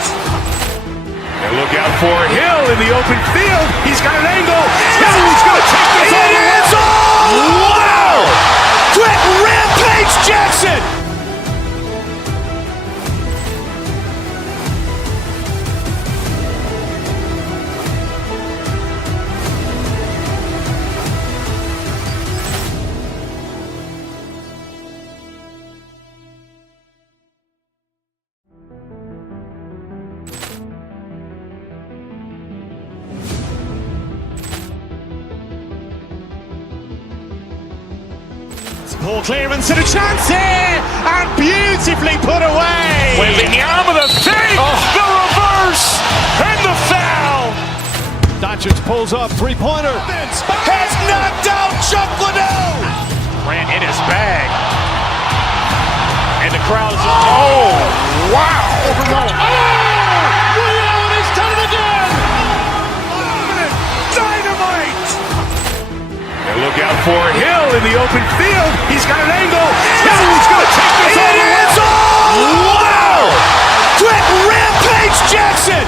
And look out for Hill in the open field. He's got an angle. He's going to take this all the way. Wow. Quick Rampage Jackson. Ball clearance and a chance here, and beautifully put away. Wembanyama the fake, the reverse, and the foul. Doncic pulls up, three-pointer. Has knocked out Chuck Liddell. Ran in his bag. And the crowd is just, oh, wow. Ray Allen has done it again. Dynamite. And look out for Hill in the open field. He's got an angle. He's going to take this all the way. Wow. Quick Rampage Jackson.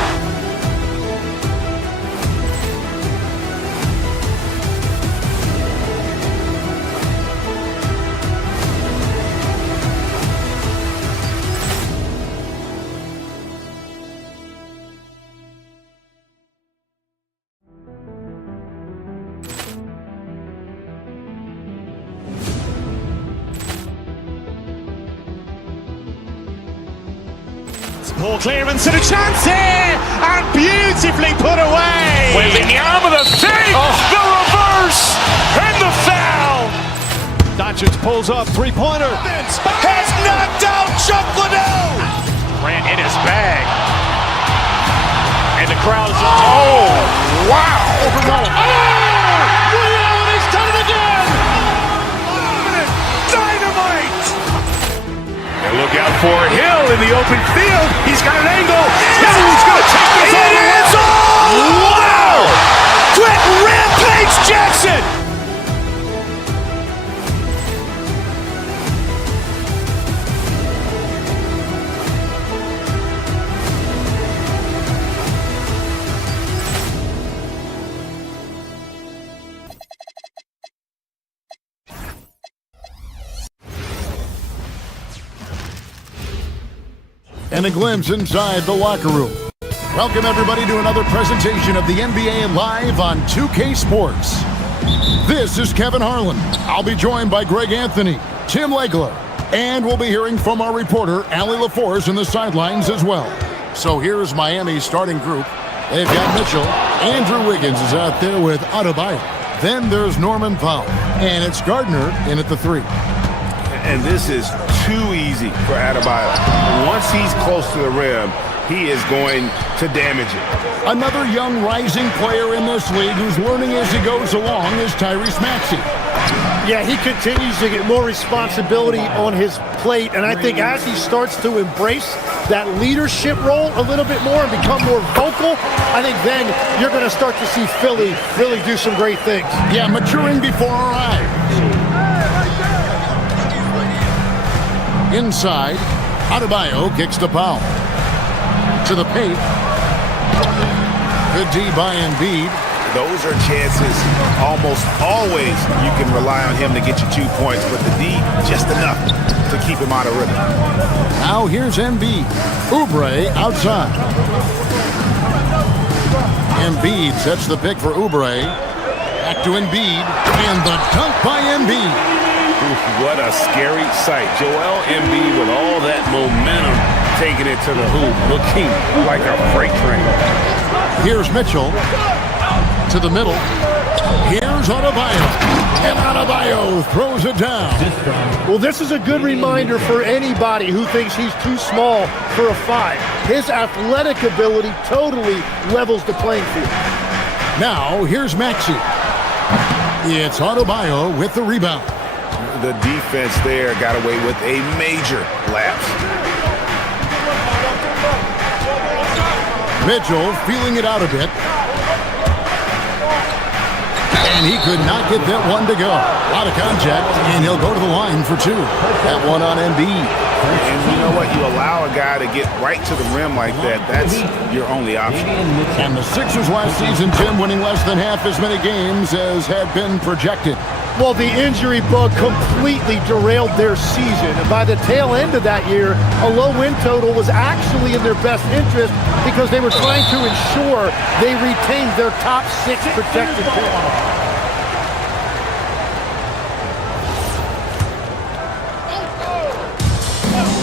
Ball clearance and a chance here, and beautifully put away. Wembanyama the fake, the reverse, and the foul. Doncic pulls up, three-pointer. Has knocked out Chuck Liddell. Ran in his bag. And the crowd is, oh, wow. Liddell, he's done it again. Dynamite. And look out for Hill in the open field. He's got an angle. Hill's going to take this all the way. Wow. Quick rampage Jackson. And a glimpse inside the locker room. Welcome, everybody, to another presentation of the NBA Live on 2K Sports. This is Kevin Harlan. I'll be joined by Greg Anthony, Tim Legler, and we'll be hearing from our reporter, Allie LaForce, in the sidelines as well. So here's Miami's starting group. They've got Mitchell. Andrew Wiggins is out there with Adebayo. Then there's Norman Powell. And it's Gardner in at the 3. And this is too easy for Adebayo. Once he's close to the rim, he is going to damage it. Another young rising player in this league who's learning as he goes along is Tyrese Maxey. Yeah, he continues to get more responsibility on his plate, and I think as he starts to embrace that leadership role a little bit more and become more vocal, I think then you're going to start to see Philly really do some great things. Yeah, maturing before our eyes. Inside, Adebayo kicks to Powell. To the paint. Good D by Embiid. Those are chances almost always you can rely on him to get you 2 points, but the D just enough to keep him out of rhythm. Now here's Embiid. Oubre outside. Embiid sets the pick for Oubre. Back to Embiid. And the dunk by Embiid. What a scary sight. Joel Embiid with all that momentum taking it to the hoop, looking like a freight train. Here's Mitchell to the middle. Here's Adebayo. And Adebayo throws it down. Well, this is a good reminder for anybody who thinks he's too small for a 5. His athletic ability totally levels the playing field. Now, here's Maxey. It's Adebayo with the rebound. The defense there got away with a major lapse. Mitchell feeling it out a bit. And he could not get that one to go. Out of contact, and he'll go to the line for 2. That one on Embiid. And you know what? You allow a guy to get right to the rim like that, that's your only option. And the Sixers last season, Tim, winning less than half as many games as had been projected. Well, the injury bug completely derailed their season. And by the tail end of that year, a low win total was actually in their best interest because they were trying to ensure they retained their top 6 protected pick.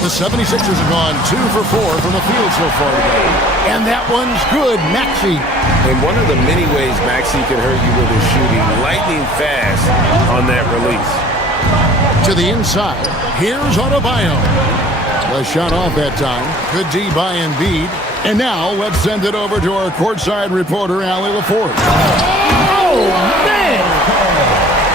The 76ers have gone 2 for 4 from the field so far today. And that one's good, Maxey. And one of the many ways Maxey can hurt you with his shooting, lightning fast on that release. To the inside, here's Adebayo. The shot off that time. Good D by Embiid. And now let's send it over to our courtside reporter, Allie LaForce. Oh, man!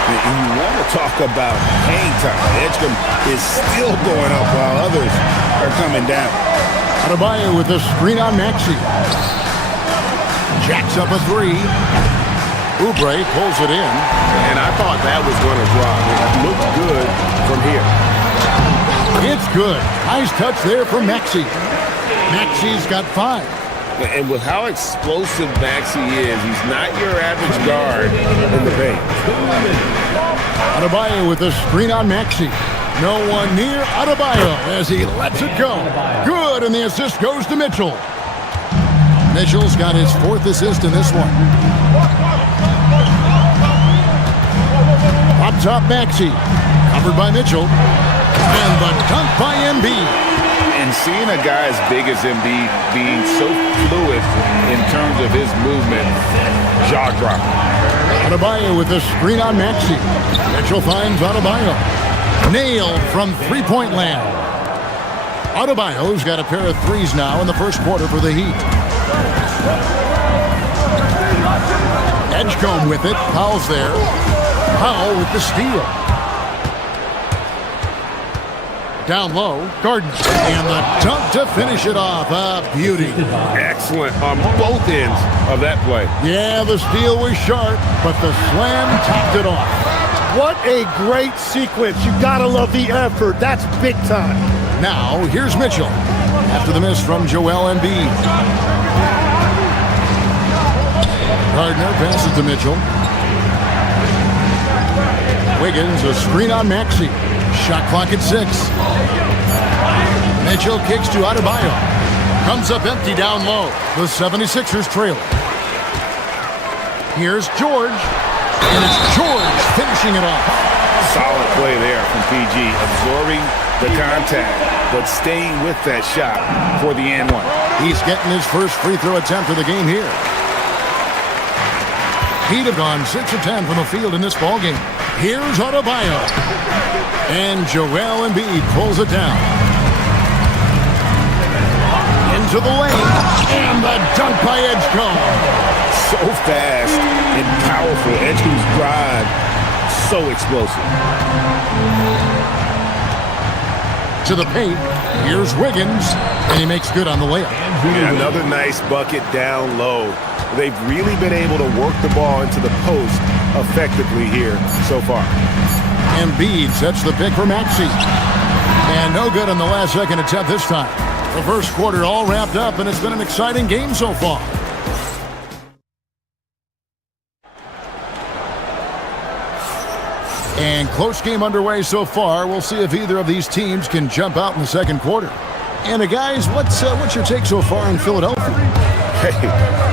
And you want to talk about hang time. Edgecombe is still going up while others are coming down. Adebayo with the screen on Maxey. Jacks up a 3. Oubre pulls it in. And I thought that was going to drop. It looked good from here. It's good. Nice touch there from Maxey. Maxey's got 5. And with how explosive Maxey is, he's not your average guard in the paint. Adebayo with the screen on Maxey. No one near Adebayo as he lets it go. Good, and the assist goes to Mitchell. Mitchell's got his 4th assist in this one. Up top, Maxey. Covered by Mitchell. And the dunk by Embiid. And seeing a guy as big as Embiid being so fluid in terms of his movement, jaw-dropping. Adebayo with the screen on Maxey. Mitchell finds Adebayo. Nailed from three-point land. Adebayo's got a pair of threes now in the first quarter for the Heat. Edgecombe with it. Powell's there. Powell with the steal. Down low, Garden, and the dunk to finish it off. A beauty. Excellent on both ends of that play. Yeah, the steal was sharp, but the slam topped it off. What a great sequence. You gotta love the effort. That's big time. Now, here's Mitchell after the miss from Joel Embiid. Gardner passes to Mitchell. Wiggins, a screen on Maxey. Shot clock at 6. Mitchell kicks to Adebayo. Comes up empty down low. The 76ers trail. Here's George. And it's George finishing it off. Solid play there from PG. Absorbing the contact, but staying with that shot for the and one. He's getting his first free throw attempt of the game here. Heat have gone 6 of 10 from the field in this ballgame. Here's Adebayo. And Joel Embiid pulls it down. Into the lane. And the dunk by Edgecombe. So fast and powerful. Edgecombe's drive, so explosive. To the paint. Here's Wiggins. And he makes good on the layup. Yeah, another nice bucket down low. They've really been able to work the ball into the post effectively here so far. Embiid sets the pick for Maxey. And no good on the last second attempt this time. The first quarter all wrapped up, and it's been an exciting game so far. And close game underway so far. We'll see if either of these teams can jump out in the second quarter. And guys, what's your take so far in Philadelphia? Hey,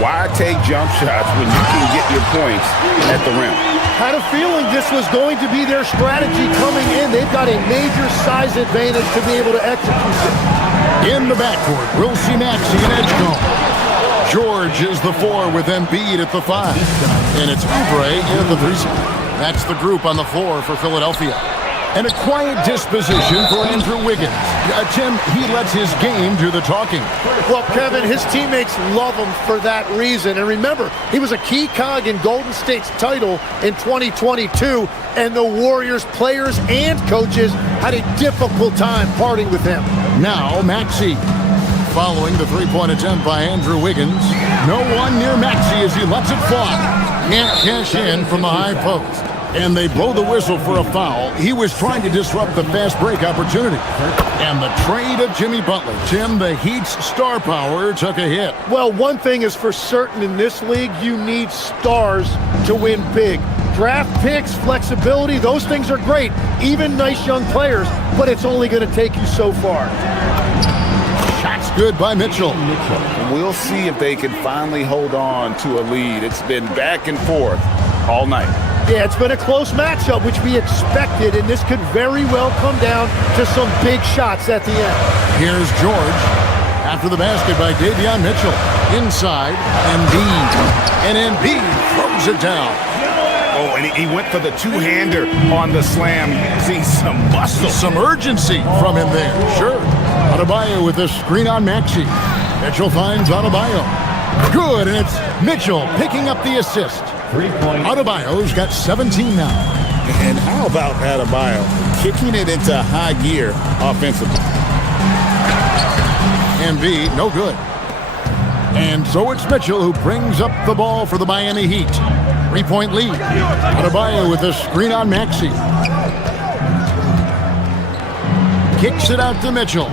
why take jump shots when you can get your points at the rim? Had a feeling this was going to be their strategy coming in. They've got a major size advantage to be able to execute it. In the backcourt, we'll see Maxey and Edgecombe. George is the 4 with Embiid at the 5. And it's Oubre in the 3. That's the group on the floor for Philadelphia. And a quiet disposition for Andrew Wiggins. Tim, he lets his game do the talking. Well, Kevin, his teammates love him for that reason. And remember, he was a key cog in Golden State's title in 2022, and the Warriors players and coaches had a difficult time parting with him. Now, Maxey. Following the three-point attempt by Andrew Wiggins. No one near Maxey as he lets it fly. Can't cash in from the high post. And they blow the whistle for a foul. He was trying to disrupt the fast break opportunity. And the trade of Jimmy Butler. Tim, the Heat's star power took a hit. Well, one thing is for certain in this league, you need stars to win big. Draft picks, flexibility, those things are great. Even nice young players, but it's only going to take you so far. Shots good by Mitchell. We'll see if they can finally hold on to a lead. It's been back and forth all night. Yeah, it's been a close matchup, which we expected, and this could very well come down to some big shots at the end. Here's George. After the basket by Davion Mitchell. Inside, Embiid. And Embiid throws it down. Oh, and he went for the two-hander on the slam. See some muscle. Some urgency from him there. Sure. Adebayo with the screen on Maxey. Mitchell finds Adebayo. Good, and it's Mitchell picking up the assist. Adebayo's got 17 now. And how about Adebayo kicking it into high gear offensively? Embiid, no good. And so it's Mitchell who brings up the ball for the Miami Heat. 3-point lead. Adebayo with a screen on Maxey. Kicks it out to Mitchell.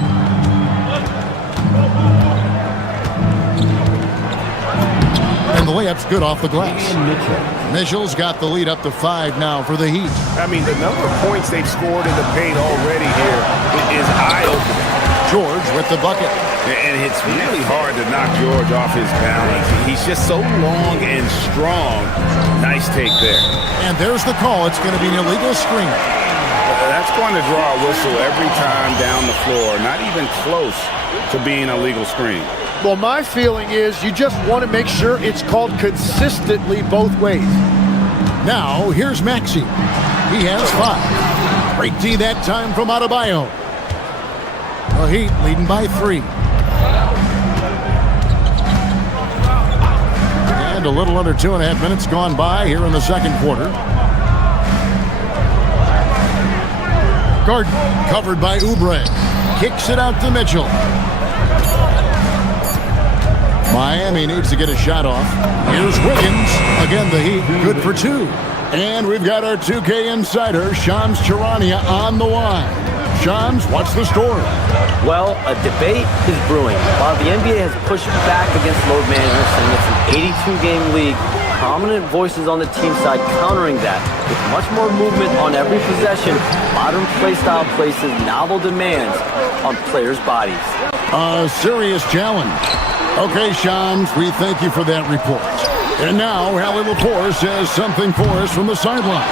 And the layup's good off the glass. Mitchell's got the lead up to 5 now for the Heat. I mean, the number of points they've scored in the paint already here is eye-opening. George with the bucket. And it's really hard to knock George off his balance. He's just so long and strong. Nice take there. And there's the call. It's going to be an illegal screen. That's going to draw a whistle every time down the floor. Not even close to being a legal screen. Well, my feeling is you just want to make sure it's called consistently both ways. Now, here's Maxey. He has 5. Great D that time from Adebayo. The Heat leading by 3. And a little under 2.5 minutes gone by here in the second quarter. Gordon covered by Oubre. Kicks it out to Mitchell. Miami needs to get a shot off. Here's Wiggins. Again, the Heat good for 2. And we've got our 2K insider, Shams Charania, on the line. Shams, what's the story? Well, a debate is brewing. While the NBA has pushed back against load management, saying it's an 82-game league, prominent voices on the team side countering that. With much more movement on every possession, modern play style places novel demands on players' bodies. A serious challenge. Okay, Shams, we thank you for that report. And now, Allie LaForce has something for us from the sideline.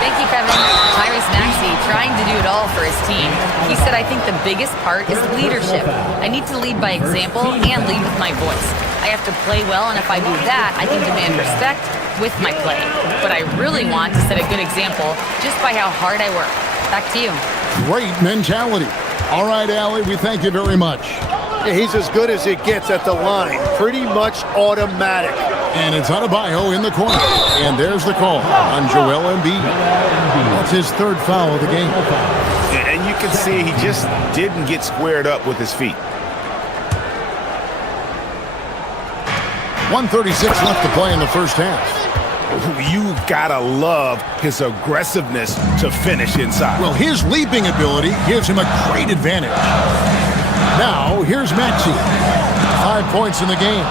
Thank you, Kevin. Tyrese Maxey trying to do it all for his team. He said, I think the biggest part is leadership. I need to lead by example and lead with my voice. I have to play well, and if I do that, I can demand respect with my play. But I really want to set a good example just by how hard I work. Back to you. Great mentality. All right, Allie, we thank you very much. He's as good as it gets at the line. Pretty much automatic. And it's Adebayo in the corner. And there's the call on Joel Embiid. That's his 3rd foul of the game. And you can see he just didn't get squared up with his feet. 1:36 left to play in the first half. You've got to love his aggressiveness to finish inside. Well, his leaping ability gives him a great advantage. Now, here's Maxey. 5 points in the game.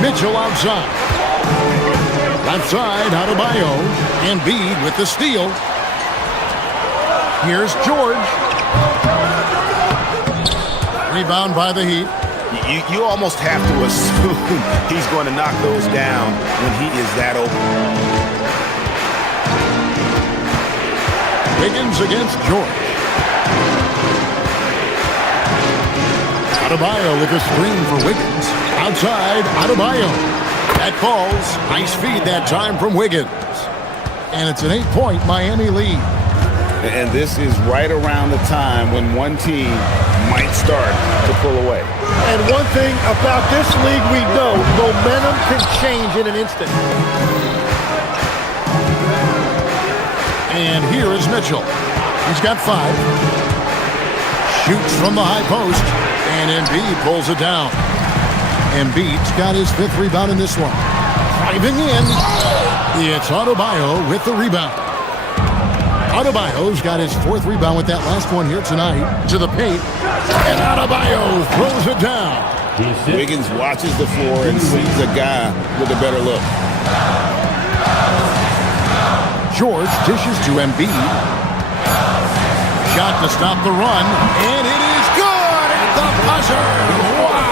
Mitchell outside. Left side, Adebayo. Embiid with the steal. Here's George. Rebound by the Heat. You almost have to assume he's going to knock those down when he is that open. Wiggins against George. Adebayo with a screen for Wiggins. Outside, Adebayo. That falls. Nice feed that time from Wiggins. And it's an 8-point Miami lead. And this is right around the time when one team might start to pull away. And one thing about this league we know, momentum can change in an instant. And here is Mitchell. He's got 5. Shoots from the high post. And Embiid pulls it down. Embiid's got his 5th rebound in this one. Driving in. It's Adebayo with the rebound. Adebayo's got his 4th rebound with that last one here tonight. To the paint. And Adebayo throws it down. Wiggins watches the floor and sees a guy with a better look. George dishes to Embiid. Shot to stop the run. And it is good at the buzzer. Wow.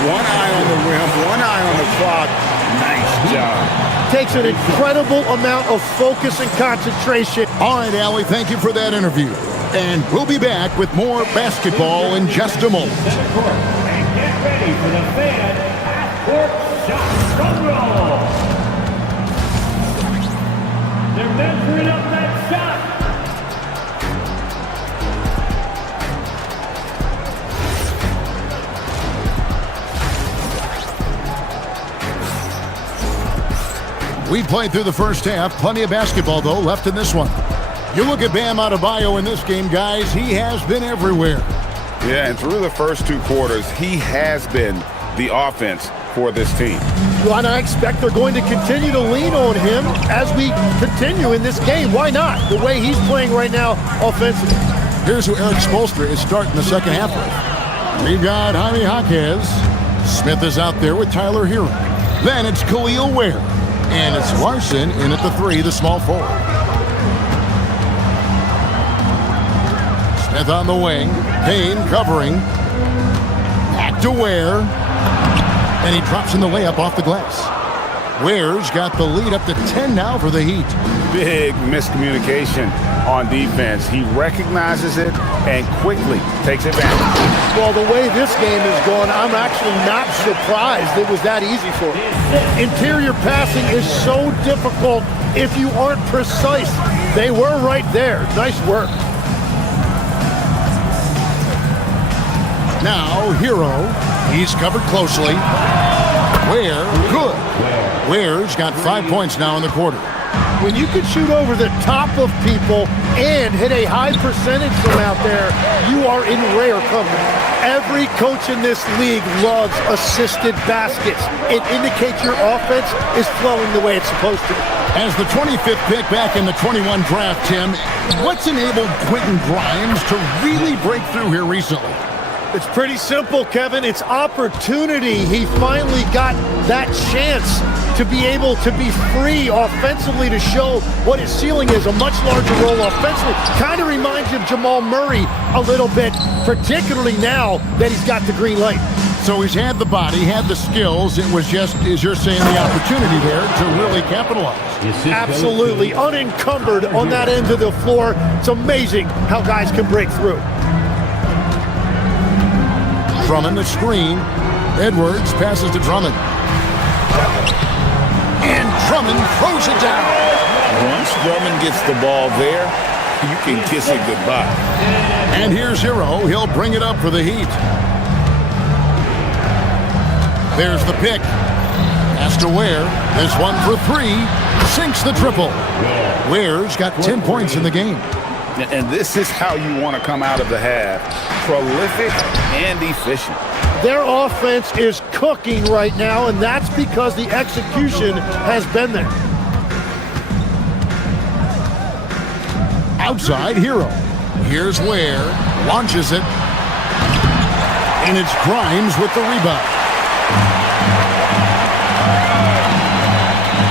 One eye on the rim, one eye on the clock. Nice job. Takes an incredible amount of focus and concentration. All right, Allie, thank you for that interview. And we'll be back with more basketball in just a moment. And get ready for the fan half-court shot roll. They're measuring up that shot. We played through the first half. Plenty of basketball, though, left in this one. You look at Bam Adebayo in this game, guys. He has been everywhere. Yeah, and through the first 2 quarters, he has been the offense for this team. Well, and I expect they're going to continue to lean on him as we continue in this game. Why not? The way he's playing right now offensively. Here's who Eric Spoelstra is starting the second half with. We've got Jaime Jaquez. Smith is out there with Tyler Hero. Then it's Khalil Ware. And it's Larson in at the 3, the small forward. Smith on the wing. Payne covering. Back to Ware. And he drops in the layup off the glass. Ware's got the lead up to 10 now for the Heat. Big miscommunication on defense. He recognizes it and quickly takes advantage. Well, the way this game is going, I'm actually not surprised it was that easy for him. Interior passing is so difficult if you aren't precise. They were right there. Nice work. Now, Hero. He's covered closely. Ware, good. Ware's got 5 points now in the quarter. When you can shoot over the top of people and hit a high percentage from out there, you are in rare company. Every coach in this league loves assisted baskets. It indicates your offense is flowing the way it's supposed to. As the 25th pick back in the 21 draft, Tim, what's enabled Quentin Grimes to really break through here recently? It's pretty simple, Kevin. It's opportunity. He finally got that chance to be able to be free offensively to show what his ceiling is, a much larger role offensively. Kind of reminds you of Jamal Murray a little bit, particularly now that he's got the green light. So he's had the body, had the skills. It was just, as you're saying, the opportunity there to really capitalize. Absolutely. Unencumbered on that end of the floor. It's amazing how guys can break through. Drummond the screen. Edwards passes to Drummond. And Drummond throws it down. Once Drummond gets the ball there, you can kiss it goodbye. And here's Hero. He'll bring it up for the Heat. There's the pick. Has to Ware. This one for three. Sinks the triple. Ware's got 10 points in the game. And this is how you want to come out of the half. Prolific and efficient. Their offense is cooking right now, and that's because the execution has been there. Outside, Hero. Here's Ware. Launches it. And it's Grimes with the rebound.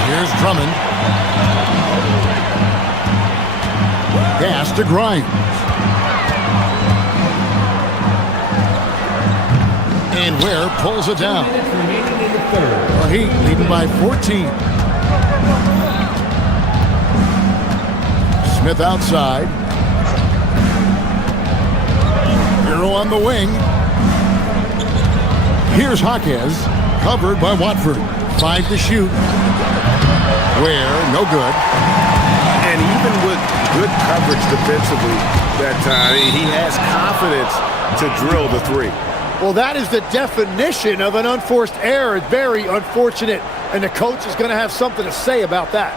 Here's Drummond. Pass to Grimes. And Ware pulls it down. The Heat leading by 14. Smith outside. Hero on the wing. Here's Jaquez, covered by Watford. 5 to shoot. Ware, no good. And even with good coverage defensively that time, he has confidence to drill the three. Well, that is the definition of an unforced error. Very unfortunate, and the coach is going to have something to say about that.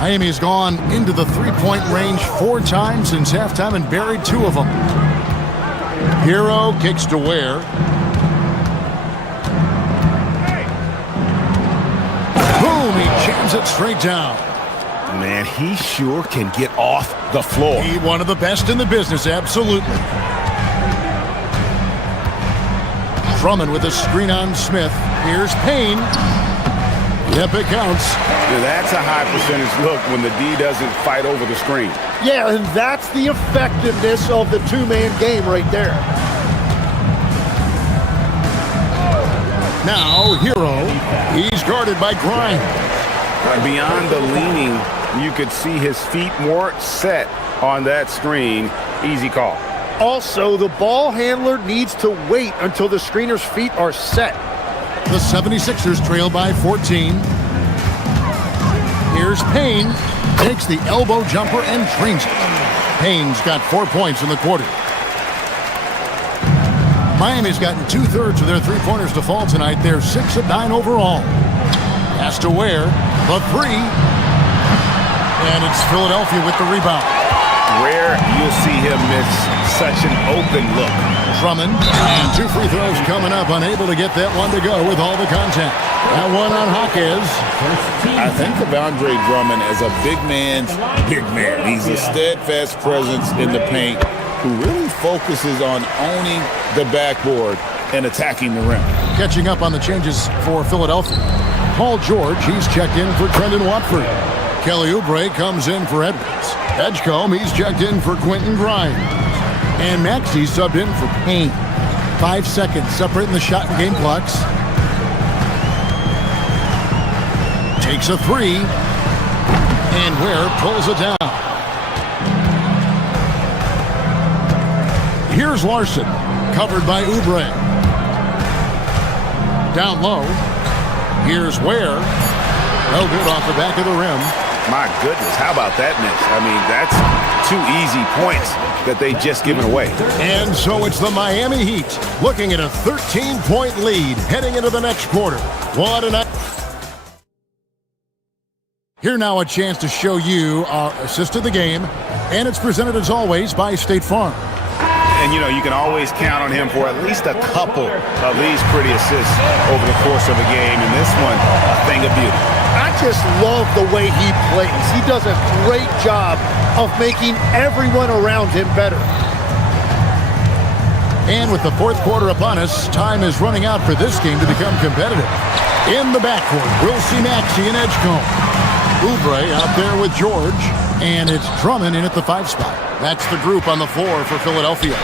Miami's gone into the three-point range 4 times since halftime and buried 2 of them. Hero kicks to Ware. Boom, he jams it straight down. Man, he sure can get off the floor. He's one of the best in the business, absolutely. Drummond with a screen on Smith. Here's Payne. Yep, it counts. Yeah, that's a high percentage look when the D doesn't fight over the screen. Yeah, and that's the effectiveness of the two-man game right there. Now, Hero. He's guarded by Grimes. Beyond the leaning, you could see his feet more set on that screen. Easy call. Also, the ball handler needs to wait until the screener's feet are set. The 76ers trail by 14. Here's Payne. Takes the elbow jumper and drains it. Payne's got 4 points in the quarter. Miami's gotten 2/3 of their three-pointers to fall tonight. They're 6 of 9 overall. Has to Ware. The three. And it's Philadelphia with the rebound. Rare you'll see him miss such an open look. Drummond, and 2 free throws coming up, unable to get that one to go with all the contact. That one on Jaquez. I think of Andre Drummond as a big man's big man. He's a steadfast presence in the paint who really focuses on owning the backboard and attacking the rim. Catching up on the changes for Philadelphia. Paul George, he's checked in for Trendon Watford. Kelly Oubre comes in for Edwards. Edgecombe, he's checked in for Quentin Grimes. And Maxey subbed in for Payne. 5 seconds separating the shot and game clocks. Takes a three. And Ware pulls it down. Here's Larson, covered by Oubre. Down low. Here's Ware. No good off the back of the rim. My goodness, how about that miss? I mean, that's 2 easy points that they just given away. And so it's the Miami Heat looking at a 13-point lead heading into the next quarter. What a night. Here now a chance to show you our assist of the game, and it's presented as always by State Farm. And, you know, you can always count on him for at least a couple of these pretty assists over the course of a game, and this one, a thing of beauty. I just love the way he plays. He does a great job of making everyone around him better. And with the fourth quarter upon us, time is running out for this game to become competitive. In the backcourt, we'll see Maxey and Edgecombe. Oubre out there with George, and it's Drummond in at the 5 spot. That's the group on the floor for Philadelphia.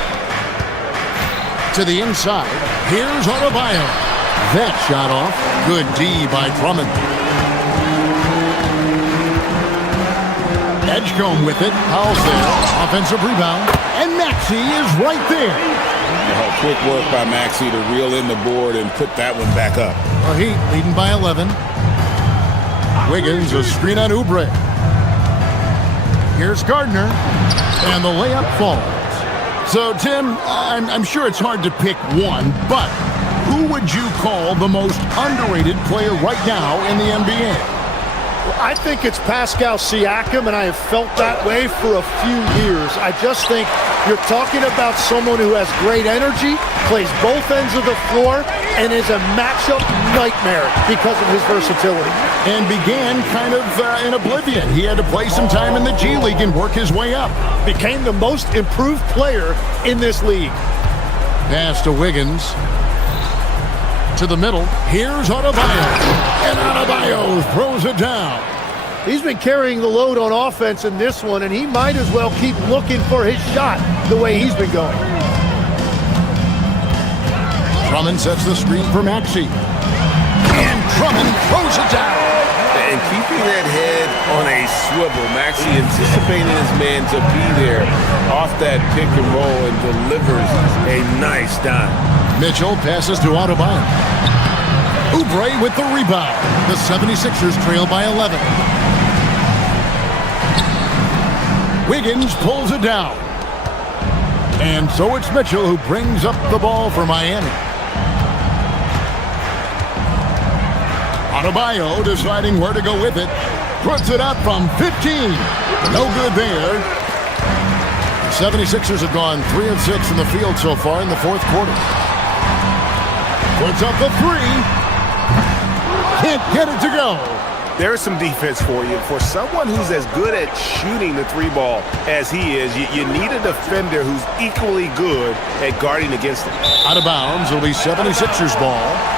To the inside, here's Adebayo. That shot off. Good D by Drummond. Edgecombe with it. Powell's there. Offensive rebound. And Maxey is right there. Quick work by Maxey to reel in the board and put that one back up. The Heat leading by 11. Wiggins, a screen on Oubre. Here's Gardner, and the layup falls. So, Tim, I'm sure it's hard to pick one, but who would you call the most underrated player right now in the NBA? I think it's Pascal Siakam, and I have felt that way for a few years. I just think you're talking about someone who has great energy, plays both ends of the floor, and is a matchup nightmare because of his versatility. And began kind of in oblivion. He had to play some time in the G League and work his way up. Became the most improved player in this league. Pass to Wiggins. To the middle. Here's Adebayo. And Adebayo throws it down. He's been carrying the load on offense in this one, and he might as well keep looking for his shot the way he's been going. Drummond sets the screen for Maxey. And Drummond throws it down. And keeping that head on a swivel, Maxey anticipating his man to be there off that pick and roll and delivers a nice dime. Mitchell passes to Adebayo. Oubre with the rebound. The 76ers trail by 11. Wiggins pulls it down. And so it's Mitchell who brings up the ball for Miami. Adebayo deciding where to go with it. Puts it up from 15. No good there. The 76ers have gone 3 of 6 in the field so far in the fourth quarter. Puts up the 3. Can't get it to go. There's some defense for you. For someone who's as good at shooting the 3-ball as he is, you need a defender who's equally good at guarding against it. Out of bounds, it'll be 76ers ball.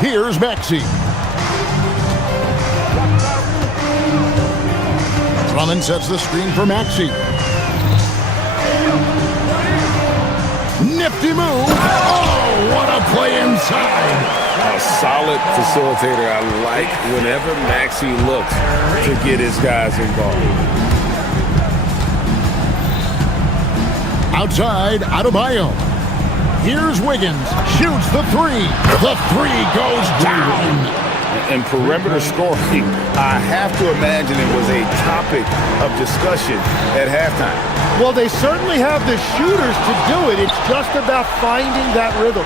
Here's Maxey. Drummond sets the screen for Maxey. Nifty move. Oh, what a play inside. A solid facilitator. I like whenever Maxey looks to get his guys involved. Outside, Adebayo. Here's Wiggins. Shoots the 3. The 3 goes down. And perimeter scoring, I have to imagine it was a topic of discussion at halftime. Well, they certainly have the shooters to do it. It's just about finding that rhythm.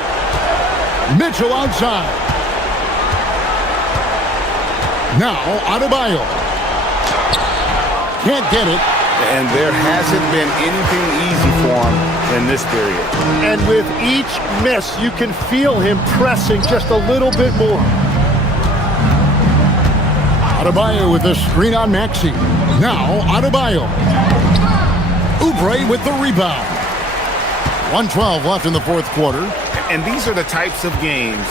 Mitchell outside. Now, Adebayo. Can't get it. And there hasn't been anything easy for him in this period. And with each miss, you can feel him pressing just a little bit more. Adebayo with the screen on Maxey. Now, Adebayo. Oubre with the rebound. 1:12 left in the fourth quarter. And these are the types of games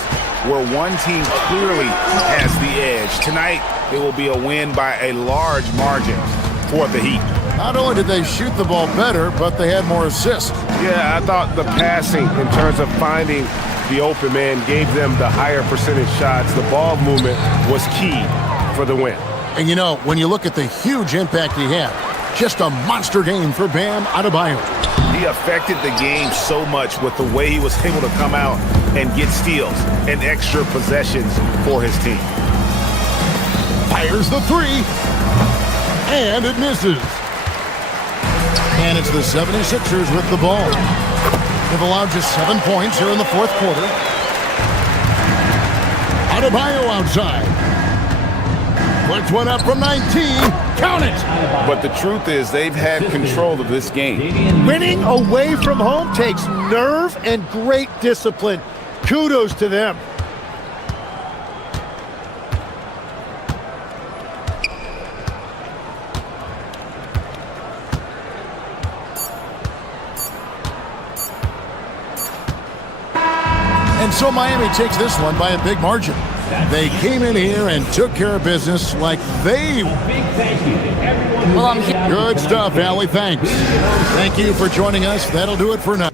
where one team clearly has the edge. Tonight, it will be a win by a large margin for the Heat. Not only did they shoot the ball better, but they had more assists. Yeah, I thought the passing in terms of finding the open man, gave them the higher percentage shots. The ball movement was key for the win. And you know, when you look at the huge impact he had, just a monster game for Bam Adebayo. He affected the game so much with the way he was able to come out and get steals and extra possessions for his team. Fires the three, and it misses. And it's the 76ers with the ball. They've allowed just 7 points here in the fourth quarter. Adebayo outside. Puts one up from 19. Count it! But the truth is they've had control of this game. Winning away from home takes nerve and great discipline. Kudos to them. And so Miami takes this one by a big margin. They came in here and took care of business like they... Well, I'm here. Good stuff, Allie. Thanks. Thank you for joining us. That'll do it for now.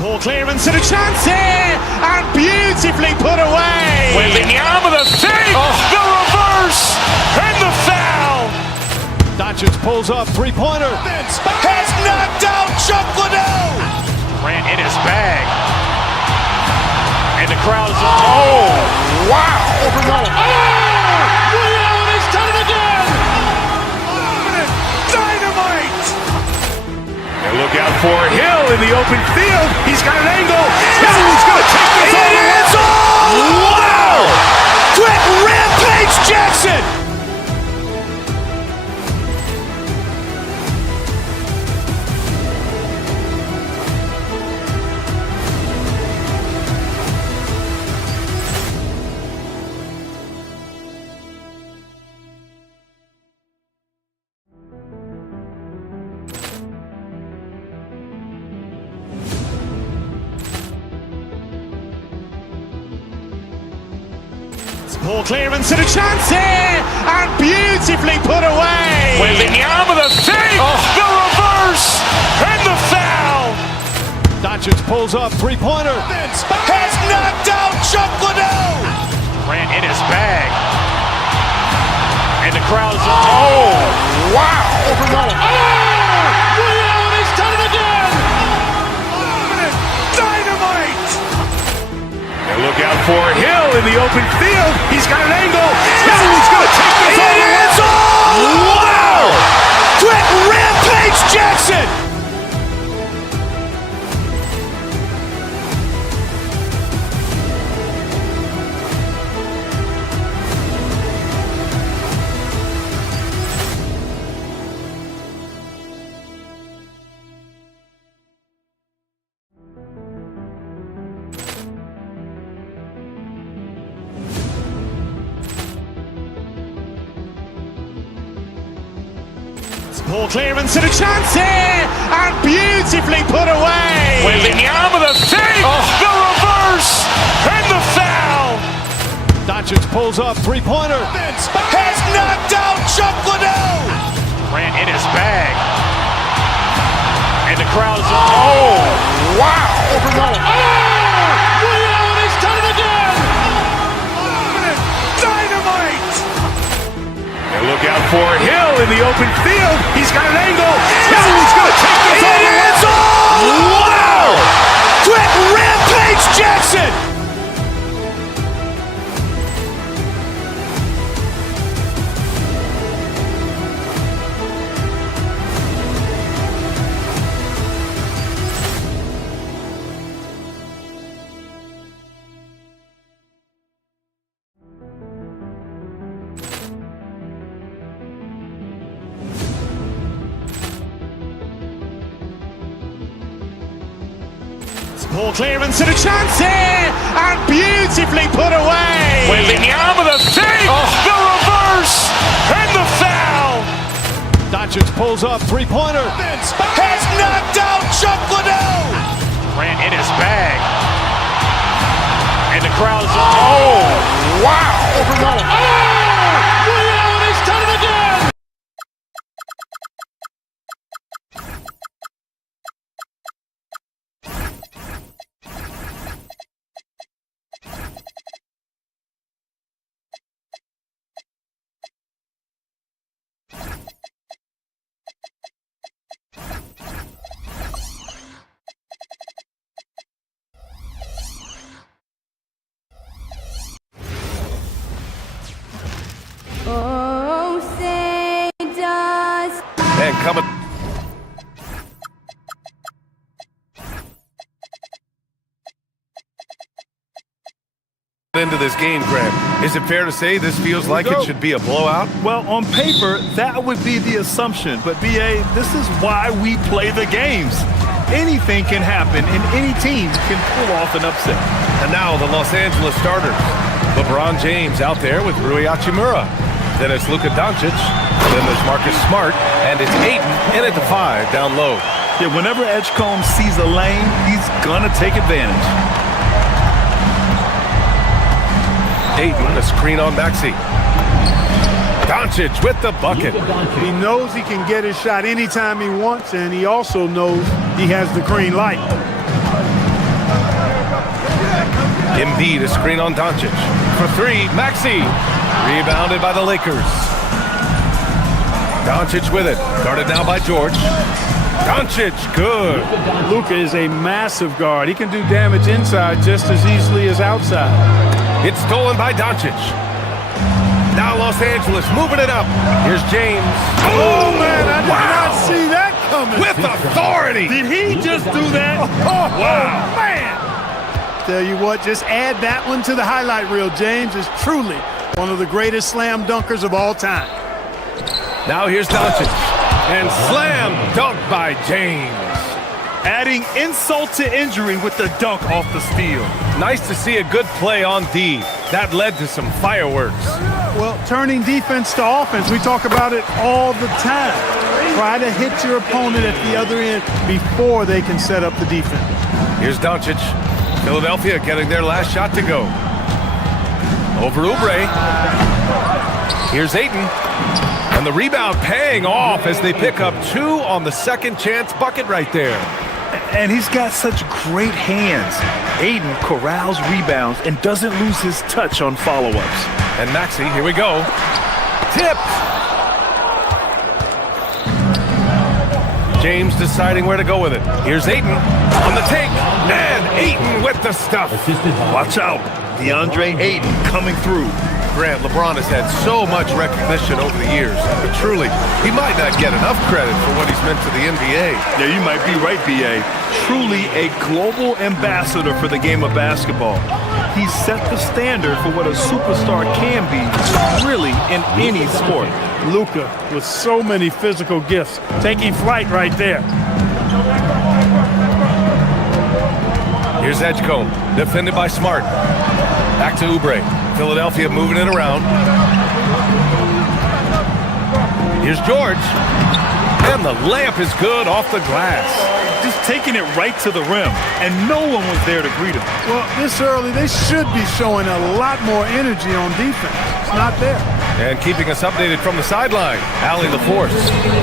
Ball clearance and a chance here, and beautifully put away. Wembanyama the save, the reverse, and the foul. Doncic pulls up, three-pointer. Has knocked out Chuck Liddell. Grant in his bag. And the crowd is... Oh, wow. Allen has done it again. Dynamite. And look out for Hill in the open field. He's got an angle. Hill's going to take this all the way. Wow. Quick Rampage Jackson. Ball clearance and a chance here, and beautifully put away. Wembanyama the save, the reverse, and the foul. Doncic pulls up, three-pointer. Has knocked out Chuck Liddell. Grant in his bag. And the crowd is... Oh, wow. Allen has done it again. Dynamite. And look out for Hill in the open field. He's got an angle. Hill's going to take this all the way. Wow. Quick Rampage Jackson. Ball clearance and a chance here, and beautifully put away. Wembanyama the save, the reverse, and the foul. Doncic pulls up, three-pointer. Has knocked out Chuck Liddell. Grant in his bag. And the crowd is... Oh, wow. Allen has done it again. Dynamite. And look out for Hill in the open field. He's got an angle. Hill's going to take this all the way. Wow. Quick Rampage Jackson. Ball clearance and a chance here, and beautifully put away. Wembanyama the save, the reverse, and the foul. Doncic pulls up, three-pointer. Has knocked out Chuck Liddell. Grant in his bag. And the crowd is, oh, wow. Oh! Ray Allen has done it again! Oh, say does. And coming into this game, Grant, is it fair to say this feels like it should be a blowout? Well, on paper, that would be the assumption. But, B.A., this is why we play the games. Anything can happen, and any team can pull off an upset. And now the Los Angeles starters. LeBron James out there with Rui Hachimura. Then it's Luka Doncic. Then there's Marcus Smart. And it's Ayton in at the 5 down low. Yeah, whenever Edgecombe sees a lane, he's going to take advantage. Ayton, a screen on Maxey. Doncic with the bucket. He knows he can get his shot anytime he wants, and he also knows he has the green light. Embiid, a screen on Doncic. For 3, Maxey. Rebounded by the Lakers. Doncic with it. Guarded now by George. Doncic, good. Luka is a massive guard. He can do damage inside just as easily as outside. It's stolen by Doncic. Now Los Angeles moving it up. Here's James. Oh, man, I did not see that coming. With authority. Did he just do that? Wow, man. Tell you what, just add that one to the highlight reel. James is truly one of the greatest slam dunkers of all time. Now here's Doncic. And slam dunk by James. Adding insult to injury with the dunk off the steal. Nice to see a good play on D. That led to some fireworks. Well, turning defense to offense, we talk about it all the time. Try to hit your opponent at the other end before they can set up the defense. Here's Doncic. Philadelphia getting their last shot to go. Over Oubre. Here's Ayton. And the rebound paying off as they pick up 2 on the second chance bucket right there. And he's got such great hands. Ayton corrals rebounds and doesn't lose his touch on follow-ups. And Maxey, here we go. Tipped. James deciding where to go with it. Here's Ayton on the take. And Ayton with the stuff. Watch out. DeAndre Ayton coming through. Grant, LeBron has had so much recognition over the years, but truly, he might not get enough credit for what he's meant to the NBA. Yeah, you might be right, B.A. Truly a global ambassador for the game of basketball. He set the standard for what a superstar can be, really, in any sport. Luka with so many physical gifts, taking flight right there. Here's Edgecombe, defended by Smart. Back to Oubre. Philadelphia moving it around. Here's George. And the layup is good off the glass. Just taking it right to the rim, and no one was there to greet him. Well, this early, they should be showing a lot more energy on defense. It's not there. And keeping us updated from the sideline, Allie LaForce.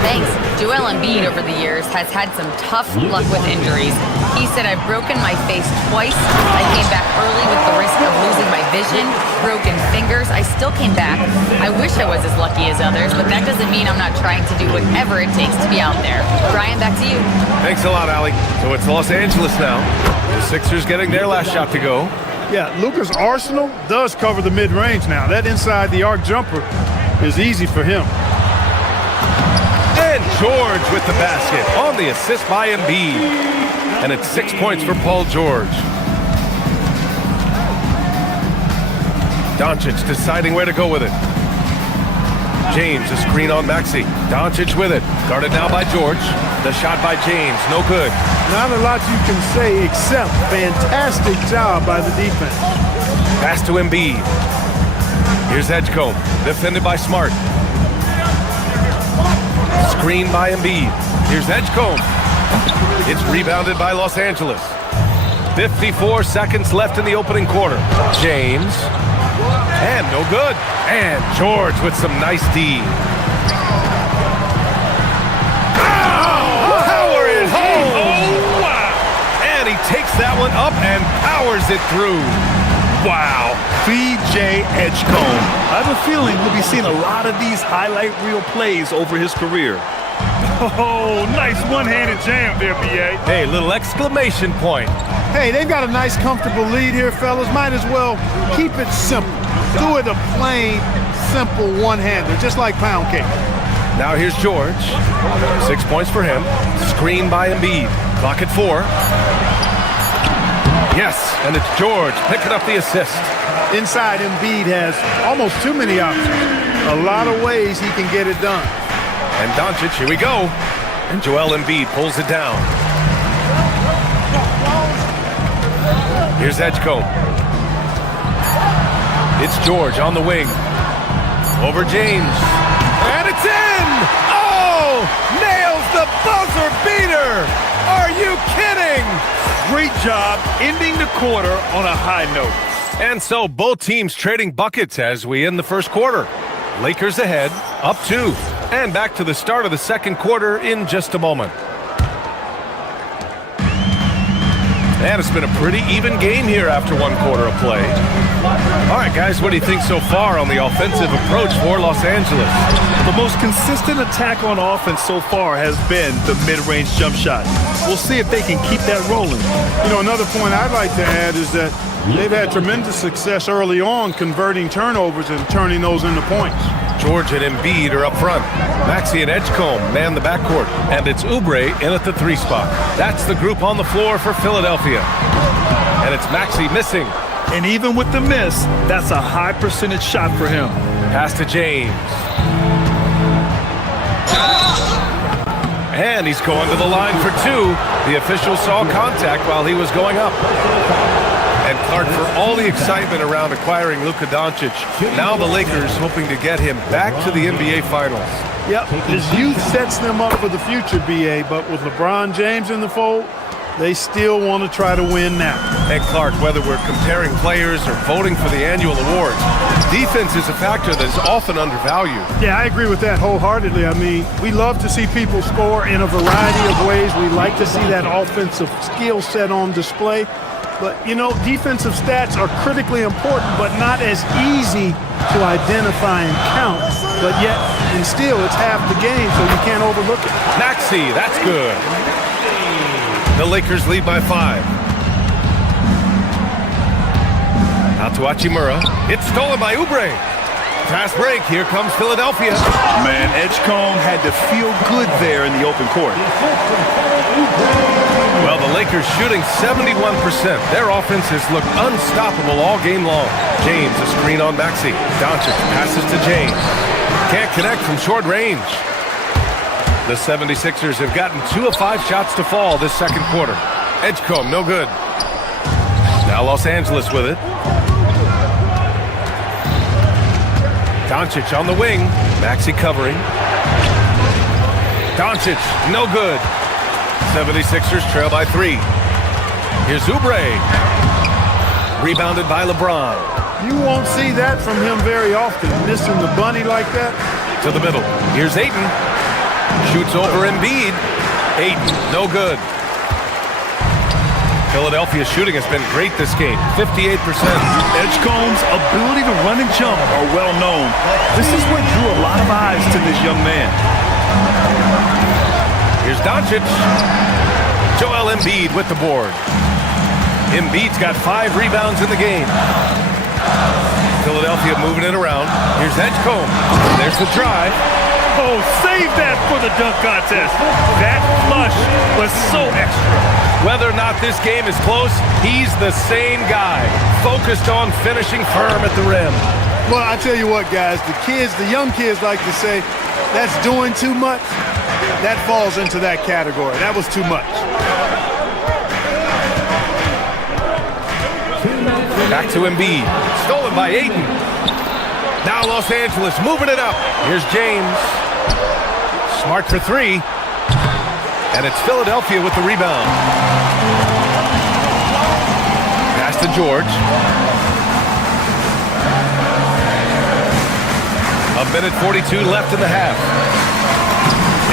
Thanks. Joel Embiid over the years has had some tough luck with injuries. He said, I've broken my face twice. I came back early with the risk of losing my vision, broken fingers. I still came back. I wish I was as lucky as others, but that doesn't mean I'm not trying to do whatever it takes to be out there. Brian, back to you. Thanks a lot, Allie. So it's Los Angeles now. The Sixers getting their last shot to go. Yeah, Luka's arsenal does cover the mid-range now. That inside the arc jumper is easy for him. And George with the basket on the assist by Embiid. And it's 6 points for Paul George. Doncic deciding where to go with it. James, a screen on Maxey. Doncic with it. Guarded now by George. The shot by James, no good. Not a lot you can say except fantastic job by the defense. Pass to Embiid. Here's Edgecombe, defended by Smart. Screen by Embiid. Here's Edgecombe. It's rebounded by Los Angeles. 54 seconds left in the opening quarter. James. And no good. And George with some nice D. Power it home. Oh, wow. And he takes that one up and powers it through. Wow. VJ Edgecombe. I have a feeling we'll be seeing a lot of these highlight reel plays over his career. Oh, nice one-handed jam there, B.A. Hey, little exclamation point. Hey, they've got a nice, comfortable lead here, fellas. Might as well keep it simple. Do it a plain, simple one-hander, just like pound cake. Now here's George. 6 points for him. Screen by Embiid. Clock at 4. Yes, and it's George picking up the assist. Inside, Embiid has almost too many options. A lot of ways he can get it done. And Doncic, here we go. And Joel Embiid pulls it down. Here's Edgecombe. It's George on the wing. Over James. And it's in! Oh! Nails the buzzer beater! Are you kidding? Great job ending the quarter on a high note. And so both teams trading buckets as we end the first quarter. Lakers ahead, up 2. And back to the start of the second quarter in just a moment. And it's been a pretty even game here after 1 quarter of play. All right, guys, what do you think so far on the offensive approach for Los Angeles? The most consistent attack on offense so far has been the mid-range jump shot. We'll see if they can keep that rolling. You know, another point I'd like to add is that they've had tremendous success early on converting turnovers and turning those into points. George and Embiid are up front. Maxey and Edgecombe man the backcourt. And it's Oubre in at the 3 spot. That's the group on the floor for Philadelphia. And it's Maxey missing. And even with the miss, that's a high percentage shot for him. Pass to James. And he's going to the line for 2. The official saw contact while he was going up. And Clark, for all the excitement around acquiring Luka Doncic, now the Lakers hoping to get him back to the NBA Finals. Yep, his youth sets them up for the future, B.A., but with LeBron James in the fold, they still want to try to win now. And Clark, whether we're comparing players or voting for the annual awards, defense is a factor that is often undervalued. Yeah, I agree with that wholeheartedly. I mean, we love to see people score in a variety of ways. We like to see that offensive skill set on display. But, you know, defensive stats are critically important, but not as easy to identify and count. But yet, and still, it's half the game, so you can't overlook it. Maxey, that's good. The Lakers lead by 5. Out to Hachimura. It's stolen by Oubre. Fast break. Here comes Philadelphia. Man, Edgecombe had to feel good there in the open court. Well, the Lakers shooting 71%. Their offense has looked unstoppable all game long. James, a screen on Maxey. Doncic passes to James. Can't connect from short range. The 76ers have gotten 2 of 5 shots to fall this second quarter. Edgecombe, no good. Now Los Angeles with it. Doncic on the wing. Maxey covering. Doncic, no good. 76ers trail by 3. Here's Oubre. Rebounded by LeBron. You won't see that from him very often, missing the bunny like that. To the middle. Here's Ayton. Shoots over Embiid. Ayton, no good. Philadelphia's shooting has been great this game, 58%. Edgecombe's ability to run and jump are well known. This is what drew a lot of eyes to this young man. Here's Doncic. Joel Embiid with the board. Embiid's got 5 rebounds in the game. Philadelphia moving it around. Here's Edgecombe. There's the drive. Oh, save that for the dunk contest. That flush was so extra. Whether or not this game is close, he's the same guy, focused on finishing firm at the rim. Well, I tell you what, guys, the young kids like to say, that's doing too much. That falls into that category. That was too much. Back to Embiid. Stolen by Ayton. Now Los Angeles moving it up. Here's James. Smart for 3. And it's Philadelphia with the rebound. to George. A minute 42 left in the half.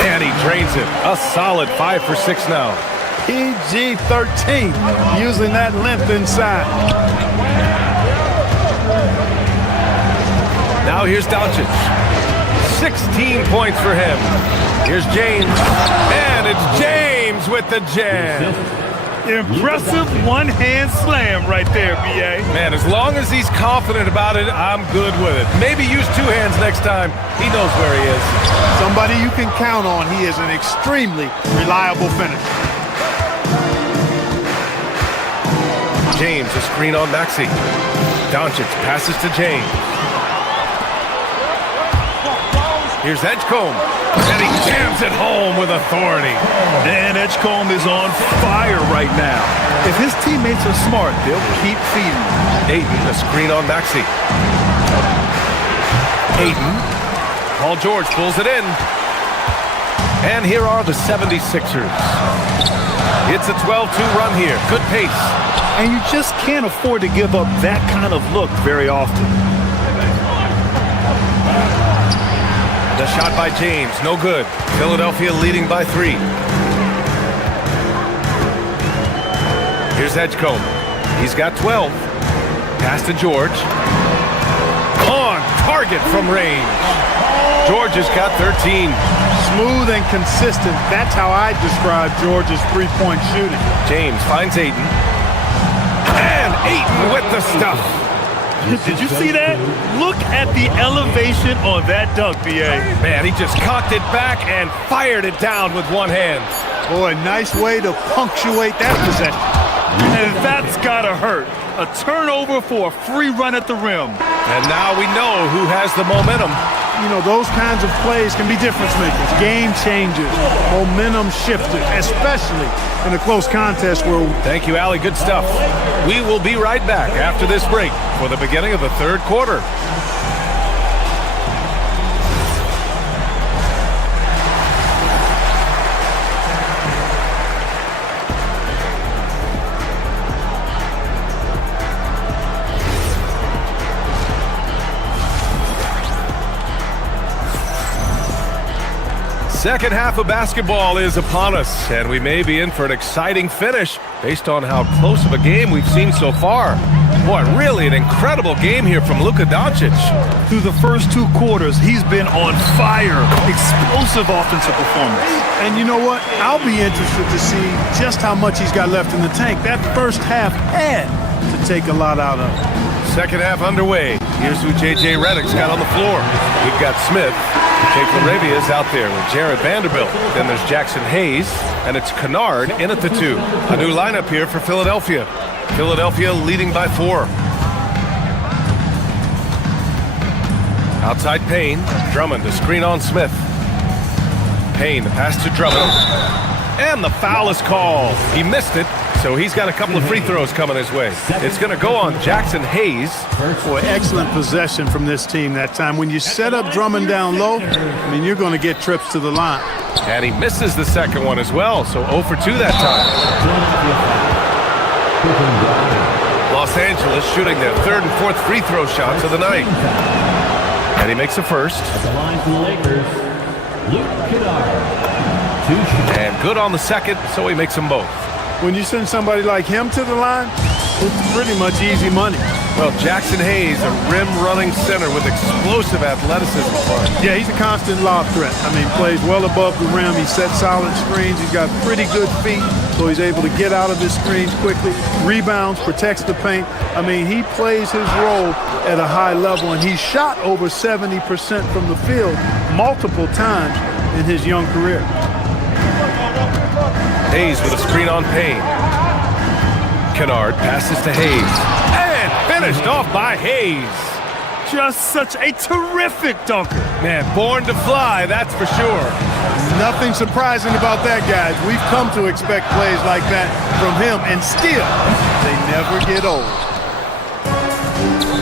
And he drains it. A solid 5 for 6 now. PG-13, using that length inside. Now here's Doncic. 16 points for him. Here's James. And it's James with the jam. Impressive one-hand slam right there, B.A. Man, as long as he's confident about it, I'm good with it. Maybe use 2 hands next time. He knows where he is. Somebody you can count on. He is an extremely reliable finisher. James, a screen on Maxey. Doncic passes to James. Here's Edgecombe. And he jams it home with authority. And Edgecombe is on fire right now. If his teammates are smart, they'll keep feeding him. Ayton, a screen on Maxey. Ayton. Paul George pulls it in. And here are the 76ers. It's a 12-2 run here. Good pace. And you just can't afford to give up that kind of look very often. The shot by James, no good. Philadelphia leading by 3. Here's Edgecombe. He's got 12. Pass to George. On target from range. George has got 13. Smooth and consistent. That's how I describe George's three-point shooting. James finds Ayton. And Ayton with the stuff. Did you see that? Look at the elevation on that dunk, B.A. Man, he just cocked it back and fired it down with one hand. Boy, nice way to punctuate that possession. And that's gotta hurt. A turnover for a free run at the rim. And now we know who has the momentum. You know, those kinds of plays can be difference makers, game changers, momentum shifters, especially in a close contest where... Thank you, Allie. Good stuff. We will be right back after this break for the beginning of the third quarter. Second half of basketball is upon us, and we may be in for an exciting finish based on how close of a game we've seen so far. Boy, really an incredible game here from Luka Doncic. Through the first 2 quarters, he's been on fire. Explosive offensive performance. And you know what? I'll be interested to see just how much he's got left in the tank. That first half had to take a lot out of him. Second half underway. Here's who J.J. Redick's got on the floor. We've got Smith. Jake LaRavia is out there with Jared Vanderbilt. Then there's Jackson Hayes, and it's Kennard in at the 2. A new lineup here for Philadelphia. Philadelphia leading by 4. Outside Payne. Drummond to screen on Smith. Payne, the pass to Drummond. And the foul is called. He missed it, so he's got a couple of free throws coming his way. It's going to go on Jackson Hayes. Boy, excellent possession from this team that time. When you set up Drummond down low, I mean, you're going to get trips to the line. And he misses the second one as well, so 0 for 2 that time. Los Angeles shooting their 3rd and 4th free throw shots of the night. And he makes a first. At the line for the Lakers, Luke Kennard. And good on the second, so he makes them both. When you send somebody like him to the line, it's pretty much easy money. Well, Jackson Hayes, a rim-running center with explosive athleticism. Yeah, he's a constant lob threat. I mean, plays well above the rim. He sets solid screens. He's got pretty good feet, so he's able to get out of his screens quickly, rebounds, protects the paint. I mean, he plays his role at a high level, and he's shot over 70% from the field multiple times in his young career. Hayes with a screen on Payne. Kennard passes to Hayes. And finished off by Hayes. Just such a terrific dunker. Man, born to fly, that's for sure. Nothing surprising about that, guys. We've come to expect plays like that from him, and still, they never get old.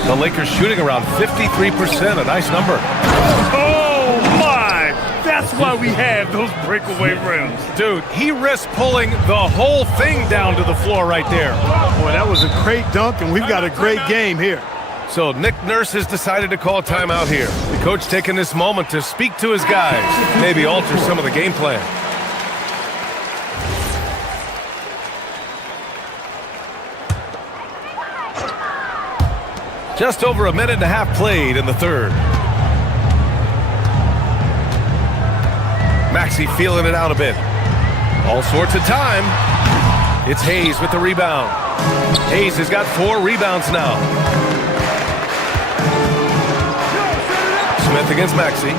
The Lakers shooting around 53%, a nice number. Oh, my! That's why we have those breakaway rims. Dude, he risked pulling the whole thing down to the floor right there. Boy, that was a great dunk, and we've got a great game here. So Nick Nurse has decided to call timeout here. The coach taking this moment to speak to his guys, maybe alter some of the game plan. Just over a minute and a half played in the third. Maxey feeling it out a bit. All sorts of time. It's Hayes with the rebound. Hayes has got 4 rebounds now. Smith against Maxey.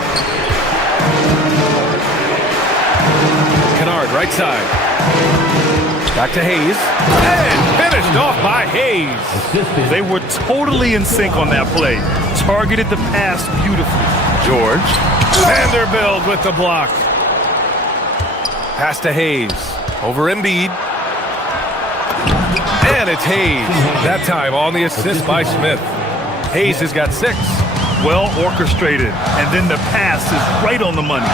Kennard right side. Back to Hayes. And finished off by Hayes. They were totally in sync on that play. Targeted the pass beautifully. George. Vanderbilt with the block. Pass to Hayes. Over Embiid. And it's Hayes. That time on the assist by Smith. Hayes has got 6. Well orchestrated. And then the pass is right on the money.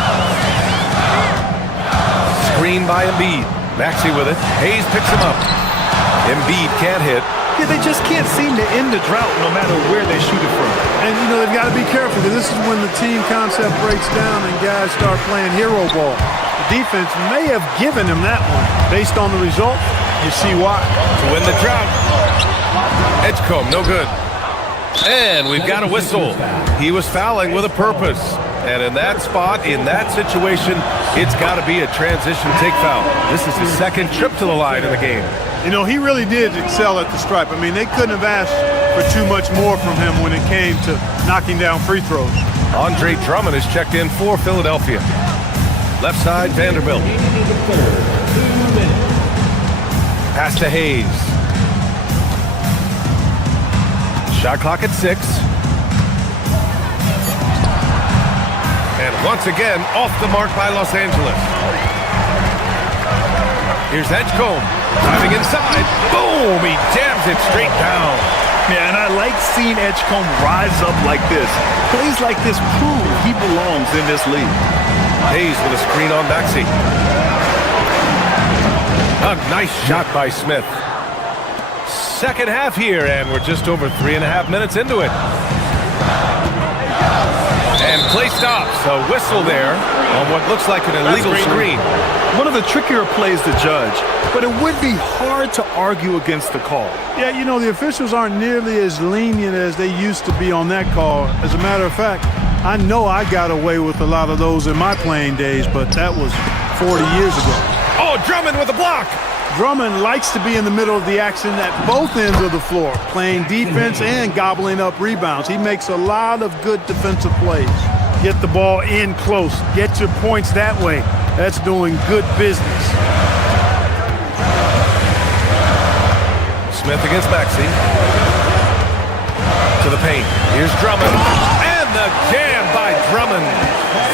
Screen by Embiid. Maxey with it. Hayes picks him up. Embiid can't hit. Yeah, they just can't seem to end the drought no matter where they shoot it from. And, you know, they've got to be careful because this is when the team concept breaks down and guys start playing hero ball. The defense may have given him that one. Based on the result, you see why. To win the drought. Edgecombe, no good. And we've got a whistle. He was fouling with a purpose. And in that spot, in that situation, it's got to be a transition take foul. This is his second trip to the line in the game. You know, he really did excel at the stripe. I mean, they couldn't have asked for too much more from him when it came to knocking down free throws. Andre Drummond is checked in for Philadelphia. Left side, Vanderbilt. Pass to Hayes. Shot clock at 6. And once again, off the mark by Los Angeles. Here's Edgecombe. Driving inside. Boom! He jams it straight down. Yeah, and I like seeing Edgecombe rise up like this. Plays like this prove he belongs in this league. Hayes with a screen on Maxey. A nice shot by Smith. Second half here, and we're just over 3.5 minutes into it. And play stops. A whistle there on what looks like an illegal screen. One of the trickier plays to judge, but it would be hard to argue against the call. Yeah, you know, the officials aren't nearly as lenient as they used to be on that call. As a matter of fact, I know I got away with a lot of those in my playing days, but that was 40 years ago. Oh, Drummond with a block. Drummond likes to be in the middle of the action at both ends of the floor, playing defense and gobbling up rebounds. He makes a lot of good defensive plays. Get the ball in close. Get your points that way. That's doing good business. Smith against Maxey. To the paint. Here's Drummond. And the jam by Drummond.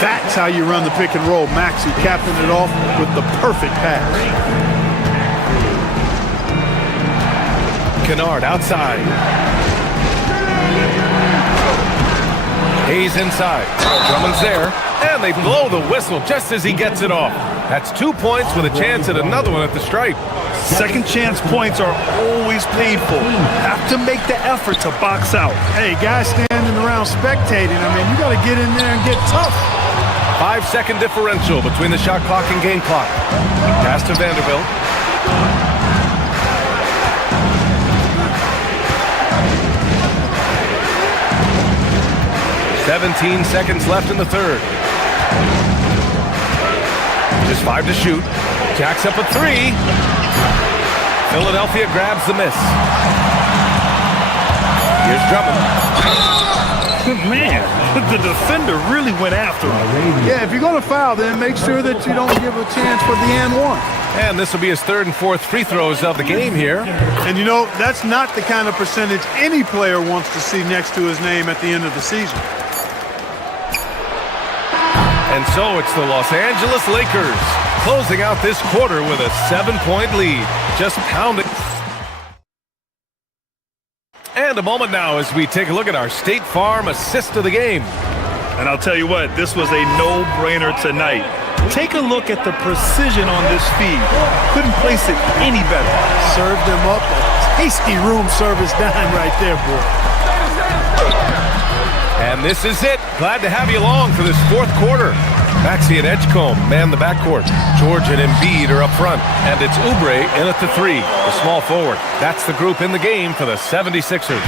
That's how you run the pick and roll. Maxey capping it off with the perfect pass. Kennard outside. Hayes inside. Drummond's there. And they blow the whistle just as he gets it off. That's 2 points with a chance at another one at the stripe. Second chance points are always painful. Have to make the effort to box out. Hey, guys standing around spectating, I mean, you got to get in there and get tough. 5-second differential between the shot clock and game clock. Pass to Vanderbilt. 17 seconds left in the third. Just 5 to shoot. Jacks up a 3. Philadelphia grabs the miss. Here's Drummond. Man, the defender really went after him. Yeah, if you're going to foul, then make sure that you don't give a chance for the and one. And this will be his third and fourth free throws of the game here. And you know, that's not the kind of percentage any player wants to see next to his name at the end of the season. And so it's the Los Angeles Lakers closing out this quarter with a 7-point lead. Just pounding. And a moment now as we take a look at our State Farm assist of the game. And I'll tell you what, this was a no-brainer tonight. Take a look at the precision on this feed. Couldn't place it any better. Served them up a tasty room service dime right there, boy. And this is it. Glad to have you along for this fourth quarter. Maxey and Edgecombe man the backcourt. George and Embiid are up front. And it's Oubre in at the 3, the small forward. That's the group in the game for the 76ers.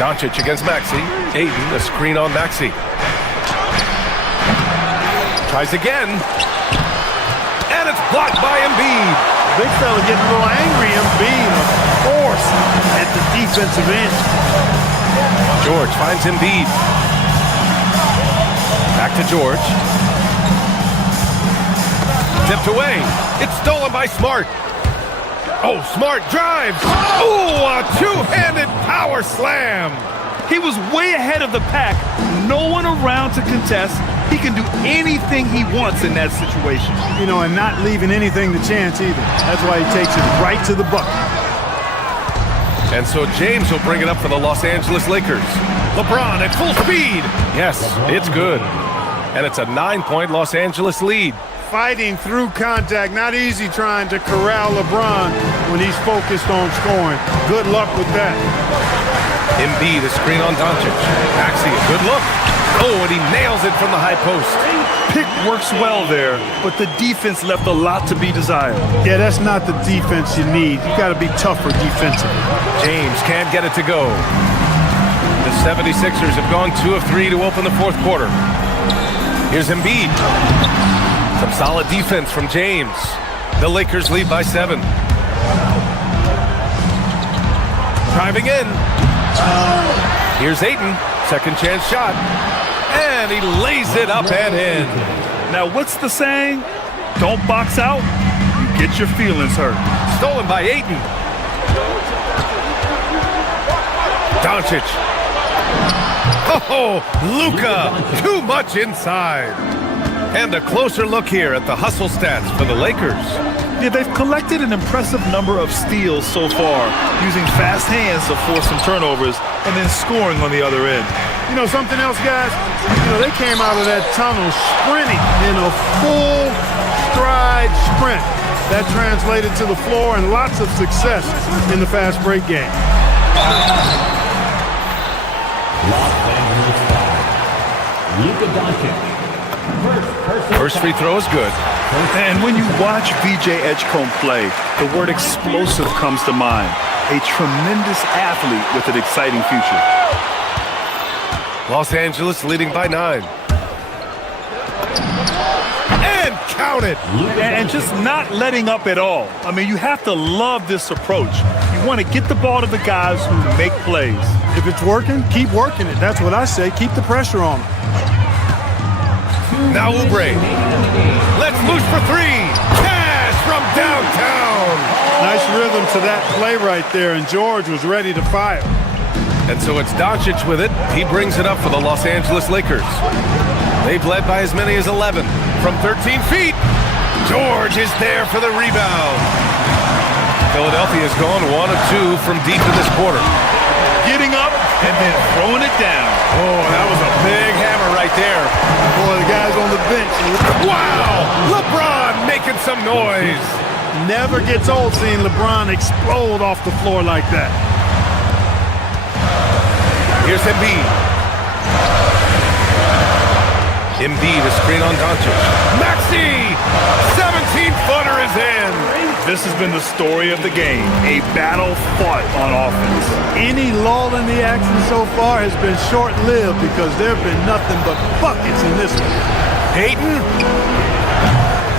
Doncic against Maxey. Ayton, a screen on Maxey. Tries again. And it's blocked by Embiid. Big fella getting a little angry. Embiid, of course, at the defensive end. George finds Embiid. Back to George. Tipped away. It's stolen by Smart. Oh, Smart drives. Oh, a two-handed power slam. He was way ahead of the pack. No one around to contest. He can do anything he wants in that situation. You know, and not leaving anything to chance either. That's why he takes it right to the bucket. And so James will bring it up for the Los Angeles Lakers. LeBron at full speed. Yes, it's good. And it's a 9-point Los Angeles lead. Fighting through contact. Not easy trying to corral LeBron when he's focused on scoring. Good luck with that. Embiid, a screen on Doncic. Maxey, a good look. Oh, and he nails it from the high post. Pick works well there, but the defense left a lot to be desired. Yeah, that's not the defense you need. You got to be tougher defensively. James can't get it to go. The 76ers have gone 2 of 3 to open the fourth quarter. Here's Embiid. Some solid defense from James. The Lakers lead by 7. Driving in. Here's Ayton. Second chance shot. And he lays it up and in. Now, what's the saying? Don't box out, you get your feelings hurt. Stolen by Ayton. Doncic. Oh, Luka. Too much inside. And a closer look here at the hustle stats for the Lakers. Yeah, they've collected an impressive number of steals so far, using fast hands to force some turnovers and then scoring on the other end. You know something else, guys? You know, they came out of that tunnel sprinting in a full stride sprint. That translated to the floor and lots of success in the fast break game. Luka Doncic. First free throw is good. And when you watch VJ Edgecombe play, the word explosive comes to mind. A tremendous athlete with an exciting future. Los Angeles leading by 9. And count it. And just not letting up at all. I mean, you have to love this approach. You want to get the ball to the guys who make plays. If it's working, keep working it. That's what I say. Keep the pressure on them. Now Oubre. Let's loose for 3. Cash from downtown. Nice rhythm to that play right there, and George was ready to fire. And so it's Doncic with it. He brings it up for the Los Angeles Lakers. They've led by as many as 11 from 13 feet. George is there for the rebound. Philadelphia's gone 1 of 2 from deep in this quarter. Getting up and then throwing it down. Oh, that was a big hammer right there. Boy, the guys on the bench. Wow! LeBron making some noise. Never gets old seeing LeBron explode off the floor like that. Here's Embiid. Embiid, a screen on Doncic. Maxey! 17-footer is in. This has been the story of the game. A battle fought on offense. Any lull in the action so far has been short-lived because there have been nothing but buckets in this one. Ayton.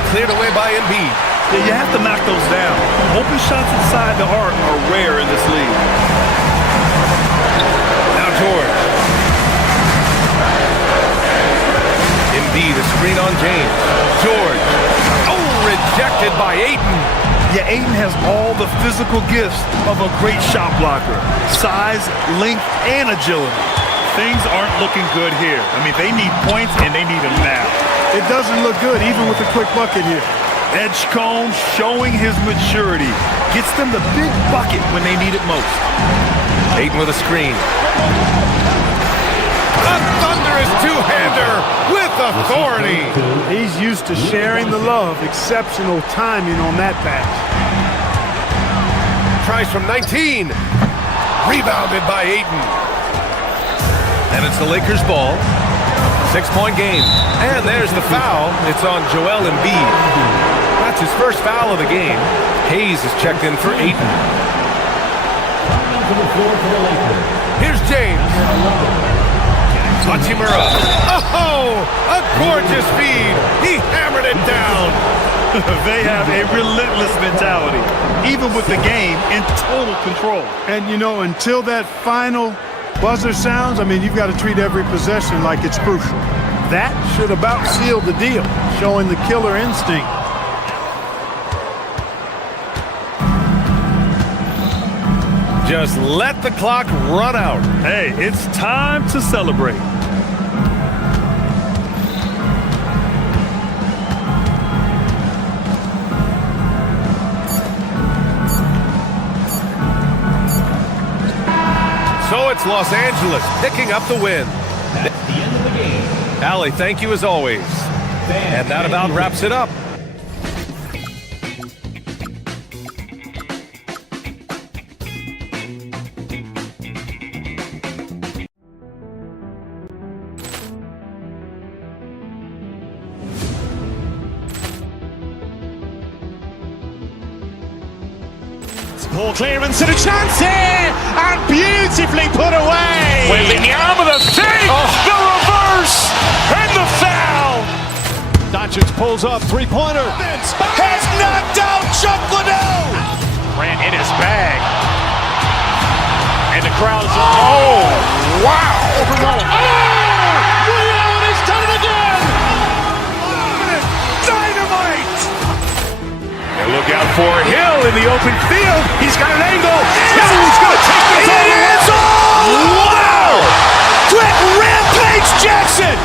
Cleared away by Embiid. Yeah, you have to knock those down. Open shots inside the arc are rare in this league. Now George. Embiid, a screen on James. George. Oh, rejected by Ayton. Yeah, Ayton has all the physical gifts of a great shot blocker. Size, length, and agility. Things aren't looking good here. I mean, they need points, and they need them now. It doesn't look good, even with a quick bucket here. Edgecombe showing his maturity. Gets them the big bucket when they need it most. Ayton with a screen. A thunderous two-hander with authority. He's used to sharing the love. Exceptional timing on that pass. Tries from 19. Rebounded by Ayton. And it's the Lakers' ball. 6-point game. And there's the foul. It's on Joel Embiid. That's his first foul of the game. Hayes is checked in for Ayton. Here's James. Hachimura. Oh, a gorgeous feed. He hammered it down. They have a relentless mentality, even with the game in total control. And, you know, until that final buzzer sounds, I mean, you've got to treat every possession like it's crucial. That should about seal the deal, showing the killer instinct. Just let the clock run out. Hey, it's time to celebrate. So it's Los Angeles picking up the win. That's the end of the game. Allie, thank you as always. And that about wraps it up. Ball clearance and a chance here, and beautifully put away. Wembanyama the save, the reverse, and the foul. Doncic pulls up, three-pointer. Has knocked out Chuck Liddell. Ran in his bag. And the crowd is, oh, wow. He's done it again! Dynamite. And look out for Hill in the open field. He's got an angle. Hill's going to take this all the way. Wow! Quick Rampage Jackson.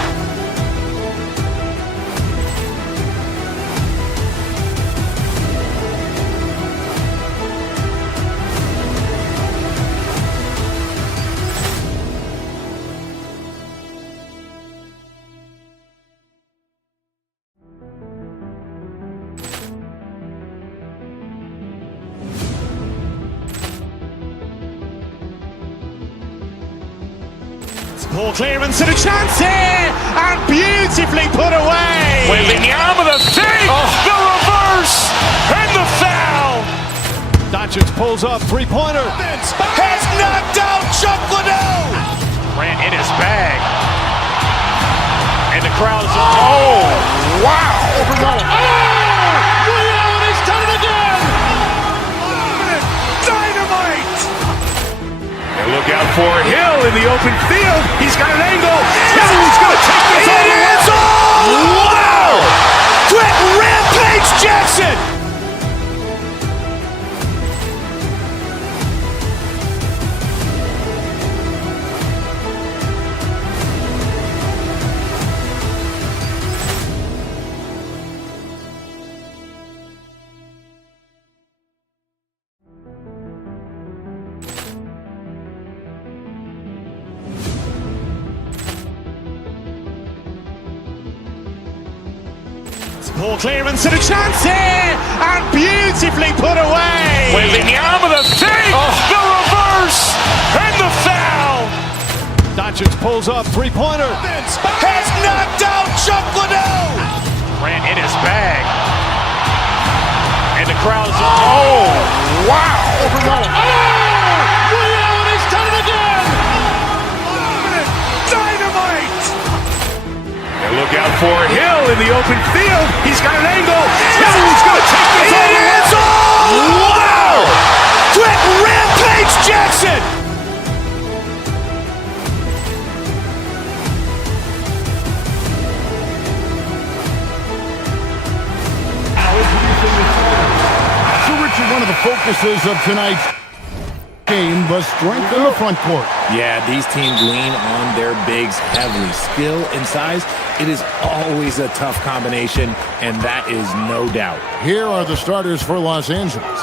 Ball clearance and a chance here, and beautifully put away. Wembanyama the save, the reverse, and the foul. Doncic pulls up, three-pointer. Has knocked out Chuck Liddell. Ran in his bag. And the crowd is, oh, wow. He's done it again! Dynamite. And look out for Hill in the open field. He's got an angle. Hill's going to take this all the way. Wow! Quick Rampage Jackson. Ball clearance and a chance here, and beautifully put away. Wembanyama the save, the reverse, and the foul. Doncic pulls up, three-pointer. Has knocked out Chuck Liddell. Ran in his bag. And the crowd is, oh, wow. He's done it again! Dynamite. And look out for Hill in the open field. He's got an angle. Hill's going to take this all the way. Wow! Quick Rampage Jackson. So, Richard, one of the focuses of tonight's game was strength in the front court. Yeah, these teams lean on their bigs heavily. Skill and size, it is always a tough combination, and that is no doubt. Here are the starters for Los Angeles.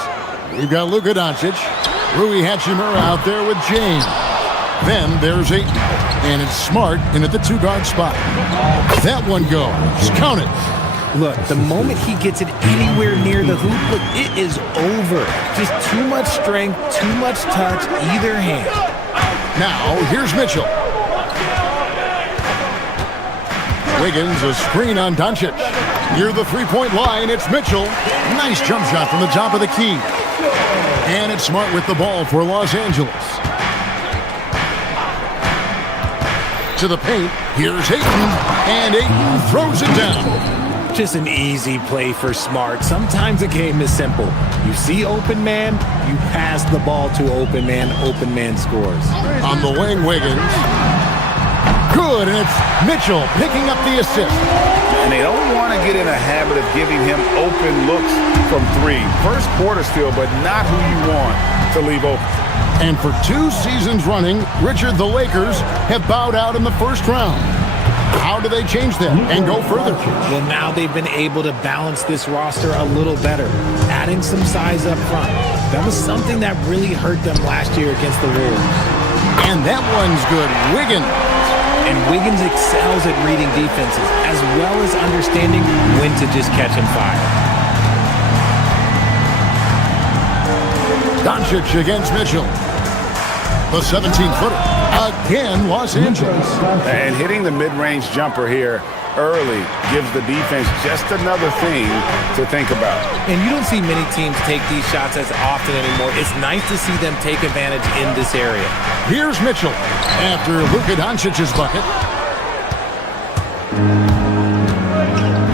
We've got Luka Doncic, Rui Hachimura out there with James. Then there's Ayton. And it's Smart in at the two-guard spot. That one goes. Count it. Look, the moment he gets it anywhere near the hoop, look, it is over. Just too much strength, too much touch, either hand. Now, here's Mitchell. Wiggins, a screen on Doncic. Near the three-point line, it's Mitchell. Nice jump shot from the top of the key. And it's Smart with the ball for Los Angeles. To the paint, here's Ayton. And Ayton throws it down. Just an easy play for Smart. Sometimes a game is simple. You see open man, you pass the ball to open man scores. On the wing, Wiggins. Good, and it's Mitchell picking up the assist. And they don't want to get in a habit of giving him open looks from three. First quarter still, but not who you want to leave open. And for 2 seasons running, Richard, the Lakers have bowed out in the first round. How do they change that and go further? Well, now they've been able to balance this roster a little better, adding some size up front. That was something that really hurt them last year against the Wolves. And that one's good. Wiggins. And Wiggins excels at reading defenses, as well as understanding when to just catch and fire. Doncic against Mitchell. The 17-footer. Again, Los Angeles. And hitting the mid-range jumper here early gives the defense just another thing to think about. And you don't see many teams take these shots as often anymore. It's nice to see them take advantage in this area. Here's Mitchell after Luka Doncic's bucket.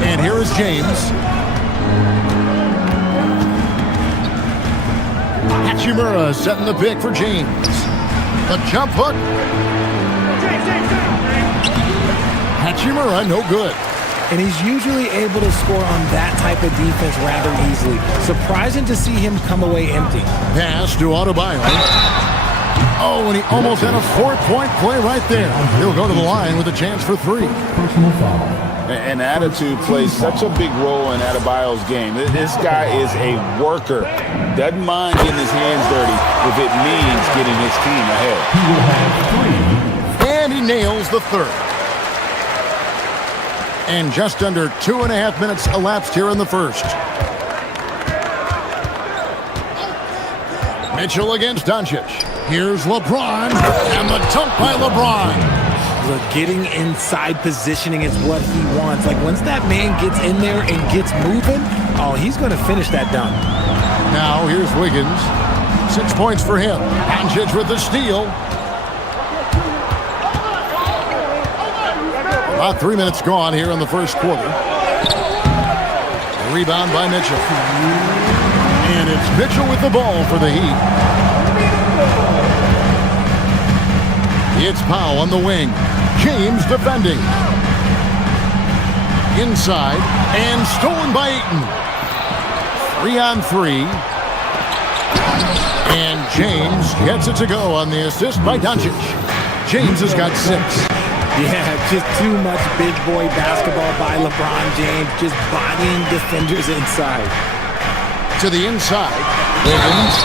And here is James. Hachimura setting the pick for James. A jump hook. Hachimura, no good. And he's usually able to score on that type of defense rather easily. Surprising to see him come away empty. Pass to Adebayo. Oh, and he almost had a 4-point play right there. He'll go to the line with a chance for 3. And attitude plays such a big role in Adebayo's game. This guy is a worker. Doesn't mind getting his hands dirty if it means getting his team ahead. And he nails the third. And just under 2.5 minutes elapsed here in the first. Mitchell against Doncic. Here's LeBron, and the dunk by LeBron. Look, getting inside positioning is what he wants. Like, once that man gets in there and gets moving, oh, he's going to finish that dunk. Now, here's Wiggins. 6 points for him. Doncic with the steal. About 3 minutes gone here in the first quarter. A rebound by Mitchell. And it's Mitchell with the ball for the Heat. It's Powell on the wing. James defending. Inside and stolen by Ayton. 3-on-3. And James gets it to go on the assist by Doncic. James has got 6. Yeah, just too much big boy basketball by LeBron James, just bodying defenders inside. To the inside, Wiggins,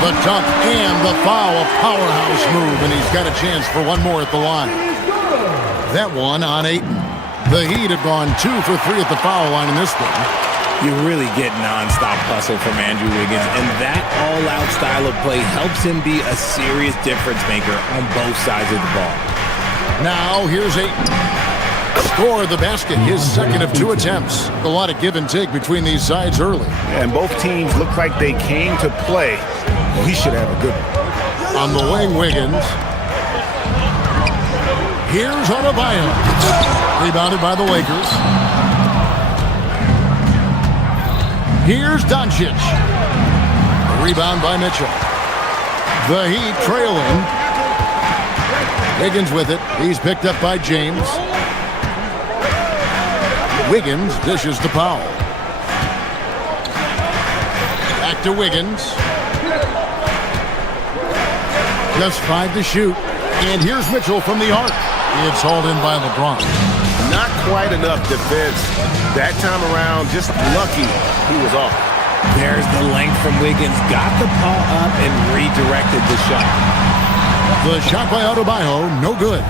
the dunk and the foul, a powerhouse move, and he's got a chance for one more at the line. That one on Ayton. The Heat have gone 2 for 3 at the foul line in this game. You really get nonstop hustle from Andrew Wiggins, and that all-out style of play helps him be a serious difference maker on both sides of the ball. Now, here's Ayton. Score the basket, his second of 2 attempts. A lot of give and take between these sides early. And both teams look like they came to play. We should have a good one. On the wing, Wiggins. Here's Adebayo. Rebounded by the Lakers. Here's Doncic. A rebound by Mitchell. The Heat trailing. Wiggins with it. He's picked up by James. Wiggins dishes to Powell. Back to Wiggins. Just 5 to shoot. And here's Mitchell from the arc. It's hauled in by LeBron. Not quite enough defense that time around. Just lucky he was off. There's the length from Wiggins. Got the paw up and redirected the shot. The shot by Adebayo, no good.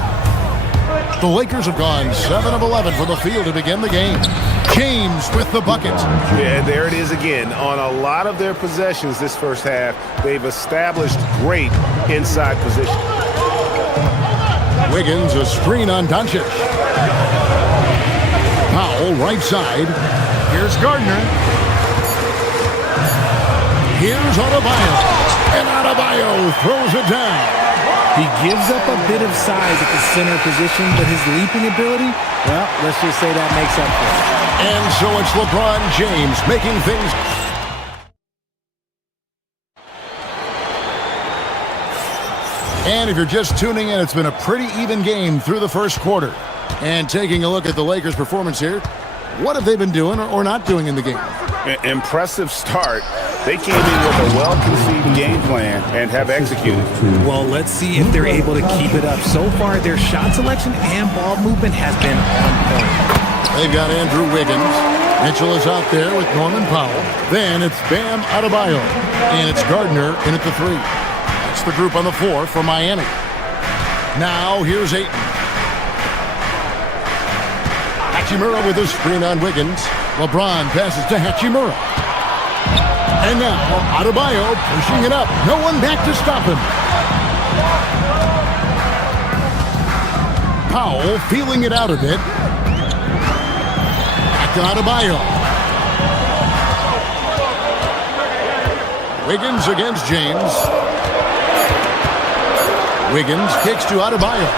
The Lakers have gone 7 of 11 from the field to begin the game. James with the bucket. Yeah, there it is again. On a lot of their possessions this first half, they've established great inside position. Wiggins, a screen on Doncic. Powell, right side. Here's Gardner. Here's Adebayo. And Adebayo throws it down. He gives up a bit of size at the center position, but his leaping ability, well, let's just say that makes up for it. And so it's LeBron James making things. And if you're just tuning in, it's been a pretty even game through the first quarter. And taking a look at the Lakers' performance here, what have they been doing or not doing in the game? Impressive start. They came in with a well-conceived game plan and have executed. Well, let's see if they're able to keep it up. So far, their shot selection and ball movement has been on point. They've got Andrew Wiggins. Mitchell is out there with Norman Powell. Then it's Bam Adebayo. And it's Gardner in at the 3. That's the group on the floor for Miami. Now, here's Ayton. Hachimura with a screen on Wiggins. LeBron passes to Hachimura. And now, Adebayo pushing it up. No one back to stop him. Powell feeling it out a bit. Back to Adebayo. Wiggins against James. Wiggins kicks to Adebayo.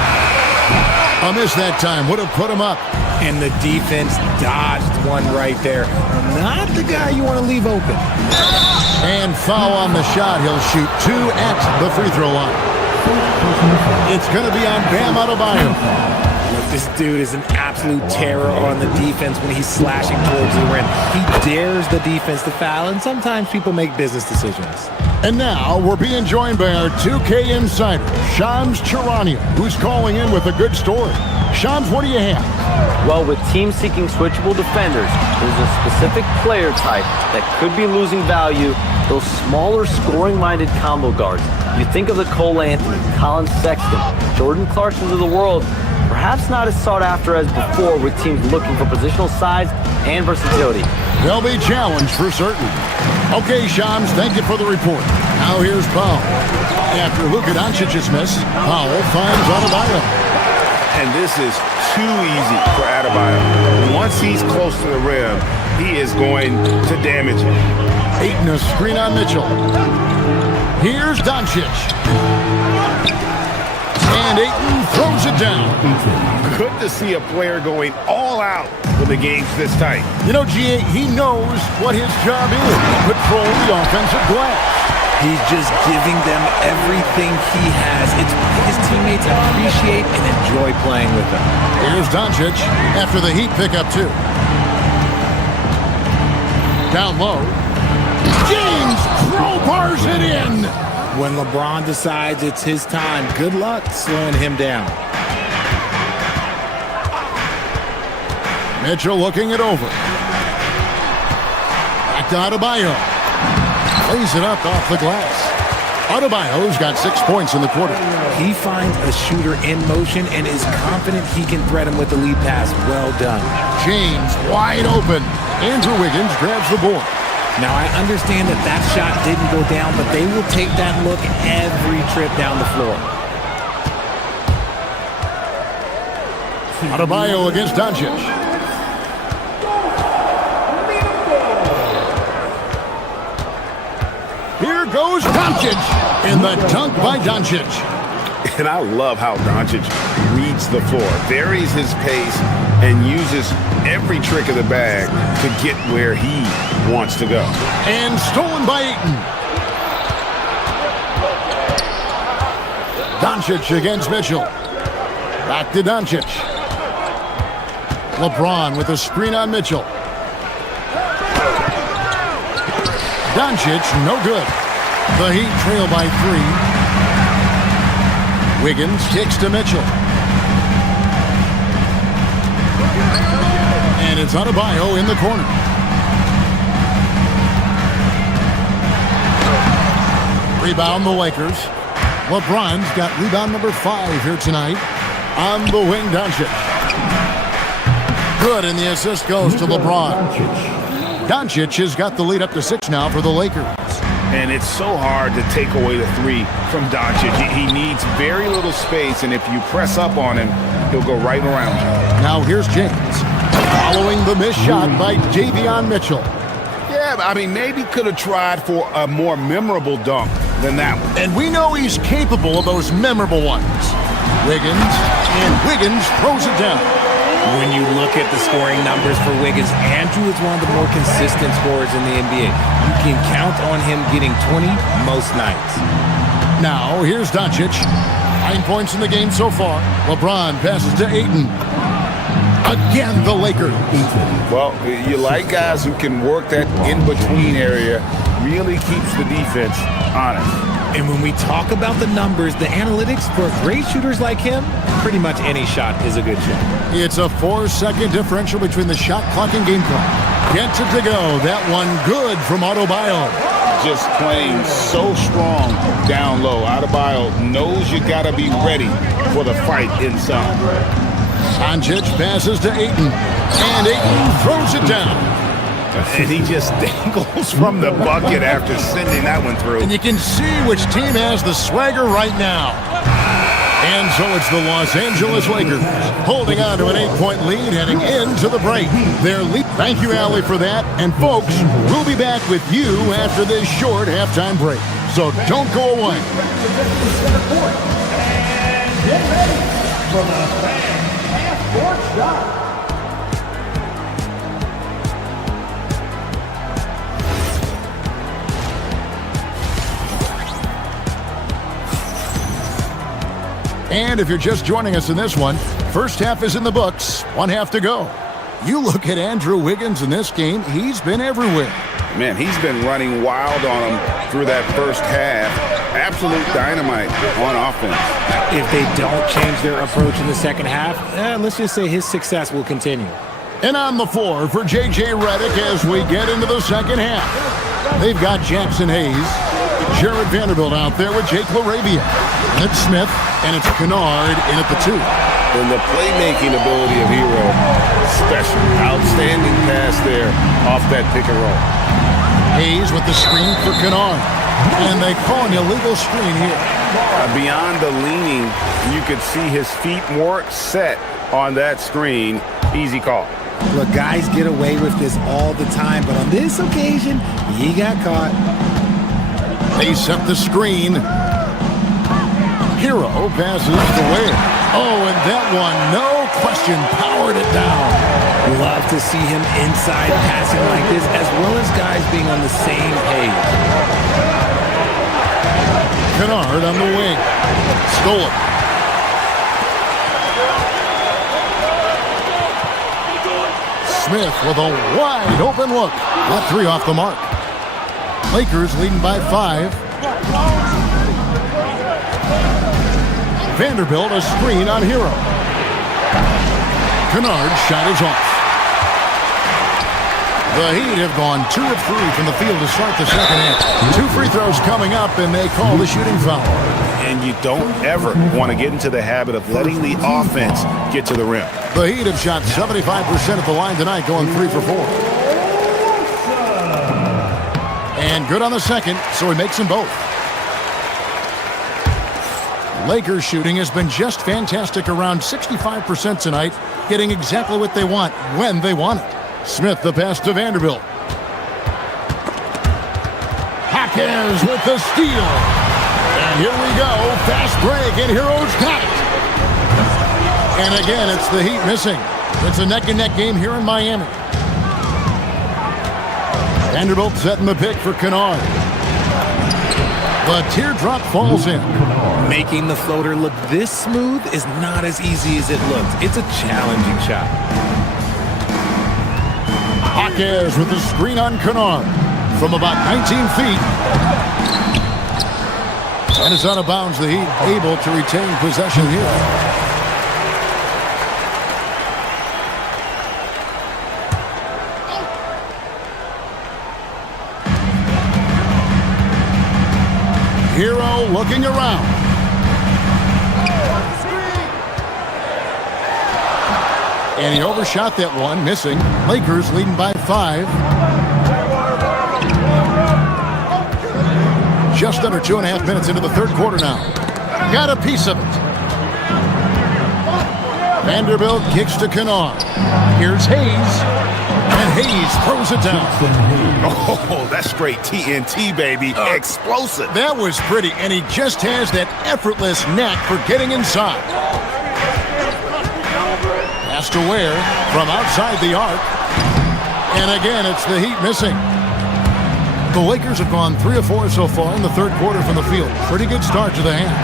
A miss that time. Would have put him up. And the defense dodged one right there. Not the guy you want to leave open. And foul on the shot. He'll shoot 2 at the free throw line. It's going to be on Bam Adebayo. Look, this dude is an absolute terror on the defense when he's slashing towards the rim. He dares the defense to foul, and sometimes people make business decisions. And now we're being joined by our 2K insider, Shams Charania, who's calling in with a good story. Shams, what do you have? Well, with teams seeking switchable defenders, there's a specific player type that could be losing value, those smaller scoring-minded combo guards. You think of the Cole Anthony, Colin Sexton, Jordan Clarksons of the world, perhaps not as sought after as before with teams looking for positional size and versatility. They'll be challenged for certain. Okay, Shams, thank you for the report. Now here's Powell. After Luka Doncic's miss, Powell finds Adebayo. And this is too easy for Adebayo. Once he's close to the rim, he is going to damage it. Ayton a screen on Mitchell. Here's Doncic. And Ayton throws it down. Good to see a player going all out when the game's this tight. You know, G.A., he knows what his job is. Control the offensive glass. He's just giving them everything he has. It's what his teammates appreciate and enjoy playing with him. Here's Doncic after the Heat pick up 2. Down low. James crowbars it in. When LeBron decides it's his time, good luck slowing him down. Mitchell looking it over. Back to Adebayo. Lays it up off the glass. Adebayo's got 6 points in the quarter. He finds a shooter in motion and is confident he can threat him with the lead pass. Well done. James wide open. Andrew Wiggins grabs the board. Now, I understand that shot didn't go down, but they will take that look every trip down the floor. Adebayo against Doncic. Here goes Doncic in the dunk by Doncic. And I love how Doncic reads the floor, varies his pace, and uses every trick of the bag to get where he wants to go. And stolen by Ayton. Doncic against Mitchell. Back to Doncic. LeBron with a screen on Mitchell. Doncic, no good. The Heat trail by 3. Wiggins kicks to Mitchell. And it's Adebayo in the corner. rebound the Lakers. LeBron's got rebound number 5 here tonight. On the wing, Doncic. Good, and the assist goes to LeBron. Doncic has got the lead up to 6 now for the Lakers. And it's so hard to take away the 3 from Doncic. He needs very little space, and if you press up on him, he'll go right around you. Now here's James. Following the missed shot by Davion Mitchell. Yeah, I mean, maybe could have tried for a more memorable dunk than that one. And we know he's capable of those memorable ones. Wiggins throws it down. When you look at the scoring numbers for Wiggins, Andrew is one of the more consistent scorers in the NBA. You can count on him getting 20 most nights. Now, here's Doncic. 9 points in the game so far. LeBron passes to Ayton. Again, the Lakers. Well, you like guys who can work that in-between area, really keeps the defense honest. And when we talk about the numbers, the analytics for great shooters like him, pretty much any shot is a good shot. It's a 4-second differential between the shot clock and game clock. Gets it to go. That one good from Adebayo. Just playing so strong down low. Adebayo knows you got to be ready for the fight inside. Doncic passes to Ayton. And Ayton throws it down. And he just dangles from the bucket after sending that one through. And you can see which team has the swagger right now. And so it's the Los Angeles Lakers holding on to an 8-point lead heading into the break. Their lead. Thank you, Allie, for that. And folks, we'll be back with you after this short halftime break. So don't go away. And get ready for the fan half-court shot. And if you're just joining us in this one, first half is in the books, 1 half to go. You look at Andrew Wiggins in this game, he's been everywhere. Man, he's been running wild on him through that first half. Absolute dynamite on offense. If they don't change their approach in the second half, let's just say his success will continue. And on the floor for J.J. Redick as we get into the second half. They've got Jackson Hayes, Jared Vanderbilt out there with Jake LaRavia. And it's Smith, and it's Kennard in at the 2. And the playmaking ability of Hero, special. Outstanding pass there off that pick and roll. Hayes with the screen for Kennard. And they call an illegal screen here. Beyond the leaning, you could see his feet more set on that screen. Easy call. Look, guys get away with this all the time, but on this occasion, he got caught. They set the screen. Hero passes to Ware. Oh, and that one, no question, powered it down. Love to see him inside passing like this, as well as guys being on the same page. Kennard on the wing. Stole it. Smith with a wide open look. That 3 off the mark. Lakers leading by 5. Vanderbilt a screen on Hero. Kennard's shot is off. The Heat have gone 2 of 3 from the field to start the second half. 2 free throws coming up, and they call the shooting foul. And you don't ever want to get into the habit of letting the offense get to the rim. The Heat have shot 75% at the line tonight, going 3 for 4. And good on the second, so he makes them both. Lakers shooting has been just fantastic, around 65% tonight, getting exactly what they want when they want it. Smith the pass to Vanderbilt. Jaquez with the steal. And here we go, fast break, and Hero's got it. And again, it's the Heat missing. It's a neck-and-neck game here in Miami. Vanderbilt setting the pick for Kennard. The teardrop falls in. Making the floater look this smooth is not as easy as it looks. It's a challenging shot. Jaquez with the screen on Kennard from about 19 feet. And it's out of bounds. The Heat able to retain possession here. looking around. And he overshot that one, missing. Lakers leading by 5. Just under 2.5 minutes into the third quarter now. Got a piece of it. Vanderbilt kicks to Kennard. Here's Hayes. And Hayes throws it down. Oh, that's straight TNT, baby. Explosive. That was pretty, and he just has that effortless knack for getting inside. Pass to Ware from outside the arc. And again, it's the Heat missing. The Lakers have gone 3 of 4 so far in the third quarter from the field. Pretty good start to the half.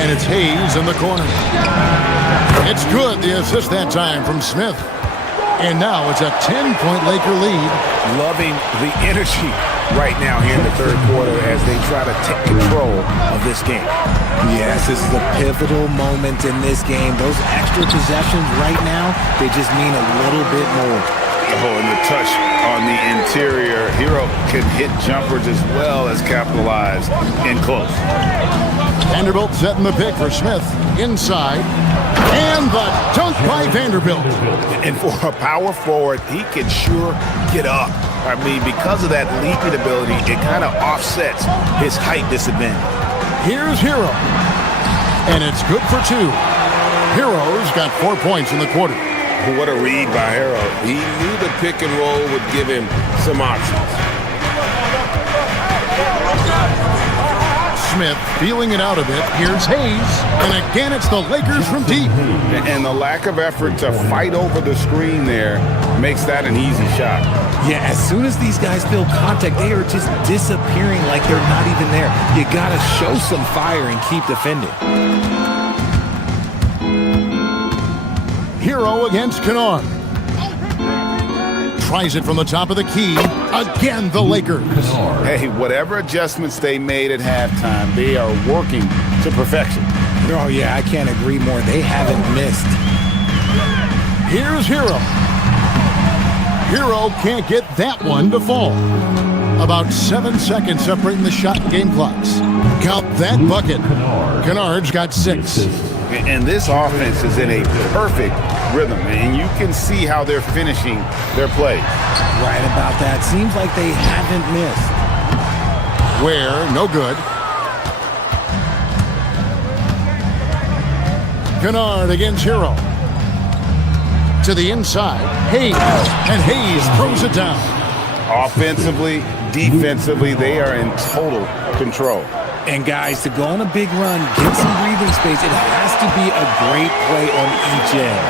And it's Hayes in the corner. It's good, the assist that time from Smith. And now it's a 10-point Laker lead. Loving the energy right now here in the third quarter as they try to take control of this game. Yes, this is a pivotal moment in this game. Those extra possessions right now, they just mean a little bit more. Oh, and the touch on the interior. Hero can hit jumpers as well as capitalize in close. Vanderbilt setting the pick for Smith. Inside. And the dunk by Vanderbilt. And for a power forward, he can sure get up. I mean, because of that leaping ability, it kind of offsets his height disadvantage. Here's Hero. And it's good for 2. Hero's got 4 points in the quarter. What a read by Hero. He knew the pick and roll would give him some options. Smith feeling it out a bit. Here's Hayes. And again, it's the Lakers from deep. And the lack of effort to fight over the screen there makes that an easy shot. Yeah, as soon as these guys feel contact, they are just disappearing like they're not even there. You got to show some fire and keep defending. Hero against Kennard. Tries it from the top of the key. Again, the Lakers. Hey, whatever adjustments they made at halftime, they are working to perfection. Oh, yeah, I can't agree more. They haven't missed. Here's Hero. Hero can't get that one to fall. About 7 seconds separating the shot and game clocks. Count that bucket. Kennard's got 6. And this offense is in a perfect rhythm, and you can see how they're finishing their plays. Right about that. Seems like they haven't missed. Ware, no good. Kennard against Hero. To the inside. Hayes. And Hayes throws it down. Offensively, defensively, they are in total control. And guys, to go on a big run, get some breathing space, it has to be a great play on each end.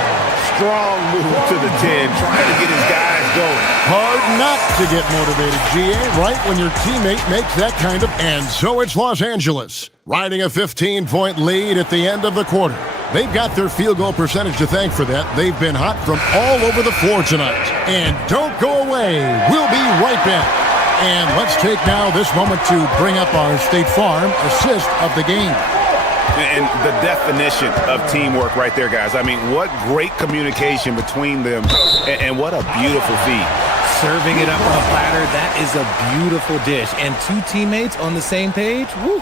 Strong move to the 10, trying to get his guys going. Hard not to get motivated, GA, right when your teammate makes that kind of... And so it's Los Angeles, riding a 15-point lead at the end of the quarter. They've got their field goal percentage to thank for that. They've been hot from all over the floor tonight. And don't go away. We'll be right back. And let's take now this moment to bring up our State Farm assist of the game. And the definition of teamwork right there, guys. I mean, what great communication between them, and what a beautiful feed. Serving it up on a platter, that is a beautiful dish. And 2 teammates on the same page, woo.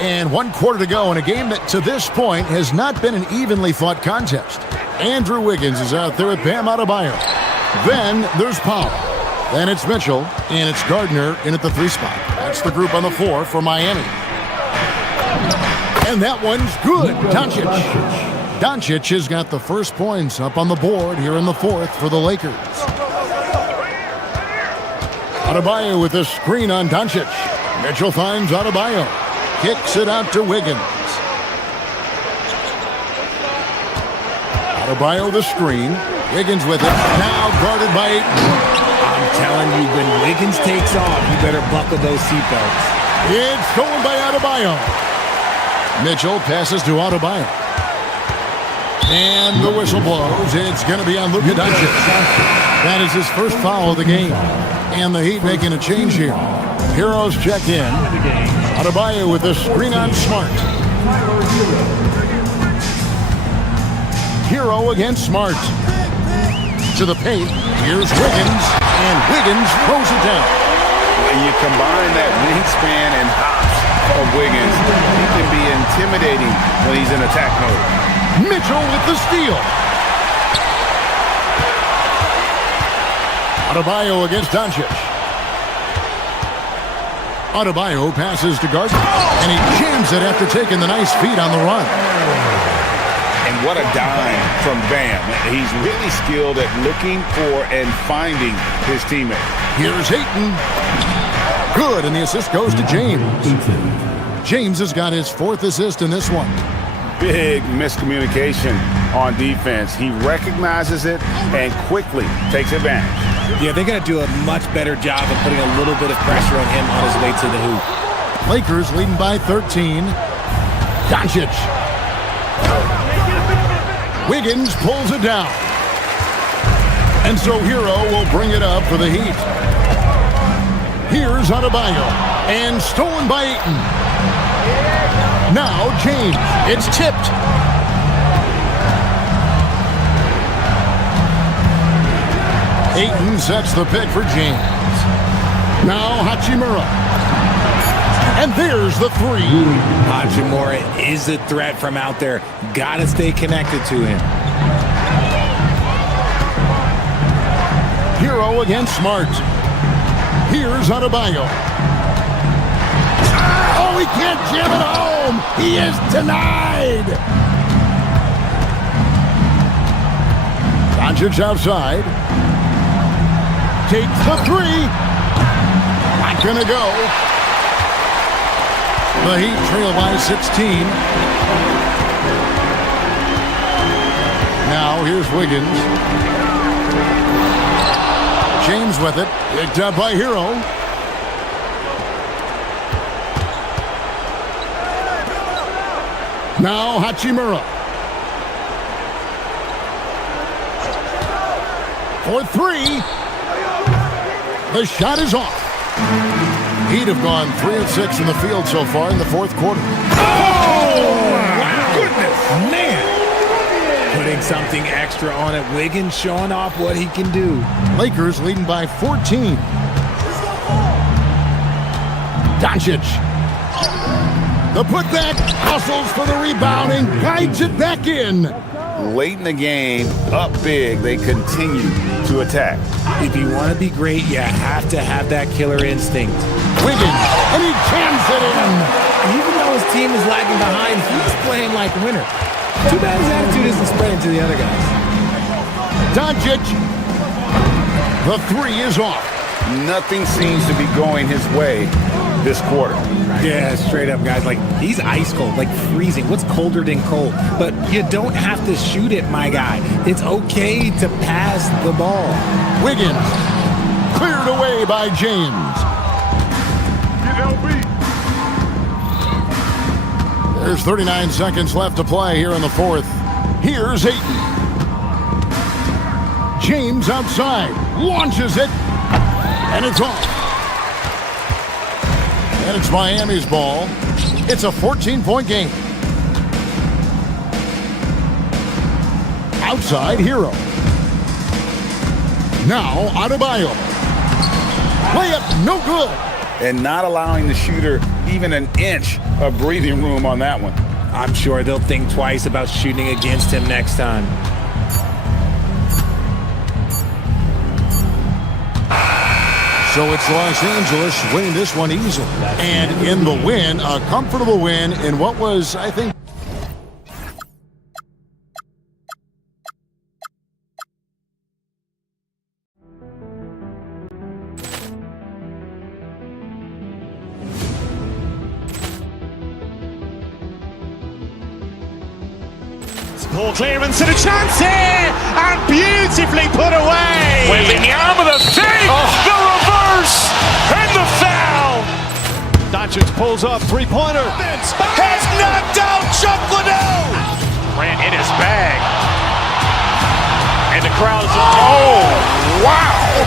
And 1 quarter to go in a game that, to this point, has not been an evenly fought contest. Andrew Wiggins is out there with Bam Adebayo. Then there's Powell. Then it's Mitchell, and it's Gardner in at the 3 spot. That's the group on the 4 for Miami. And that one's good. Doncic has got the first points up on the board here in the 4th for the Lakers. Adebayo with the screen on Doncic. Mitchell finds Adebayo. Kicks it out to Wiggins. Adebayo the screen. Wiggins with it. Now guarded by Ayton. I'm telling you, when Wiggins takes off, you better buckle those seatbelts. It's stolen by Adebayo. Mitchell passes to Adebayo. And the whistle blows. It's going to be on Luka Doncic. That is his first foul of the game. And the Heat making a change here. Heroes check in. Adebayo with the screen on Smart. Hero against Smart. To the paint. Here's Wiggins. And Wiggins throws it down. and you combine that wingspan and hops of Wiggins, he can be intimidating when he's in attack mode. Mitchell with the steal. Adebayo against Doncic. Adebayo passes to Gardner, and he jams it after taking the nice feed on the run. And what a dime from Bam. He's really skilled at looking for and finding his teammate. Here's Ayton. Good, and the assist goes to James. James has got his 4th assist in this one. Big miscommunication on defense. He recognizes it and quickly takes advantage. Yeah, they're going to do a much better job of putting a little bit of pressure on him on his way to the hoop. Lakers leading by 13. Doncic. Wiggins pulls it down. And so Hero will bring it up for the Heat. Here's Adebayo. And stolen by Ayton. Now James. It's tipped. Ayton sets the pick for James. Now Hachimura. And there's the 3. Hachimura is a threat from out there. Gotta stay connected to him. Hero against Smart. Here's Adebayo. Oh, he can't jam it home. He is denied. Doncic outside. Takes the 3. Not gonna go. The Heat trail by 16. Now here's Wiggins. James with it. Picked up by Hero. Now Hachimura. For 3. The shot is off. Heat have gone 3 of 6 in the field so far in the 4th quarter. Oh, my goodness, man. Putting something extra on it. Wiggins showing off what he can do. Lakers leading by 14. Doncic. The putback, hustles for the rebound and guides it back in. Late in the game, up big, they continue to attack. If you want to be great, you have to have that killer instinct. Wiggins, and he jams it in. Even though his team is lagging behind, he's playing like a winner. Too bad his attitude isn't spreading to the other guys. Doncic. The 3 is off. Nothing seems to be going his way this quarter. Yeah, straight up, guys. Like, he's ice cold, like freezing. What's colder than cold? But you don't have to shoot it, my guy. It's okay to pass the ball. Wiggins. Cleared away by James. There's 39 seconds left to play here in the 4th. Here's Ayton. James outside. Launches it. And it's off. And it's Miami's ball. It's a 14-point game. Outside, Hero. Now, Adebayo. Layup, no good. And not allowing the shooter even an inch of breathing room on that one. I'm sure they'll think twice about shooting against him next time. So it's Los Angeles winning this one easily. And in the win, a comfortable win in what was, I think, Ball clearance and a chance here, and beautifully put away. Wembanyama the fake, the reverse, and the foul. Doncic pulls up, three-pointer. Has knocked out Chuck Liddell. Ran in his bag. And the crowd is, oh, wow.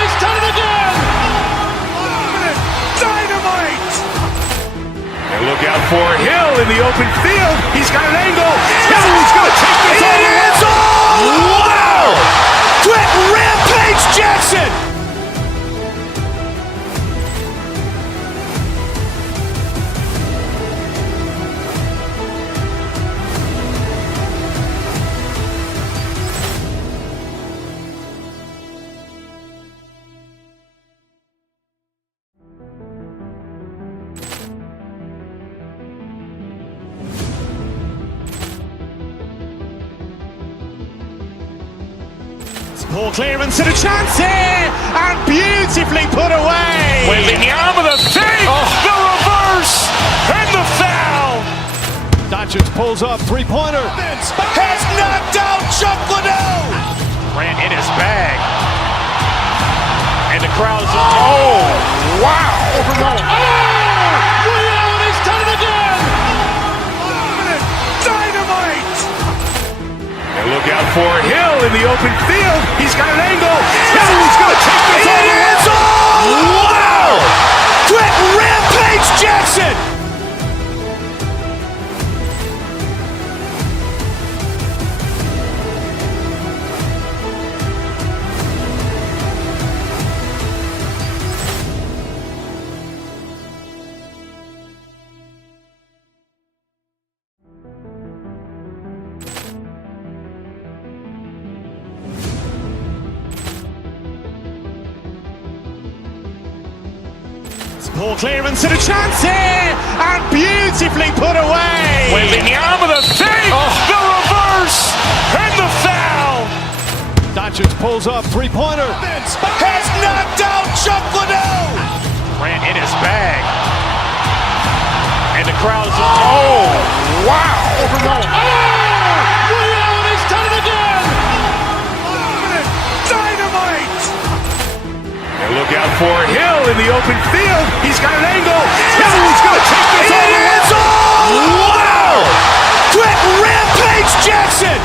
He's done it again. Dynamite. And look out for Hill in the open field. He's got an angle. Hill's going to take this all the way. Wow. Quick rampage Jackson. Poor clearance and a chance here, and beautifully put away. Wembanyama the fake, the reverse, and the foul. Doncic pulls up, three-pointer. Has knocked out Chuck Liddell. Ran in his bag. And the crowd is, oh, wow. He's done it again. Dynamite. And look out for Hill in the open field. He's got an angle. Hill's going to take this all the way. Wow. Quick Rampage Jackson. Poor clearance and a chance here, and beautifully put away. Wembanyama the fake, the reverse, and the foul. Doncic pulls up, three-pointer. Has knocked out Chuck Liddell. Ran in his bag. And the crowd is, oh, wow. He's done it again. Dynamite. And look out for Hill in the open field. He's got an angle. Hill's going to take this all the way. Wow. Quick Rampage Jackson.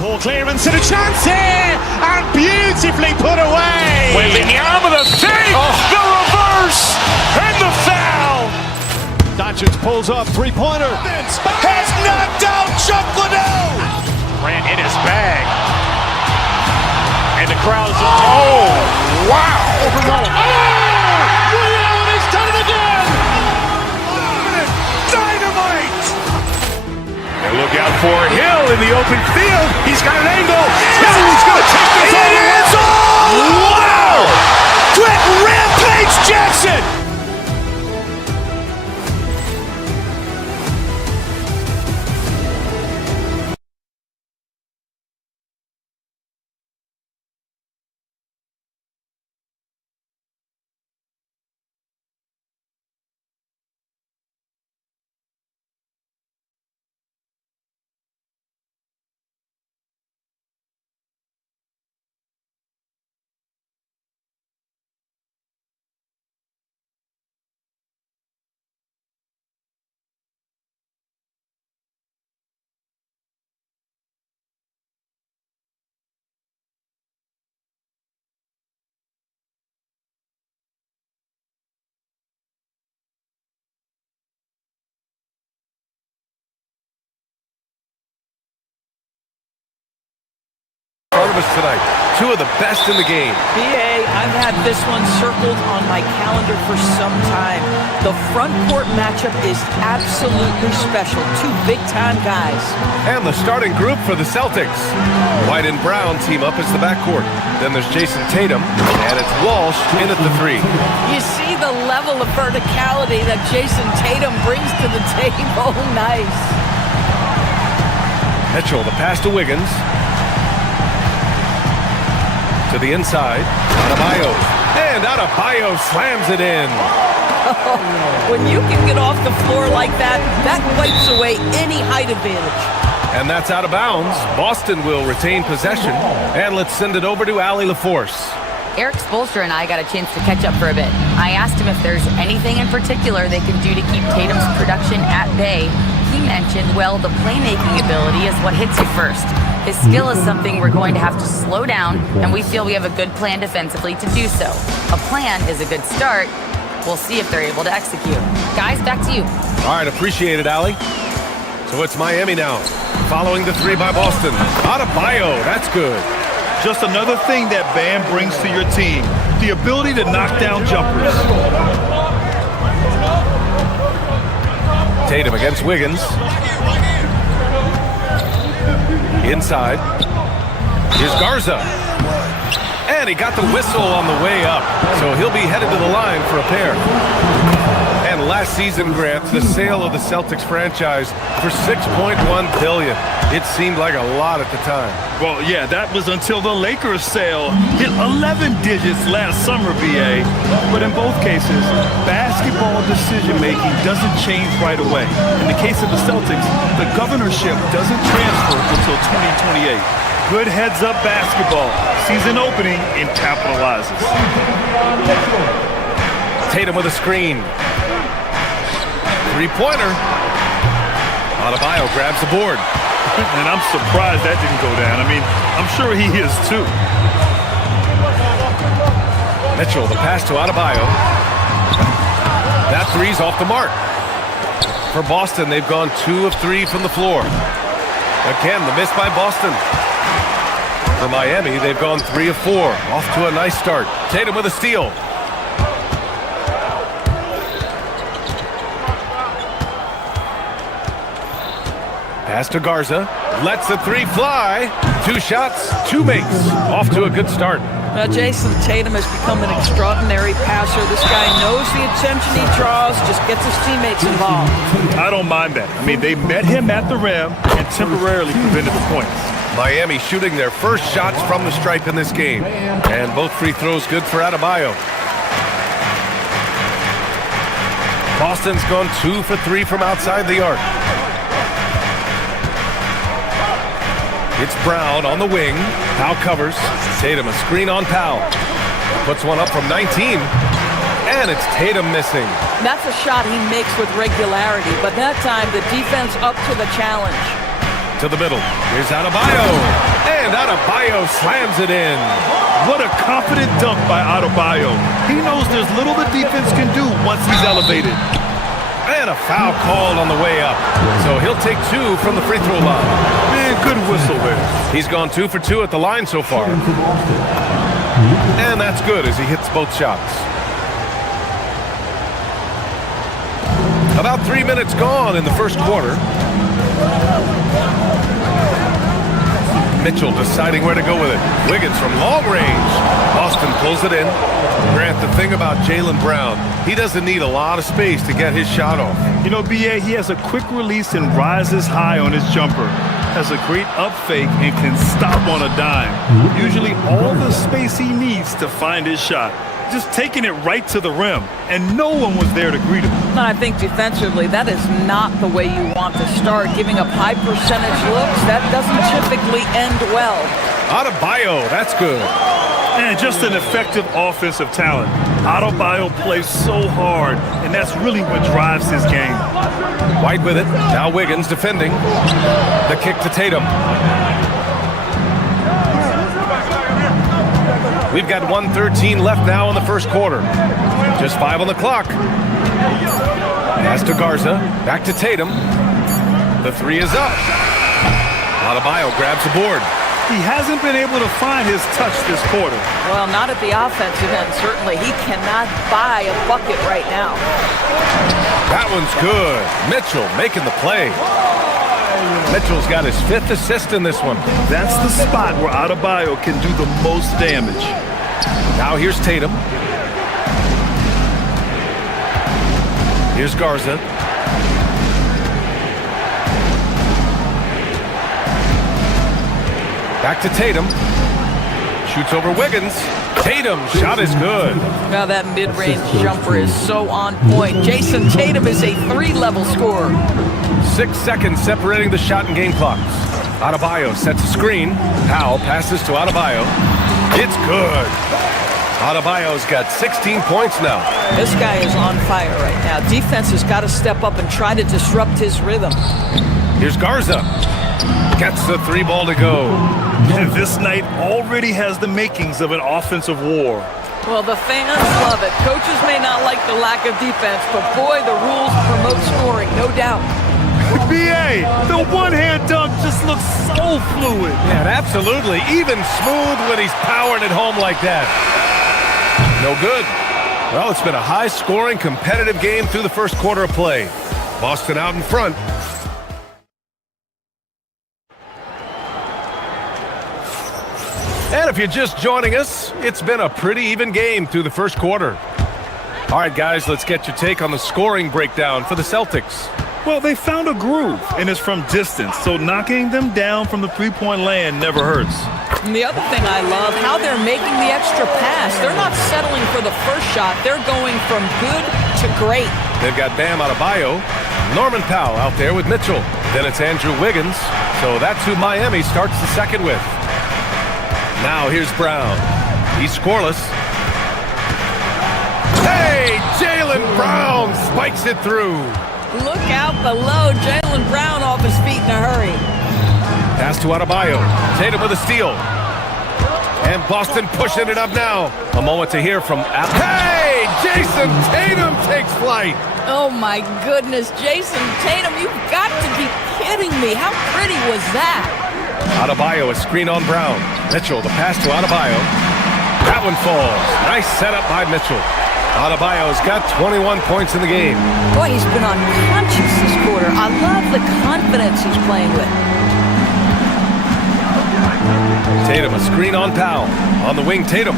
Poor clearance and a chance here, and beautifully put away. Wembanyama the fake, the reverse, and the foul. Doncic pulls up, three-pointer. Has knocked out Chuck Liddell. Ran in his bag. And the crowd is, oh, wow. He's done it again. Dynamite. And look out for Hill in the open field. He's got an angle. Hill's going to take this all the way. Wow. Quick Rampage Jackson. Front of us tonight, two of the best in the game. BA, I've had this one circled on my calendar for some time. The front court matchup is absolutely special. Two big-time guys. And the starting group for the Celtics. White and Brown team up as the backcourt. Then there's Jason Tatum, and it's Walsh in at the three. You see the level of verticality that Jason Tatum brings to the table. Nice. Mitchell, the pass to Wiggins. To the inside, Adebayo. And Adebayo slams it in. When you can get off the floor like that, that wipes away any height advantage. And that's out of bounds. Boston will retain possession. And let's send it over to Allie LaForce. Eric Spoelstra and I got a chance to catch up for a bit. I asked him if there's anything in particular they can do to keep Tatum's production at bay. He mentioned, well, the playmaking ability is what hits you first. His skill is something we're going to have to slow down, and we feel we have a good plan defensively to do so. A plan is a good start. We'll see if they're able to execute. Guys, back to you. All right, appreciate it, Allie. So it's Miami now, following the three by Boston. Adebayo, that's good. Just another thing that Bam brings to your team. the ability to knock down jumpers. Tatum against Wiggins. Inside. Here's Garza. And he got the whistle on the way up. So he'll be headed to the line for a pair. And last season, Grant, the sale of the Celtics franchise for $6.1 billion. It seemed like a lot at the time. Well, yeah, that was until the Lakers sale hit 11 digits last summer, BA. But in both cases, basketball decision-making doesn't change right away. In the case of the Celtics, the governorship doesn't transfer until 2028. Good heads-up basketball. Season opening and capitalizes. Tatum with a screen. Three-pointer. Adebayo grabs the board. And I'm surprised that didn't go down. I mean, I'm sure he is too. Mitchell, the pass to Adebayo. That three's off the mark. For Boston, they've gone 2 of 3 from the floor. Again, the miss by Boston. For Miami, they've gone 3 of 4. Off to a nice start. Tatum with a steal. Pass to Garza. Lets the three fly. 2 shots, 2 makes. Off to a good start. Jason Tatum has become an extraordinary passer. This guy knows the attention he draws, just gets his teammates involved. I don't mind that. I mean, they met him at the rim and temporarily prevented the points. Miami shooting their first shots from the stripe in this game. And both free throws good for Adebayo. Boston's gone 2 for 3 from outside the arc. It's Brown on the wing. Powell covers. Tatum a screen on Powell. Puts one up from 19. And it's Tatum missing. That's a shot he makes with regularity, but that time the defense up to the challenge. To the middle. Here's Adebayo. And Adebayo slams it in. What a confident dunk by Adebayo. He knows there's little the defense can do once he's elevated. And a foul called on the way up. So he'll take 2 from the free throw line. Man, good whistle there. He's gone 2 for 2 at the line so far. And that's good as he hits both shots. About 3 minutes gone in the first quarter. Mitchell deciding where to go with it. Wiggins from long range. Boston pulls it in. Grant, the thing about Jaylen Brown, he doesn't need a lot of space to get his shot off. You know, BA, he has a quick release and rises high on his jumper. Has a great up fake and can stop on a dime. Usually all the space he needs to find his shot. Just taking it right to the rim, and no one was there to greet him. I think defensively, that is not the way you want to start. Giving up high percentage looks, that doesn't typically end well. Adebayo, that's good. And just an effective offensive talent. Adebayo plays so hard, and that's really what drives his game. White with it. Now Wiggins defending. The kick to Tatum. We've got 1:13 left now in the first quarter. Just 5 on the clock. Pass to Garza. Back to Tatum. The 3 is up. Adebayo grabs the board. He hasn't been able to find his touch this quarter. Well, not at the offensive end, certainly. He cannot buy a bucket right now. That one's good. Mitchell making the play. Mitchell's got his 5th assist in this one. That's the spot where Adebayo can do the most damage. Now here's Tatum. Here's Garza. Back to Tatum. Shoots over Wiggins. Tatum, shot is good. Now that mid-range jumper is so on point. Jason Tatum is a 3-level scorer. 6 seconds separating the shot and game clocks. Adebayo sets a screen. Powell passes to Adebayo. It's good. Adebayo's got 16 points now. This guy is on fire right now. Defense has got to step up and try to disrupt his rhythm. Here's Garza. Gets the 3 ball to go. And this night already has the makings of an offensive war. Well, the fans love it. Coaches may not like the lack of defense, but boy, the rules promote scoring, no doubt. BA, the one-hand dunk just looks so fluid. Yeah, absolutely. Even smooth when he's powering it home like that. No good. Well, it's been a high-scoring, competitive game through the first quarter of play. Boston out in front. And if you're just joining us, it's been a pretty even game through the first quarter. All right, guys, let's get your take on the scoring breakdown for the Celtics. Well, they found a groove, and it's from distance, so knocking them down from the three-point land never hurts. And the other thing I love, how they're making the extra pass. They're not settling for the first shot. They're going from good to great. They've got Bam Adebayo, Norman Powell out there with Mitchell. Then it's Andrew Wiggins, so that's who Miami starts the second with. Now here's Brown. He's scoreless. Hey, Jaylen Brown spikes it through. Look out below. Jaylen Brown off his feet in a hurry. Pass to Adebayo. Tatum with a steal. And Boston pushing it up now. A moment to hear from... Hey! Jason Tatum takes flight. Oh, my goodness. Jason Tatum, you've got to be kidding me. How pretty was that? Adebayo, a screen on Brown. Mitchell, the pass to Adebayo. That one falls. Nice setup by Mitchell. Adebayo's got 21 points in the game. Boy, he's been unconscious this quarter. I love the confidence he's playing with. Tatum, a screen on Powell. On the wing, Tatum.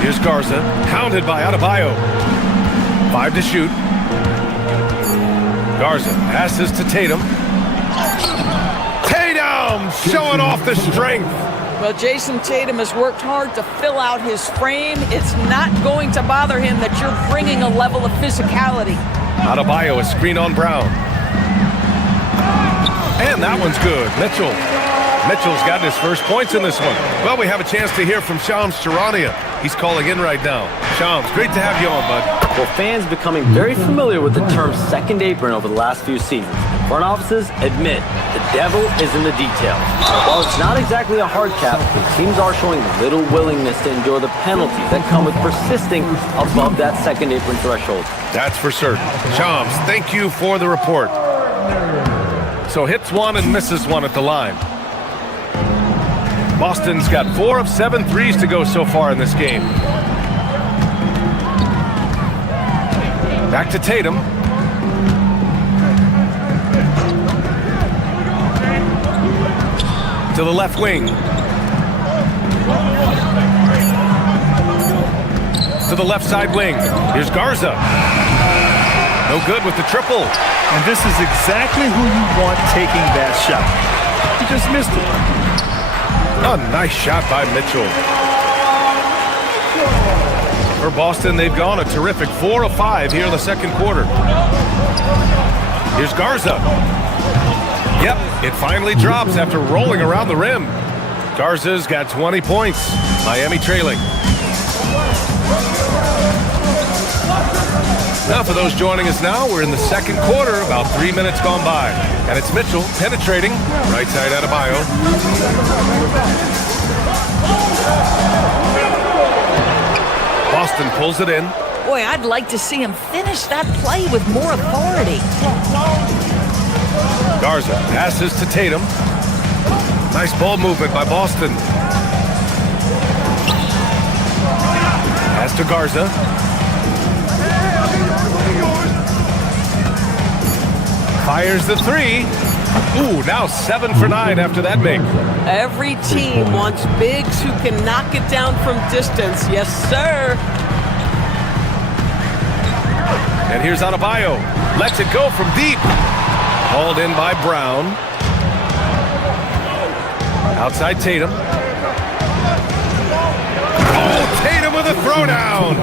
Here's Garza, hounded by Adebayo. 5 to shoot. Garza passes to Tatum. Tatum showing off the strength. Well, Jason Tatum has worked hard to fill out his frame. It's not going to bother him that you're bringing a level of physicality. Adebayo, a screen on Brown. And that one's good. Mitchell's got his first points in this one. Well, we have a chance to hear from Shams Charania. He's calling in right now. Shams, great to have you on, bud. Well, fans becoming very familiar with the term second apron over the last few seasons. Front offices admit the devil is in the details. While it's not exactly a hard cap, the teams are showing little willingness to endure the penalties that come with persisting above that second apron threshold. That's for certain. Shams, thank you for the report. So hits one and misses one at the line. Boston's got 4 of 7 threes to go so far in this game. Back to Tatum. To the left wing. To the left side wing. Here's Garza. No good with the triple. And this is exactly who you want taking that shot. He just missed it. A nice shot by Mitchell. For Boston, they've gone a terrific 4 of 5 here in the second quarter. Here's Garza. Yep, it finally drops after rolling around the rim. Garza's got 20 points. Miami trailing. Now, for those joining us now, we're in the second quarter, about 3 minutes gone by. And it's Mitchell penetrating, right side Adebayo. Boston pulls it in. Boy, I'd like to see him finish that play with more authority. Garza passes to Tatum. Nice ball movement by Boston. Pass to Garza. Fires the 3. Ooh, now 7 for 9 after that make. Every team wants bigs who can knock it down from distance. Yes, sir. And here's Adebayo. Lets it go from deep. Hauled in by Brown. Outside Tatum. Oh, Tatum with a throwdown.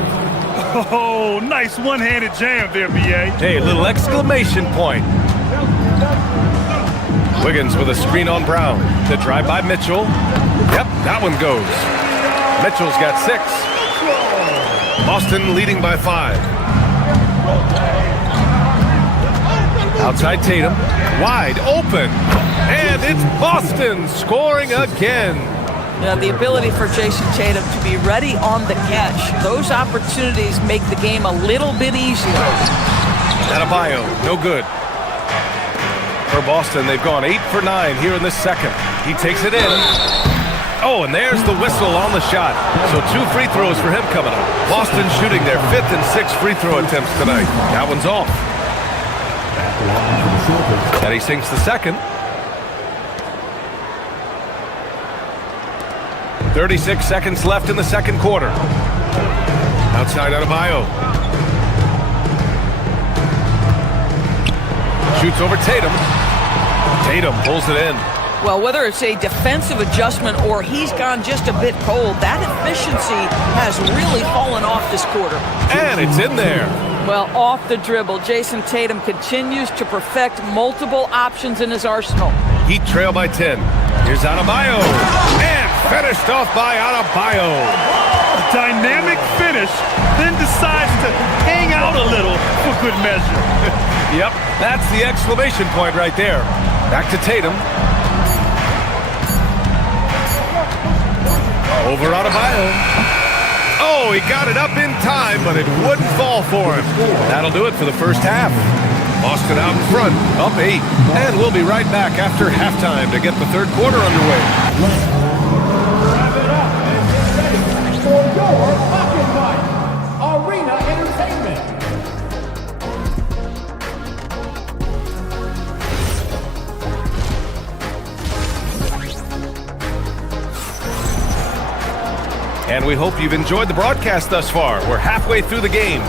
Oh, nice one-handed jam there, B.A. Hey, little exclamation point. Wiggins with a screen on Brown. The drive by Mitchell. Yep, that one goes. Mitchell's got 6. Boston leading by 5. Outside Tatum. Wide open. And it's Boston scoring again. Yeah, the ability for Jason Tatum to be ready on the catch. Those opportunities make the game a little bit easier. Adebayo, no good. For Boston, they've gone 8 for 9 here in this second. He takes it in. Oh, and there's the whistle on the shot. So 2 free throws for him coming up. Boston shooting their 5th and 6th free throw attempts tonight. That one's off. And he sinks the second. 36 seconds left in the second quarter. Outside Adebayo. Shoots over Tatum. Tatum pulls it in. Well, whether it's a defensive adjustment or he's gone just a bit cold, that efficiency has really fallen off this quarter. And it's in there. Well, off the dribble, Jason Tatum continues to perfect multiple options in his arsenal. Heat trail by 10. Here's Adebayo. And finished off by Adebayo. A dynamic finish, then decides to hang out a little for good measure. Yep, that's the exclamation point right there. Back to Tatum. Over Adebayo. Oh, he got it up in time, but it wouldn't fall for him. That'll do it for the first half. Boston out in front, up 8. And we'll be right back after halftime to get the third quarter underway. Wrap it up and get ready for your Pocket Fight Arena Entertainment. And we hope you've enjoyed the broadcast thus far. We're halfway through the game.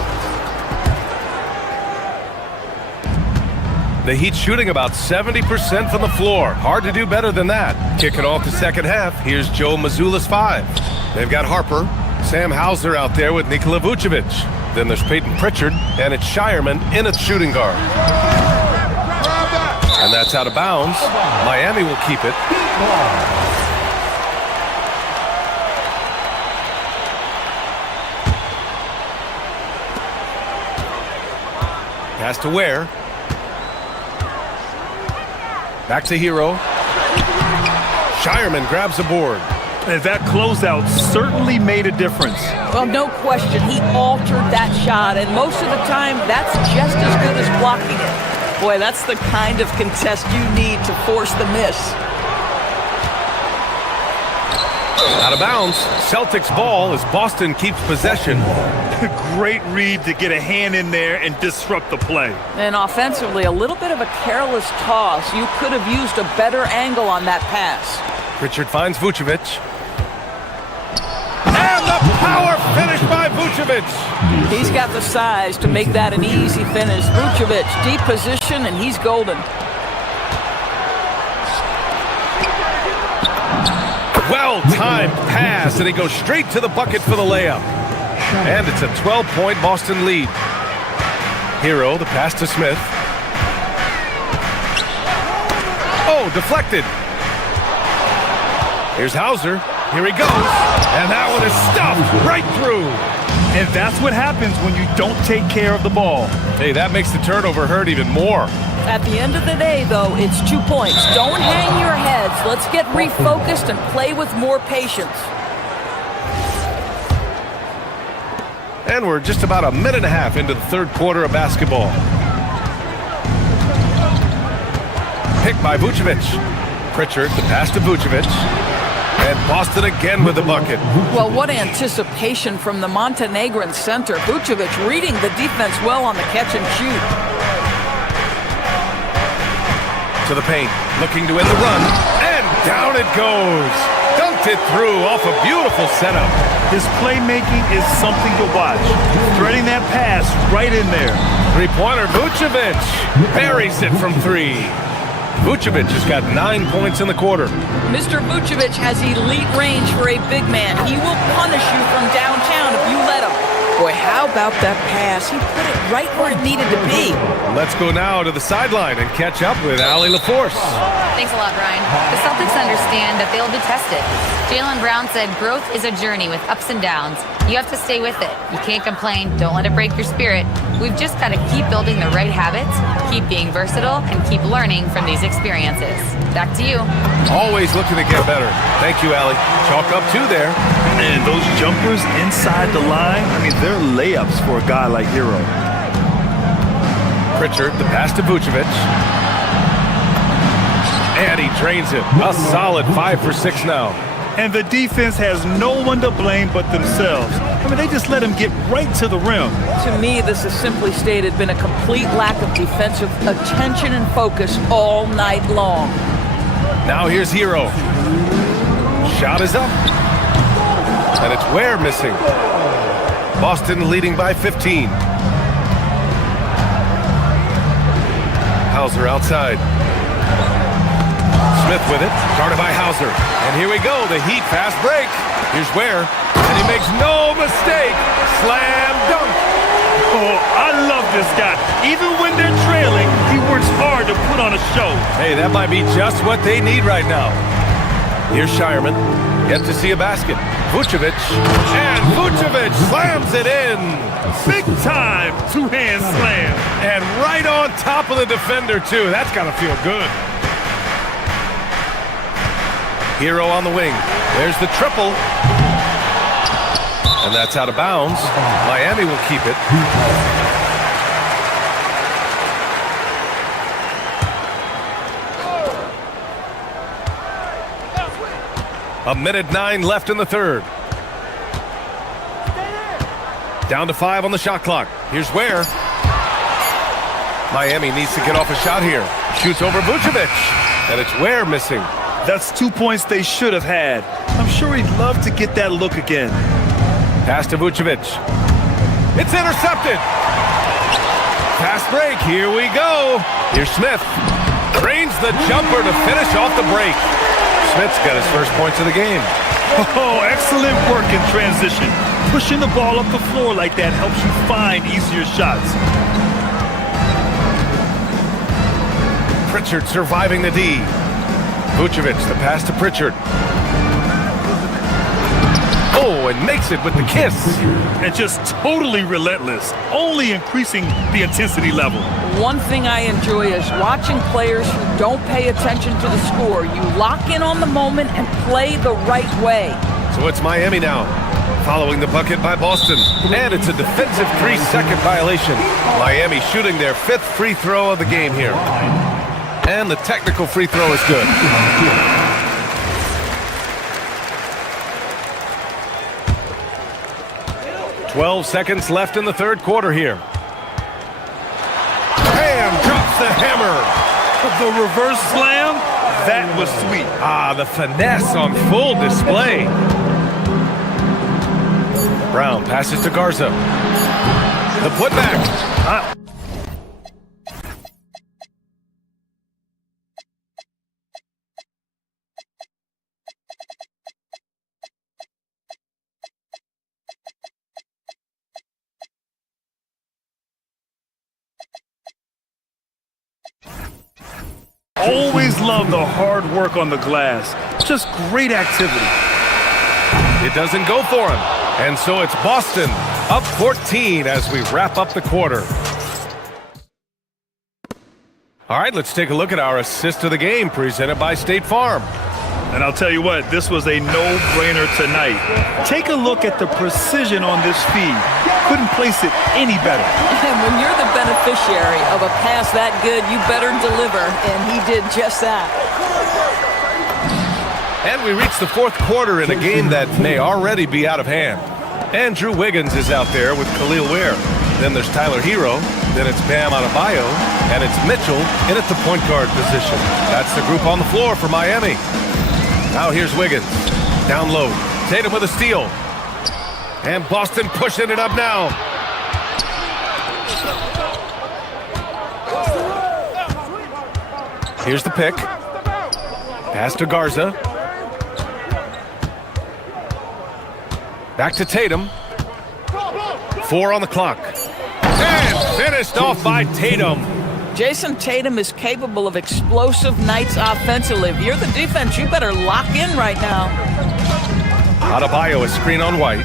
The Heat shooting about 70% from the floor. Hard to do better than that. Kicking off the second half, here's Joe Mazzulla's 5. They've got Harper, Sam Hauser out there with Nikola Vucevic. Then there's Peyton Pritchard, and it's Shireman in at shooting guard. And that's out of bounds. Miami will keep it. Pass to Ware. Back to Hero. Shireman grabs a board. And that closeout certainly made a difference. Well, no question, he altered that shot, and most of the time, that's just as good as blocking it. Boy, that's the kind of contest you need to force the miss. Out of bounds. Celtics ball as Boston keeps possession. Great read to get a hand in there and disrupt the play. And offensively, a little bit of a careless toss. You could have used a better angle on that pass. Pritchard finds Vucevic. And the power finish by Vucevic. He's got the size to make that an easy finish. Vucevic, deep position, and he's golden. Well-timed pass, and he goes straight to the bucket for the layup. And it's a 12-point Boston lead. Hero, the pass to Smith. Oh, deflected. Here's Hauser. Here he goes. And that one is stuffed right through. And that's what happens when you don't take care of the ball. Hey, that makes the turnover hurt even more. At the end of the day, though, it's 2 points. Don't hang your heads. Let's get refocused and play with more patience. And we're just about a minute and a half into the third quarter of basketball. Picked by Vucevic. Pritchard, the pass to Vucevic. And Boston again with the bucket. Well, what anticipation from the Montenegrin center. Vucevic reading the defense well on the catch and shoot. To the paint, looking to end the run. And down it goes. Dunked it through off a beautiful setup. His playmaking is something to watch. Threading that pass right in there. Three-pointer, Vucevic buries it from 3. Vucevic has got 9 points in the quarter. Mr. Vucevic has elite range for a big man. He will punish you from downtown if you let him. Boy, how about that pass? He put it right where it needed to be. Let's go now to the sideline and catch up with Allie LaForce. Thanks a lot, Brian. The Celtics understand that they'll be tested. Jaylen Brown said growth is a journey with ups and downs. You have to stay with it. You can't complain. Don't let it break your spirit. We've just got to keep building the right habits, keep being versatile, and keep learning from these experiences. Back to you. Always looking to get better. Thank you, Allie. Chalk up 2 there. And those jumpers inside the line, I mean, they're layups for a guy like Hero. Pritchard, the pass to Vucevic. And he drains it. A solid 5 for 6 now. And the defense has no one to blame but themselves. I mean, they just let him get right to the rim. To me, this has simply stated been a complete lack of defensive attention and focus all night long. Now here's Hero. Shot is up. And it's Ware missing. Boston leading by 15. Hauser outside. Smith with it, guarded by Hauser. And here we go, the Heat fast break. Here's Ware, and he makes no mistake. Slam dunk. Oh, I love this guy. Even when they're trailing, he works hard to put on a show. Hey, that might be just what they need right now. Here's Shireman, yet to see a basket. Vucevic, and Vucevic slams it in. Big time two-hand slam. And right on top of the defender, too. That's got to feel good. Hero on the wing. There's the triple. And that's out of bounds. Miami will keep it. A minute 9 left in the third. Down to 5 on the shot clock. Here's Ware. Miami needs to get off a shot here. Shoots over Vucevic. And it's Ware missing. That's 2 points they should have had. I'm sure he'd love to get that look again. Pass to Vucevic. It's intercepted. Fast break. Here we go. Here's Smith. Drains the jumper to finish off the break. Smith's got his first points of the game. Oh, excellent work in transition. Pushing the ball up the floor like that helps you find easier shots. Pritchard surviving the D. Vucevic, the pass to Pritchard. Oh, and makes it with the kiss. And just totally relentless, only increasing the intensity level. One thing I enjoy is watching players who don't pay attention to the score. You lock in on the moment and play the right way. So it's Miami now, following the bucket by Boston. And it's a defensive 3-second violation. Miami shooting their 5th free throw of the game here. And the technical free throw is good. "12 seconds left in the third quarter here. Bam! Drops the hammer. The reverse slam, that was sweet. Ah, the finesse on full display. Brown passes to Garza. The putback. Always love the hard work on the glass. Just great activity. It doesn't go for him. And so it's Boston up 14 as we wrap up the quarter. All right, let's take a look at our assist of the game presented by State Farm. And I'll tell you what, this was a no-brainer tonight. Take a look at the precision on this feed. Couldn't place it any better. And when you're the beneficiary of a pass that good, you better deliver, and he did just that. And we reach the fourth quarter in a game that may already be out of hand. Andrew Wiggins is out there with Khalil Ware. Then there's Tyler Hero. Then it's Bam Adebayo. And it's Mitchell in at the point guard position. That's the group on the floor for Miami. Now here's Wiggins. Down low. Tatum with a steal. And Boston pushing it up now. Here's the pick. Pass to Garza. Back to Tatum. 4 on the clock. And finished off by Tatum. Jason Tatum is capable of explosive nights offensively. If you're the defense, you better lock in right now. Adebayo, a screen on White.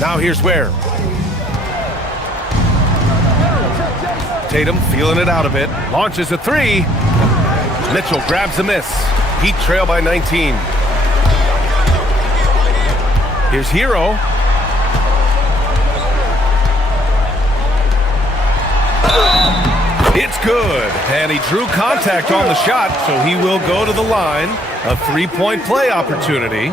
Now here's Ware. Tatum feeling it out a bit. Launches a 3. Mitchell grabs a miss. Heat trail by 19. Here's Hero. It's good. And he drew contact on the shot, so he will go to the line. A three-point play opportunity.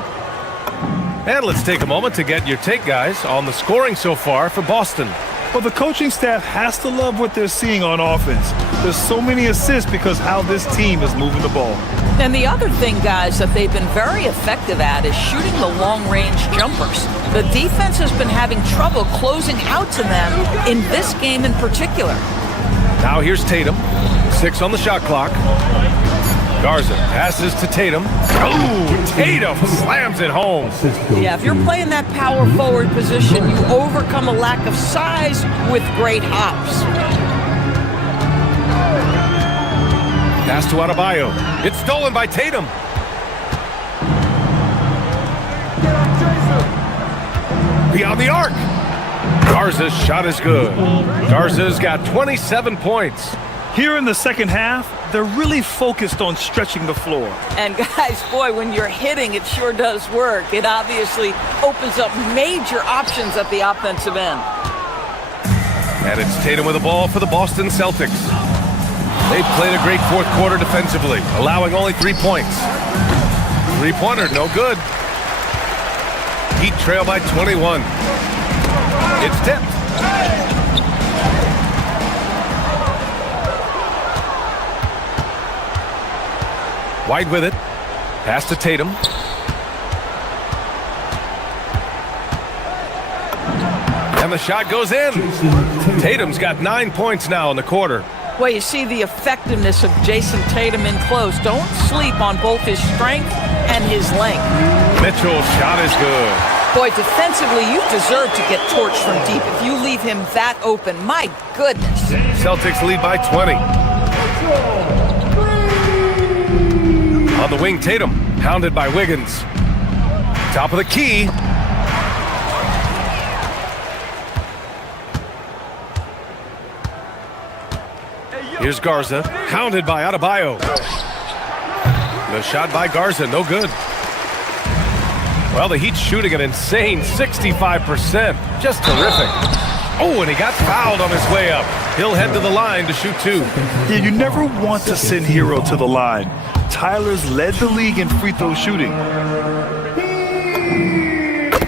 And let's take a moment to get your take, guys, on the scoring so far for Boston. Well, the coaching staff has to love what they're seeing on offense. There's so many assists because how this team is moving the ball. And the other thing, guys, that they've been very effective at is shooting the long-range jumpers. The defense has been having trouble closing out to them in this game in particular. Now here's Tatum. 6 on the shot clock. Garza passes to Tatum. Oh, Tatum slams it home. Yeah, if you're playing that power forward position, you overcome a lack of size with great hops. Pass to Adebayo. It's stolen by Tatum. Beyond the arc. Garza's shot is good. Garza's got 27 points. Here in the second half, they're really focused on stretching the floor. And guys, boy, when you're hitting, it sure does work. It obviously opens up major options at the offensive end. And it's Tatum with the ball for the Boston Celtics. They've played a great fourth quarter defensively, allowing only 3 points. Three-pointer, no good. Heat trail by 21. It's tipped. White with it. Pass to Tatum. And the shot goes in. Tatum's got 9 points now in the quarter. Well, you see the effectiveness of Jason Tatum in close. Don't sleep on both his strength and his length. Mitchell's shot is good. Boy, defensively, you deserve to get torched from deep if you leave him that open. My goodness. Celtics lead by 20. On the wing, Tatum, hounded by Wiggins. Top of the key. Here's Garza, hounded by Adebayo. The shot by Garza, no good. Well, the Heat's shooting an insane 65%. Just terrific. Oh, and he got fouled on his way up. He'll head to the line to shoot 2. Yeah, you never want to send Hero to the line. Tyler's led the league in free throw shooting.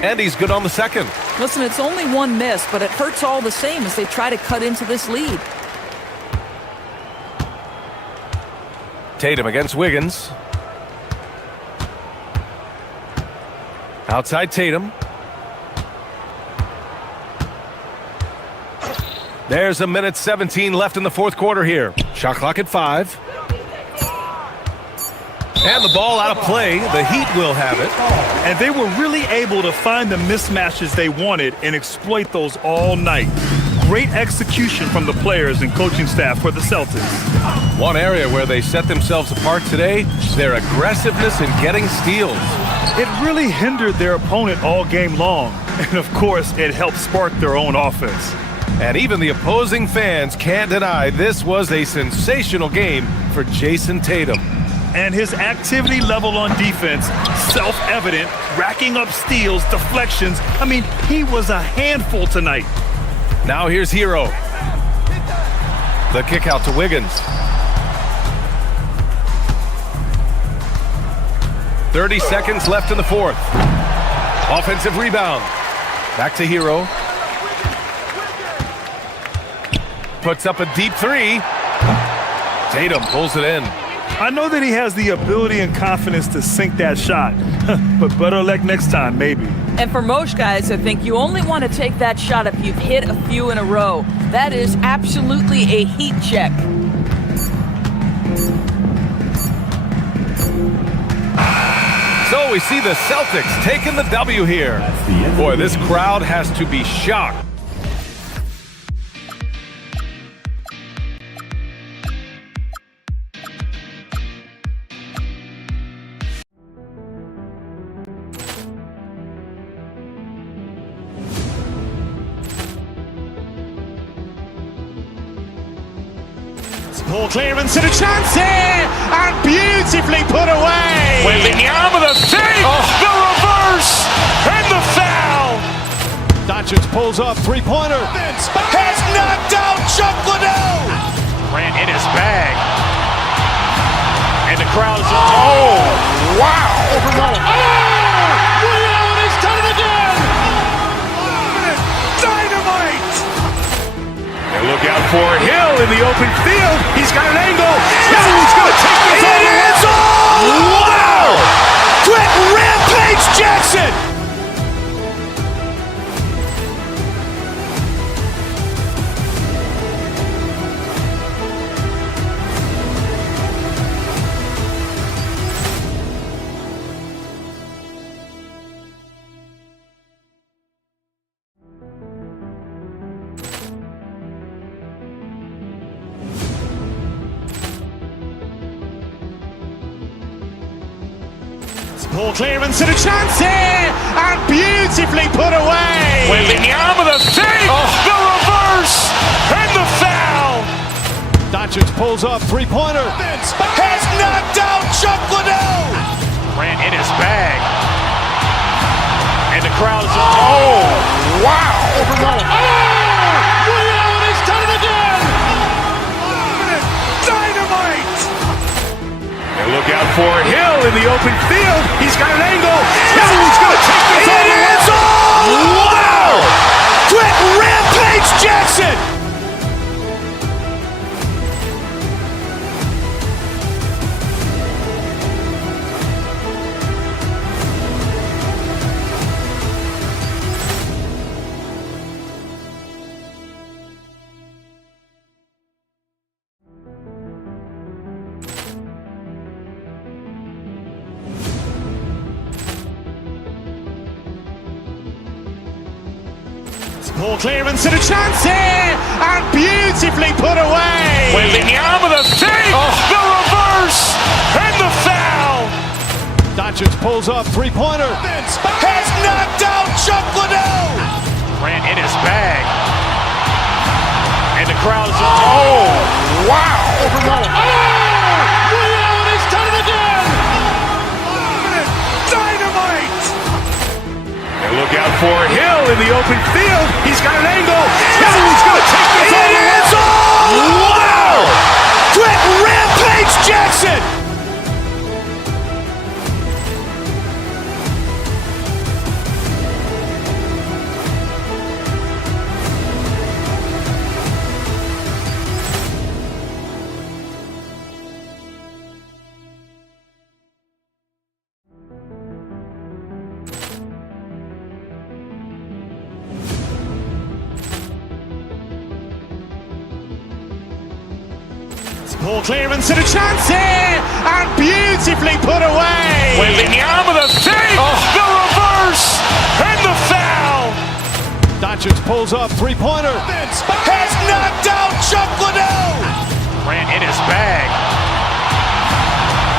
And he's good on the second. Listen, it's only one miss, but it hurts all the same as they try to cut into this lead. Tatum against Wiggins. Outside Tatum. There's a minute 17 left in the fourth quarter here. Shot clock at 5. And the ball out of play. The Heat will have it. And they were really able to find the mismatches they wanted and exploit those all night. Great execution from the players and coaching staff for the Celtics. One area where they set themselves apart today, their aggressiveness in getting steals. It really hindered their opponent all game long. And of course, it helped spark their own offense. And even the opposing fans can't deny this was a sensational game for Jason Tatum. And his activity level on defense, self-evident, racking up steals, deflections. I mean, he was a handful tonight. Now here's Hero. The kick out to Wiggins. 30 seconds left in the fourth. Offensive rebound. Back to Hero. Puts up a deep 3. Tatum pulls it in. I know that he has the ability and confidence to sink that shot, but better luck next time, maybe. And for most guys, I think you only want to take that shot if you've hit a few in a row. That is absolutely a heat check. So we see the Celtics taking the W here. Boy, this crowd has to be shocked. Ball clearance and a chance here, and beautifully put away. Wembanyama the fake, the reverse, and the foul. Doncic pulls up, three-pointer. Has knocked out Chuck Liddell. Grant in his bag. And the crowd is, oh, wow. Overrun. Oh! Ray Allen has done it again! Dynamite! And look out for Hill in the open field. He's got an angle. No, he's going to take this all the way. Wow! Quick Rampage Jackson! Ball clearance and a chance here, and beautifully put away. Wembanyama the save, the reverse, and the foul. Doncic pulls up, three-pointer. Has knocked out Chuck Liddell. Grant in his bag, and the crowd is, oh, wow. Overrun. Oh! Ray Allen has done it again! Dynamite! And look out for Hill in the open field. He's got an angle. No, he's going to take this all the way. Wow! Quick Rampage Jackson! Ball clearance and a chance here, and beautifully put away. Wembanyama the save, the reverse, and the foul. Doncic pulls up, three-pointer. Has knocked out Chuck Liddell. Grant in his bag, and the crowd is, oh, wow. Overrun. Oh! Ray Allen has done it again! Dynamite! And look out for Hill in the open field. He's got an angle. No, he's going to take this all the way. Wow! Quick Rampage Jackson! Ball clearance and a chance here, and beautifully put away. Wembanyama the save, the reverse, and the foul. Doncic pulls up, three-pointer. Has knocked out Chuck Liddell. Grant in his bag,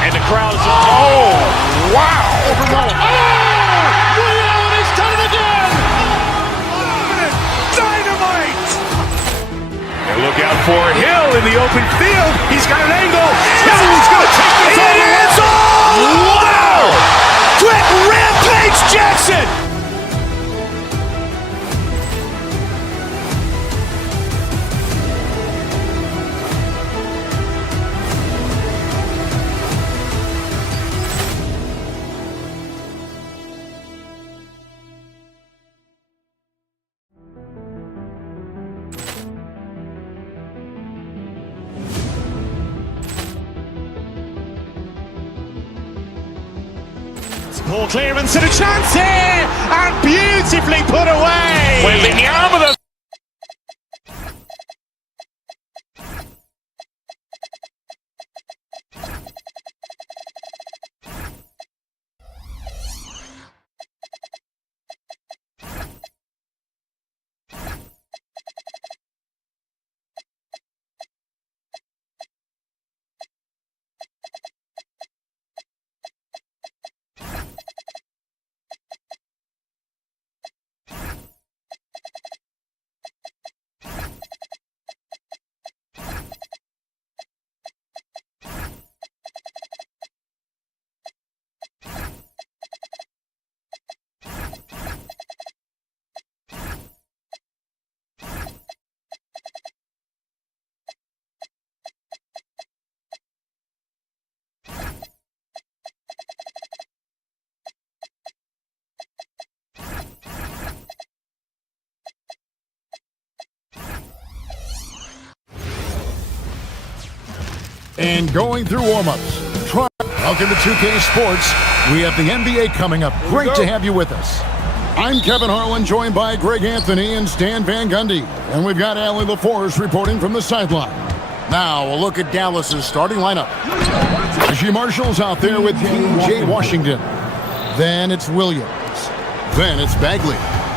and the crowd is, oh, wow. Overrun. Oh! Ray Allen has done it again! Dynamite! And look out for Hill in the open field. He's got an angle. No, he's going to take this all the way. Wow! Quick Rampage Jackson! Ball clearance and a chance here, and beautifully put away. Wembanyama the And going through warm-ups. Welcome to 2K Sports. We have the NBA coming up. Great to have you with us. I'm Kevin Harlan, joined by Greg Anthony and Stan Van Gundy. And we've got Allie LaForce reporting from the sideline. Now, we'll look at Dallas's starting lineup. Reggie Marshall's out there with P.J. Washington. Then it's Williams. Then it's Bagley.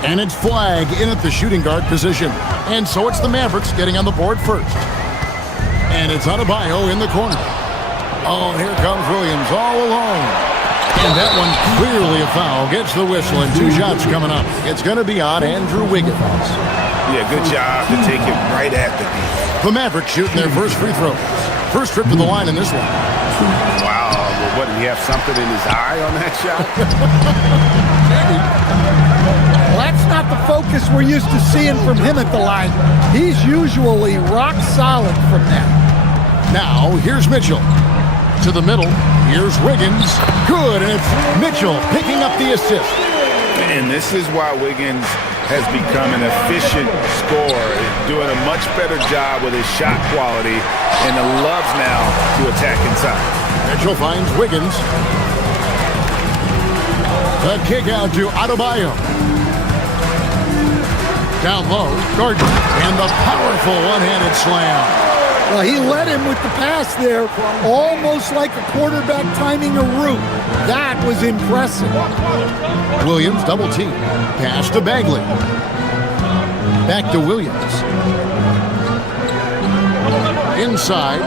And it's Flagg in at the shooting guard position. And so it's the Mavericks getting on the board first. And it's Adebayo in the corner. Oh, here comes Williams all alone. And that one clearly a foul. Gets the whistle and 2 shots coming up. It's going to be on Andrew Wiggins. Yeah, good job to take it right at the knee. The Mavericks shooting their first free throws. First trip to the line in this one. Wow, well, what, did he have something in his eye on that shot? Maybe. Well, that's not the focus we're used to seeing from him at the line. He's usually rock solid from that. Now, here's Mitchell. To the middle, here's Wiggins. Good, and it's Mitchell picking up the assist. And this is why Wiggins has become an efficient scorer, doing a much better job with his shot quality, and loves now to attack inside. Mitchell finds Wiggins. The kick out to Adebayo. Down low, Gardner, and the powerful one-handed slam. Well, he led him with the pass there, almost like a quarterback timing a route. That was impressive. Williams double team. Pass to Bagley. Back to Williams. Inside.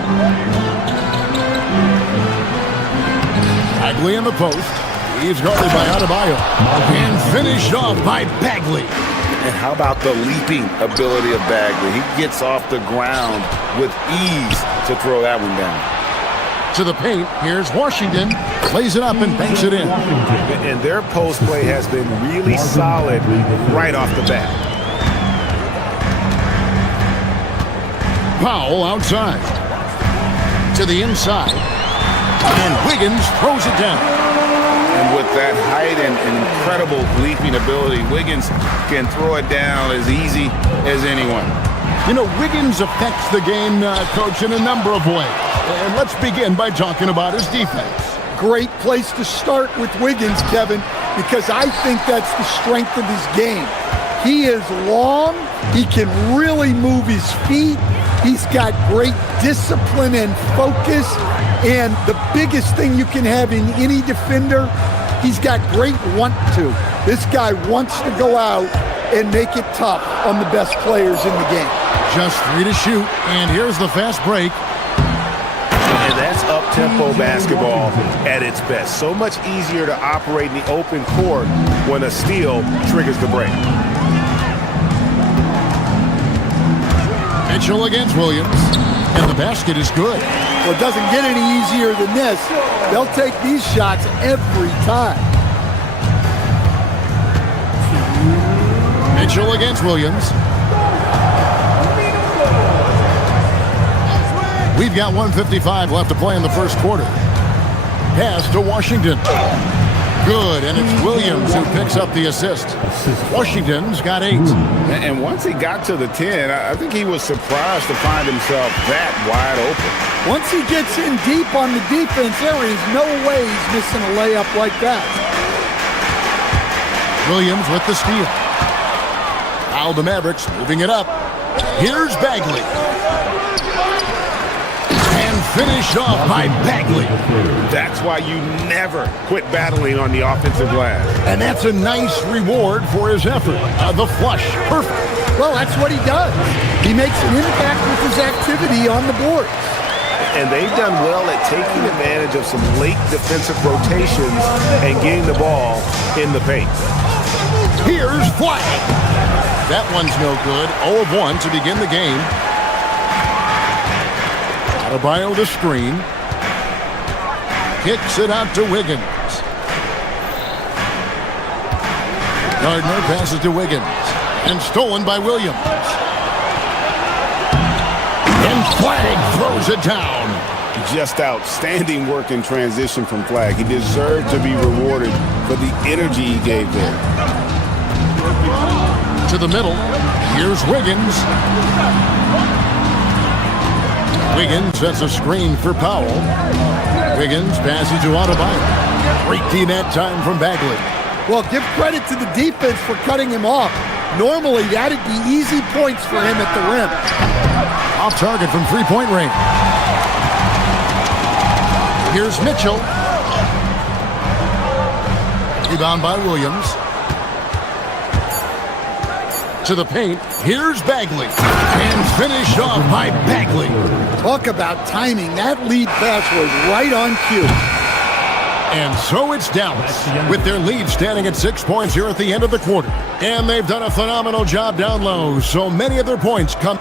Bagley in the post. He's guarded by Adebayo. And finished off by Bagley. And how about the leaping ability of Bagley? He gets off the ground with ease to throw that one down. To the paint, here's Washington. Plays it up and banks it in. And their post play has been really solid right off the bat. Powell outside. To the inside. And Wiggins throws it down. And with that height and incredible leaping ability, Wiggins can throw it down as easy as anyone. You know, Wiggins affects the game, Coach, in a number of ways. And let's begin by talking about his defense. Great place to start with Wiggins, Kevin, because I think that's the strength of his game. He is long. He can really move his feet. He's got great discipline and focus. And the biggest thing you can have in any defender, he's got great want to. This guy wants to go out and make it tough on the best players in the game. Just 3 to shoot, and here's the fast break. And that's up-tempo basketball at its best. So much easier to operate in the open court when a steal triggers the break. Mitchell against Williams, and the basket is good. Well, it doesn't get any easier than this. They'll take these shots every time. Mitchell against Williams. We've got 1:55 left to play in the first quarter. Pass to Washington. Good, and it's Williams who picks up the assist. Washington's got 8. And once he got to the 10, I think he was surprised to find himself that wide open. Once he gets in deep on the defense, there is no way he's missing a layup like that. Williams with the steal. Now the Mavericks moving it up. Here's Bagley. And finished off by Bagley. That's why you never quit battling on the offensive glass. And that's a nice reward for his effort. The flush, perfect. Well, that's what he does. He makes an impact with his activity on the board. And they've done well at taking advantage of some late defensive rotations and getting the ball in the paint. Here's Flagg. That one's no good. 0 of 1 to begin the game. Adebayo the screen. Kicks it out to Wiggins. Gardner passes to Wiggins. And stolen by Williams. And Flagg throws it down. Just outstanding work in transition from Flagg. He deserved to be rewarded for the energy he gave there. To the middle. Here's Wiggins. Wiggins sets a screen for Powell. Wiggins passes to Adebayo. Great team that time from Bagley. Well, give credit to the defense for cutting him off. Normally, that'd be easy points for him at the rim. Off target from three-point range. Here's Mitchell. Rebound by Williams. To the paint. Here's Bagley. And finished off by Bagley. Talk about timing. That lead pass was right on cue. And so it's Dallas, with their lead standing at 6 points here at the end of the quarter. And they've done a phenomenal job down low, so many of their points come.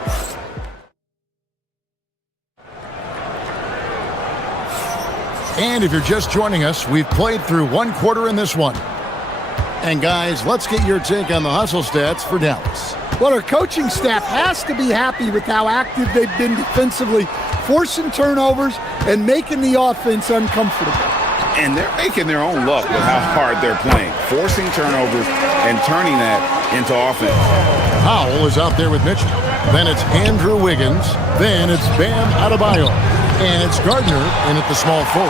And if you're just joining us, we've played through one quarter in this one. And guys, let's get your take on the hustle stats for Dallas. Well, our coaching staff has to be happy with how active they've been defensively, forcing turnovers and making the offense uncomfortable. And they're making their own luck with how hard they're playing, forcing turnovers and turning that into offense. Powell is out there with Mitchell. Then it's Andrew Wiggins. Then it's Bam Adebayo. And it's Gardner in at the small forward.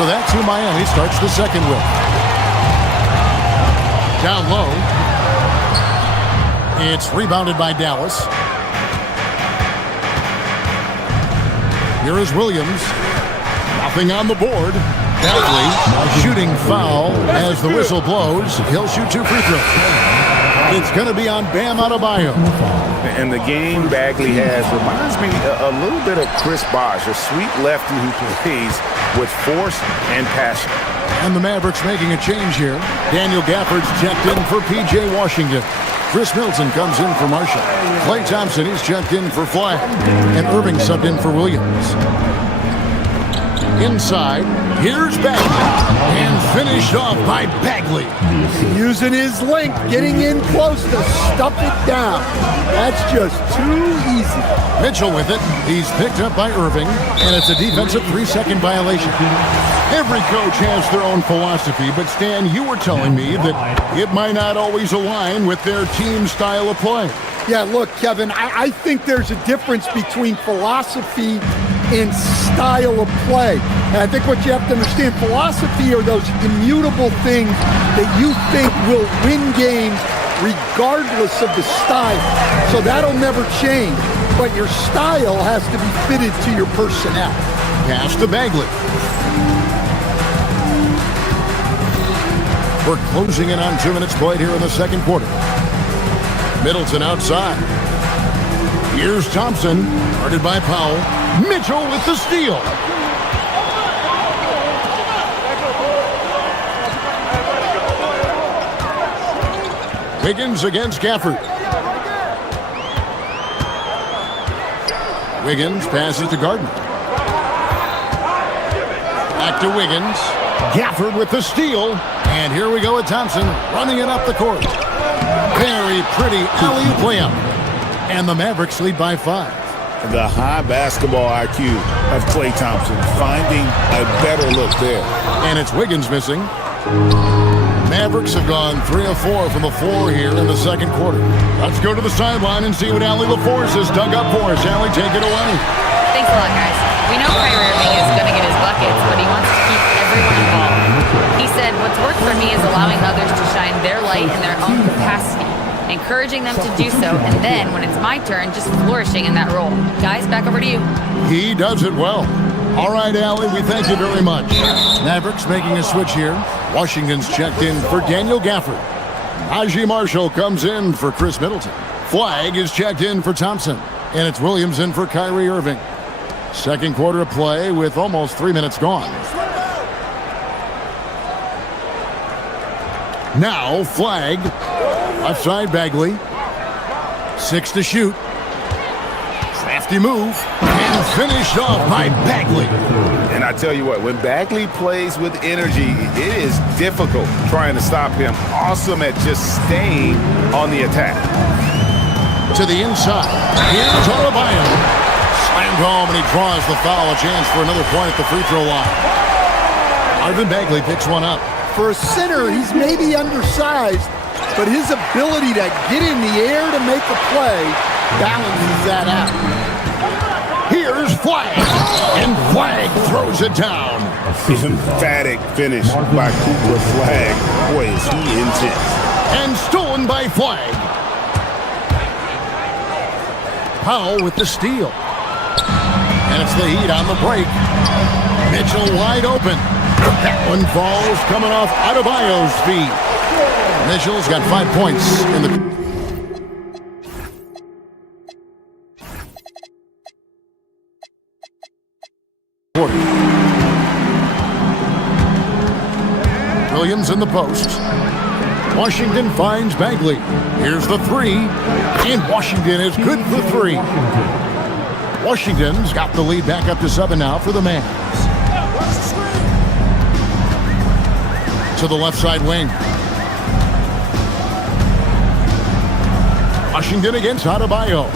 So that's who Miami starts the second with. Down low. It's rebounded by Dallas. Here is Williams. Nothing on the board. Bagley, shooting foul as the whistle blows. He'll shoot 2 free throws. It's going to be on Bam Adebayo. And the game Bagley has reminds me a little bit of Chris Bosh, a sweet lefty who plays with force and passion. And the Mavericks making a change here. Daniel Gafford's checked in for P.J. Washington. Chris Middleton comes in for Marshall. Klay Thompson is checked in for Flagg. And Irving subbed in for Williams. Inside, here's Bagley. And finished off by Bagley. Using his length, getting in close to stuff it down. That's just too easy. Mitchell with it. He's picked up by Irving. And it's a defensive 3-second violation. Every coach has their own philosophy, but Stan, you were telling me that it might not always align with their team style of play. Yeah, look, Kevin, I think there's a difference between philosophy and style of play. And I think what you have to understand, philosophy are those immutable things that you think will win games regardless of the style. So that'll never change. But your style has to be fitted to your personnel. Pass to Bagley. We're closing in on 2 minutes played here in the second quarter. Middleton outside. Here's Thompson, guarded by Powell. Mitchell with the steal. Wiggins against Gafford. Wiggins passes to Gardner. Back to Wiggins. Gafford with the steal. And here we go with Thompson running it up the court. Very pretty alley-oop layup. And the Mavericks lead by 5. The high basketball IQ of Klay Thompson finding a better look there. And it's Wiggins missing. Mavericks have gone 3 of 4 from the floor here in the second quarter. Let's go to the sideline and see what Allie LaForce has dug up for us. Allie, take it away. Thanks a lot, guys. We know Kyrie Irving is going to get his buckets, but he wants to keep everyone involved. He said, what's worked for me is allowing others to shine their light in their own capacity, encouraging them to do so, and then, when it's my turn, just flourishing in that role. Guys, back over to you. He does it well. All right, Allie, we thank you very much. Mavericks making a switch here. Washington's checked in for Daniel Gafford. Najee Marshall comes in for Chris Middleton. Flagg is checked in for Thompson. And it's Williams in for Kyrie Irving. Second quarter of play with almost 3 minutes gone. Now Flagg. Left side Bagley. 6 to shoot. Crafty move. And finished off by Bagley. And I tell you what, when Bagley plays with energy, it is difficult trying to stop him. Awesome at just staying on the attack. To the inside. Here's Adebayo. Slammed home, and he draws the foul. A chance for another point at the free throw line. Marvin Bagley picks one up. For a center, he's maybe undersized, but his ability to get in the air to make a play balances that out. Here's Flag. And Flag throws it down. Emphatic finish by Cooper Flag. Boy, is he intense. And stolen by Flag. Powell with the steal. And it's the Heat on the break. Mitchell wide open. That one falls coming off Adebayo's feet. Mitchell's got 5 points in the... Williams in the post. Washington finds Bagley. Here's the three. And Washington is good for three. Washington's got the lead back up to 7 now for the Mavs. To the left side wing. Washington against Adebayo.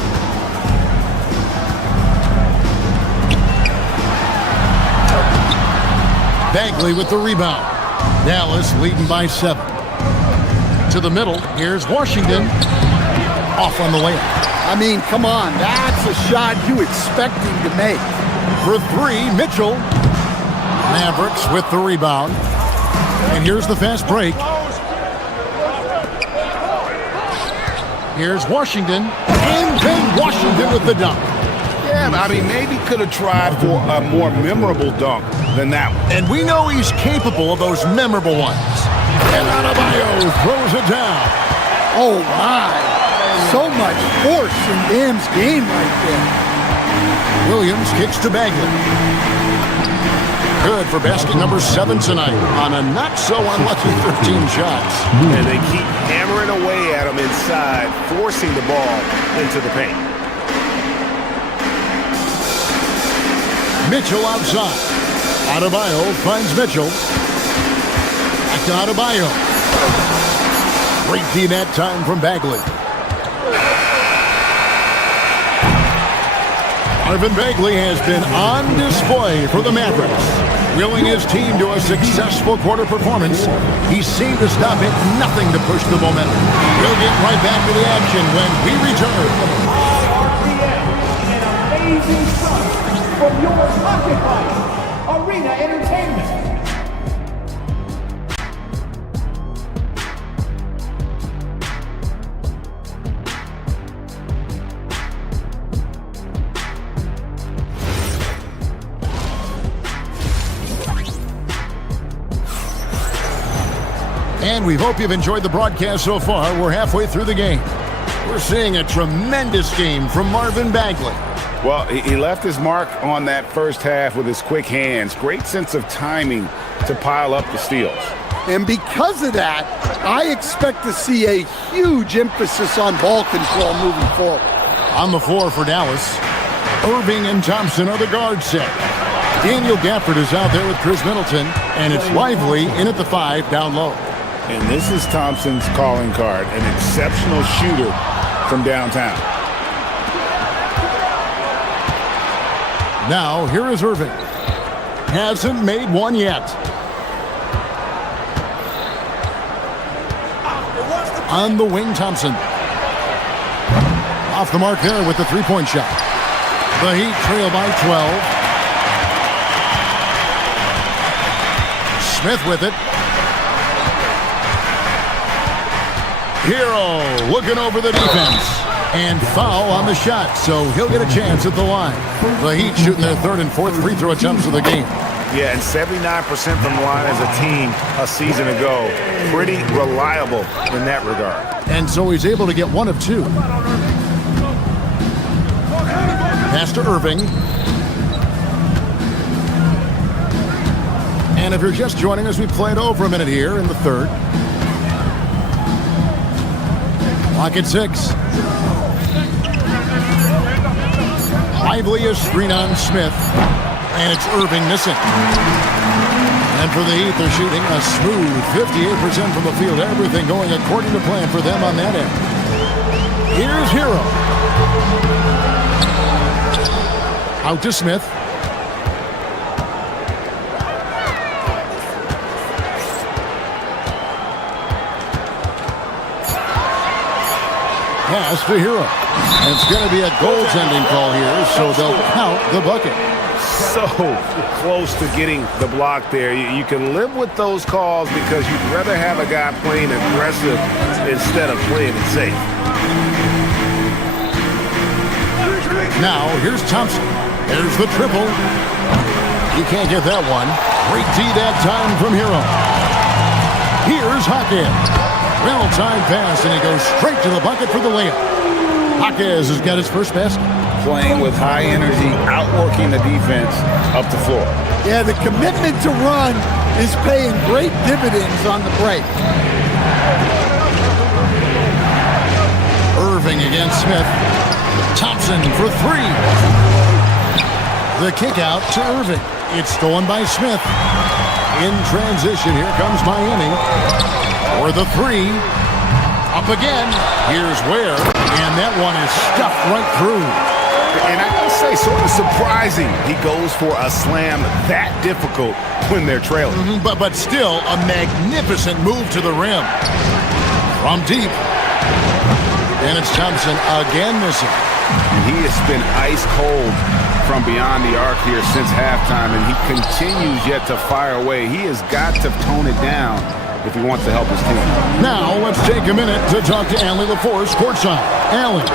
Bagley with the rebound. Dallas leading by 7. To the middle, here's Washington. Off on the layup. I mean, come on, that's a shot you expect him to make. For 3, Mitchell. Mavericks with the rebound. And here's the fast break. Here's Washington. And then Washington with the dunk. Yeah, I mean, maybe could have tried for a more memorable dunk than that one. And we know he's capable of those memorable ones. And Adebayo throws it down. Oh, my. So much force in Bam's game right there. Williams kicks to Bagley. Good for basket number 7 tonight on a not-so-unlucky 13 shots. And they keep hammering away at him inside, forcing the ball into the paint. Mitchell outside. Adebayo finds Mitchell. Back to Adebayo. Great D that time from Bagley. Marvin Bagley has been on display for the Mavericks, willing his team to a successful quarter performance. He seemed to stop at nothing to push the momentum. We'll get right back to the action when we return. An amazing start from your pocket fight, Arena Entertainment. And we hope you've enjoyed the broadcast so far. We're halfway through the game. We're seeing a tremendous game from Marvin Bagley. Well, he left his mark on that first half with his quick hands. Great sense of timing to pile up the steals. And because of that, I expect to see a huge emphasis on ball control moving forward. On the floor for Dallas, Irving and Thompson are the guard set. Daniel Gafford is out there with Chris Middleton, and it's Lively in at the 5 down low. And this is Thompson's calling card, an exceptional shooter from downtown. Now, here is Irving. Hasn't made one yet. On the wing, Thompson. Off the mark there with the three-point shot. The Heat trail by 12. Smith with it. Hero looking over the defense. And foul on the shot, so he'll get a chance at the line. The Heat shooting their 3rd and 4th free throw attempts of the game. Yeah, and 79% from the line as a team a season ago. Pretty reliable in that regard. And so he's able to get 1 of 2. Pass to Irving. And if you're just joining us, we played over a minute here in the 3rd. Clock at 6. Lively is screen on Smith. And it's Irving missing. And for the Heat, they're shooting a smooth 58% from the field. Everything going according to plan for them on that end. Here's Hero. Out to Smith. pass to Hero. And it's going to be a goaltending call here, so they'll count the bucket. So close to getting the block there. You can live with those calls because you'd rather have a guy playing aggressive instead of playing it safe. Now, here's Thompson. There's the triple. He can't get that one. Great D that time from Hero. Here's Hawkins. Well-timed pass, and he goes straight to the bucket for the layup. Hawkins has got his first basket. Playing with high energy, outworking the defense up the floor. Yeah, the commitment to run is paying great dividends on the break. Irving against Smith. Thompson for three. The kick out to Irving. It's stolen by Smith. In transition, here comes Miami. For the three. Up again. Here's Ware. And that one is stuffed right through. And I gotta say, sort of surprising he goes for a slam that difficult when they're trailing. But still, a magnificent move to the rim. From deep. And it's Thompson again missing. And he has been ice cold from beyond the arc here since halftime, and he continues yet to fire away. He has got to tone it down if he wants to help his team. Now, let's take a minute to talk to Allie LaForce courtside. Allie.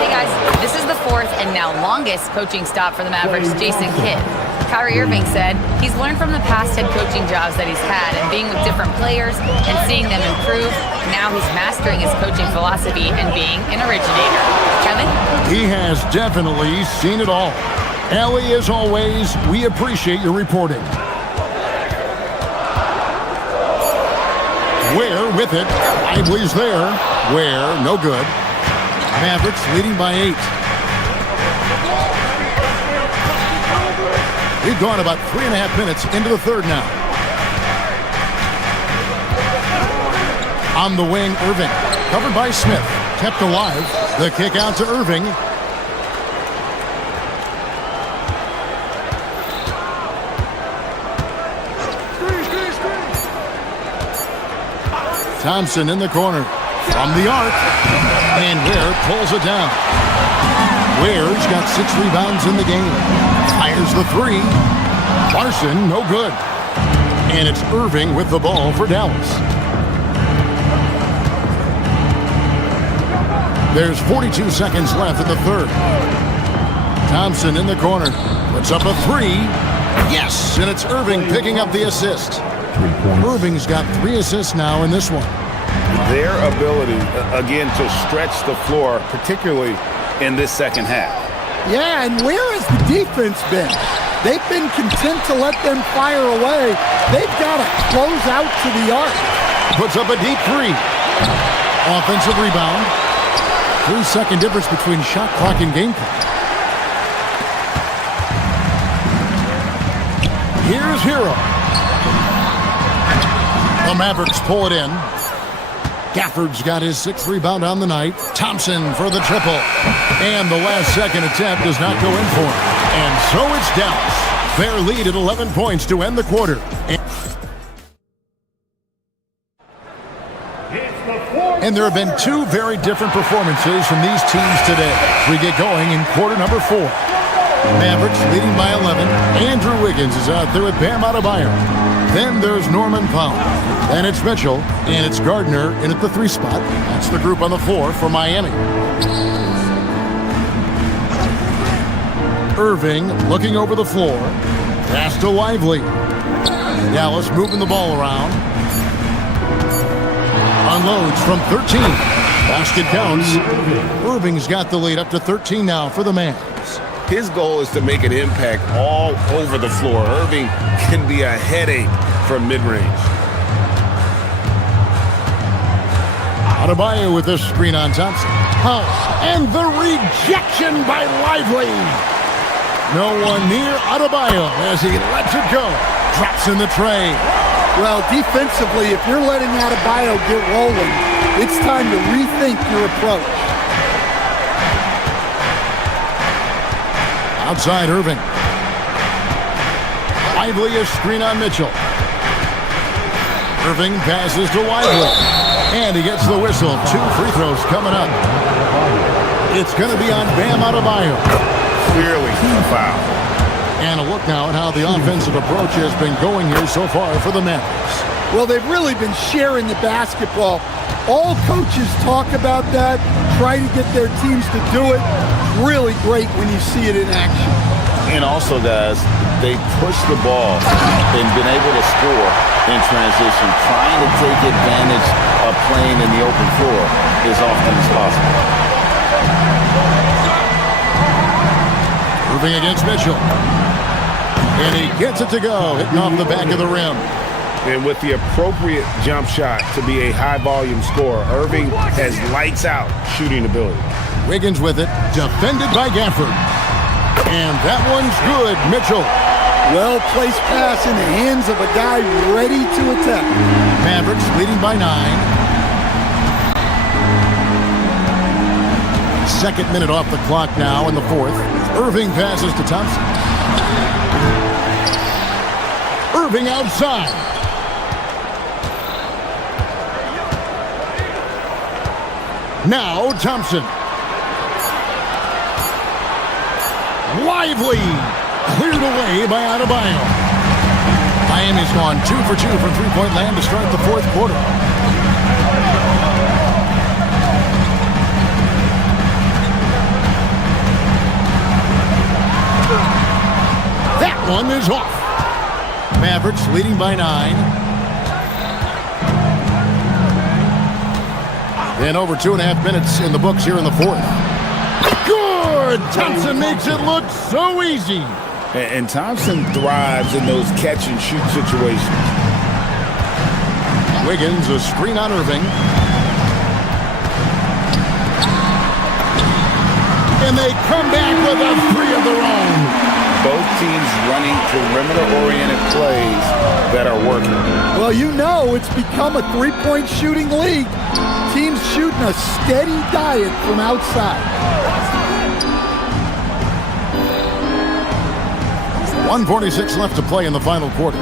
Hey, guys. This is the fourth and now longest coaching stop for the Mavericks' Jason Kidd. Kyrie Irving said he's learned from the past head coaching jobs that he's had and being with different players and seeing them improve. Now he's mastering his coaching philosophy and being an originator. Kevin? He has definitely seen it all. Allie, as always, we appreciate your reporting. Ware with it. Lively's there. Ware, no good. Mavericks leading by 8. We've gone about 3.5 minutes into the third now. On the wing, Irving. Covered by Smith. Kept alive. The kick out to Irving. Thompson in the corner. From the arc. And Ware pulls it down. Ware's got 6 rebounds in the game. Fires the three. Larson, no good. And it's Irving with the ball for Dallas. There's 42 seconds left in the third. Thompson in the corner. Puts up a three. Yes, and it's Irving picking up the assist. Irving's got 3 assists now in this one. Their ability, again, to stretch the floor, particularly in this second half. Yeah, and where has the defense been? They've been content to let them fire away. They've got to close out to the arc. Puts up a deep three. Offensive rebound. 3-second difference between shot clock and game clock. Here's Hero. The Mavericks pull it in. Gafford's got his 6th rebound on the night. Thompson for the triple. And the last second attempt does not go in for him. And so it's Dallas. Their lead at 11 points to end the quarter. And there have been 2 very different performances from these teams today. We get going in quarter number 4. Mavericks leading by 11. Andrew Wiggins is out there with Bam Adebayo. Then there's Norman Powell. Then it's Mitchell, and it's Gardner in at the 3 spot. That's the group on the floor for Miami. Irving looking over the floor. Pass to Lively. Dallas moving the ball around. Unloads from 13. Basket counts. Irving's got the lead up to 13 now for the Mavs. His goal is to make an impact all over the floor. Irving can be a headache from mid-range. Adebayo with this screen on Thompson. Oh, and the rejection by Lively. No one near Adebayo as he lets it go. Drops in the tray. Well, defensively, if you're letting Adebayo get rolling, it's time to rethink your approach. Outside Irving. Lively a screen on Mitchell. Irving passes to Lively. And he gets the whistle. 2 free throws coming up. It's going to be on Bam Adebayo. Clearly a foul. And a look now at how the offensive approach has been going here so far for the Mavericks. Well, they've really been sharing the basketball. All coaches talk about that, try to get their teams to do it. Really great when you see it in action. And also, guys, they push the ball and been able to score in transition, trying to take advantage of playing in the open floor as often as possible. Irving against Mitchell. And he gets it to go, hitting off the back of the rim. And with the appropriate jump shot to be a high-volume scorer, Irving has lights-out shooting ability. Wiggins with it, defended by Gafford. And that one's good, Mitchell. Well-placed pass in the hands of a guy ready to attack. Mavericks leading by 9. Second minute off the clock now in the fourth. Irving passes to Thompson. Irving outside. Now Thompson. Lively. Cleared away by Adebayo. Miami's gone 2 for 2 from three-point land to start the fourth quarter. That one is off. Mavericks leading by 9. And over 2.5 minutes in the books here in the fourth. Good! Thompson makes it look so easy. And Thompson thrives in those catch-and-shoot situations. Wiggins, a screen on Irving. And they come back with a 3 of their own. Both teams running perimeter-oriented plays that are working. Well, you know it's become a three-point shooting league. Teams shooting a steady diet from outside. 1:46 left to play in the final quarter.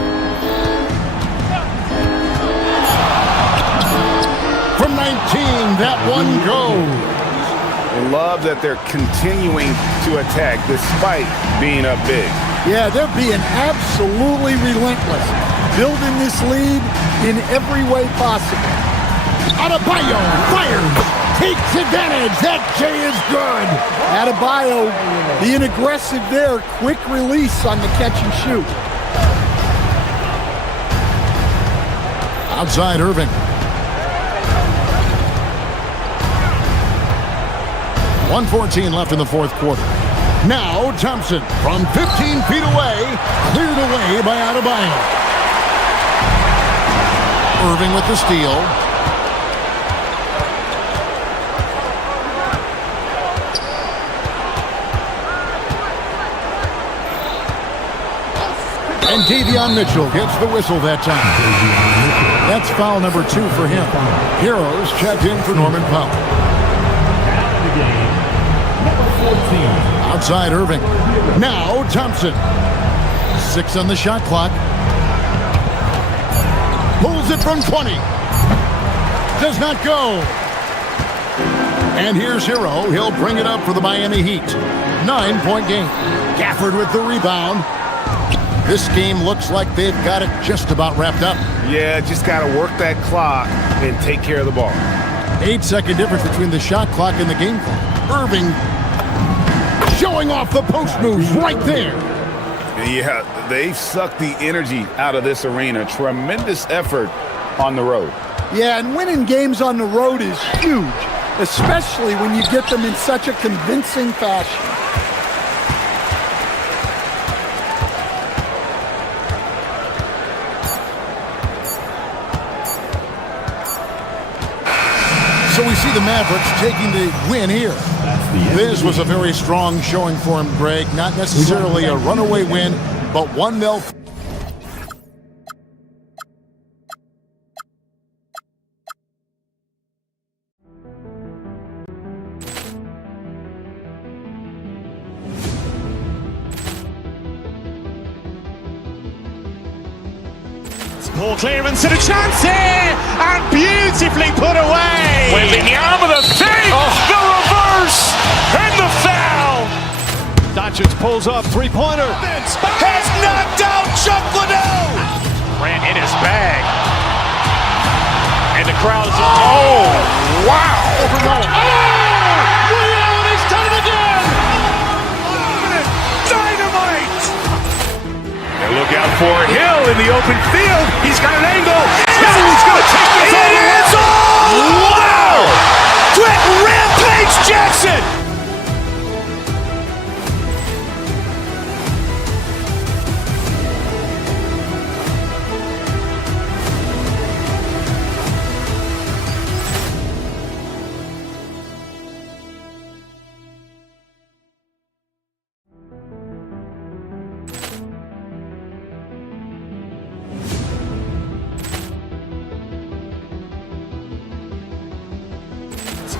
From 19, that one goes. Love that they're continuing to attack despite being up big. Yeah, they're being absolutely relentless, building this lead in every way possible. Adebayo fires, takes advantage. That J is good. Adebayo being aggressive there, quick release on the catch and shoot. Outside Irving. 1:14 left in the fourth quarter. Now Thompson from 15 feet away, cleared away by Adebayo. Irving with the steal. And Davion Mitchell gets the whistle that time. That's foul number 2 for him. Heroes checked in for Norman Powell. Outside Irving. Now Thompson. 6 on the shot clock. Pulls it from 20. Does not go. And here's Hero. He'll bring it up for the Miami Heat. 9-point game. Gafford with the rebound. This game looks like they've got it just about wrapped up. Yeah, just got to work that clock and take care of the ball. 8-second difference between the shot clock and the game clock. Irving showing off the post moves right there. Yeah, they've sucked the energy out of this arena. Tremendous effort on the road. Yeah, and winning games on the road is huge, especially when you get them in such a convincing fashion. So we see the Mavericks taking the win here. This was a very strong showing for him, Greg. Not necessarily a runaway win, but one they'll... Ball clearance and a chance here, and beautifully put away. Wembanyama the save, the reverse, and the foul. Doncic pulls up, three-pointer. Has knocked out Chuck Liddell. Ran in his bag. And the crowd is, oh, wow. Ray Allen has done it again. Dynamite. And look out for Hill in the open field. He's got an angle. He's going to take this all the way. Wow. Quick Rampage Jackson.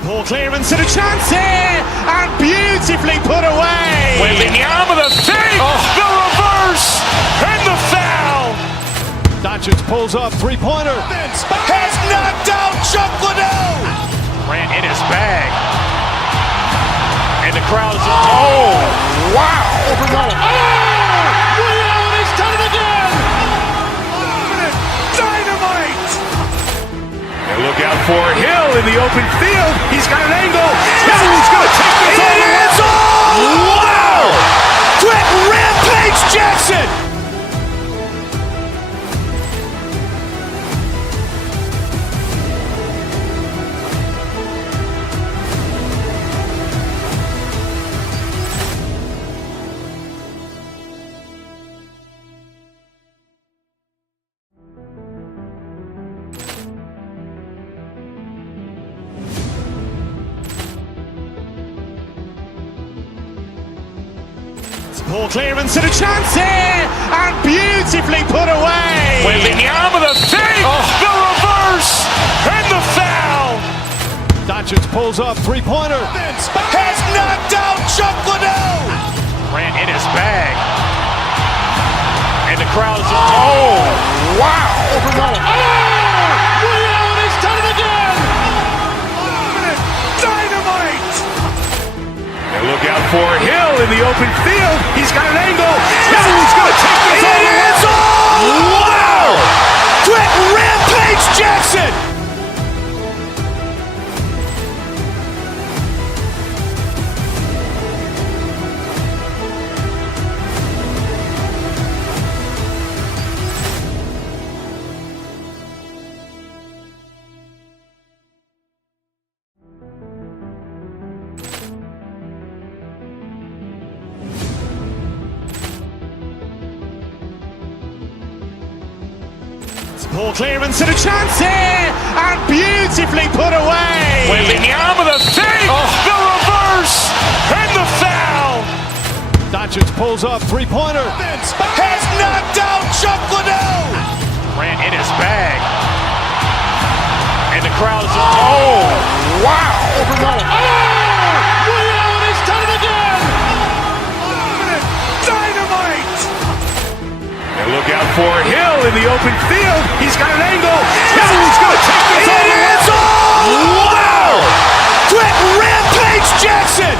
Ball clearance and a chance here, and beautifully put away. Wembanyama the save, the reverse, and the foul. Doncic pulls up, three-pointer. Has knocked out Chuck Liddell. Ran in his bag. And the crowd is, oh, wow. Ray Allen has done it again. Dynamite. And look out for Hill in the open field. He's got an angle. He's going to take this all the way. Wow. Quick Rampage Jackson. Ball clearance and a chance here, and beautifully put away. Wembanyama the save, the reverse, and the foul. Doncic pulls up, three-pointer. Has knocked out Chuck Liddell. Ran in his bag. And the crowd is, oh, wow. Ray Allen has done it again. Dynamite. And look out for Hill in the open field. He's got an angle. He's going to take this all the way. Wow. Quick Rampage Jackson. Ball clearance and a chance here, and beautifully put away. Wembanyama the save, the reverse, and the foul. Doncic pulls up, three-pointer. Has knocked out Chuck Liddell. Ran in his bag. And the crowd is, oh, wow. Ray Allen has done it again. Dynamite. And look out for Hill in the open field. He's got an angle. He's going to take this all the way. Wow. Quick Rampage Jackson.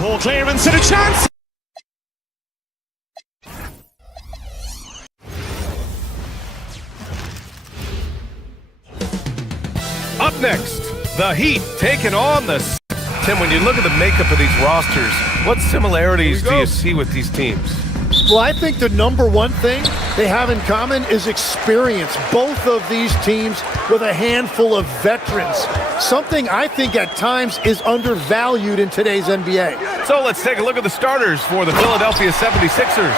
Ball clearance and a chance. Up next, the Heat taking on the... Tim, when you look at the makeup of these rosters, what similarities do you see with these teams? Well, I think the number one thing they have in common is experience. Both of these teams with a handful of veterans. Something I think at times is undervalued in today's NBA. So let's take a look at the starters for the Philadelphia 76ers.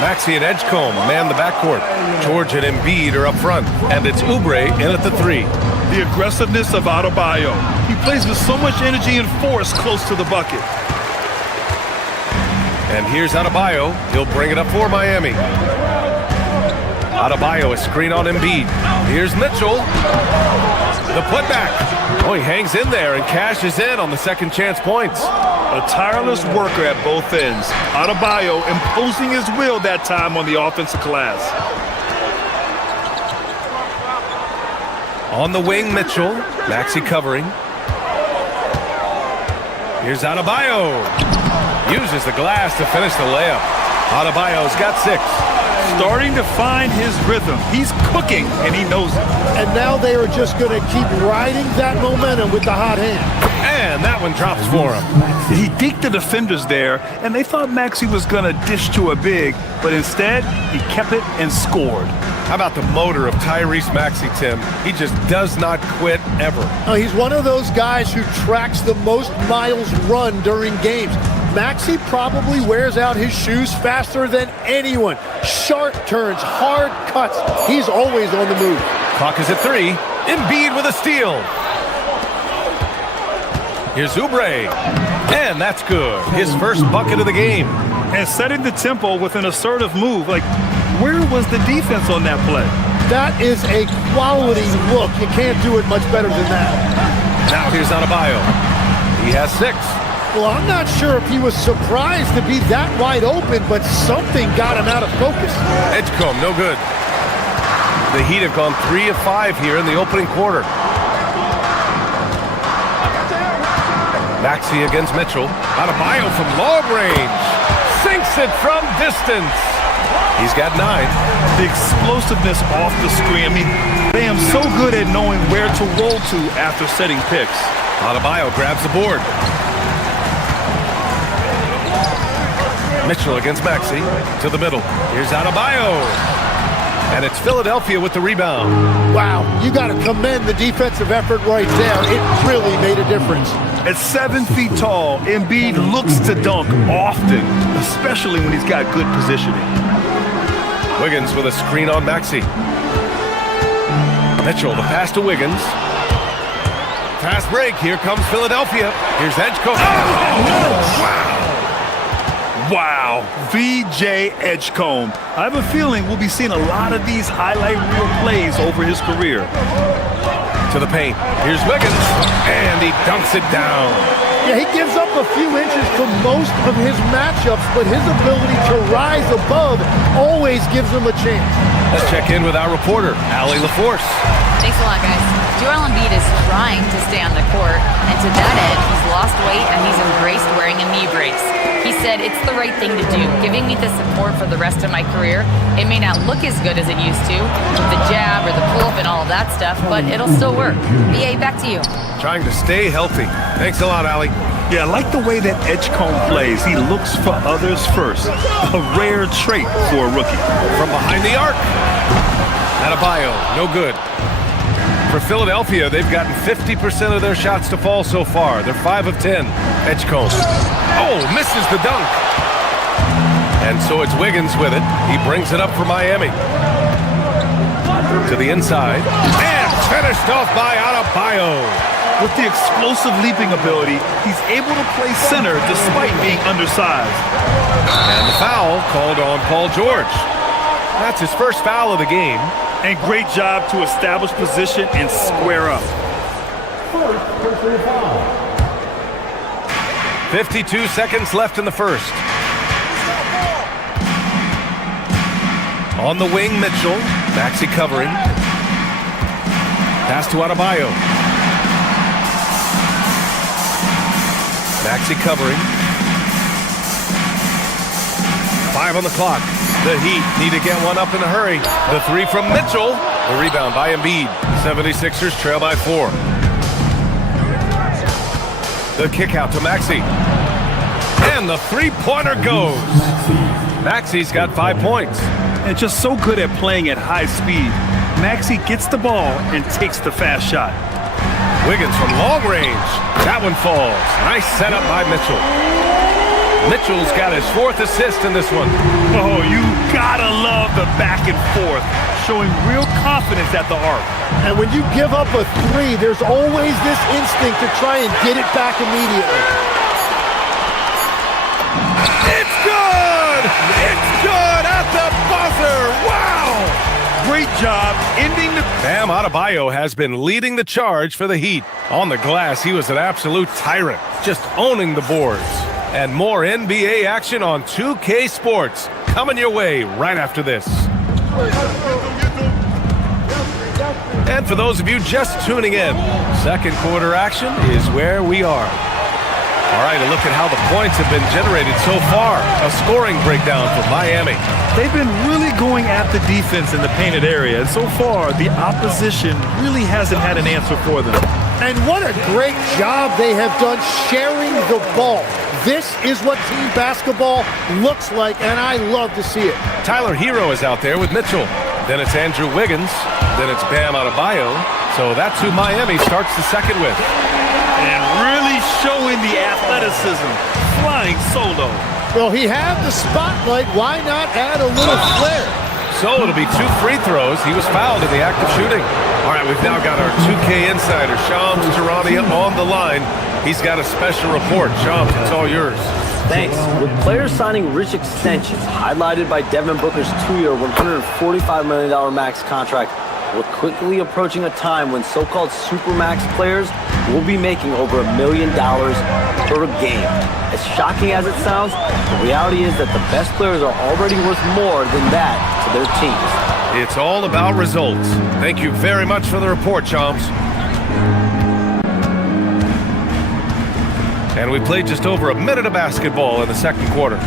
Maxey and Edgecombe man the backcourt. George and Embiid are up front. And it's Oubre in at the 3. The aggressiveness of Adebayo. He plays with so much energy and force close to the bucket. And here's Adebayo. He'll bring it up for Miami. Adebayo, a screen on Embiid. Here's Mitchell. The putback. Oh, he hangs in there and cashes in on the second chance points. A tireless worker at both ends. Adebayo imposing his will that time on the offensive glass. On the wing, Mitchell. Maxey covering. Here's Adebayo. Uses the glass to finish the layup. Adebayo's got 6. Starting to find his rhythm. He's cooking, and he knows it. And now they are just going to keep riding that momentum with the hot hand. And that one drops for him. He deked the defenders there, and they thought Maxey was going to dish to a big, but instead, he kept it and scored. How about the motor of Tyrese Maxey, Tim? He just does not quit ever. He's one of those guys who tracks the most miles run during games. Maxey probably wears out his shoes faster than anyone. Sharp turns, hard cuts. He's always on the move. Clock is at 3. Embiid with a steal. Here's Oubre. And that's good. His first bucket of the game. And setting the tempo with an assertive move. Like, where was the defense on that play? That is a quality look. You can't do it much better than that. Now here's Adebayo. He has 6. Well, I'm not sure if he was surprised to be that wide open, but something got him out of focus. Edgecombe, no good. The Heat have gone 3 of 5 here in the opening quarter. Maxey against Mitchell. Adebayo from long range. Sinks it from distance. He's got 9. The explosiveness off the screen. I mean, they am so good at knowing where to roll to after setting picks. Adebayo grabs the board. Mitchell against Maxey to the middle. Here's Adebayo. And it's Philadelphia with the rebound. Wow, you got to commend the defensive effort right there. It really made a difference. At 7 feet tall, Embiid looks to dunk often, especially when he's got good positioning. Wiggins with a screen on Maxey. Mitchell, the pass to Wiggins. Fast break. Here comes Philadelphia. Here's Edgecombe. Oh, wow. Wow, VJ Edgecombe. I have a feeling we'll be seeing a lot of these highlight reel plays over his career. To the paint. Here's Wiggins. And he dunks it down. Yeah, he gives up a few inches to most of his matchups, but his ability to rise above always gives him a chance. Let's check in with our reporter, Allie LaForce. Thanks a lot, guys. Joel Embiid is trying to stay on the court, and to that end, he's lost weight and he's embraced wearing a knee brace. He said, "It's the right thing to do, giving me the support for the rest of my career. It may not look as good as it used to, with the jab or the pull-up and all of that stuff, but it'll still work." BA, back to you. Trying to stay healthy. Thanks a lot, Allie. Yeah, I like the way that Edgecombe plays. He looks for others first. A rare trait for a rookie. From behind the arc. Adebayo, no good. For Philadelphia, they've gotten 50% of their shots to fall so far. They're 5 of 10. Edgecombe. Oh, misses the dunk. And so it's Wiggins with it. He brings it up for Miami. To the inside. And finished off by Adebayo. With the explosive leaping ability, he's able to play center despite being undersized. And the foul called on Paul George. That's his first foul of the game. And great job to establish position and square up. 52 seconds left in the first. On the wing, Mitchell. Maxey covering. Pass to Adebayo. Maxey covering. 5 on the clock. The Heat need to get one up in a hurry. The 3 from Mitchell. The rebound by Embiid. 76ers trail by 4. The kick out to Maxey. And the three-pointer goes. Maxey's got 5 points. And just so good at playing at high speed. Maxey gets the ball and takes the fast shot. Wiggins from long range. That one falls. Nice setup by Mitchell. Mitchell's got his 4th assist in this one. Oh, you gotta love the back and forth, showing real confidence at the arc. And when you give up a 3, there's always this instinct to try and get it back immediately. It's good! It's good at the buzzer! Wow! Great job ending the... Bam Adebayo has been leading the charge for the Heat. On the glass, he was an absolute tyrant, just owning the boards. And more NBA action on 2K Sports coming your way right after this. And for those of you just tuning in, second quarter action is where we are. All right, a look at how the points have been generated so far. A scoring breakdown for Miami. They've been really going at the defense in the painted area, and so far, the opposition really hasn't had an answer for them. And what a great job they have done sharing the ball. This is what team basketball looks like, and I love to see it. Tyler Hero is out there with Mitchell. Then it's Andrew Wiggins. Then it's Bam Adebayo. So that's who Miami starts the second with. And really showing the athleticism, flying solo. Well, he had the spotlight. Why not add a little flair? So it'll be 2 free throws. He was fouled in the act of shooting. All right, we've now got our 2K insider, Shams Charania, on the line. He's got a special report. Shams, it's all yours. Thanks. With players signing rich extensions, highlighted by Devin Booker's 2-year, $145 million max contract, we're quickly approaching a time when so-called supermax players will be making over $1 million per game. As shocking as it sounds, the reality is that the best players are already worth more than that to their teams. It's all about results. Thank you very much for the report, Shams. And we played just over a minute of basketball in the second quarter.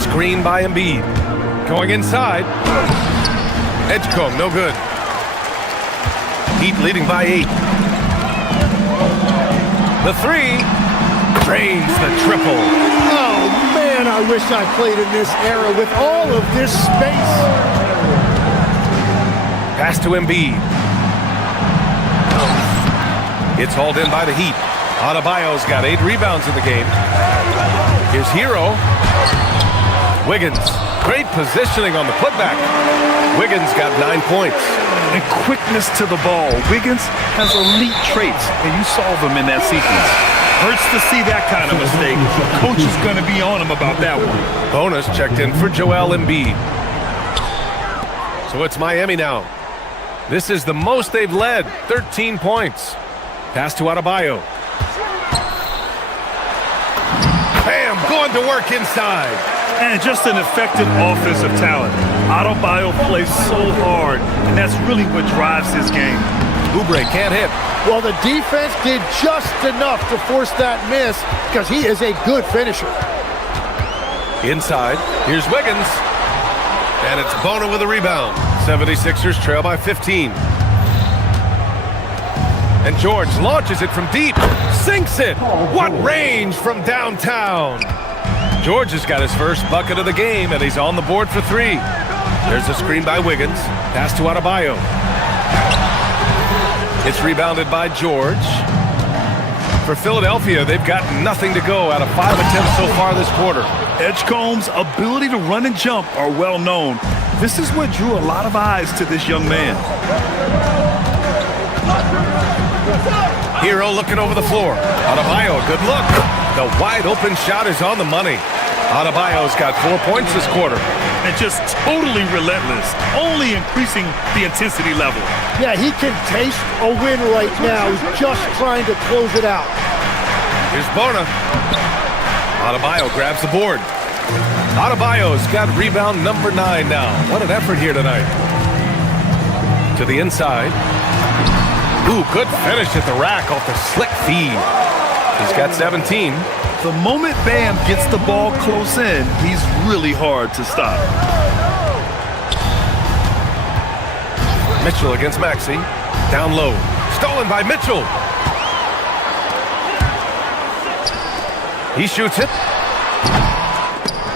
Screen by Embiid. Going inside. Edgecombe, no good. Heat leading by 8. The 3. Drains the triple. Oh, man, I wish I played in this era with all of this space. Pass to Embiid. It's hauled in by the Heat. Adebayo's got 8 rebounds in the game. Here's Hero. Wiggins. Great positioning on the putback. Wiggins got 9 points. And quickness to the ball. Wiggins has elite traits, and you saw them in that sequence. Hurts to see that kind of mistake. Coach is going to be on him about that one. Bonus checked in for Joel Embiid. So it's Miami now. This is the most they've led, 13 points. Pass to Adebayo. Bam, going to work inside. And just an effective offensive talent. Adebayo plays so hard, and that's really what drives his game. Oubre can't hit. Well, the defense did just enough to force that miss because he is a good finisher. Inside, here's Wiggins. And it's Bona with a rebound. 76ers trail by 15. And George launches it from deep. Sinks it. What range from downtown. George has got his first bucket of the game, and he's on the board for 3. There's a screen by Wiggins. Pass to Adebayo. It's rebounded by George. For Philadelphia, they've got nothing to go out of 5 attempts so far this quarter. Edgecombe's ability to run and jump are well known. This is what drew a lot of eyes to this young man. Hero looking over the floor. Adebayo, good look. The wide open shot is on the money. Adebayo's got 4 points this quarter. And just totally relentless, only increasing the intensity level. Yeah, he can taste a win right now. He's just trying to close it out. Here's Bona. Adebayo grabs the board. Adebayo's got rebound number 9 now. What an effort here tonight. To the inside. Ooh, good finish at the rack off the slick feed. He's got 17. The moment Bam gets the ball close in, he's really hard to stop. Mitchell against Maxey. Down low. Stolen by Mitchell. He shoots it.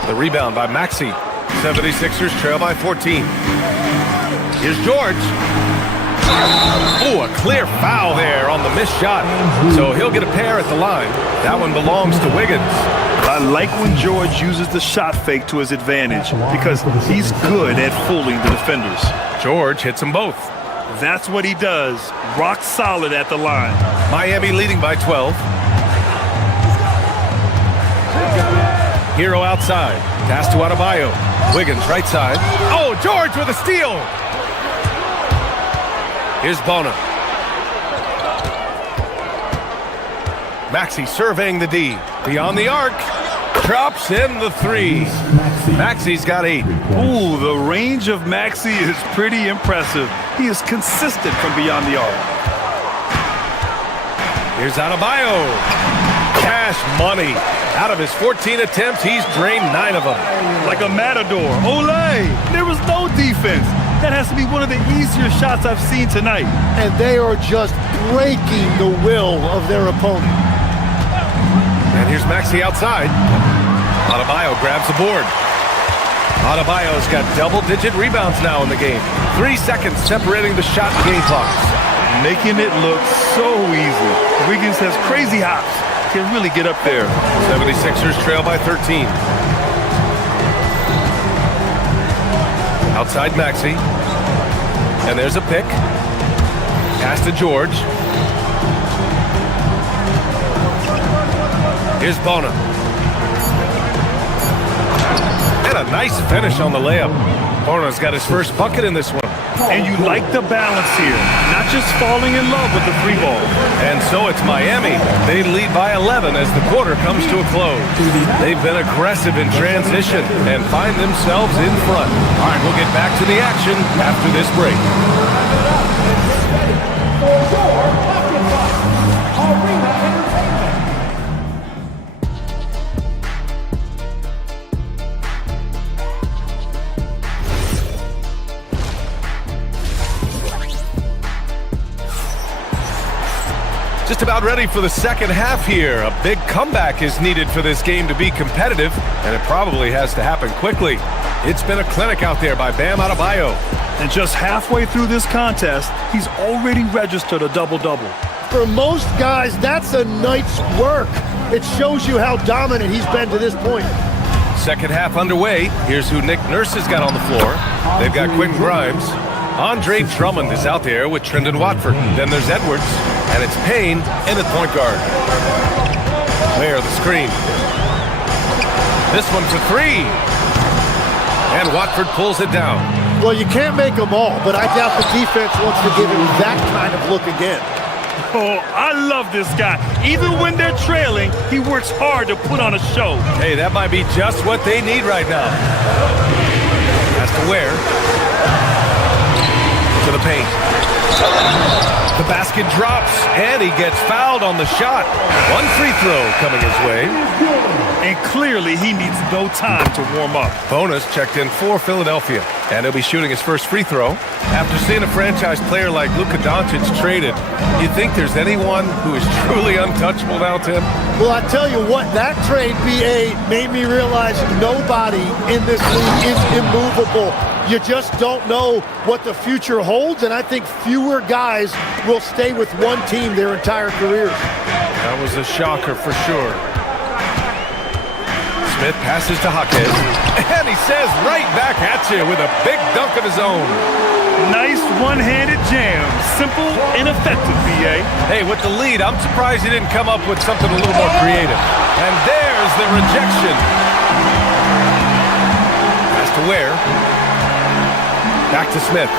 The rebound by Maxey. 76ers trail by 14. Here's George. Oh, a clear foul there on the missed shot. So he'll get a pair at the line. That one belongs to Wiggins. I like when George uses the shot fake to his advantage because he's good at fooling the defenders. George hits them both. That's what he does. Rock solid at the line. Miami leading by 12. Hero outside. Pass to Adebayo. Wiggins right side. Oh, George with a steal. Here's Bona. Maxey surveying the D. Beyond the arc. Drops in the three. Maxey's got 8. Ooh, the range of Maxey is pretty impressive. He is consistent from beyond the arc. Here's Adebayo. Cash money. Out of his 14 attempts, he's drained 9 of them. Like a matador. Olay! There was no defense. That has to be one of the easier shots I've seen tonight. And they are just breaking the will of their opponent. And here's Maxey outside. Adebayo grabs the board. Adebayo's got double-digit rebounds now in the game. 3 seconds separating the shot and game clocks. Making it look so easy. Wiggins has crazy hops. Can really get up there. 76ers trail by 13. Outside Maxey. And there's a pick. Pass to George. Here's Bona. And a nice finish on the layup. Bona's got his first bucket in this one. And you like the balance here. Not just falling in love with the free ball. And so it's Miami. They lead by 11 as the quarter comes to a close. They've been aggressive in transition and find themselves in front. All right, we'll get back to the action after this break. Just about ready for the second half here. A big comeback is needed for this game to be competitive, and it probably has to happen quickly. It's been a clinic out there by Bam Adebayo. And just halfway through this contest, he's already registered a double-double. For most guys, that's a night's work. It shows you how dominant he's been to this point. Second half underway. Here's who Nick Nurse has got on the floor. They've got Quentin Grimes. Andre Drummond is out there with Trendon Watford. Then there's Edwards. And it's Payne in at point guard. There, the screen. This one for 3. And Watford pulls it down. Well, you can't make them all, but I doubt the defense wants to give him that kind of look again. Oh, I love this guy. Even when they're trailing, he works hard to put on a show. Hey, that might be just what they need right now. Has to wear. To the paint. The basket drops, and he gets fouled on the shot. 1 free throw coming his way. And clearly, he needs no time to warm up. Bonus checked in for Philadelphia, and he'll be shooting his first free throw. After seeing a franchise player like Luka Doncic traded, you think there's anyone who is truly untouchable now, Tim? Well, I tell you what, that trade, BA, made me realize nobody in this league is immovable. You just don't know what the future holds, and I think fewer guys will stay with one team their entire careers. That was a shocker for sure. Smith passes to Jaquez, and he says right back at you with a big dunk of his own. Nice one-handed jam. Simple and effective, BA. Hey, with the lead, I'm surprised he didn't come up with something a little more creative. And there's the rejection. Pass to Ware. Back to Smith.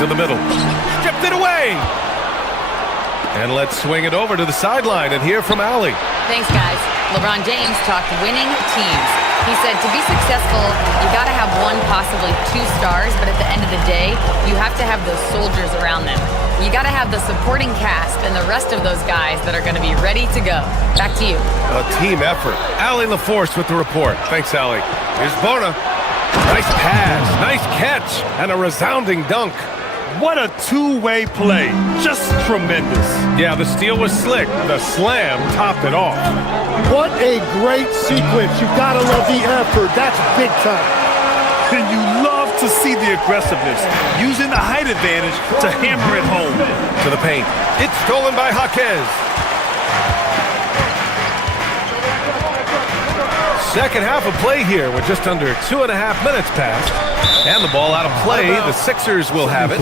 To the middle. Stripped it away. And let's swing it over to the sideline and hear from Allie. Thanks, guys. LeBron James talked winning teams. He said to be successful, you got to have 1, possibly 2 stars, but at the end of the day, you have to have those soldiers around them. You got to have the supporting cast and the rest of those guys that are going to be ready to go. Back to you. A team effort. Allie LaForce with the report. Thanks, Allie. Here's Bona. Nice pass, nice catch, and a resounding dunk. What a two-way play. Just tremendous. Yeah, the steal was slick. The slam topped it off. What a great sequence. You've got to love the effort. That's big time. And you love to see the aggressiveness, using the height advantage to hammer it home. To the paint. It's stolen by Jaquez. Second half of play here with just under 2.5 minutes passed. And the ball out of play. The Sixers will have it.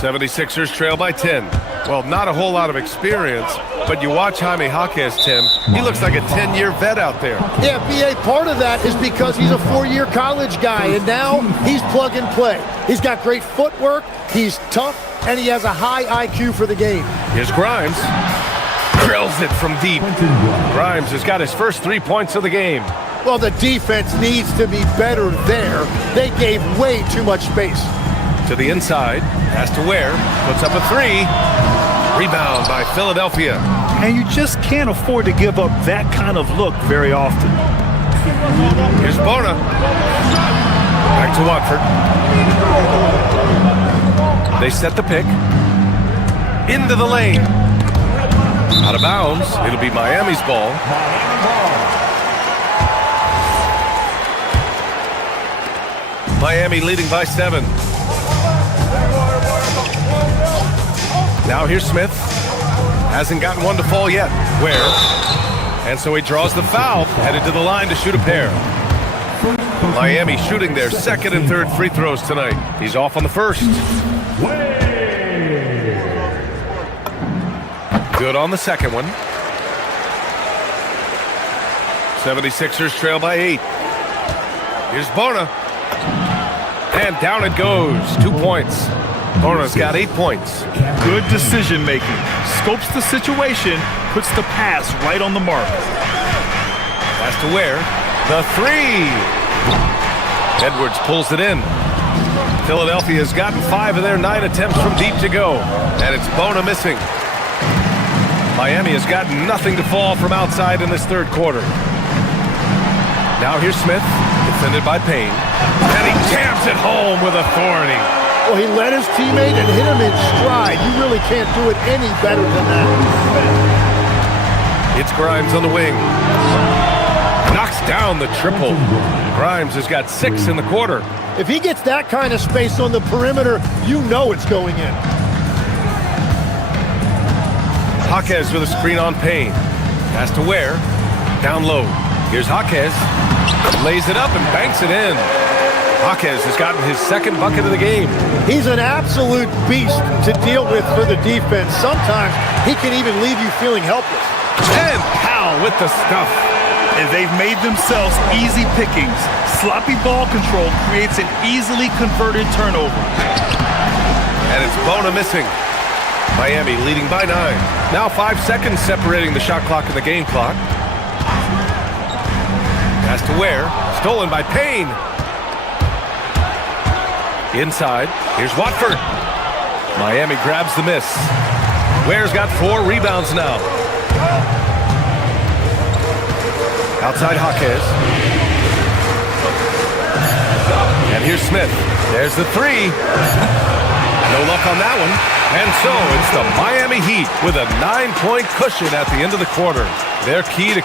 76ers trail by 10. Well, not a whole lot of experience, but you watch Jaime Jaquez, Tim. He looks like a 10-year vet out there. Yeah, B.A., part of that is because he's a 4-year college guy, and now he's plug and play. He's got great footwork, he's tough, and he has a high IQ for the game. Here's Grimes. Drills it from deep. Grimes has got his first 3 points of the game. Well, the defense needs to be better there. They gave way too much space. To the inside, has to Ware, puts up a 3. Rebound by Philadelphia. And you just can't afford to give up that kind of look very often. Here's Bona. Back to Watford. They set the pick. Into the lane. Out of bounds. It'll be Miami's ball. Miami leading by 7. Now here's Smith. Hasn't gotten one to fall yet. Ware. And so he draws the foul. Headed to the line to shoot a pair. Miami shooting their second and third free throws tonight. He's off on the first. Good on the second one. 76ers trail by 8. Here's Bona. And down it goes. 2 points. Bona's got 8 points. Good decision making. Scopes the situation, puts the pass right on the mark. Pass to Ware. The 3. Edwards pulls it in. Philadelphia has gotten 5 of their 9 attempts from deep to go. And it's Bona missing. Miami has gotten nothing to fall from outside in this third quarter. Now here's Smith, defended by Payne. And he jams it home with authority. Well, he led his teammate and hit him in stride. You really can't do it any better than that. It's Grimes on the wing. Knocks down the triple. Grimes has got 6 in the quarter. If he gets that kind of space on the perimeter, you know it's going in. Jaquez with a screen on Payne. Pass to Ware. Down low. Here's Jaquez. Lays it up and banks it in. Jaquez has gotten his second bucket of the game. He's an absolute beast to deal with for the defense. Sometimes he can even leave you feeling helpless. And Powell with the stuff. And they've made themselves easy pickings. Sloppy ball control creates an easily converted turnover. And it's Bona missing. Miami leading by 9. Now 5 seconds separating the shot clock and the game clock. Pass to Ware. Stolen by Payne. Inside. Here's Watford. Miami grabs the miss. Ware's got 4 rebounds now. Outside Jaquez. And here's Smith. There's the 3. No luck on that one. And so it's the Miami Heat with a 9-point cushion at the end of the quarter. Their key to...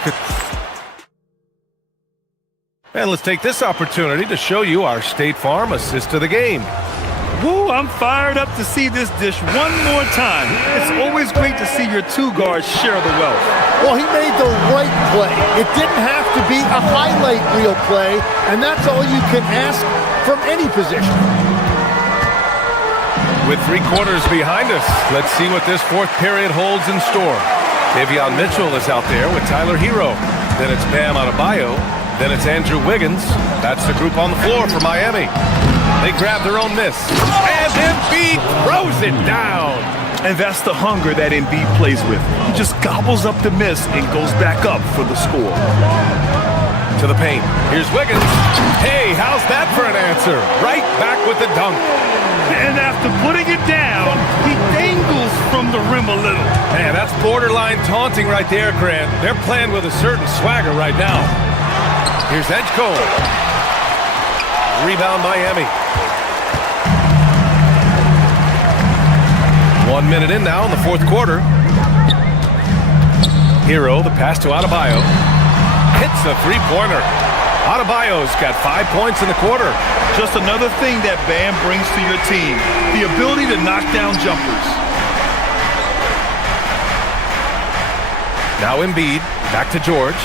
And let's take this opportunity to show you our State Farm assist of the game. Woo, I'm fired up to see this dish one more time. It's always great to see your 2 guards share the wealth. Well, he made the right play. It didn't have to be a highlight reel play, and that's all you can ask from any position. With 3 quarters behind us, let's see what this fourth period holds in store. Davion Mitchell is out there with Tyler Hero. Then it's Bam Adebayo. Then it's Andrew Wiggins. That's the group on the floor for Miami. They grab their own miss. And Embiid throws it down. And that's the hunger that Embiid plays with. He just gobbles up the miss and goes back up for the score. To the paint. Here's Wiggins. Hey, how's that for an answer? Right back with the dunk. And after putting it down, he dangles from the rim a little. Man, that's borderline taunting right there, Grant. They're playing with a certain swagger right now. Here's Edgecombe. Rebound Miami. 1 minute in now in the fourth quarter. Hero, the pass to Adebayo. Hits a three-pointer. Adebayo's got 5 points in the quarter. Just another thing that Bam brings to your team, the ability to knock down jumpers. Now Embiid, back to George.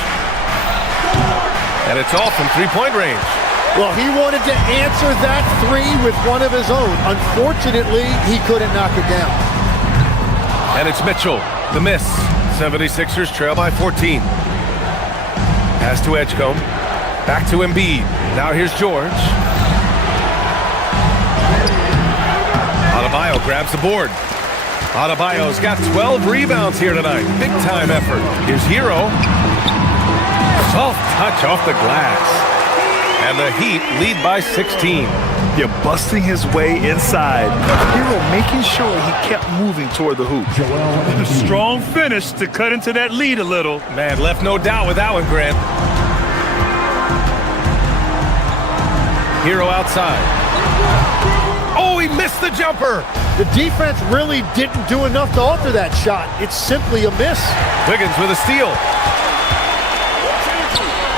And it's all from three-point range. Well, he wanted to answer that three with one of his own. Unfortunately, he couldn't knock it down. And it's Mitchell, the miss. 76ers trail by 14. Pass to Edgecombe. Back to Embiid. Now here's George. Adebayo grabs the board. Adebayo's got 12 rebounds here tonight. Big time effort. Here's Hero. Soft touch off the glass. And the Heat lead by 16. You're busting his way inside. Hero making sure he kept moving toward the hoop. A strong finish to cut into that lead a little. Man, left no doubt with that one, Grant. Hero outside. Oh, he missed the jumper. The defense really didn't do enough to alter that shot. It's simply a miss. Wiggins with a steal.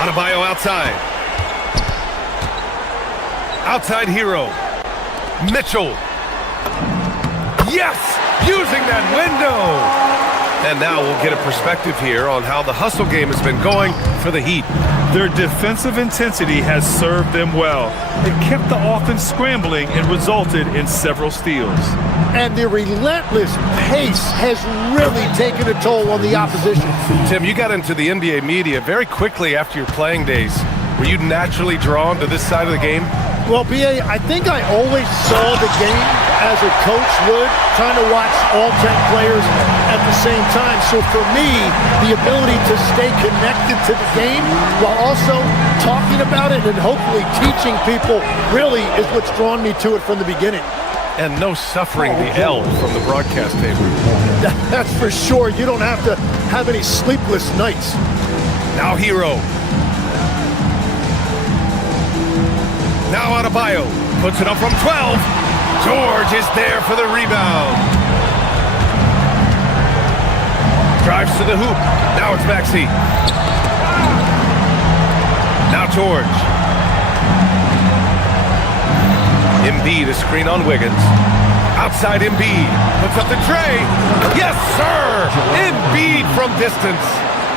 Adebayo outside. Outside Hero. Mitchell. Yes! Using that window! And now we'll get a perspective here on how the hustle game has been going for the Heat. Their defensive intensity has served them well. It kept the offense scrambling and resulted in several steals. And the relentless pace has really taken a toll on the opposition. Tim, you got into the NBA media very quickly after your playing days. Were you naturally drawn to this side of the game? Well, B.A., I think I always saw the game as a coach would, trying to watch all 10 players at the same time. So for me, the ability to stay connected to the game while also talking about it and hopefully teaching people really is what's drawn me to it from the beginning. And no suffering the L from the broadcast table. That's for sure. You don't have to have any sleepless nights. Now Hero. Now Adebayo puts it up from 12. George is there for the rebound. Drives to the hoop. Now it's Maxey. Now George. Embiid, a screen on Wiggins. Outside Embiid. Puts up the tray. Yes, sir! Embiid from distance.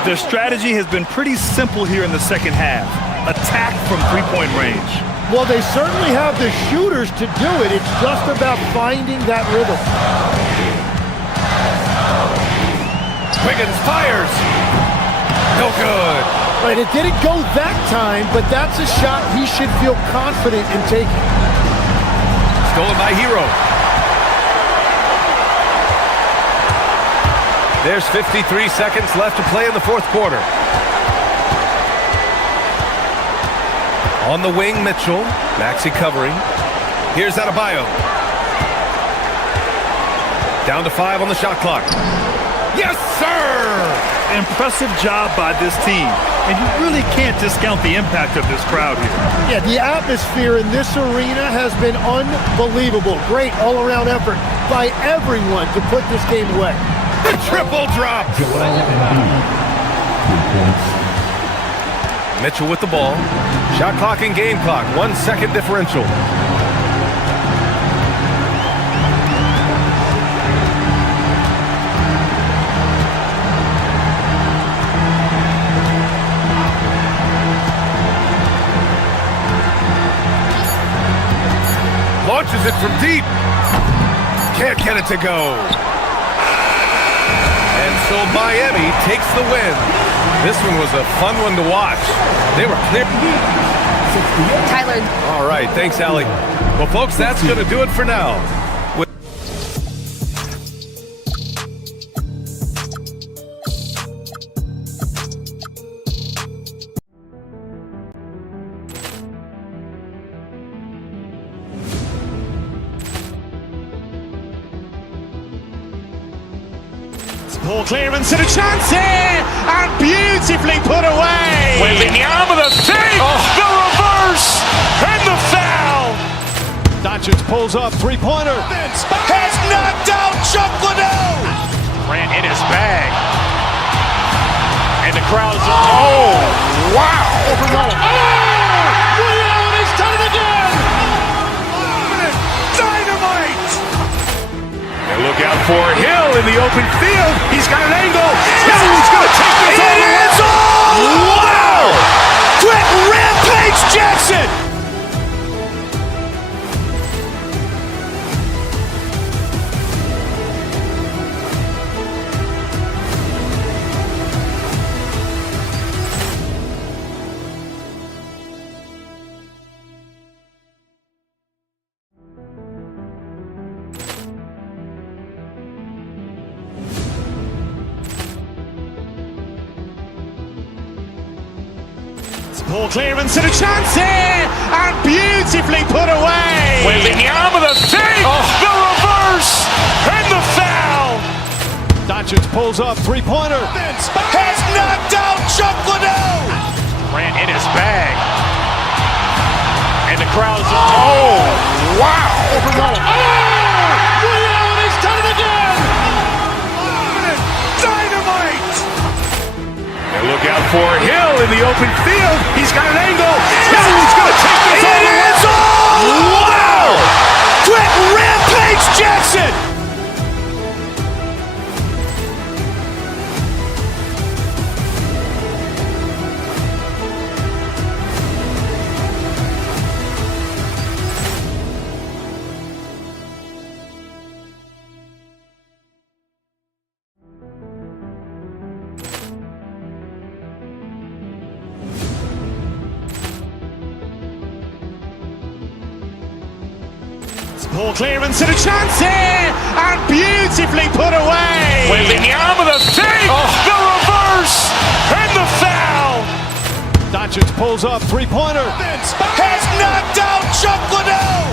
Their strategy has been pretty simple here in the second half. Attack from three-point range. Well, they certainly have the shooters to do it. It's just about finding that rhythm. Wiggins fires. No good. Right, it didn't go that time, but that's a shot he should feel confident in taking. Stolen by Hero. There's 53 seconds left to play in the fourth quarter. On the wing, Mitchell. Maxey covering. Here's Adebayo. Down to 5 on the shot clock. Yes, sir! Impressive job by this team. And you really can't discount the impact of this crowd here. Yeah, the atmosphere in this arena has been unbelievable. Great all-around effort by everyone to put this game away. The triple drop! Mitchell with the ball. Shot clock and game clock. 1 second differential. Launches it from deep. Can't get it to go. And so Miami takes the win. This one was a fun one to watch. They were clear. Tyler. All right, thanks, Allie. Well, folks, that's going to do it for now. Ball clearance and a chance here, and beautifully put away. Wembanyama with a save, the reverse, and the foul. Doncic pulls up, three-pointer. Has knocked out Chuck Liddell. Grant in his bag. for Hill in the open field. He's got an angle. Hill's going to take this all the way. Wow! Quick Rampage Jackson! Ball clearance and a chance here, and beautifully put away. Wembanyama the fake, the reverse, and the foul. Doncic pulls up, three-pointer. Has knocked out Chuck Liddell. Grant in his bag. And the crowd's, oh, wow. Ray Allen has done it again. Dynamite. And look out for Hill in the open field. He's got an angle. Hill's going to take this all the way. Wow. Quick Rampage Jackson. Ball clearance and a chance here, and beautifully put away. Wembanyama the fake, the reverse, and the foul. Doncic pulls up, three-pointer. Has knocked out Chuck Liddell.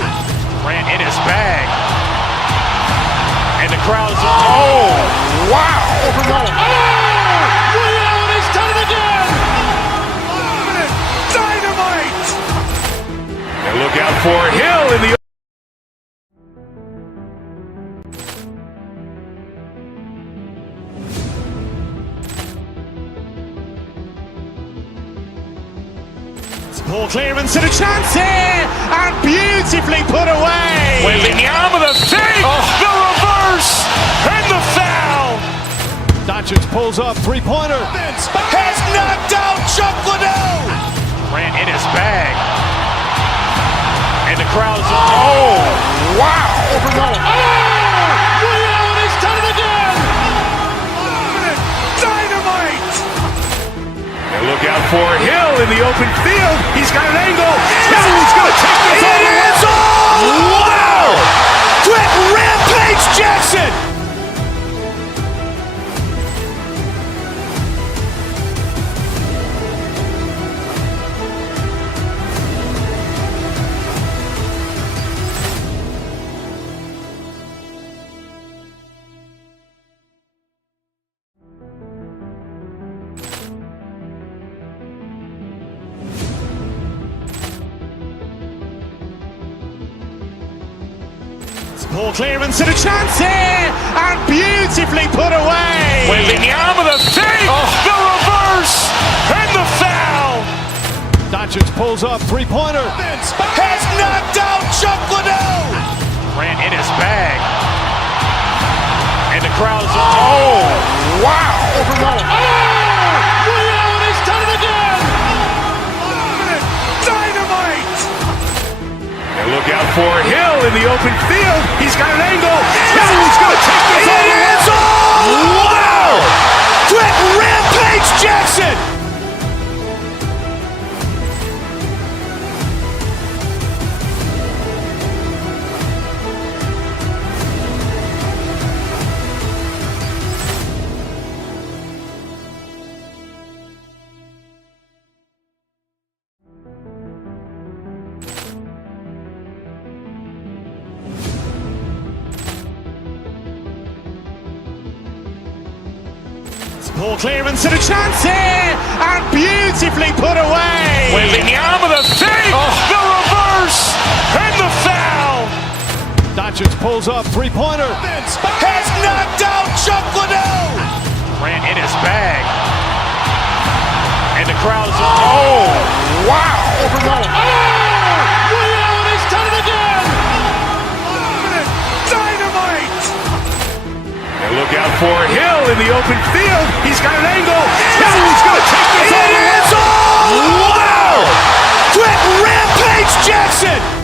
Grant in his bag. And the crowd's, oh, wow. Ray Allen has done it again. Dynamite. And look out for Hill in the Ball clearance and a chance here, and beautifully put away. Wembanyama the fake, the reverse, and the foul. Doncic pulls up, three-pointer. Has knocked out Chuck Liddell. Grant in his bag. And the crowd's, oh, wow. Ray Allen has done it again. Dynamite. And look out for Hill in the open field. He's got an angle. Hill's going to take this all the way. Wow. Quick Rampage Jackson. Ball clearance and a chance here, and beautifully put away. Wembanyama the fake, the reverse, and the foul. Doncic pulls up, three-pointer. Has knocked out Chuck Liddell. Grant in his bag. And the crowd's, oh, wow. Ray Allen has done it again. Dynamite. And look out for Hill in the open field. He's got an angle. Hill's going to take this all the way. Wow. Quick Rampage Jackson. Ball clearance and a chance here, and beautifully put away. Wembanyama the fake, the reverse, and the foul. Doncic pulls up, three-pointer. Has knocked out Chuck Liddell. Grant in his bag. And the crowd's, oh, wow. Ray Allen has done it again. Dynamite. out for Hill in the open field. He's got an angle. He's going to take this all the way. Wow! Quick Rampage Jackson!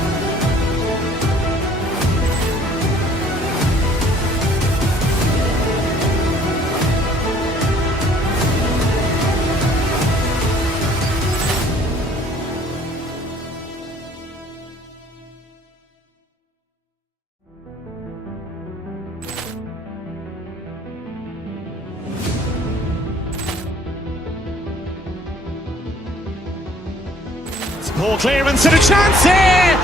Ball clearance and a chance here!